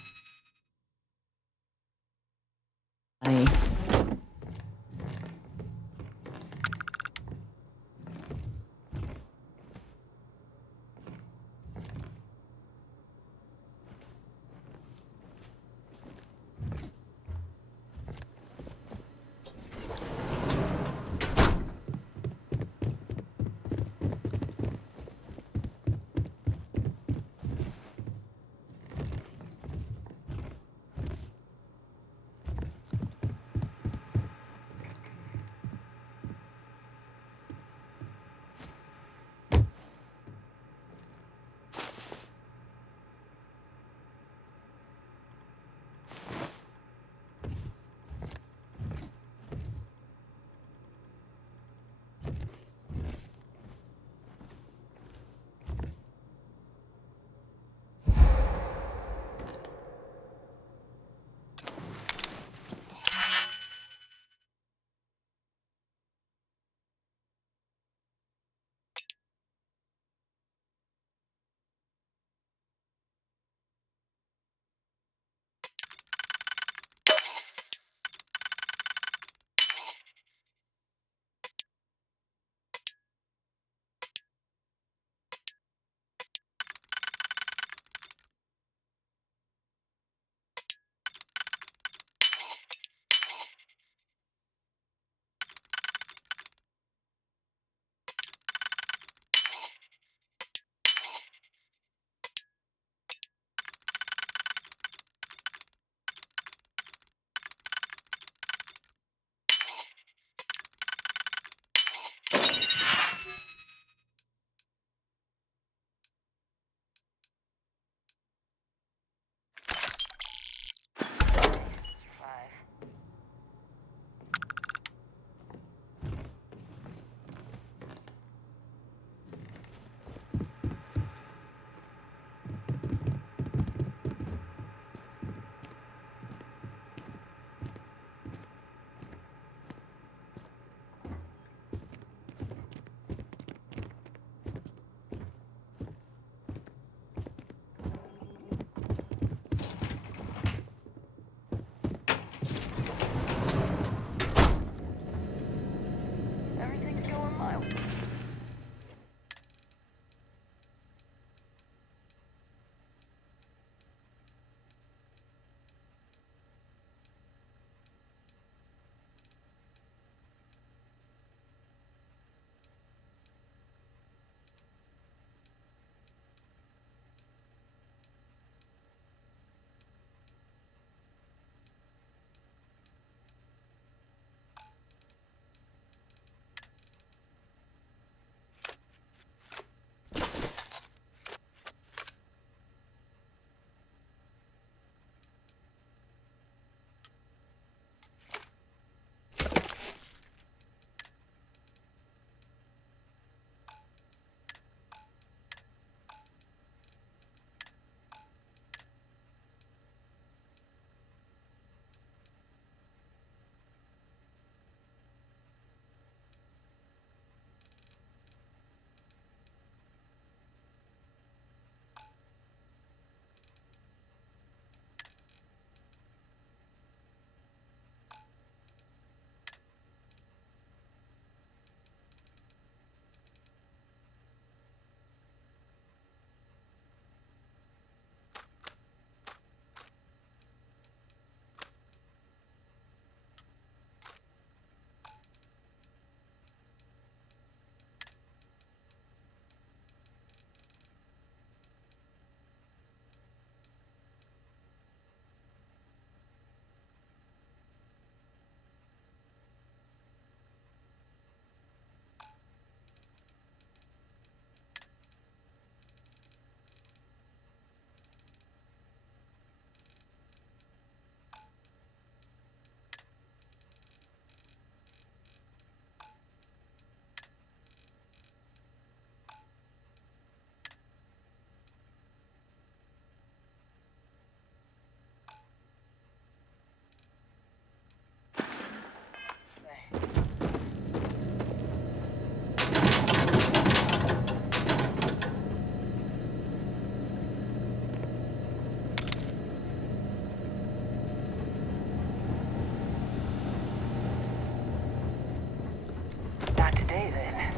day then.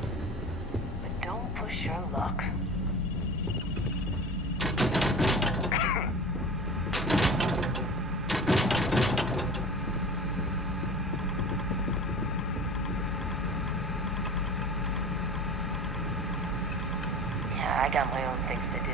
But don't push your luck. Yeah, I got my own things to do.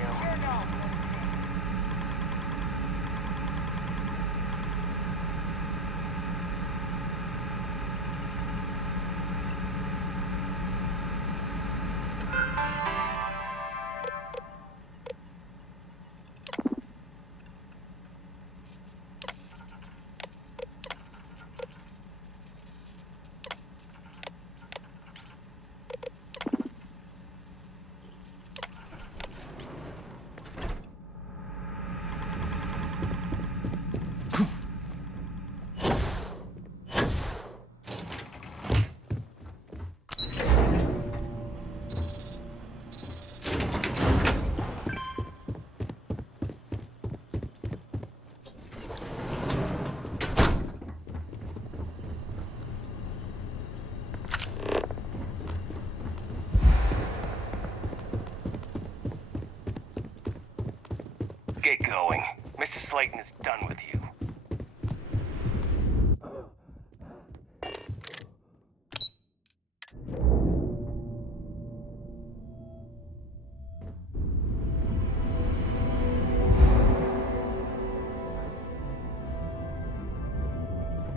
Get going. Mr. Slayton is done with you.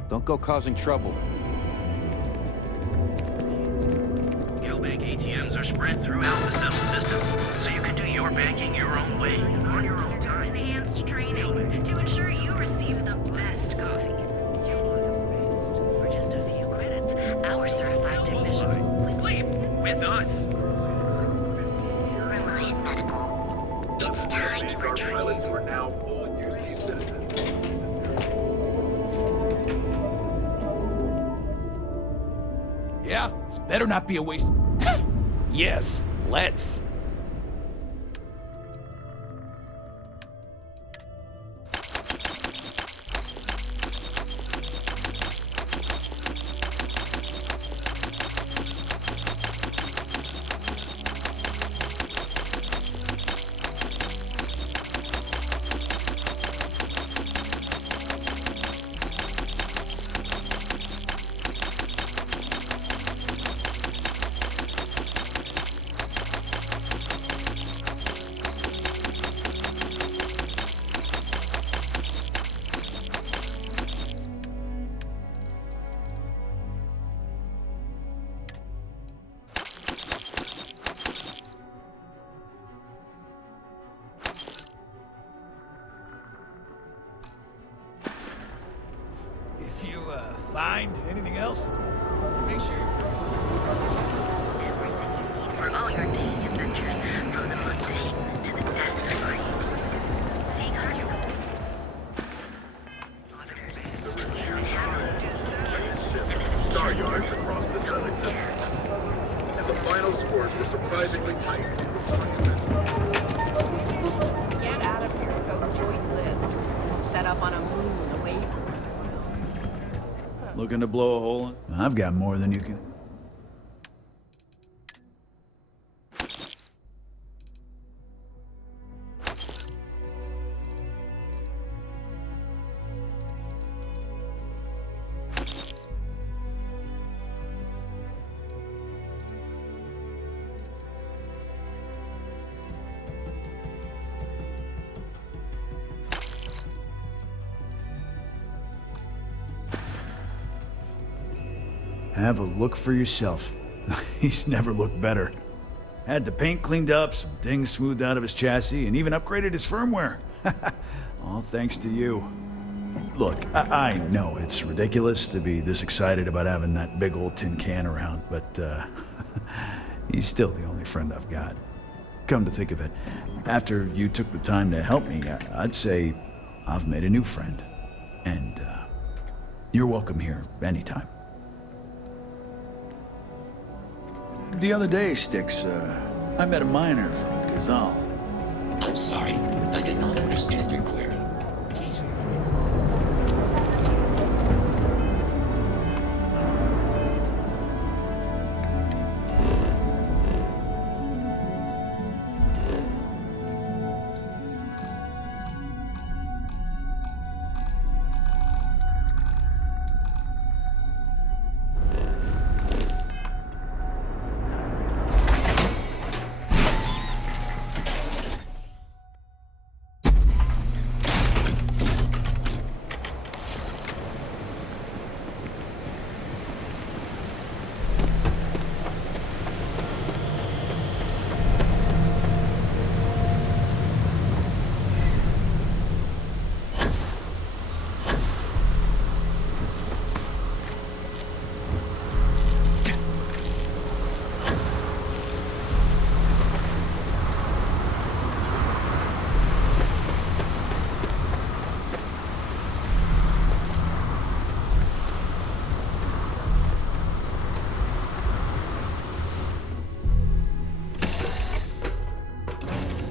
Don't go causing trouble. Bank ATMs are spread throughout the settled system, so you can do your banking your own way, on your own time. Enhanced training to ensure you receive the best coffee. For just a few credits, our certified technicians will Sleep with us. Reliant Medical. It's time you were trained. Are now full UC citizens. Yeah, this better not be a waste. Yes, let's. If you find anything else, make sure For all your daily adventures, from the mundane to the death-free. Seek her. Star yards across the settled system. And the final scores were surprisingly tight. Get out of here. Go join list. Set up on a moon away from. Looking to blow a hole in? I've got more than you can. Have a look for yourself. He's never looked better. Had the paint cleaned up, some dings smoothed out of his chassis, and even upgraded his firmware. All thanks to you. Look, I know it's ridiculous to be this excited about having that big old tin can around, but he's still the only friend I've got. Come to think of it, after you took the time to help me, I'd say I've made a new friend. And you're welcome here anytime. The other day, Styx, I met a miner from Gazal. I'm sorry, I did not understand your query. Please.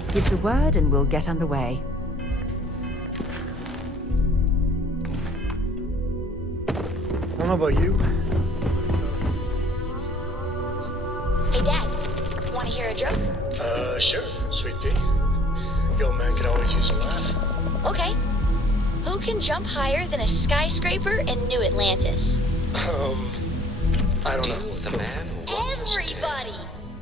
Just give the word and we'll get underway. I don't know about you. Hey, Dad. Want to hear a joke? Sure, sweet pea. The old man could always use a laugh. Okay. Who can jump higher than a skyscraper in New Atlantis? I don't know. The man who Everybody!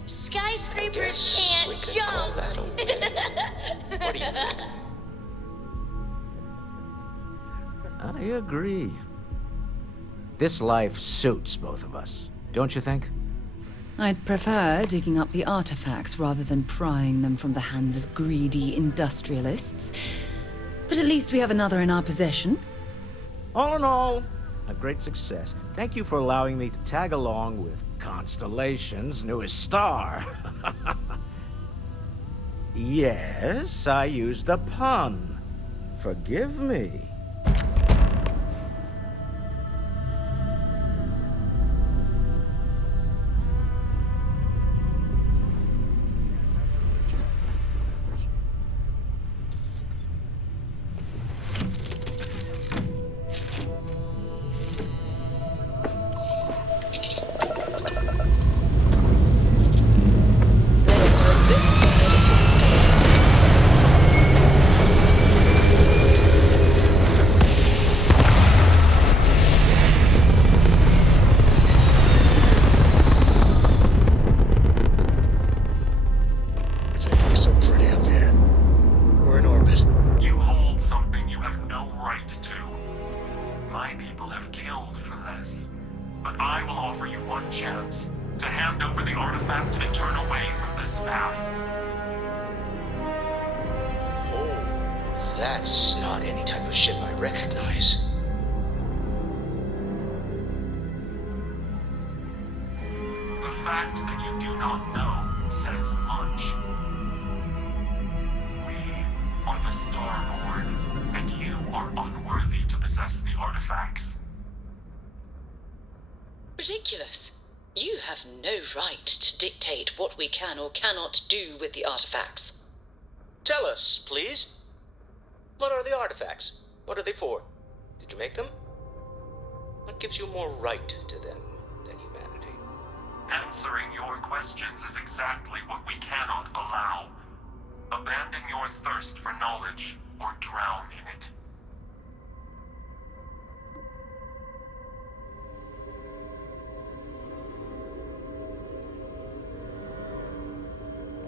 Skyscrapers can't jump! What do you think? I agree. This life suits both of us, don't you think? I'd prefer digging up the artifacts rather than prying them from the hands of greedy industrialists. But at least we have another in our possession. All in all, a great success. Thank you for allowing me to tag along with Constellation's newest star. Yes, I used a pun. Forgive me. That's not any type of ship I recognize. The fact that you do not know says much. We are the Starborn, and you are unworthy to possess the artifacts. Ridiculous. You have no right to dictate what we can or cannot do with the artifacts. Tell us, please. What are the artifacts? What are they for? Did you make them? What gives you more right to them than humanity? Answering your questions is exactly what we cannot allow. Abandon your thirst for knowledge, or drown in it.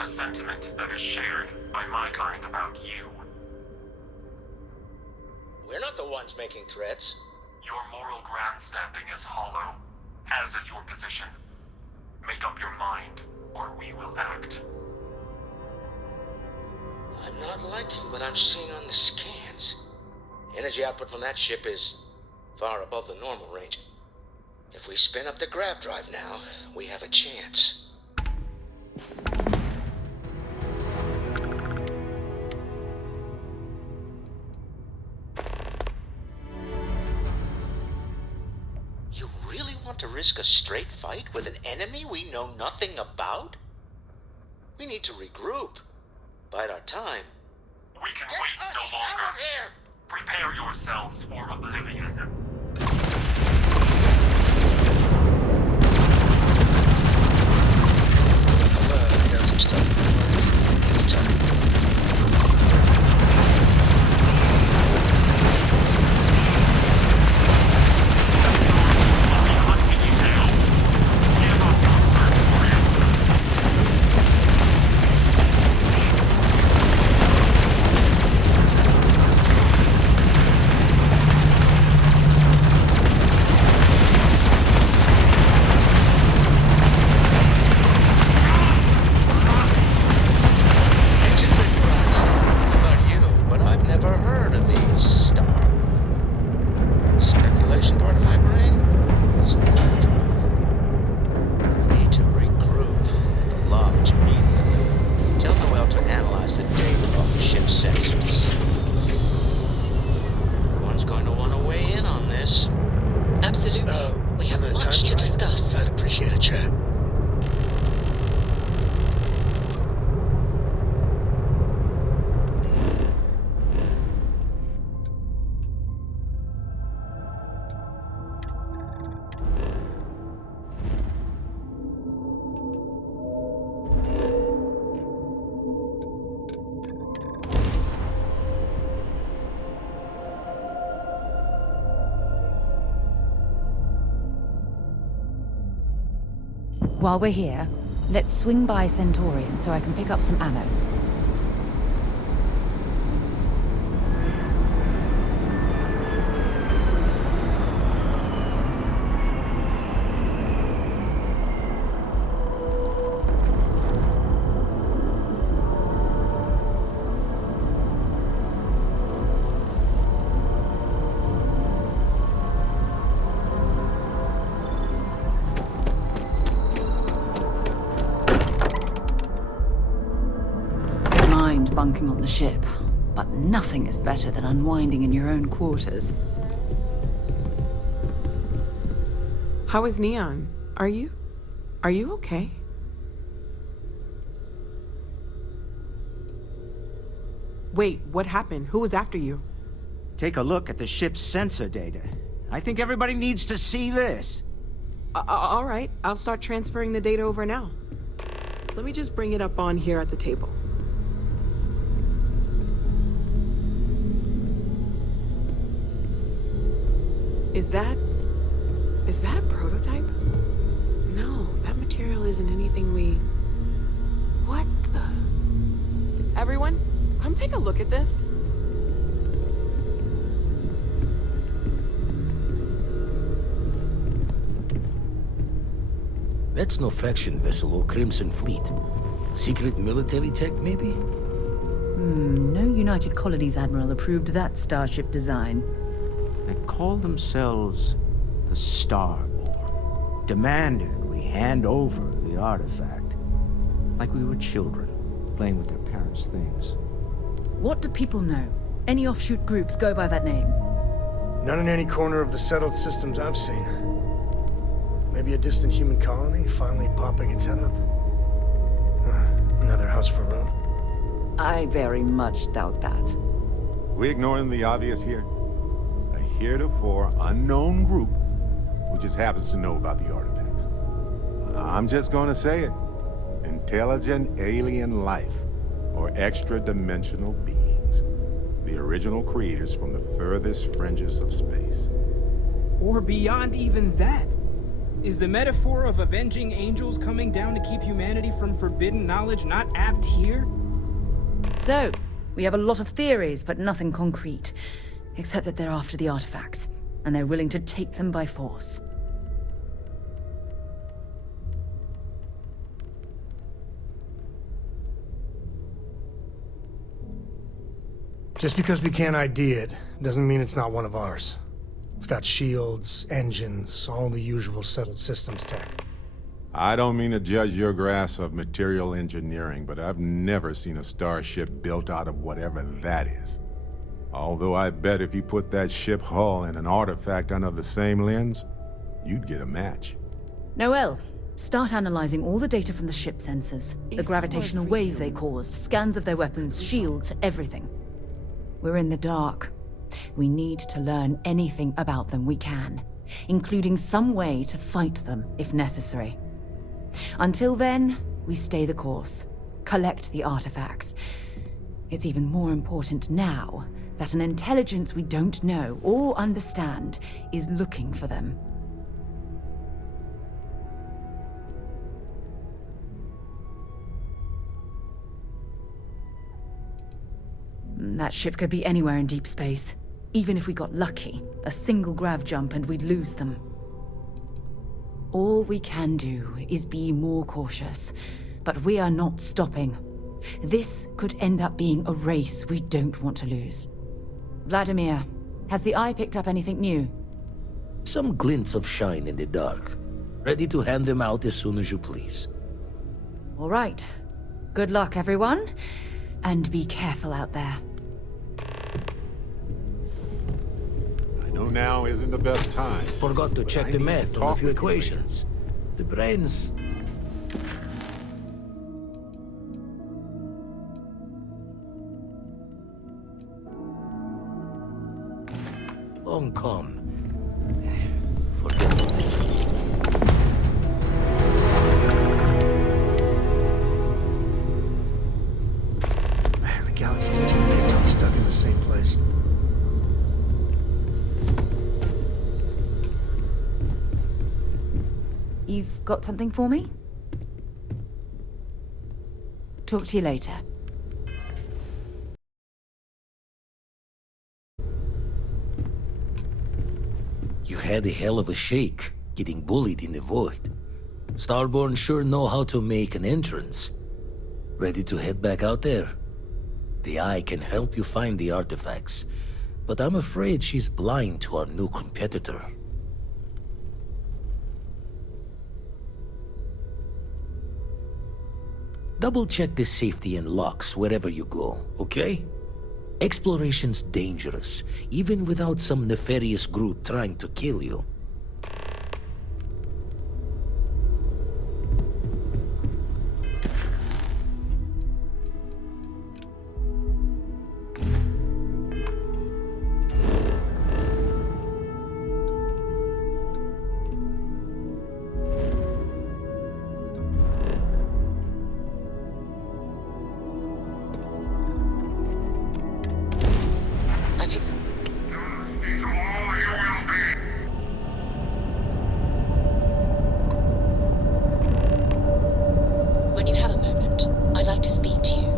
A sentiment that is shared by my kind about you. We're not the ones making threats. Your moral grandstanding is hollow, as is your position. Make up your mind, or we will act. I'm not liking what I'm seeing on the scans. Energy output from that ship is far above the normal range. If we spin up the grav drive now, we have a chance. You really want to risk a straight fight with an enemy we know nothing about? We need to regroup. Bide our time. We can wait no longer. Prepare yourselves for oblivion. Got some stuff. Anytime. While we're here, let's swing by Centaurian so I can pick up some ammo. Bunking on the ship, but nothing is better than unwinding in your own quarters. How is Neon? Are you okay? Wait, what happened? Who was after you? Take a look at the ship's sensor data. I think everybody needs to see this. All right, I'll start transferring the data over now. Let me just bring it up on here at the table. Is that a prototype? No, that material isn't anything we... What the... Everyone, come take a look at this. That's no faction vessel or Crimson Fleet. Secret military tech, maybe? No United Colonies Admiral approved that starship design. They call themselves the Starborn. Demanded we hand over the artifact. Like we were children, playing with their parents' things. What do people know? Any offshoot groups go by that name? None in any corner of the settled systems I've seen. Maybe a distant human colony finally popping its head up. Another house for Rome. I very much doubt that. We ignoring the obvious here? A heretofore unknown group who just happens to know about the artifacts. I'm just gonna say it. Intelligent alien life, or extra-dimensional beings. The original creators from the furthest fringes of space. Or beyond even that. Is the metaphor of avenging angels coming down to keep humanity from forbidden knowledge not apt here? So, we have a lot of theories, but nothing concrete. Except that they're after the artifacts, and they're willing to take them by force. Just because we can't ID it, doesn't mean it's not one of ours. It's got shields, engines, all the usual settled systems tech. I don't mean to judge your grasp of material engineering, but I've never seen a starship built out of whatever that is. Although I bet if you put that ship hull and an artifact under the same lens, you'd get a match. Noel, start analyzing all the data from the ship sensors. The gravitational wave they caused, scans of their weapons, shields, everything. We're in the dark. We need to learn anything about them we can, including some way to fight them if necessary. Until then, we stay the course, collect the artifacts. It's even more important now that an intelligence we don't know or understand is looking for them. That ship could be anywhere in deep space. Even if we got lucky, a single grav jump and we'd lose them. All we can do is be more cautious, but we are not stopping. This could end up being a race we don't want to lose. Vladimir, has the Eye picked up anything new? Some glints of shine in the dark. Ready to hand them out as soon as you please. All right. Good luck, everyone. And be careful out there. I know now isn't the best time. Forgot to check the math on a few equations. The brains... Long con. Forgetfulness. Man, the galaxy's too big to be stuck in the same place. You've got something for me? Talk to you later. You had a hell of a shake, getting bullied in the void. Starborn sure know how to make an entrance. Ready to head back out there? The Eye can help you find the artifacts, but I'm afraid she's blind to our new competitor. Double-check the safety and locks wherever you go, okay? Exploration's dangerous, even without some nefarious group trying to kill you. When you have a moment, I'd like to speak to you.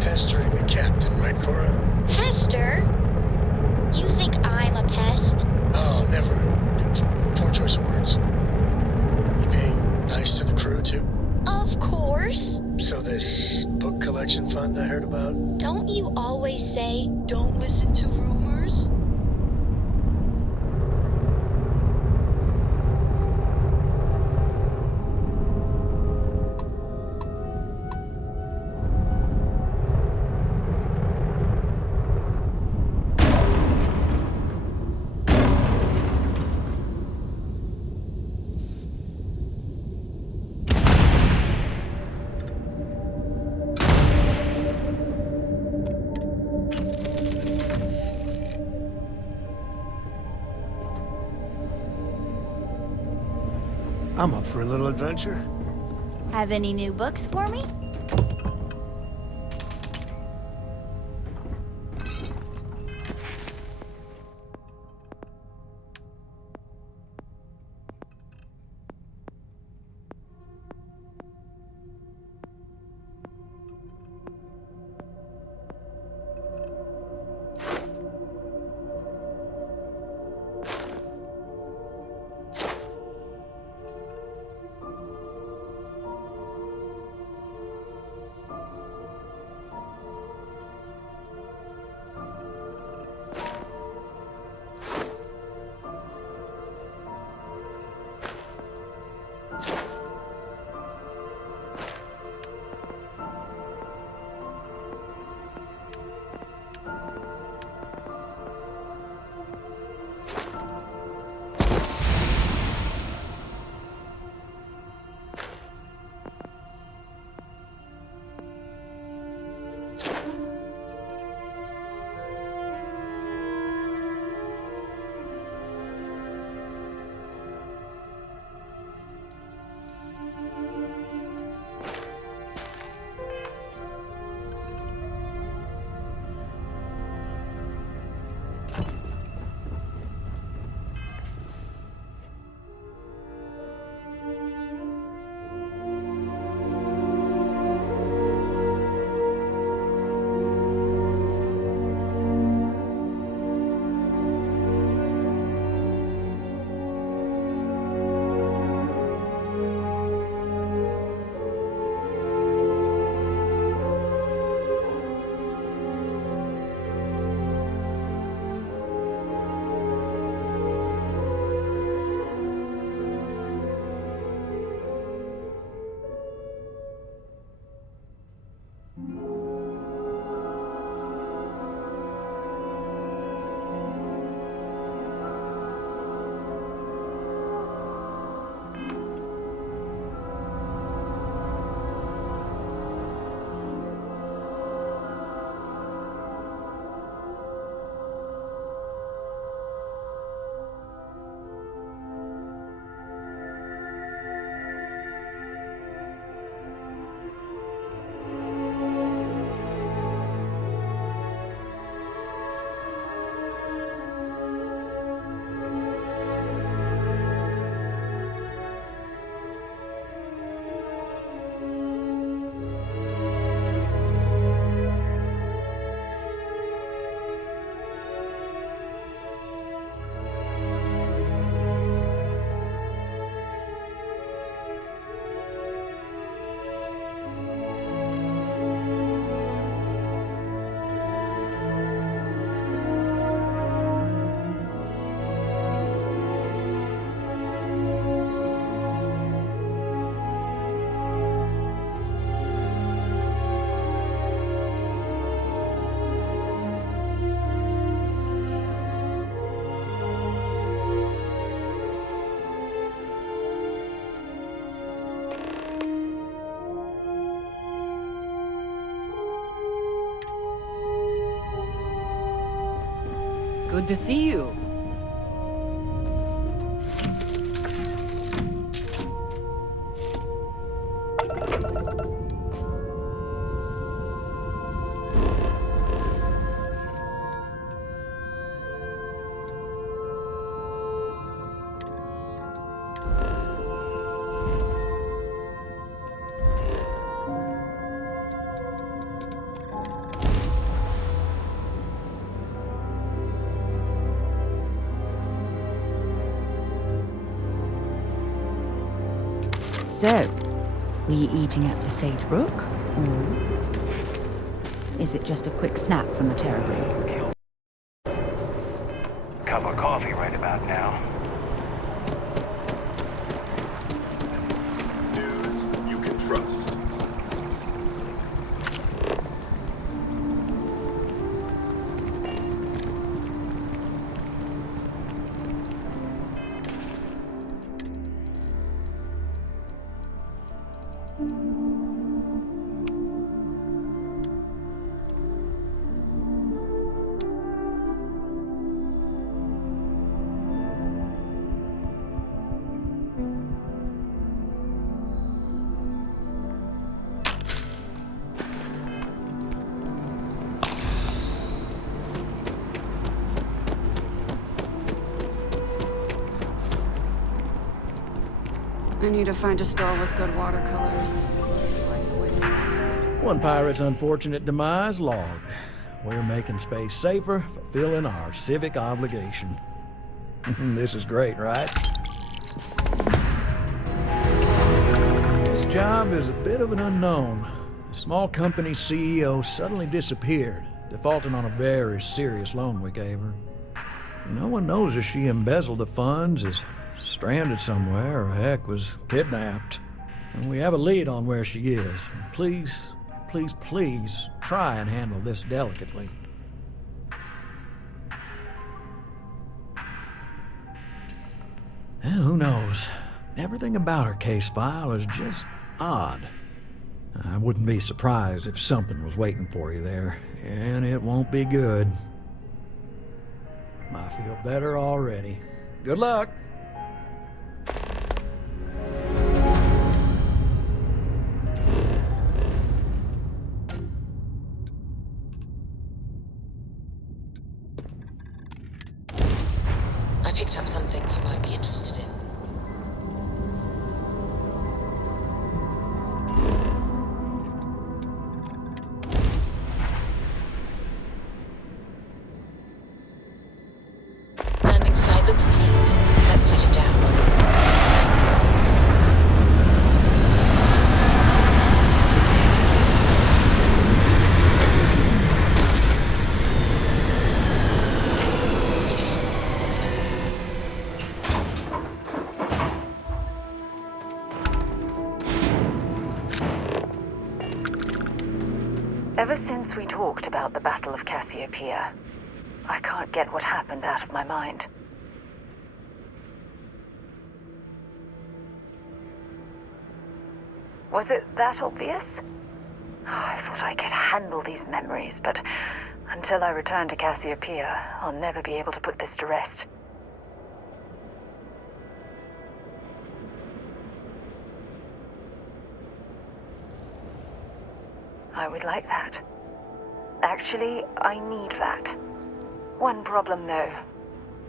Pestering the captain, right, Cora? Pester? You think I'm a pest? Oh, never. Poor choice of words. You being nice to the crew, too? Of course. So this book collection fund I heard about? Don't you always say, don't listen to rumors? I'm up for a little adventure. Have any new books for me? Good to see you. So, were you eating at the Sage Brook? Or is it just a quick snap from the Terragrim? Cup of coffee right about now. News you can trust. I need to find a store with good watercolors. One pirate's unfortunate demise logged. We're making space safer, fulfilling our civic obligation. This is great, right? This job is a bit of an unknown. A small company's CEO suddenly disappeared, defaulting on a very serious loan we gave her. No one knows if she embezzled the funds, is stranded somewhere, or heck, was kidnapped. And we have a lead on where she is. Please, please, please try and handle this delicately. And who knows? Everything about her case file is just odd. I wouldn't be surprised if something was waiting for you there, and it won't be good. I feel better already. Good luck! I picked up something you might be interested in. Landing site looks clean. Let's set it down. Ever since we talked about the Battle of Cassiopeia, I can't get what happened out of my mind. Was it that obvious? I thought I could handle these memories, but until I return to Cassiopeia, I'll never be able to put this to rest. I would like that. Actually, I need that. One problem, though.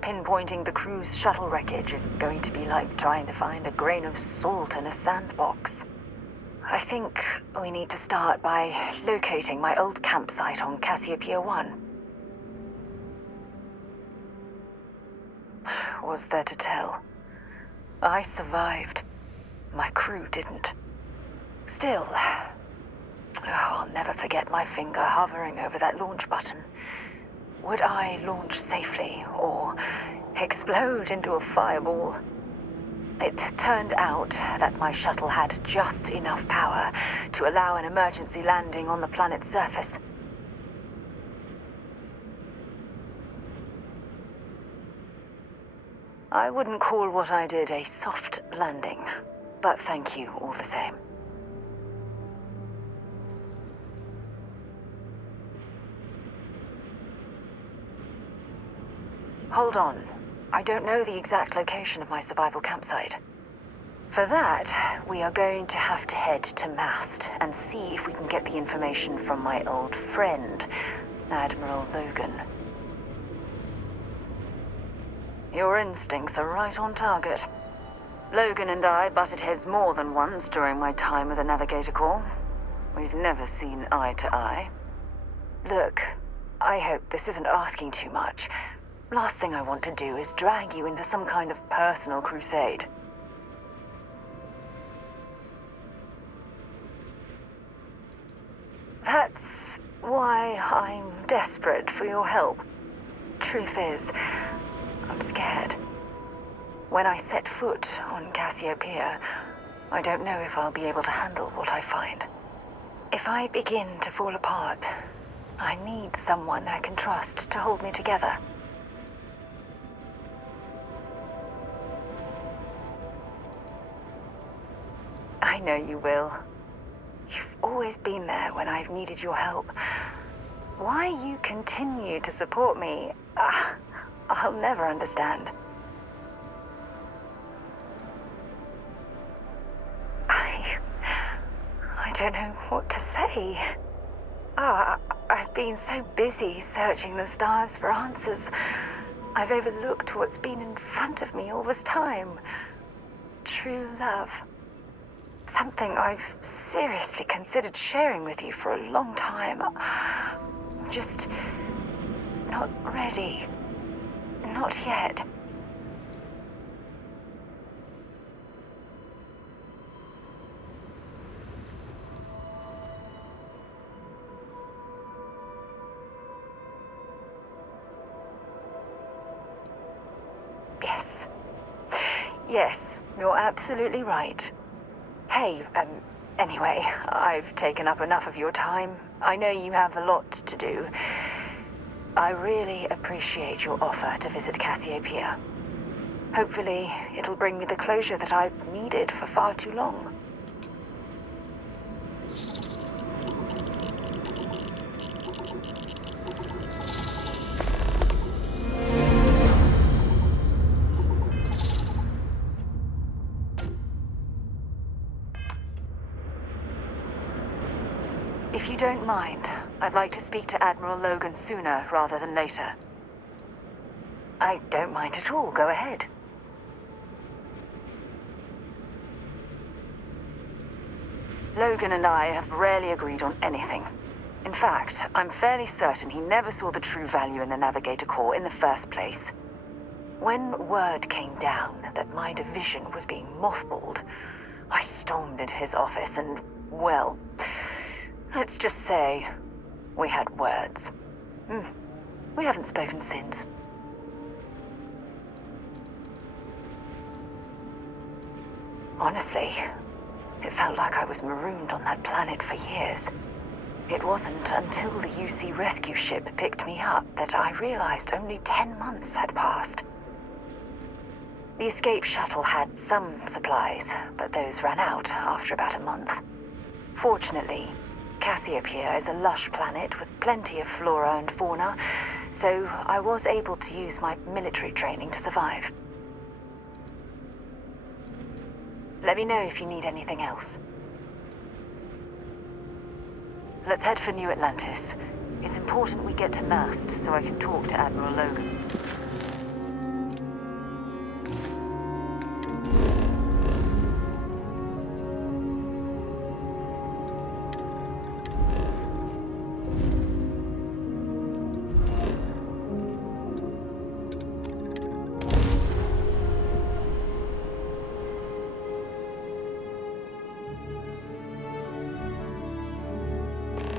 Pinpointing the crew's shuttle wreckage is going to be like trying to find a grain of salt in a sandbox. I think we need to start by locating my old campsite on Cassiopeia 1. Was there to tell? I survived. My crew didn't. Still, I'll never forget my finger hovering over that launch button. Would I launch safely, or explode into a fireball? It turned out that my shuttle had just enough power to allow an emergency landing on the planet's surface. I wouldn't call what I did a soft landing, but thank you all the same. Hold on. I don't know the exact location of my survival campsite. For that, we are going to have to head to Mast and see if we can get the information from my old friend, Admiral Logan. Your instincts are right on target. Logan and I butted heads more than once during my time with the Navigator Corps. We've never seen eye to eye. Look, I hope this isn't asking too much. Last thing I want to do is drag you into some kind of personal crusade. That's why I'm desperate for your help. Truth is, I'm scared. When I set foot on Cassiopeia, I don't know if I'll be able to handle what I find. If I begin to fall apart, I need someone I can trust to hold me together. I know you will. You've always been there when I've needed your help. Why you continue to support me, I'll never understand. I don't know what to say. I've been so busy searching the stars for answers. I've overlooked what's been in front of me all this time. True love. Something I've seriously considered sharing with you for a long time. Just not ready. Not yet. Yes, you're absolutely right. Hey, anyway, I've taken up enough of your time. I know you have a lot to do. I really appreciate your offer to visit Cassiopeia. Hopefully, it'll bring me the closure that I've needed for far too long. If you don't mind, I'd like to speak to Admiral Logan sooner rather than later. I don't mind at all. Go ahead. Logan and I have rarely agreed on anything. In fact, I'm fairly certain he never saw the true value in the Navigator Corps in the first place. When word came down that my division was being mothballed, I stormed into his office and, well, let's just say we had words. We haven't spoken since. Honestly, it felt like I was marooned on that planet for years. It wasn't until the UC rescue ship picked me up that I realized only 10 months had passed. The escape shuttle had some supplies, but those ran out after about a month. Fortunately, Cassiopeia is a lush planet with plenty of flora and fauna, so I was able to use my military training to survive. Let me know if you need anything else. Let's head for New Atlantis. It's important we get to Mast so I can talk to Admiral Logan.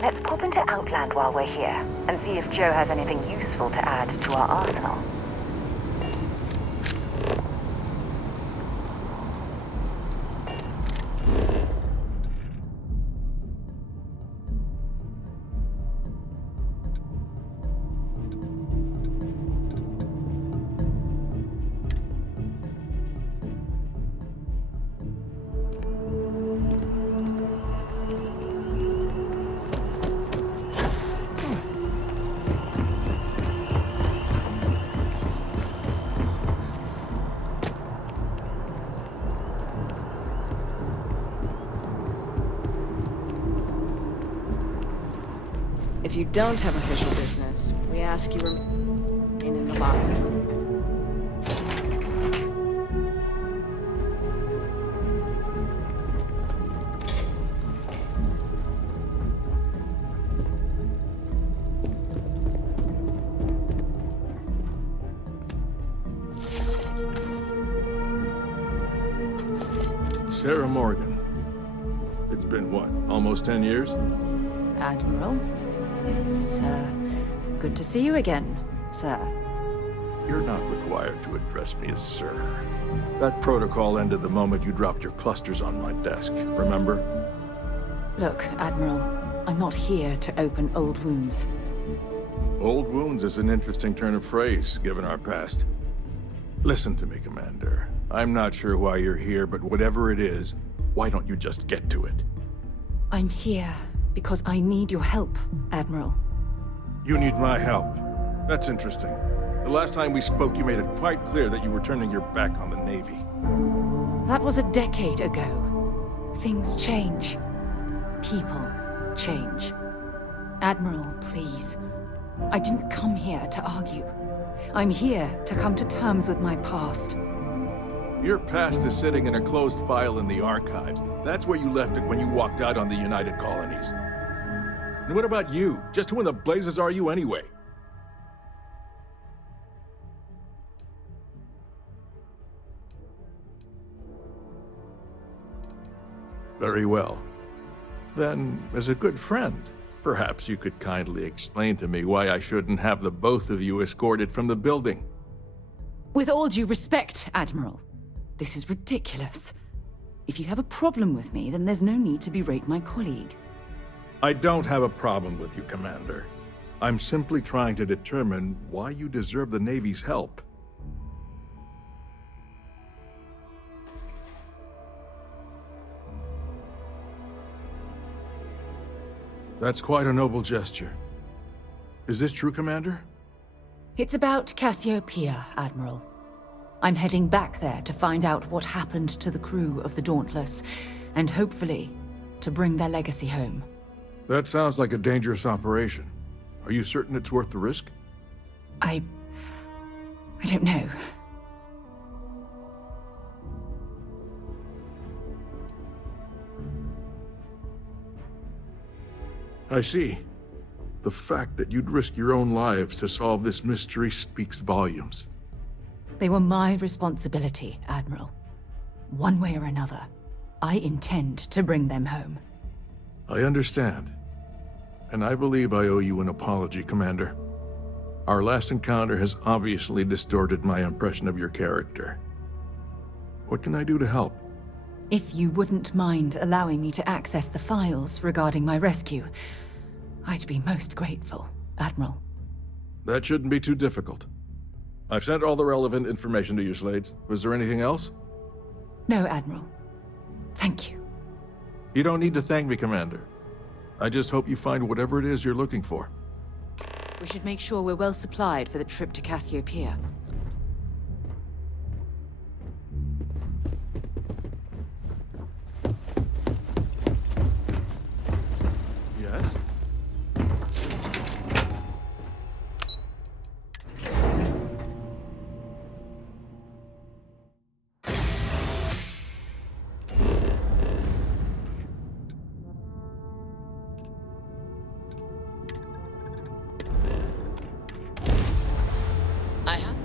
Let's pop into Outland while we're here, and see if Joe has anything useful to add to our arsenal. If you don't have official business, we ask you remain in the lobby. Sarah Morgan. It's been what, almost 10 years? Admiral, it's, good to see you again, sir. You're not required to address me as sir. That protocol ended the moment you dropped your clusters on my desk, remember? Look, Admiral, I'm not here to open old wounds. Old wounds is an interesting turn of phrase, given our past. Listen to me, Commander. I'm not sure why you're here, but whatever it is, why don't you just get to it? I'm here because I need your help, Admiral. You need my help. That's interesting. The last time we spoke, you made it quite clear that you were turning your back on the Navy. That was a decade ago. Things change. People change. Admiral, please. I didn't come here to argue. I'm here to come to terms with my past. Your past is sitting in a closed file in the archives. That's where you left it when you walked out on the United Colonies. And what about you? Just who in the blazes are you anyway? Very well. Then, as a good friend, perhaps you could kindly explain to me why I shouldn't have the both of you escorted from the building. With all due respect, Admiral, this is ridiculous. If you have a problem with me, then there's no need to berate my colleague. I don't have a problem with you, Commander. I'm simply trying to determine why you deserve the Navy's help. That's quite a noble gesture. Is this true, Commander? It's about Cassiopeia, Admiral. I'm heading back there to find out what happened to the crew of the Dauntless, and hopefully, to bring their legacy home. That sounds like a dangerous operation. Are you certain it's worth the risk? I don't know. I see. The fact that you'd risk your own lives to solve this mystery speaks volumes. They were my responsibility, Admiral. One way or another, I intend to bring them home. I understand. And I believe I owe you an apology, Commander. Our last encounter has obviously distorted my impression of your character. What can I do to help? If you wouldn't mind allowing me to access the files regarding my rescue, I'd be most grateful, Admiral. That shouldn't be too difficult. I've sent all the relevant information to you, Slades. Was there anything else? No, Admiral. Thank you. You don't need to thank me, Commander. I just hope you find whatever it is you're looking for. We should make sure we're well supplied for the trip to Cassiopeia. Yes? I have.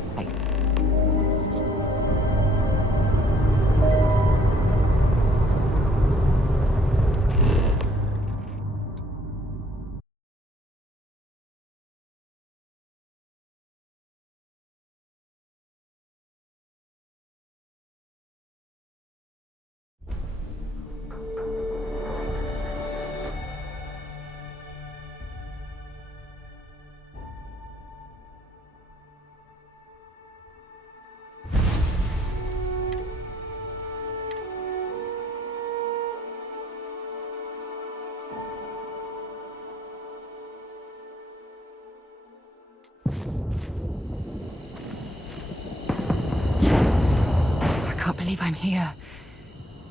I can't believe I'm here.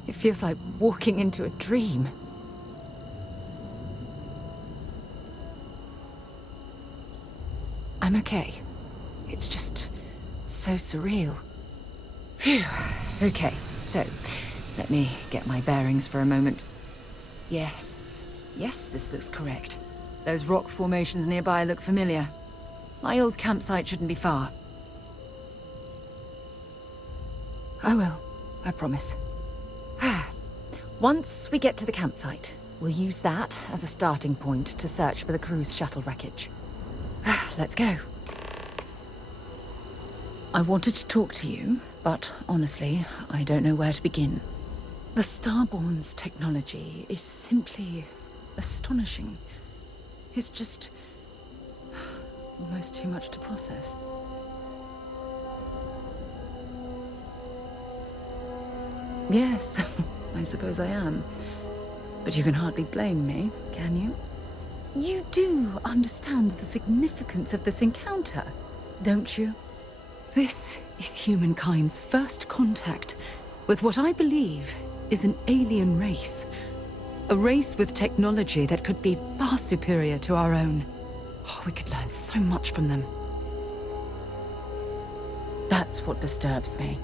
It feels like walking into a dream. I'm okay. It's just so surreal. Phew. Okay, so let me get my bearings for a moment. Yes, this looks correct. Those rock formations nearby look familiar. My old campsite shouldn't be far. I will, I promise. Once we get to the campsite, we'll use that as a starting point to search for the cruise shuttle wreckage. Let's go. I wanted to talk to you, but honestly, I don't know where to begin. The Starborn's technology is simply astonishing. It's just almost too much to process. Yes, I suppose I am. But you can hardly blame me, can you? You do understand the significance of this encounter, don't you? This is humankind's first contact with what I believe is an alien race. A race with technology that could be far superior to our own. Oh, we could learn so much from them. That's what disturbs me.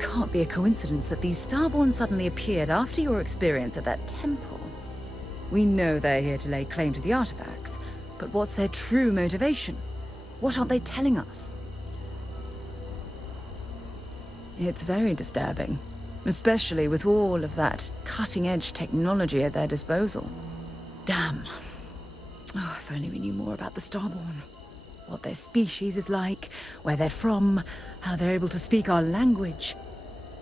Can't be a coincidence that these Starborn suddenly appeared after your experience at that temple. We know they're here to lay claim to the artifacts, but what's their true motivation? What aren't they telling us? It's very disturbing, especially with all of that cutting-edge technology at their disposal. Damn. Oh, if only we knew more about the Starborn. What their species is like, where they're from, how they're able to speak our language.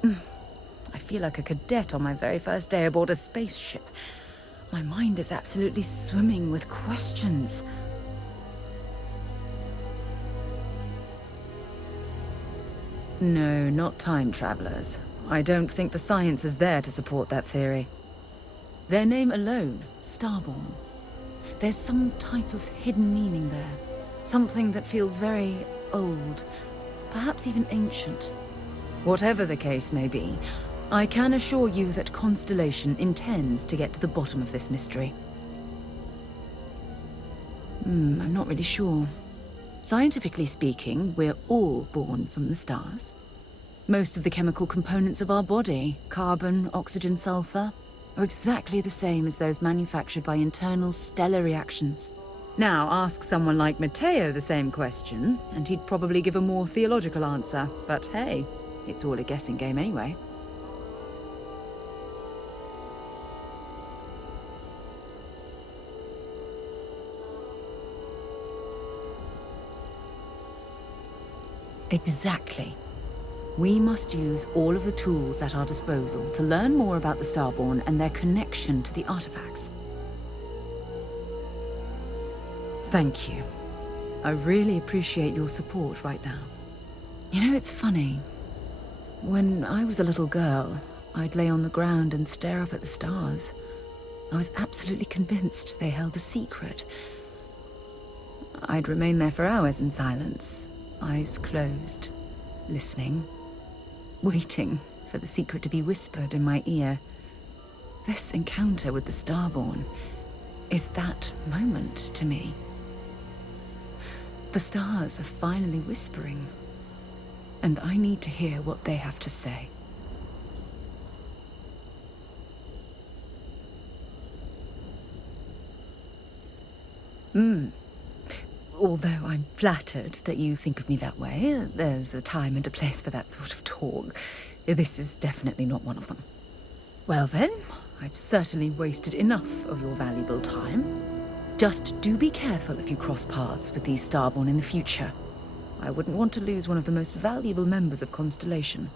I feel like a cadet on my very first day aboard a spaceship. My mind is absolutely swimming with questions. No, not time travelers. I don't think the science is there to support that theory. Their name alone, Starborn. There's some type of hidden meaning there. Something that feels very old, perhaps even ancient. Whatever the case may be, I can assure you that Constellation intends to get to the bottom of this mystery. I'm not really sure. Scientifically speaking, we're all born from the stars. Most of the chemical components of our body, carbon, oxygen, sulfur, are exactly the same as those manufactured by internal stellar reactions. Now, ask someone like Matteo the same question, and he'd probably give a more theological answer. But hey, it's all a guessing game anyway. Exactly. We must use all of the tools at our disposal to learn more about the Starborn and their connection to the artifacts. Thank you. I really appreciate your support right now. You know, it's funny. When I was a little girl, I'd lay on the ground and stare up at the stars. I was absolutely convinced they held a secret. I'd remain there for hours in silence, eyes closed, listening, waiting for the secret to be whispered in my ear. This encounter with the Starborn is that moment to me. The stars are finally whispering, and I need to hear what they have to say. Although I'm flattered that you think of me that way, there's a time and a place for that sort of talk. This is definitely not one of them. Well then, I've certainly wasted enough of your valuable time. Just do be careful if you cross paths with these Starborn in the future. I wouldn't want to lose one of the most valuable members of Constellation.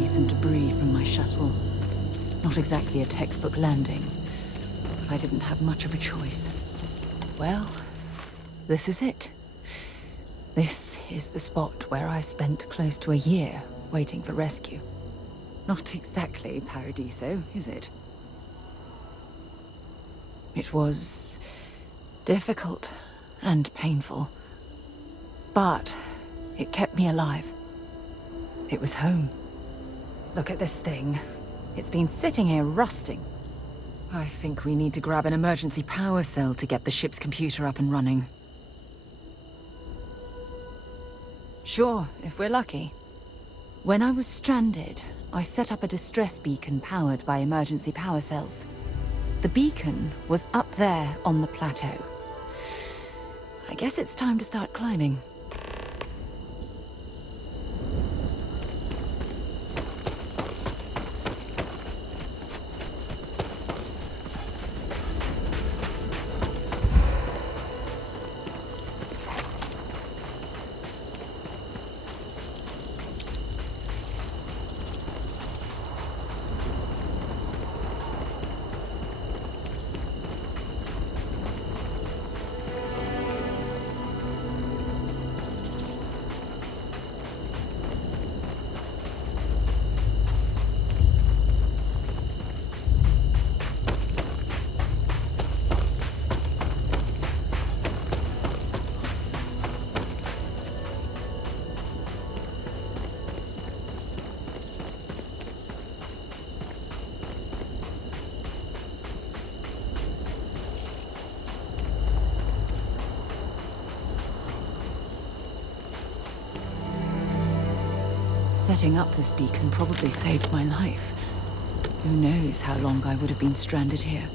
be some debris from my shuttle. Not exactly a textbook landing, but I didn't have much of a choice. Well, this is it. This is the spot where I spent close to a year waiting for rescue. Not exactly Paradiso, is it? It was difficult and painful, but it kept me alive. It was home. Look at this thing. It's been sitting here rusting. I think we need to grab an emergency power cell to get the ship's computer up and running. Sure, if we're lucky. When I was stranded, I set up a distress beacon powered by emergency power cells. The beacon was up there on the plateau. I guess it's time to start climbing. Setting up this beacon probably saved my life. Who knows how long I would have been stranded here.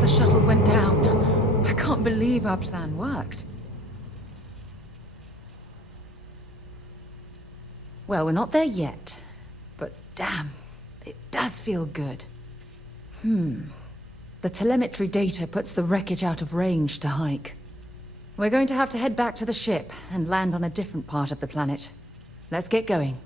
the shuttle went down. I can't believe our plan worked. Well, we're not there yet. But damn, it does feel good. The telemetry data puts the wreckage out of range to hike. We're going to have to head back to the ship and land on a different part of the planet. Let's get going.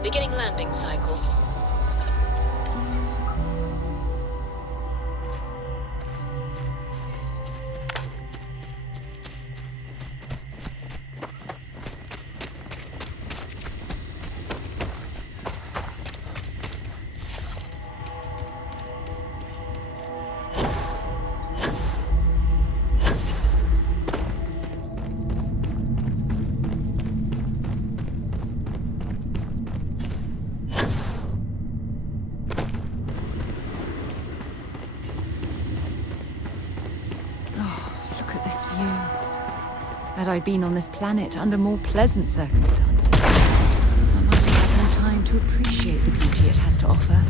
Beginning landing cycle. Had I been on this planet under more pleasant circumstances, I might have had more time to appreciate the beauty it has to offer.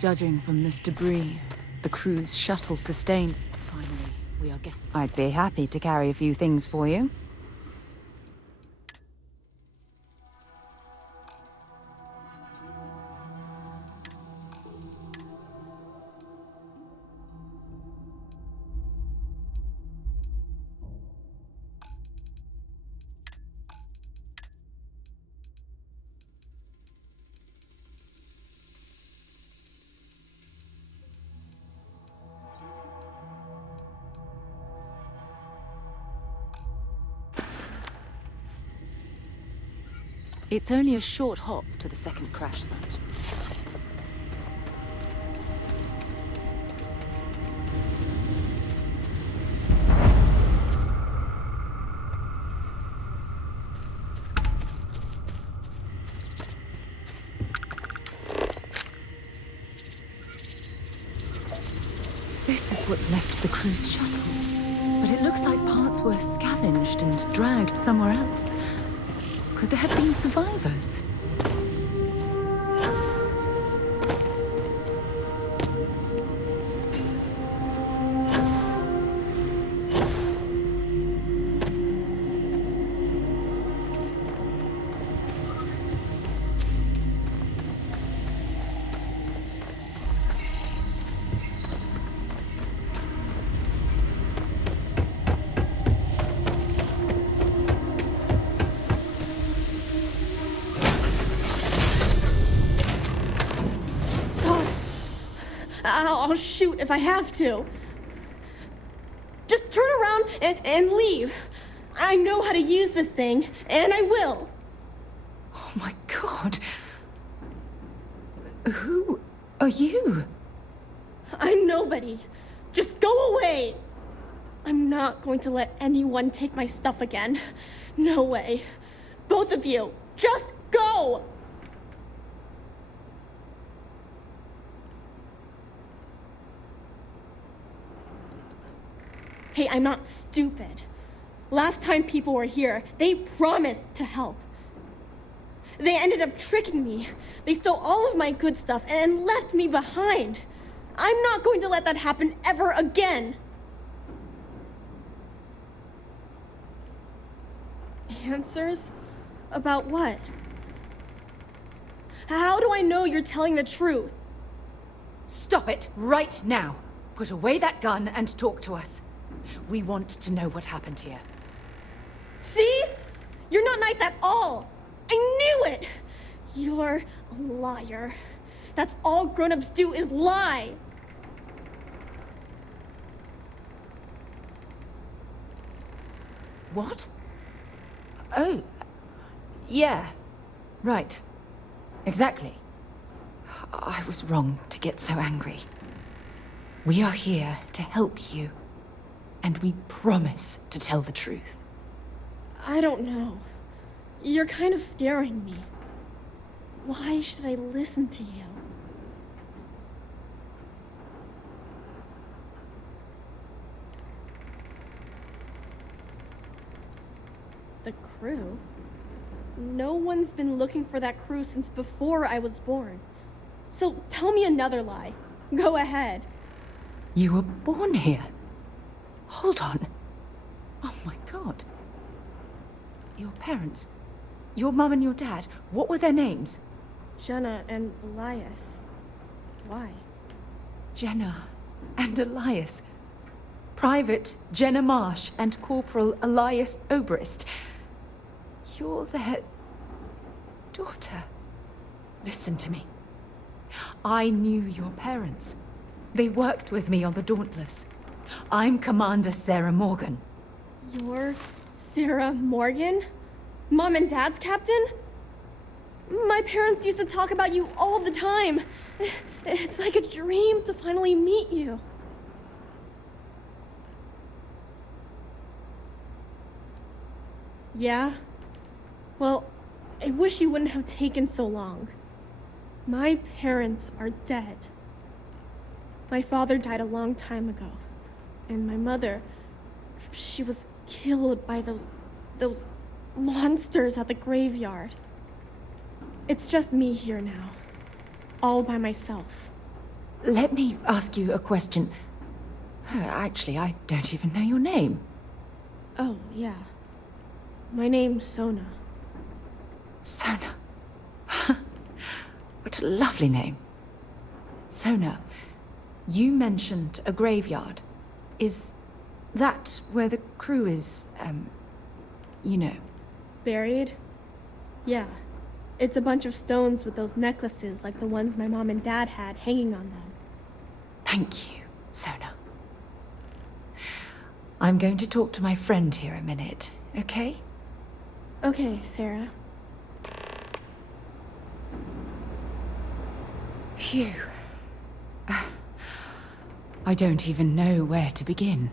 Judging from this debris, the crew's shuttle sustained. Finally, we are getting... I'd be happy to carry a few things for you. It's only a short hop to the second crash site. This is what's left of the cruise shuttle. But it looks like parts were scavenged and dragged somewhere else. Could there have been survivors? I'll shoot if I have to. Just turn around and leave. I know how to use this thing, and I will. Oh my god. Who are you? I'm nobody. Just go away. I'm not going to let anyone take my stuff again. No way. Both of you, just go! Hey, I'm not stupid. Last time people were here, they promised to help. They ended up tricking me. They stole all of my good stuff and left me behind. I'm not going to let that happen ever again. Answers? About what? How do I know you're telling the truth? Stop it right now. Put away that gun and talk to us. We want to know what happened here. See? You're not nice at all. I knew it. You're a liar. That's all grown-ups do is lie. What? Oh, yeah. Right. Exactly. I was wrong to get so angry. We are here to help you, and we promise to tell the truth. I don't know. You're kind of scaring me. Why should I listen to you? The crew? No one's been looking for that crew since before I was born. So tell me another lie. Go ahead. You were born here? Hold on. Oh my god. Your parents, your mum and your dad, what were their names? Jenna and Elias. Why? Jenna and Elias. Private Jenna Marsh and Corporal Elias Obrist. You're their daughter. Listen to me. I knew your parents. They worked with me on the Dauntless. I'm Commander Sarah Morgan. You're Sarah Morgan? Mom and Dad's captain? My parents used to talk about you all the time. It's like a dream to finally meet you. Yeah? Well, I wish you wouldn't have taken so long. My parents are dead. My father died a long time ago. And my mother, she was killed by those monsters at the graveyard. It's just me here now. All by myself. Let me ask you a question. Actually, I don't even know your name. Oh, yeah. My name's Sona. Sona. What a lovely name. Sona, you mentioned a graveyard. Is that where the crew is, you know? Buried? Yeah. It's a bunch of stones with those necklaces like the ones my mom and dad had hanging on them. Thank you, Sona. I'm going to talk to my friend here a minute, okay? Okay, Sarah. Phew. I don't even know where to begin.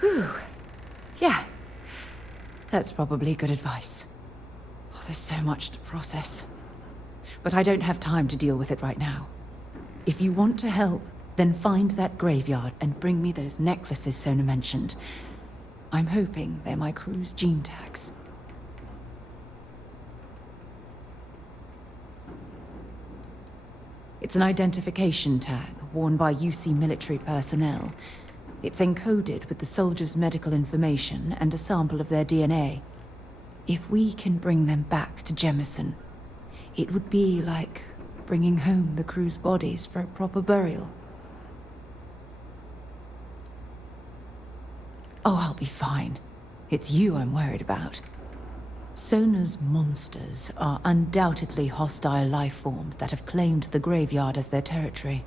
Whew. Yeah. That's probably good advice. Oh, there's so much to process. But I don't have time to deal with it right now. If you want to help, then find that graveyard and bring me those necklaces Sona mentioned. I'm hoping they're my crew's gene tags. It's an identification tag worn by UC military personnel. It's encoded with the soldiers' medical information and a sample of their DNA. If we can bring them back to Jemison, it would be like bringing home the crew's bodies for a proper burial. Oh, I'll be fine. It's you I'm worried about. Sona's monsters are undoubtedly hostile life forms that have claimed the graveyard as their territory.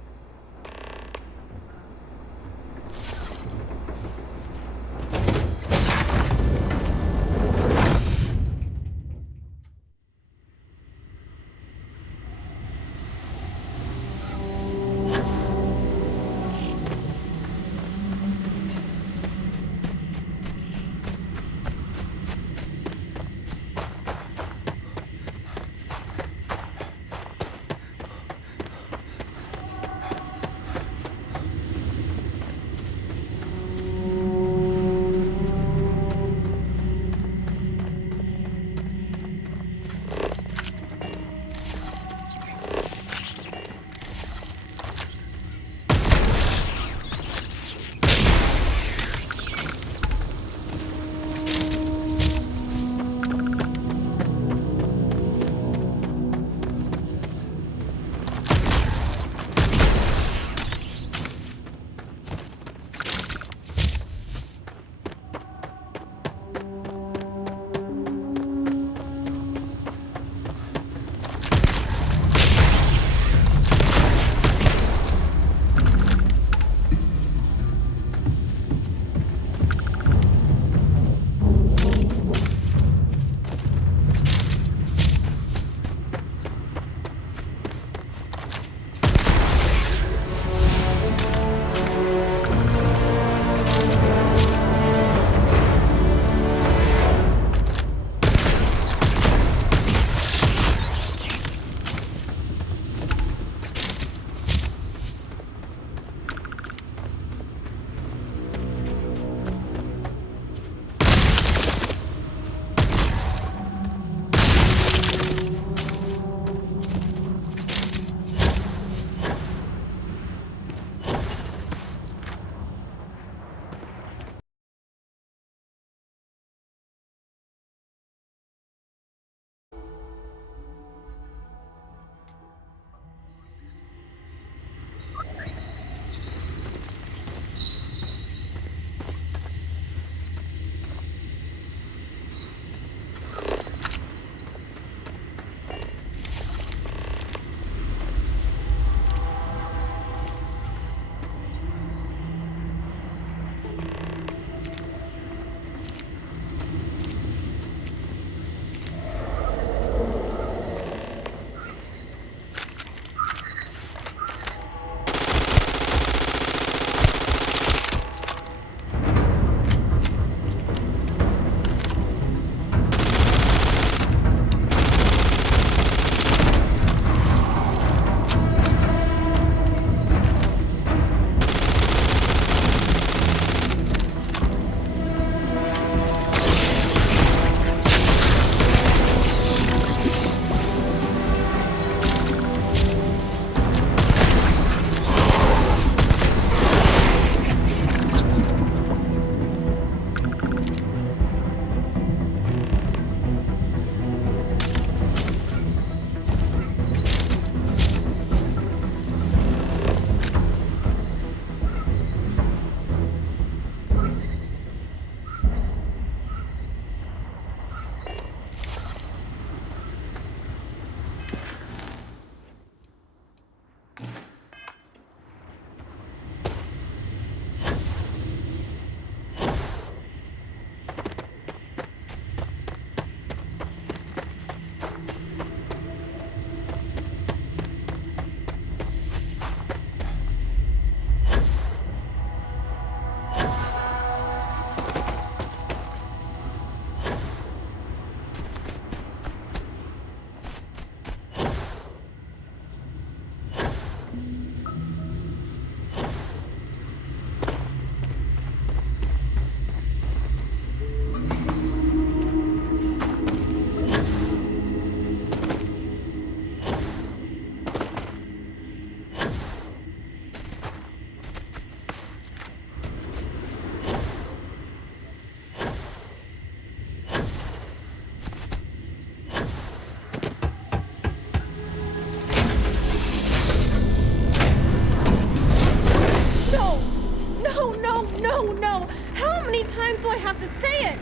No! How many times do I have to say it?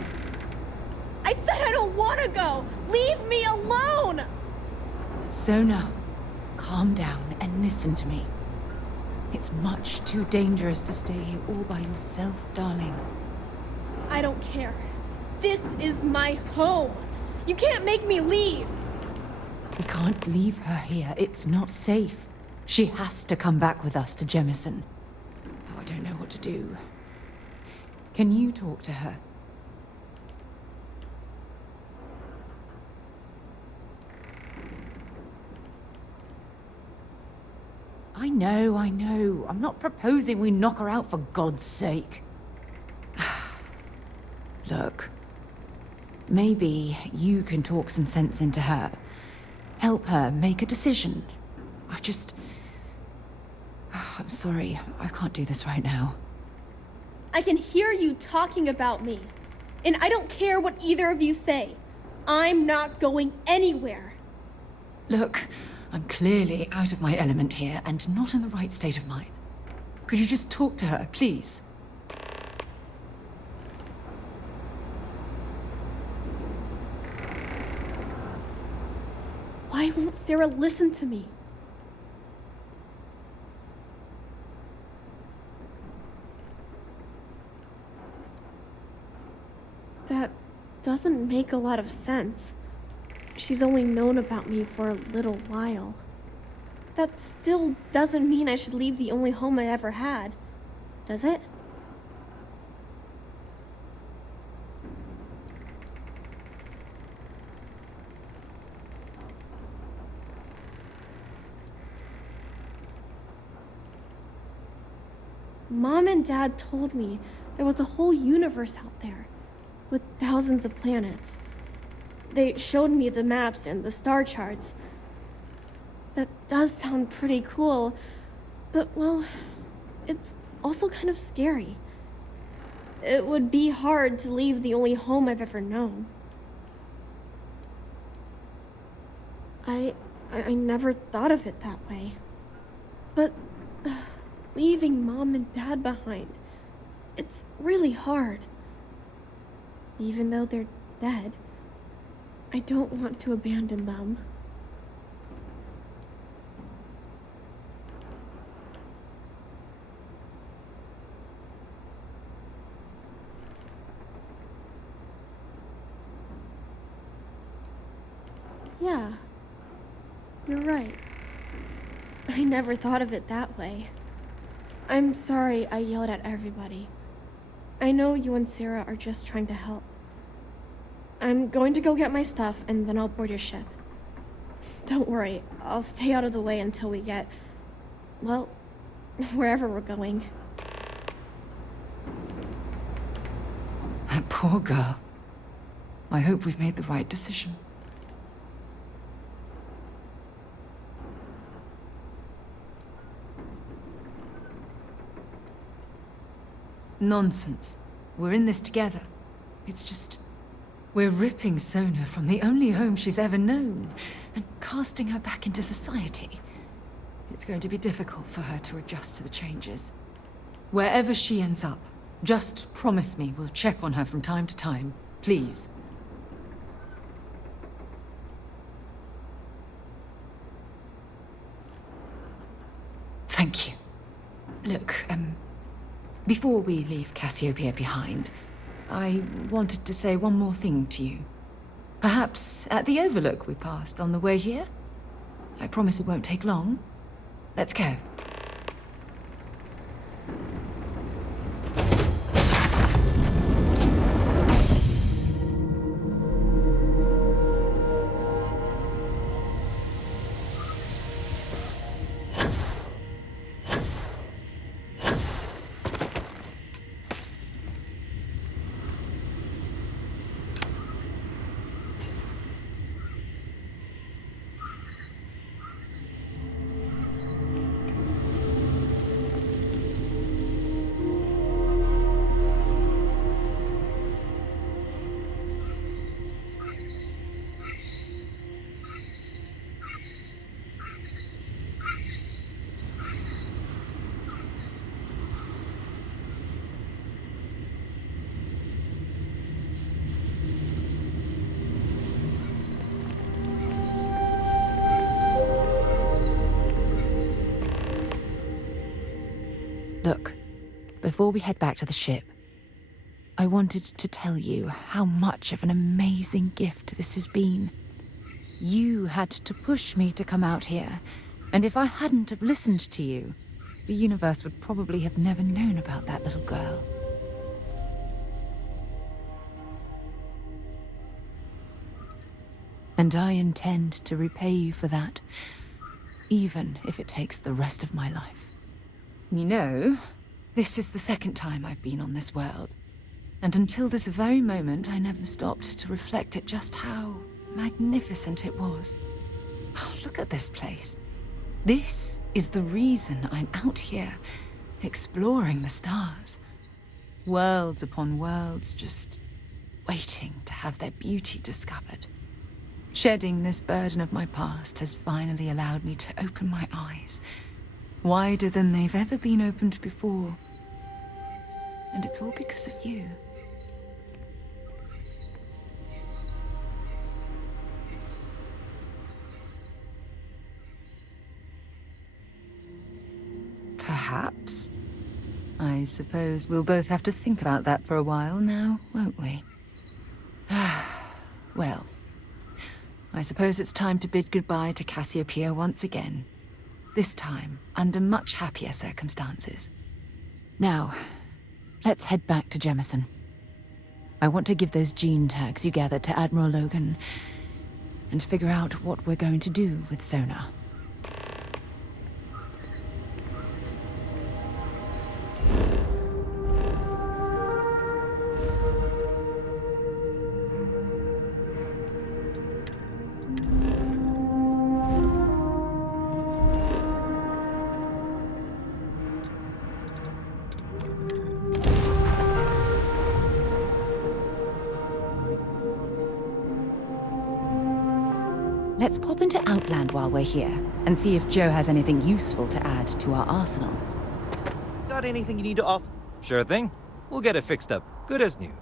I I said I don't want to go! Leave me alone! Sona, calm down and listen to me. It's much too dangerous to stay here all by yourself, darling. I don't care. This is my home. You can't make me leave. We can't leave her here. It's not safe. She has to come back with us to Jemison. Oh, I don't know what to do. Can you talk to her? I know. I'm not proposing we knock her out for God's sake. Look, maybe you can talk some sense into her. Help her make a decision. I'm sorry, I can't do this right now. I can hear you talking about me. And I don't care what either of you say. I'm not going anywhere. Look, I'm clearly out of my element here and not in the right state of mind. Could you just talk to her, please? Why won't Sarah listen to me? That doesn't make a lot of sense. She's only known about me for a little while. That still doesn't mean I should leave the only home I ever had, does it? Mom and Dad told me there was a whole universe out there, with thousands of planets. They showed me the maps and the star charts. That does sound pretty cool, but well, it's also kind of scary. It would be hard to leave the only home I've ever known. I never thought of it that way. But leaving Mom and Dad behind, it's really hard. Even though they're dead, I don't want to abandon them. Yeah, you're right. I never thought of it that way. I'm sorry I yelled at everybody. I know you and Sarah are just trying to help. I'm going to go get my stuff, and then I'll board your ship. Don't worry, I'll stay out of the way until we get, well, wherever we're going. That poor girl. I hope we've made the right decision. Nonsense. We're in this together. It's just... we're ripping Sona from the only home she's ever known and casting her back into society. It's going to be difficult for her to adjust to the changes. Wherever she ends up, just promise me we'll check on her from time to time, please. Thank you. Look, before we leave Cassiopeia behind, I wanted to say one more thing to you. Perhaps at the overlook we passed on the way here? I promise it won't take long. Let's go. before we head back to the ship, I wanted to tell you how much of an amazing gift this has been. You had to push me to come out here, and if I hadn't have listened to you, the universe would probably have never known about that little girl. And I intend to repay you for that, even if it takes the rest of my life. You know, this is the second time I've been on this world, and until this very moment I never stopped to reflect at just how magnificent it was. Oh, look at this place. This is the reason I'm out here, exploring the stars. Worlds upon worlds, just waiting to have their beauty discovered. Shedding this burden of my past has finally allowed me to open my eyes, wider than they've ever been opened before. And it's all because of you. Perhaps. I suppose we'll both have to think about that for a while now, won't we? Well, I suppose it's time to bid goodbye to Cassiopeia once again. This time, under much happier circumstances. Now, let's head back to Jemison. I want to give those gene tags you gathered to Admiral Logan, and figure out what we're going to do with Sona. Let's pop into Outland while we're here, and see if Joe has anything useful to add to our arsenal. Got anything you need to offer? Sure thing. We'll get it fixed up, good as new.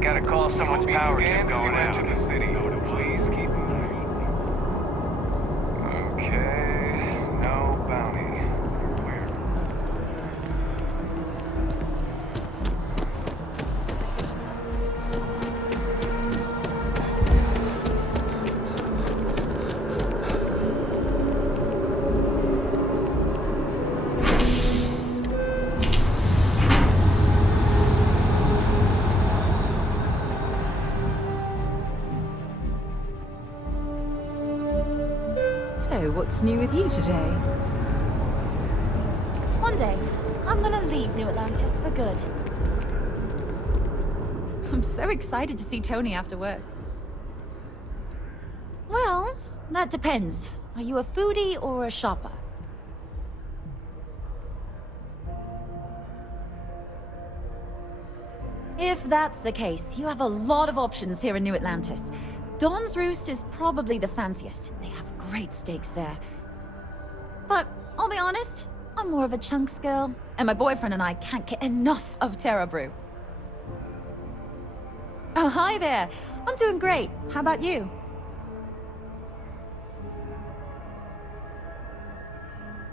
Gotta call someone's power kept going out. To the city. Please keep okay, no bounty. Weird. So, what's new with you today? One day, I'm gonna leave New Atlantis for good. I'm so excited to see Tony after work. Well, that depends. Are you a foodie or a shopper? If that's the case, you have a lot of options here in New Atlantis. Dawn's Roost is probably the fanciest. They have great steaks there. But I'll be honest, I'm more of a chunks girl, and my boyfriend and I can't get enough of Terra Brew. Oh, hi there. I'm doing great. How about you?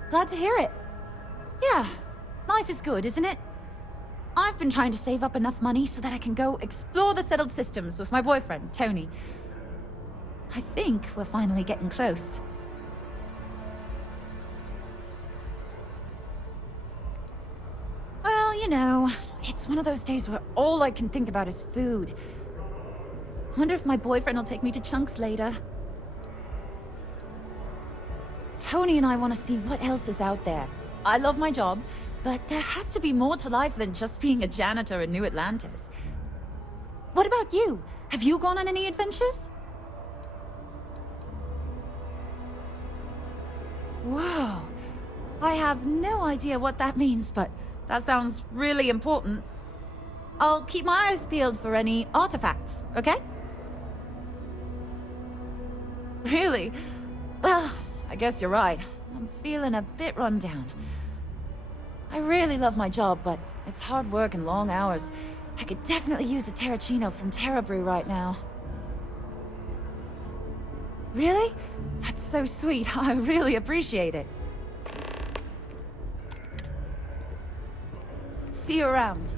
Glad to hear it. Yeah, life is good, isn't it? I've been trying to save up enough money so that I can go explore the settled systems with my boyfriend, Tony. I think we're finally getting close. Well, you know, it's one of those days where all I can think about is food. Wonder if my boyfriend will take me to Chunks later. Tony and I want to see what else is out there. I love my job, but there has to be more to life than just being a janitor in New Atlantis. What about you? Have you gone on any adventures? Whoa. I have no idea what that means, but that sounds really important. I'll keep my eyes peeled for any artifacts, okay? Really? Well, I guess you're right. I'm feeling a bit run down. I really love my job, but it's hard work and long hours. I could definitely use a Terracino from Terra Brew right now. Really? That's so sweet. I really appreciate it. See you around.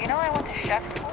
You know I went to chef school?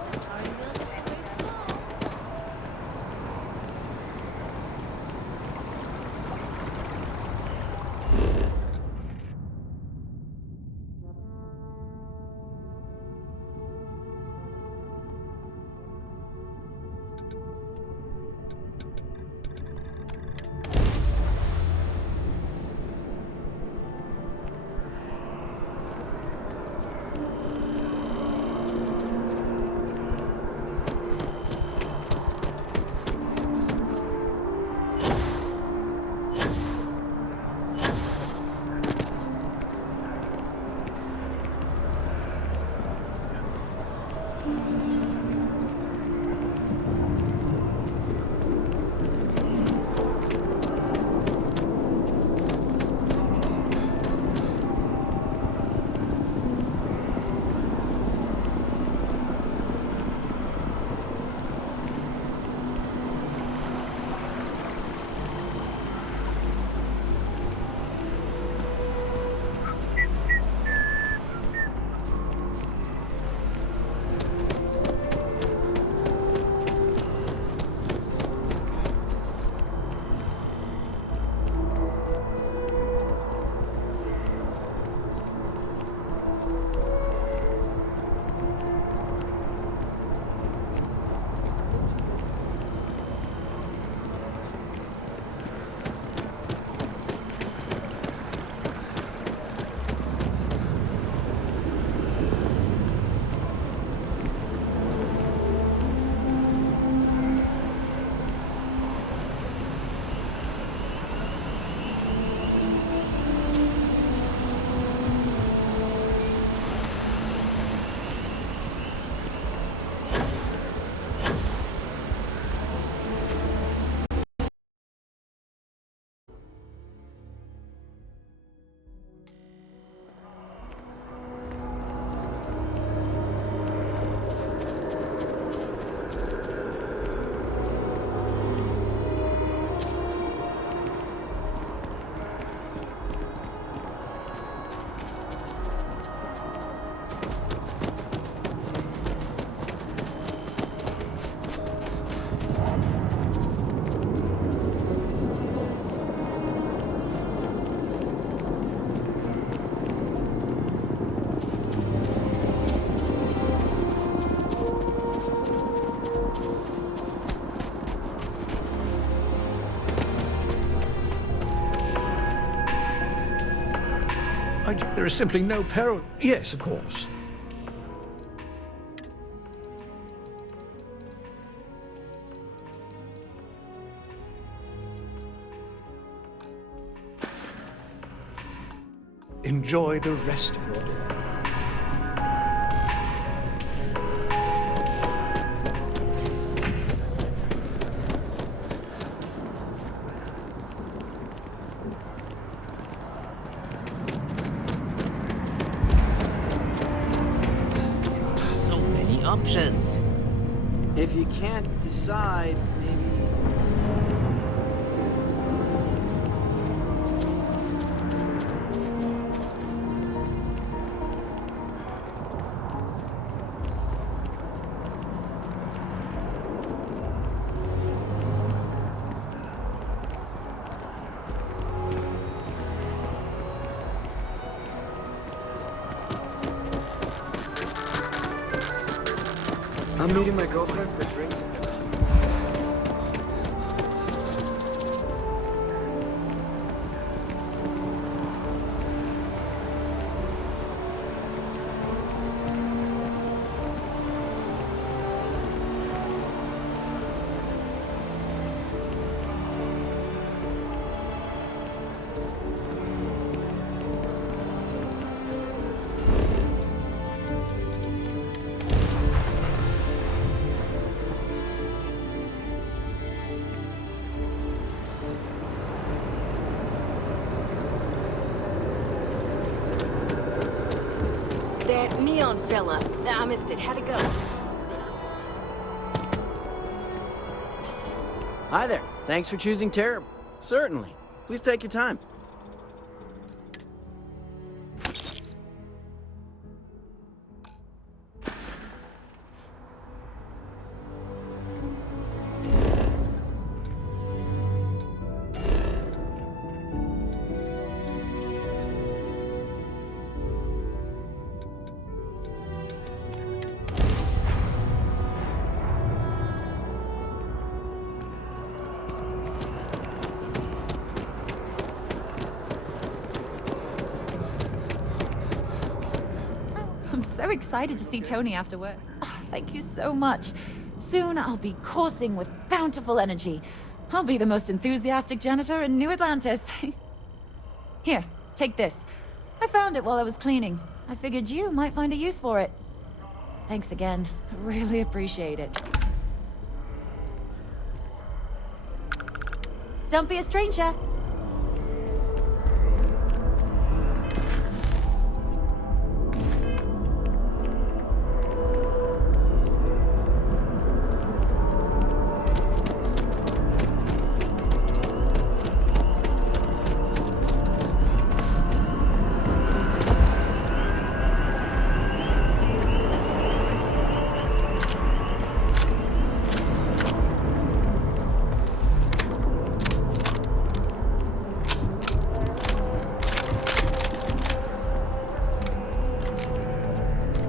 There is simply no peril. Yes, of course. Enjoy the rest of your day. options. If you can't decide, maybe... I'm meeting my girlfriend for drinks. That neon fella. I missed it. How'd it go? Hi there. Thanks for choosing Terror. Certainly. Please take your time. I'm so excited to see Tony after work. Oh, thank you so much. Soon I'll be coursing with bountiful energy. I'll be the most enthusiastic janitor in New Atlantis. Here, take this. I found it while I was cleaning. I figured you might find a use for it. Thanks again. I really appreciate it. Don't be a stranger.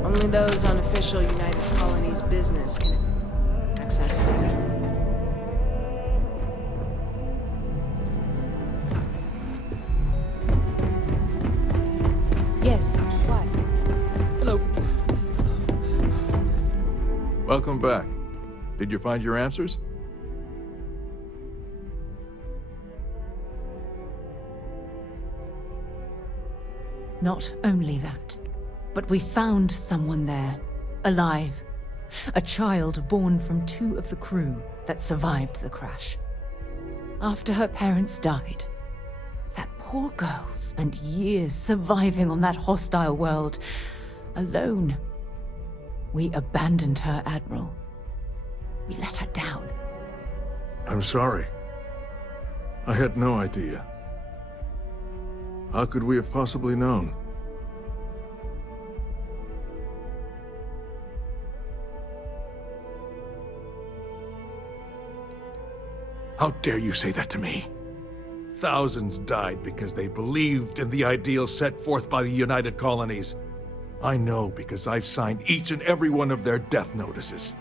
Only those on official United Colonies business can access them. Yes. What? Hello. Welcome back. Did you find your answers? Not only that, but we found someone there, alive. A child born from 2 of the crew that survived the crash. After her parents died, that poor girl spent years surviving on that hostile world, alone. We abandoned her, Admiral. We let her down. I'm sorry. I had no idea. How could we have possibly known? How dare you say that to me? Thousands died because they believed in the ideal set forth by the United Colonies. I know because I've signed each and every one of their death notices.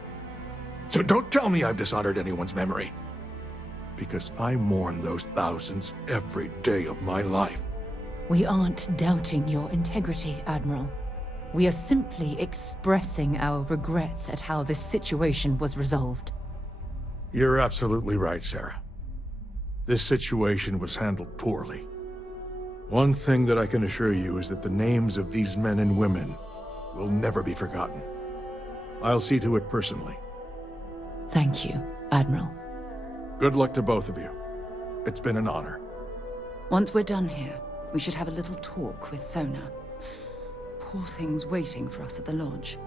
So don't tell me I've dishonored anyone's memory. Because I mourn those thousands every day of my life. We aren't doubting your integrity, Admiral. We are simply expressing our regrets at how this situation was resolved. You're absolutely right, Sarah. This situation was handled poorly. One thing that I can assure you is that the names of these men and women will never be forgotten. I'll see to it personally. Thank you, Admiral. Good luck to both of you. It's been an honor. Once we're done here, we should have a little talk with Sona. Poor thing's waiting for us at the lodge.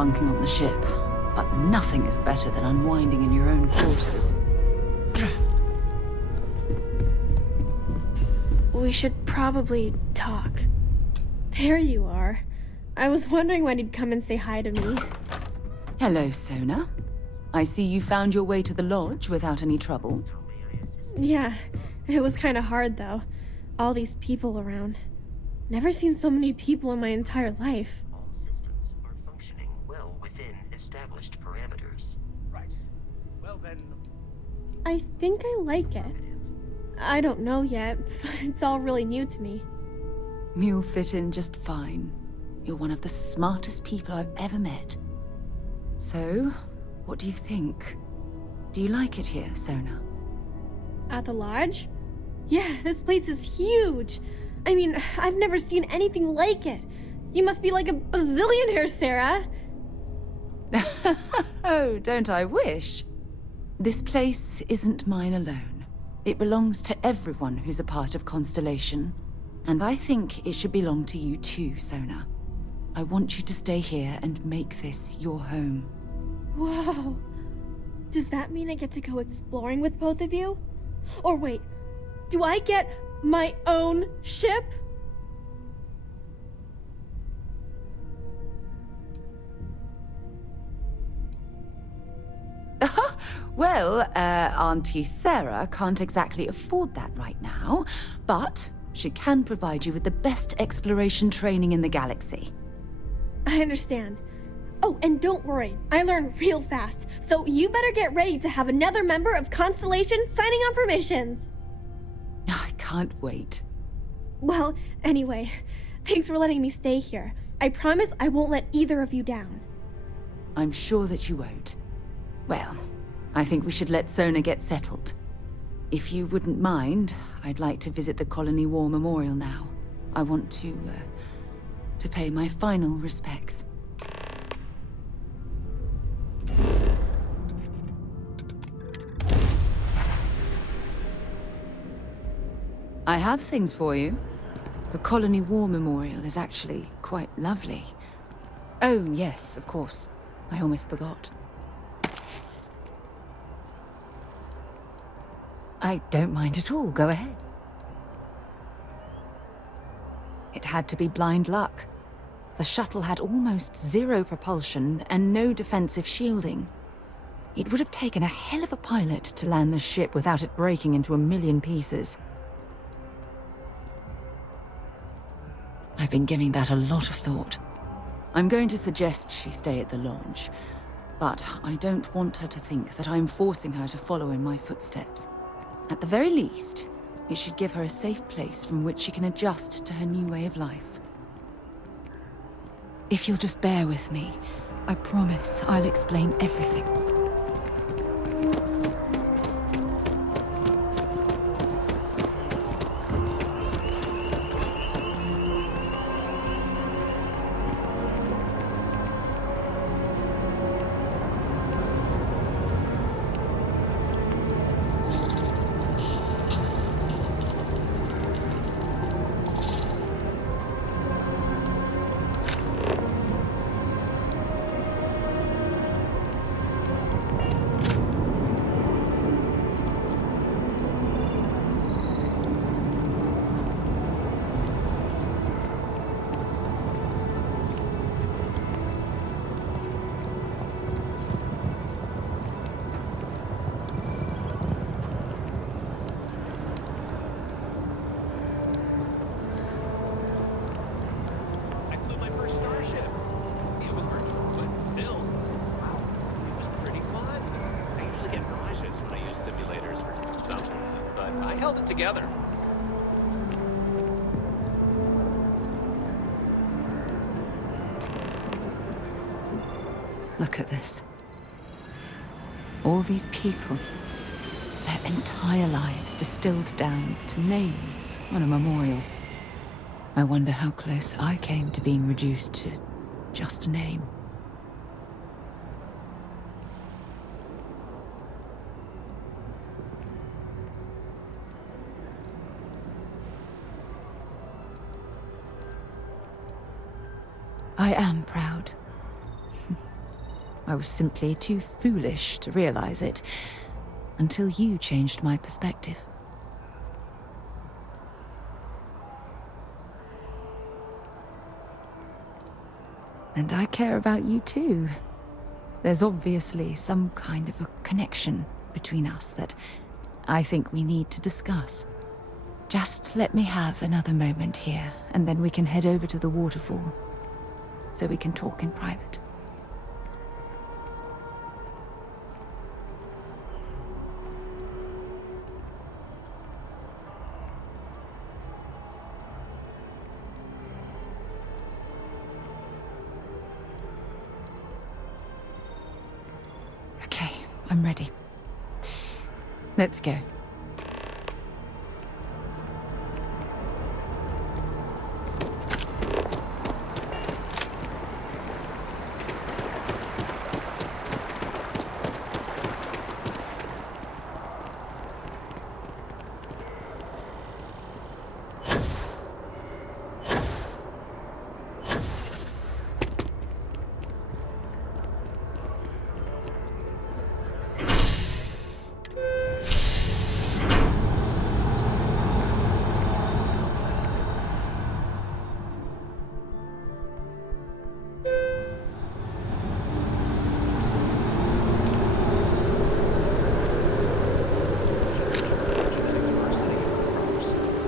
bunking on the ship, but nothing is better than unwinding in your own quarters. We should probably talk. There you are. I was wondering when you'd come and say hi to me. Hello, Sona. I see you found your way to the lodge without any trouble. Yeah, it was kind of hard though. All these people around. Never seen so many people in my entire life. All systems are functioning well within established parameters. Right. Well then... I think I like it. I don't know yet. It's all really new to me. You'll fit in just fine. You're one of the smartest people I've ever met. So, what do you think? Do you like it here, Sona? At the lodge? Yeah, this place is huge. I mean, I've never seen anything like it. You must be like a bazillionaire, Sarah. Oh, don't I wish? This place isn't mine alone. It belongs to everyone who's a part of Constellation. And I think it should belong to you too, Sona. I want you to stay here and make this your home. Whoa. Does that mean I get to go exploring with both of you? Or wait, do I get my own ship? Well, Auntie Sarah can't exactly afford that right now, but she can provide you with the best exploration training in the galaxy. I understand. Oh, and don't worry, I learn real fast, so you better get ready to have another member of Constellation signing on for missions. I can't wait. Well, anyway, thanks for letting me stay here. I promise I won't let either of you down. I'm sure that you won't. Well, I think we should let Sona get settled. If you wouldn't mind, I'd like to visit the Colony War Memorial now. I want to pay my final respects. I have things for you. The Colony War Memorial is actually quite lovely. Oh, yes, of course. I almost forgot. I don't mind at all. Go ahead. It had to be blind luck. The shuttle had almost zero propulsion and no defensive shielding. It would have taken a hell of a pilot to land the ship without it breaking into a million pieces. I've been giving that a lot of thought. I'm going to suggest she stay at the lodge, but I don't want her to think that I'm forcing her to follow in my footsteps. At the very least, it should give her a safe place from which she can adjust to her new way of life. If you'll just bear with me, I promise I'll explain everything. Together. Look at this. All these people. Their entire lives distilled down to names on a memorial. I wonder how close I came to being reduced to just a name. I am proud. I was simply too foolish to realize it, until you changed my perspective. And I care about you too. There's obviously some kind of a connection between us that I think we need to discuss. Just let me have another moment here, and then we can head over to the waterfall, so we can talk in private. Okay, I'm ready. Let's go.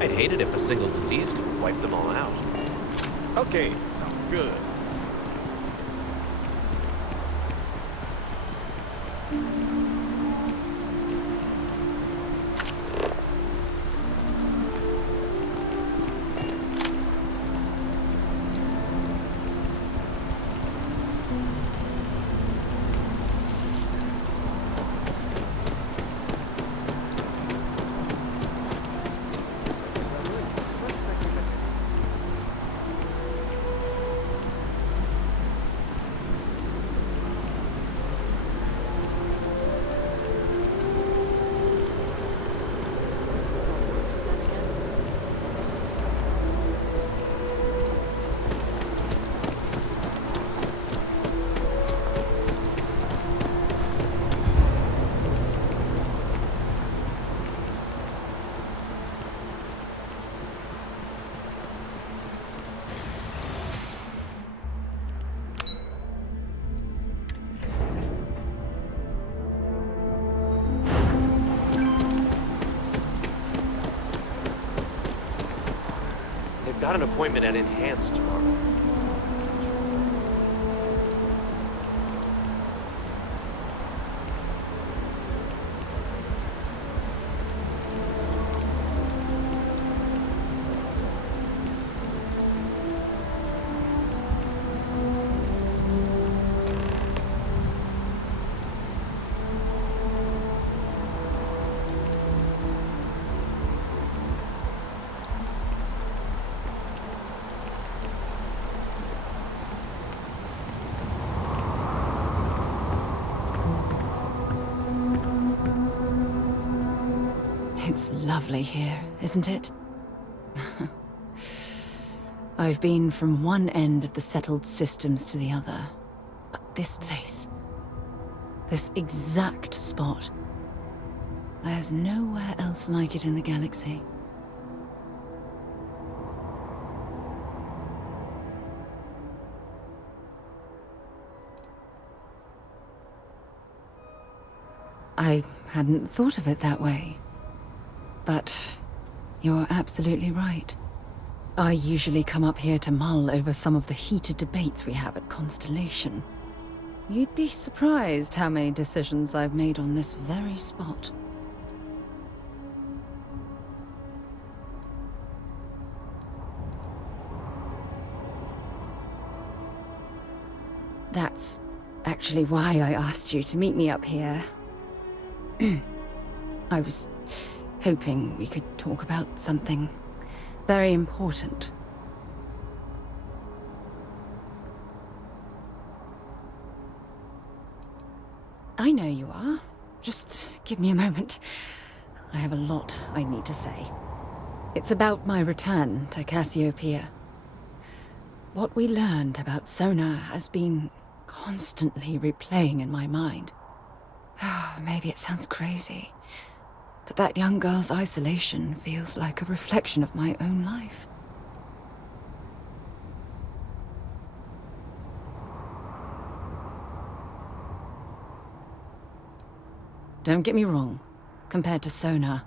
I'd hate it if a single disease could wipe them all out. Okay, sounds good. Got an appointment at Enhanced tomorrow. It's lovely here, isn't it? I've been from one end of the settled systems to the other. But this place, this exact spot, there's nowhere else like it in the galaxy. I hadn't thought of it that way. But you're absolutely right. I usually come up here to mull over some of the heated debates we have at Constellation. You'd be surprised how many decisions I've made on this very spot. That's actually why I asked you to meet me up here. I was hoping we could talk about something very important. I know you are. Just give me a moment. I have a lot I need to say. It's about my return to Cassiopeia. What we learned about Sona has been constantly replaying in my mind. Maybe it sounds crazy, but that young girl's isolation feels like a reflection of my own life. Don't get me wrong. Compared to Sona,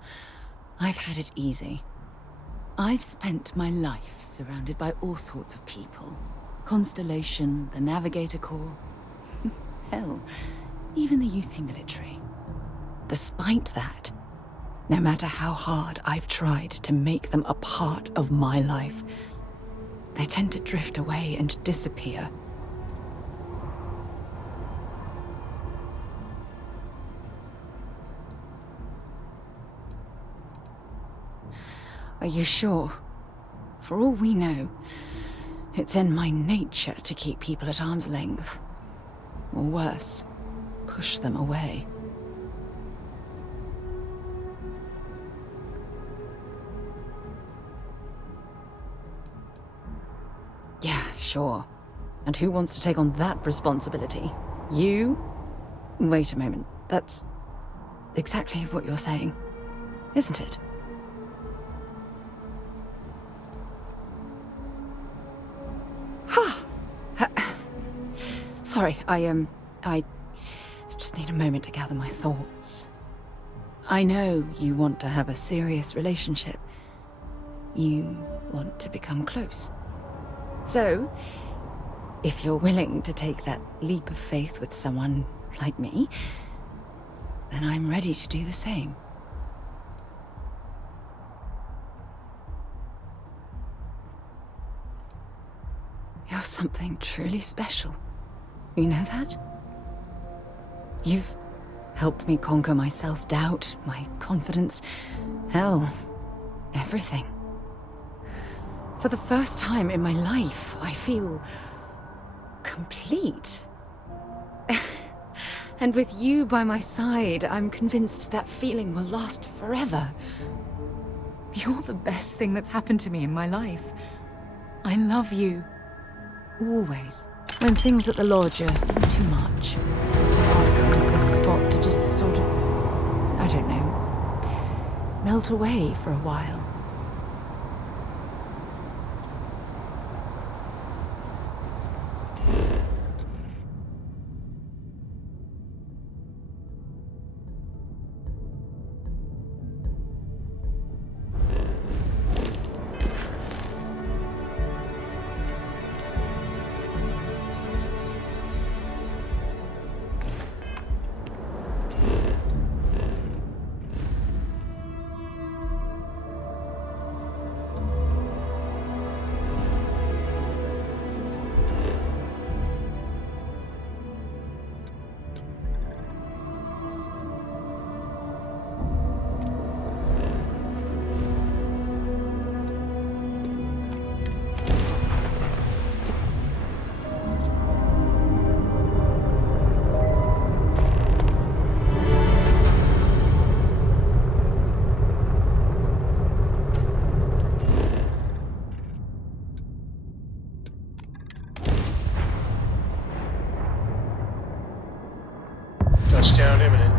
I've had it easy. I've spent my life surrounded by all sorts of people. Constellation, the Navigator Corps. Hell, even the UC military. Despite that, no matter how hard I've tried to make them a part of my life, they tend to drift away and disappear. Are you sure? For all we know, it's in my nature to keep people at arm's length. Or worse, push them away. Yeah, sure. And who wants to take on that responsibility? You? Wait a moment. That's exactly what you're saying, isn't it? Sorry, I just need a moment to gather my thoughts. I know you want to have a serious relationship. You want to become close. So, if you're willing to take that leap of faith with someone like me, then I'm ready to do the same. You're something truly special. You know that? You've helped me conquer my self-doubt, my confidence, hell, everything. For the first time in my life, I feel complete. And with you by my side, I'm convinced that feeling will last forever. You're the best thing that's happened to me in my life. I love you. Always. When things at the lodge are too much, I love coming to this spot to just sort of, I don't know, melt away for a while. Touchdown imminent.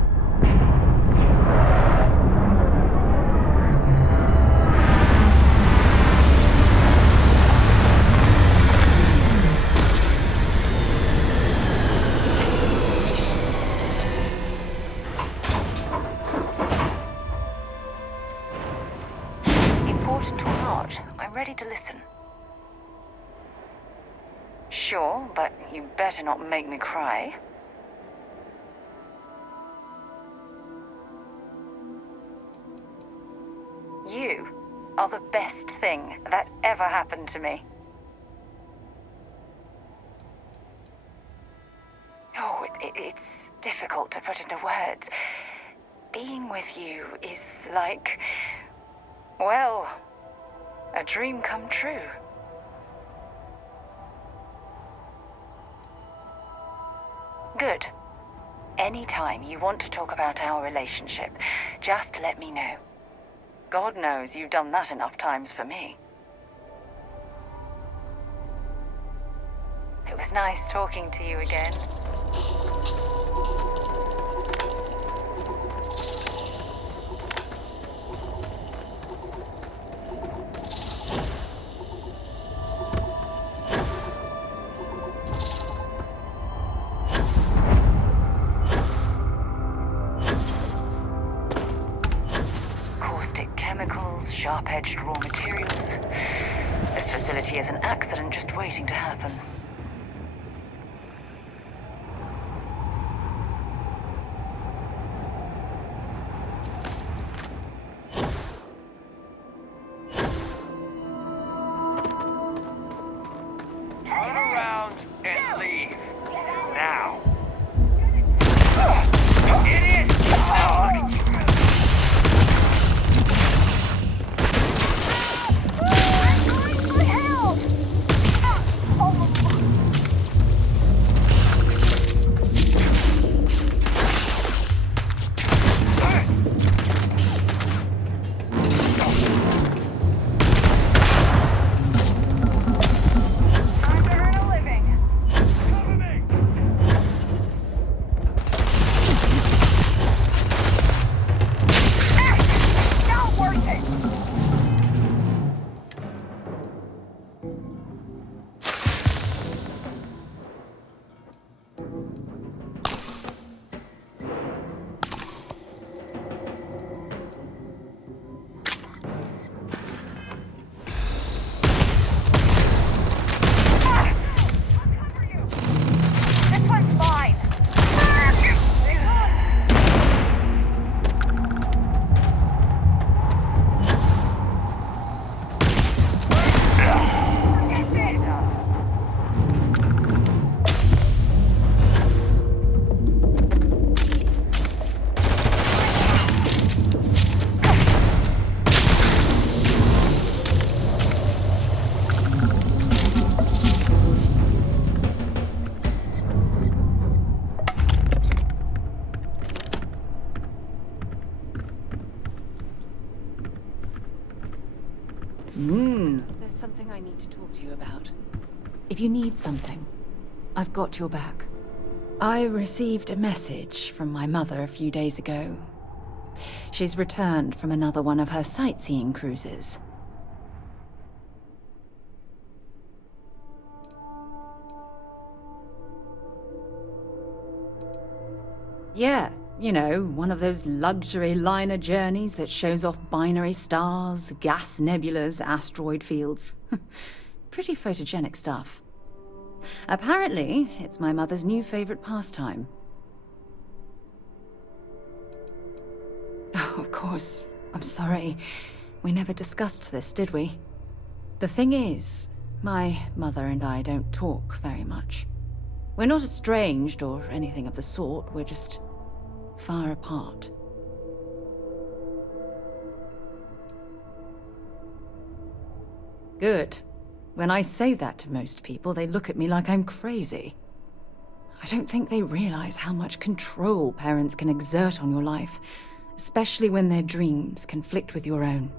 Important or not, I'm ready to listen. Sure, but you better not make me cry. You are the best thing that ever happened to me. Oh, it's difficult to put into words. Being with you is like, well, a dream come true. Good. Anytime you want to talk about our relationship, just let me know. God knows you've done that enough times for me. It was It's nice talking to you again. Caustic chemicals, sharp-edged raw materials. This facility is an accident just waiting to happen. Turn around and leave. Now. Idiot! Oh, look at you. There's something I need to talk to you about. If you need something, I've got your back. I received a message from my mother a few days ago. She's returned from another one of her sightseeing cruises. Yeah, you know, one of those luxury liner journeys that shows off binary stars, gas nebulas, asteroid fields. Pretty photogenic stuff. Apparently, it's my mother's new favorite pastime. Oh, of course. I'm sorry. We never discussed this, did we? The thing is, my mother and I don't talk very much. We're not estranged or anything of the sort, we're just far apart. Good. When I say that to most people, they look at me like I'm crazy. I don't think they realize how much control parents can exert on your life, especially when their dreams conflict with your own.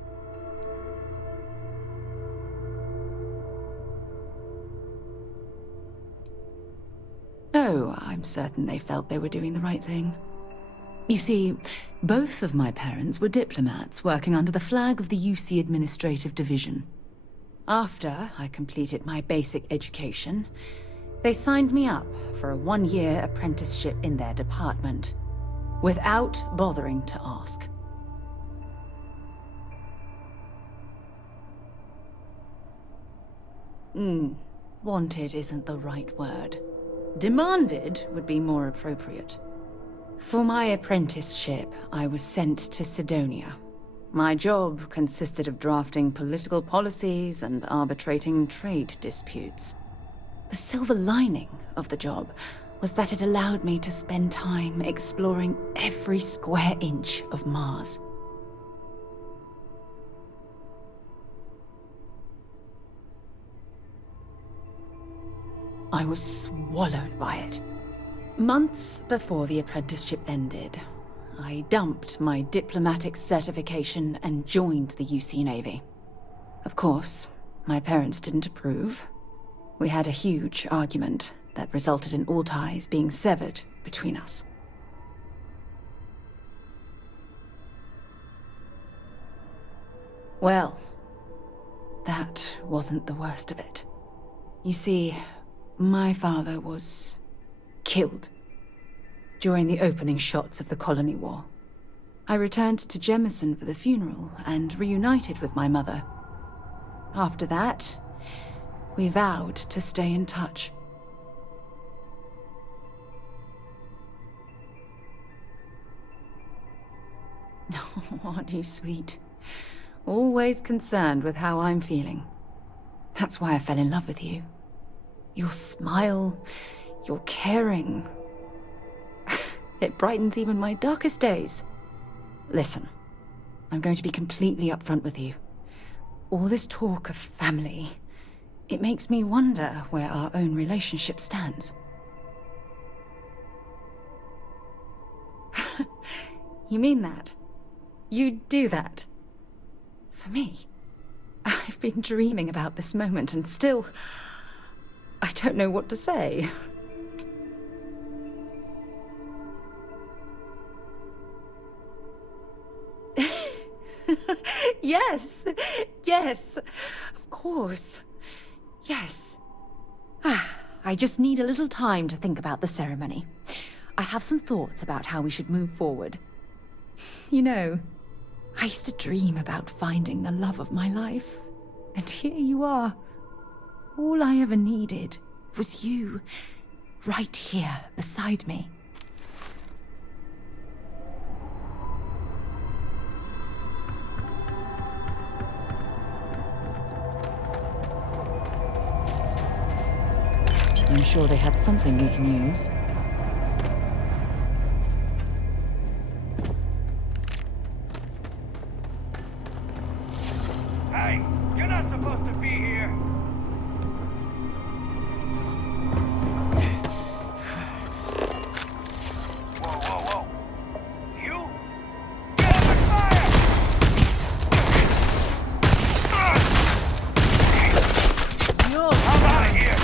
Oh, I'm certain they felt they were doing the right thing. You see, both of my parents were diplomats working under the flag of the UC Administrative Division. After I completed my basic education, they signed me up for a one-year apprenticeship in their department, without bothering to ask. Wanted isn't the right word. Demanded would be more appropriate. For my apprenticeship, I was sent to Cydonia. My job consisted of drafting political policies and arbitrating trade disputes. The silver lining of the job was that it allowed me to spend time exploring every square inch of Mars. I was swallowed by it. Months before the apprenticeship ended, I dumped my diplomatic certification and joined the UC Navy. Of course, my parents didn't approve. We had a huge argument that resulted in all ties being severed between us. Well, that wasn't the worst of it. You see, my father was killed during the opening shots of the Colony War. I returned to Jemison for the funeral and reunited with my mother. After that, we vowed to stay in touch. Oh, aren't you sweet? Always concerned with how I'm feeling. That's why I fell in love with you. Your smile, your caring. It brightens even my darkest days. Listen, I'm going to be completely upfront with you. All this talk of family, it makes me wonder where our own relationship stands. You mean that? You'd do that? For me? I've been dreaming about this moment and still, I don't know what to say. Yes, yes, of course. Yes. I just need a little time to think about the ceremony. I have some thoughts about how we should move forward. You know, I used to dream about finding the love of my life. And here you are. All I ever needed was you, right here beside me. I'm sure they had something we can use. Hey, you're not supposed to be here. Whoa, whoa, whoa. You? Get up and fire! No! I'm out of here!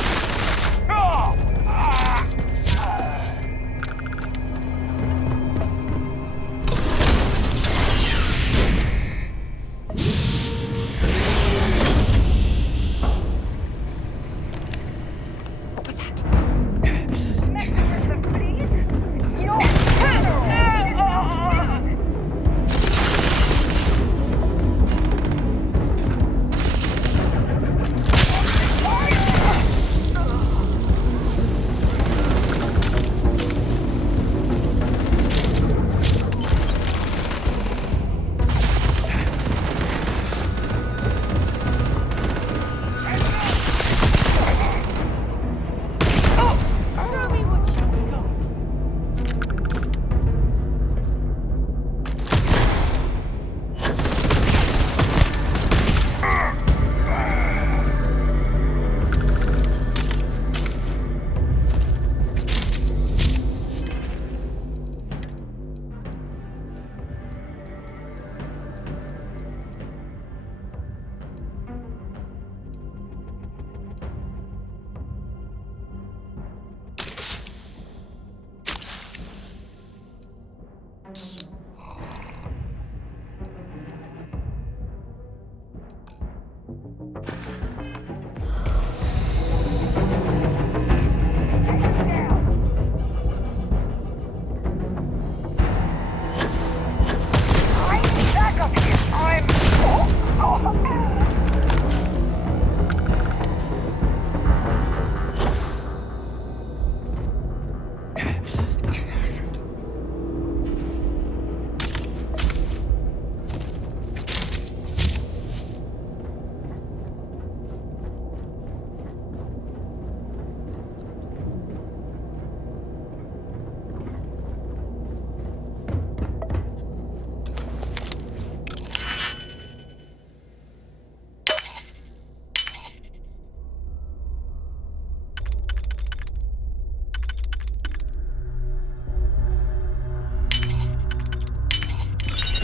Oh!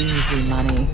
Easy money.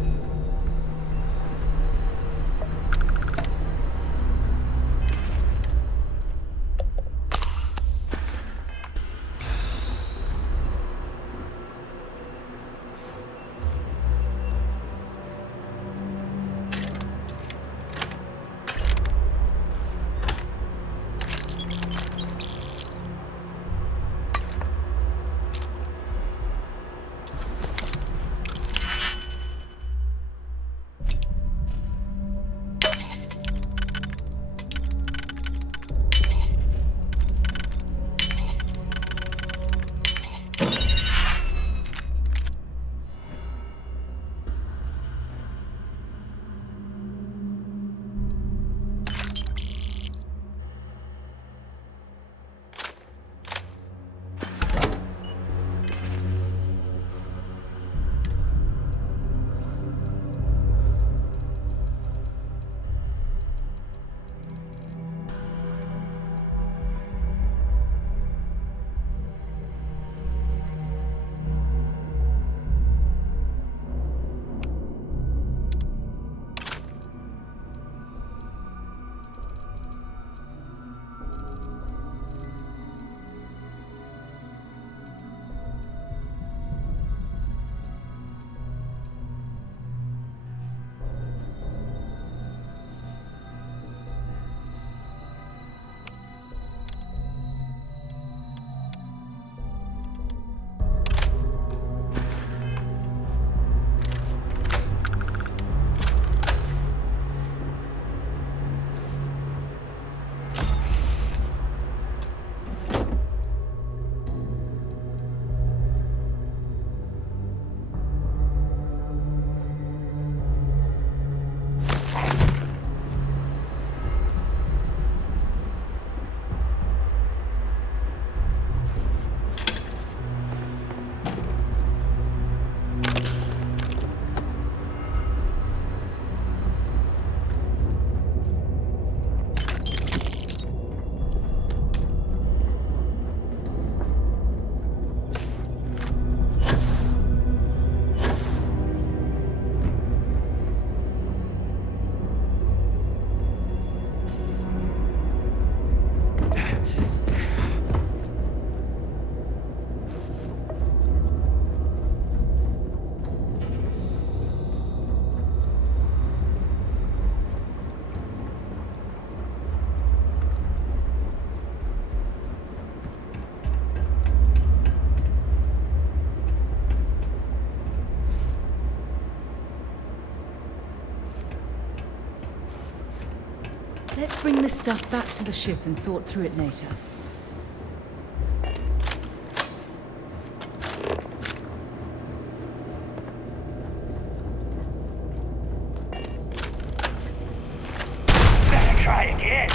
Let's bring this stuff back to the ship and sort through it later. Try again.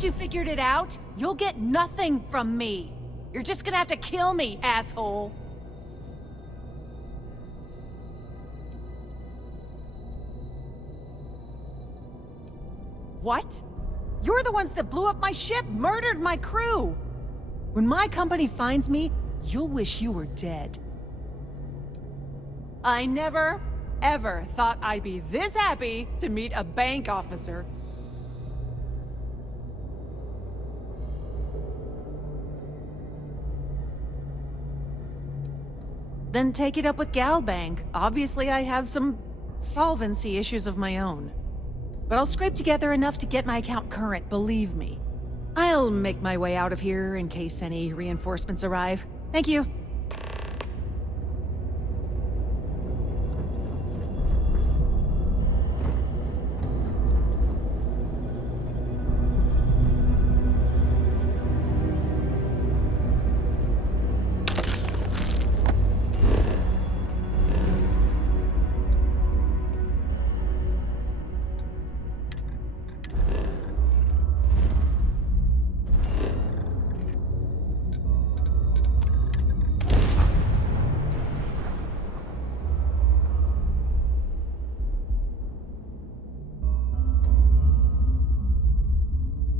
that you figured it out? You'll get nothing from me. You're just gonna have to kill me, asshole. What? You're the ones that blew up my ship, murdered my crew! When my company finds me, you'll wish you were dead. I never, ever thought I'd be this happy to meet a bank officer. Then take it up with Galbank. Obviously, I have some solvency issues of my own. But I'll scrape together enough to get my account current, believe me. I'll make my way out of here in case any reinforcements arrive. Thank you.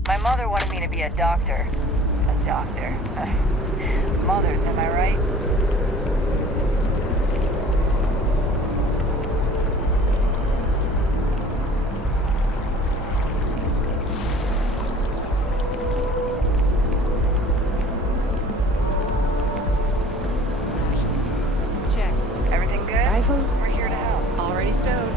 My mother wanted me to be a doctor. A doctor. Mothers, am I right? Check. Everything good? Rifle? We're here to help. Already stowed.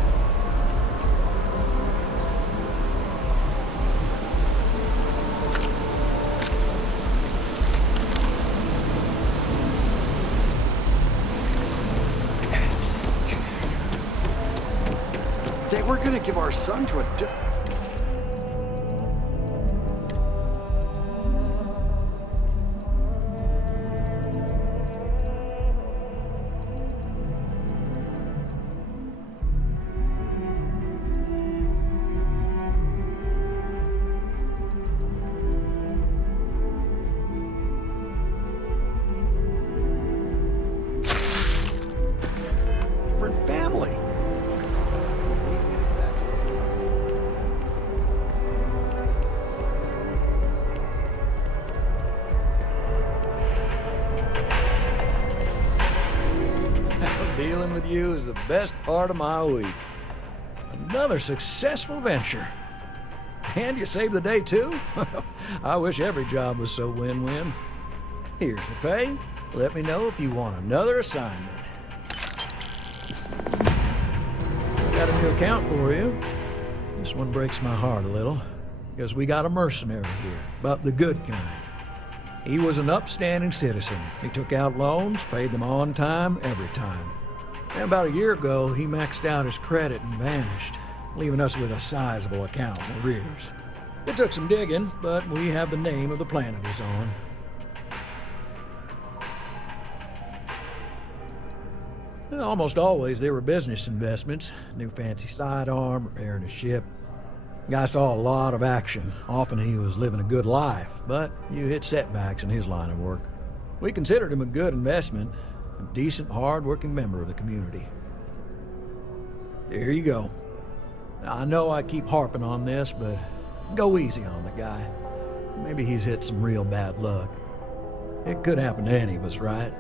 They were gonna give our son to a different family. Dealing with you is the best part of my week. Another successful venture. And you saved the day too? I wish every job was so win-win. Here's the pay. Let me know if you want another assignment. Got a new account for you. This one breaks my heart a little, because we got a mercenary here, but the good kind. He was an upstanding citizen. He took out loans, paid them on time, every time. And about a year ago, he maxed out his credit and vanished, leaving us with a sizable account in arrears. It took some digging, but we have the name of the planet he's on. Almost always they were business investments. New fancy sidearm, repairing a ship. Guy saw a lot of action. Often he was living a good life, but you hit setbacks in his line of work. We considered him a good investment, a decent, hard-working member of the community. There you go. Now, I know I keep harping on this, but go easy on the guy. Maybe he's hit some real bad luck. It could happen to any of us, right?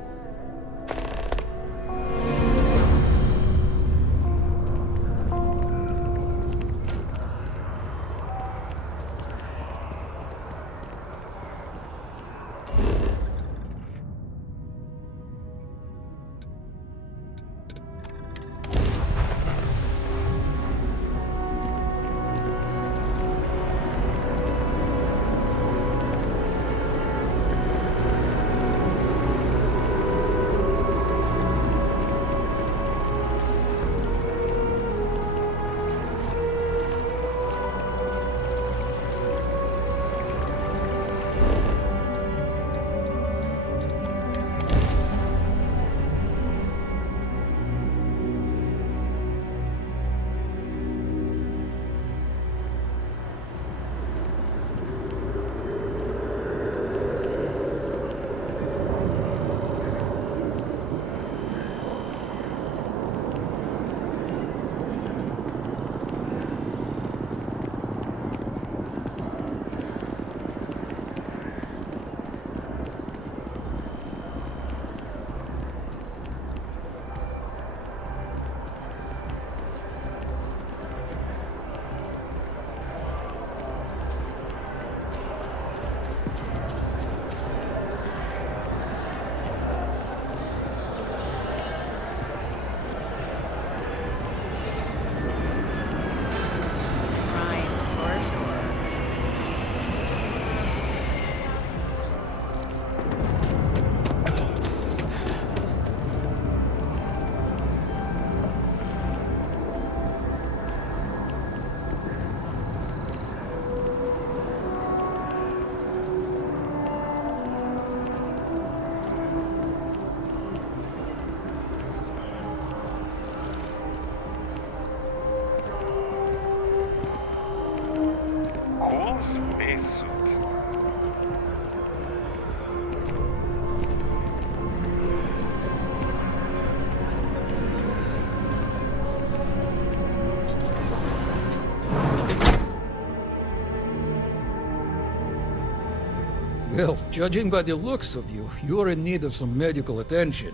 Well, judging by the looks of you, you're in need of some medical attention.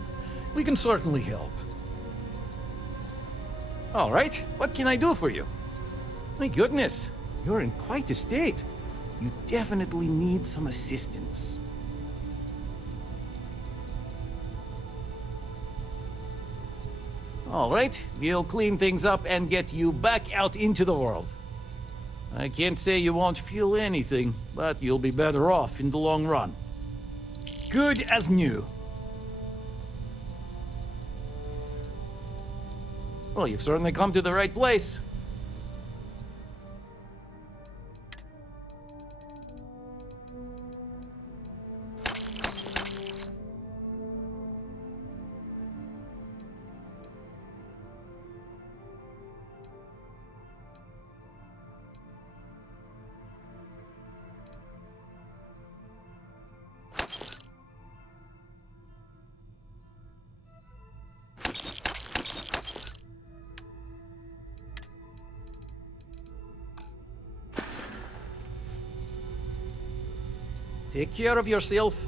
We can certainly help. All right, what can I do for you? My goodness, you're in quite a state. You definitely need some assistance. All right, we'll clean things up and get you back out into the world. I can't say you won't feel anything, but you'll be better off in the long run. Good as new. Well, you've certainly come to the right place. Take care of yourself.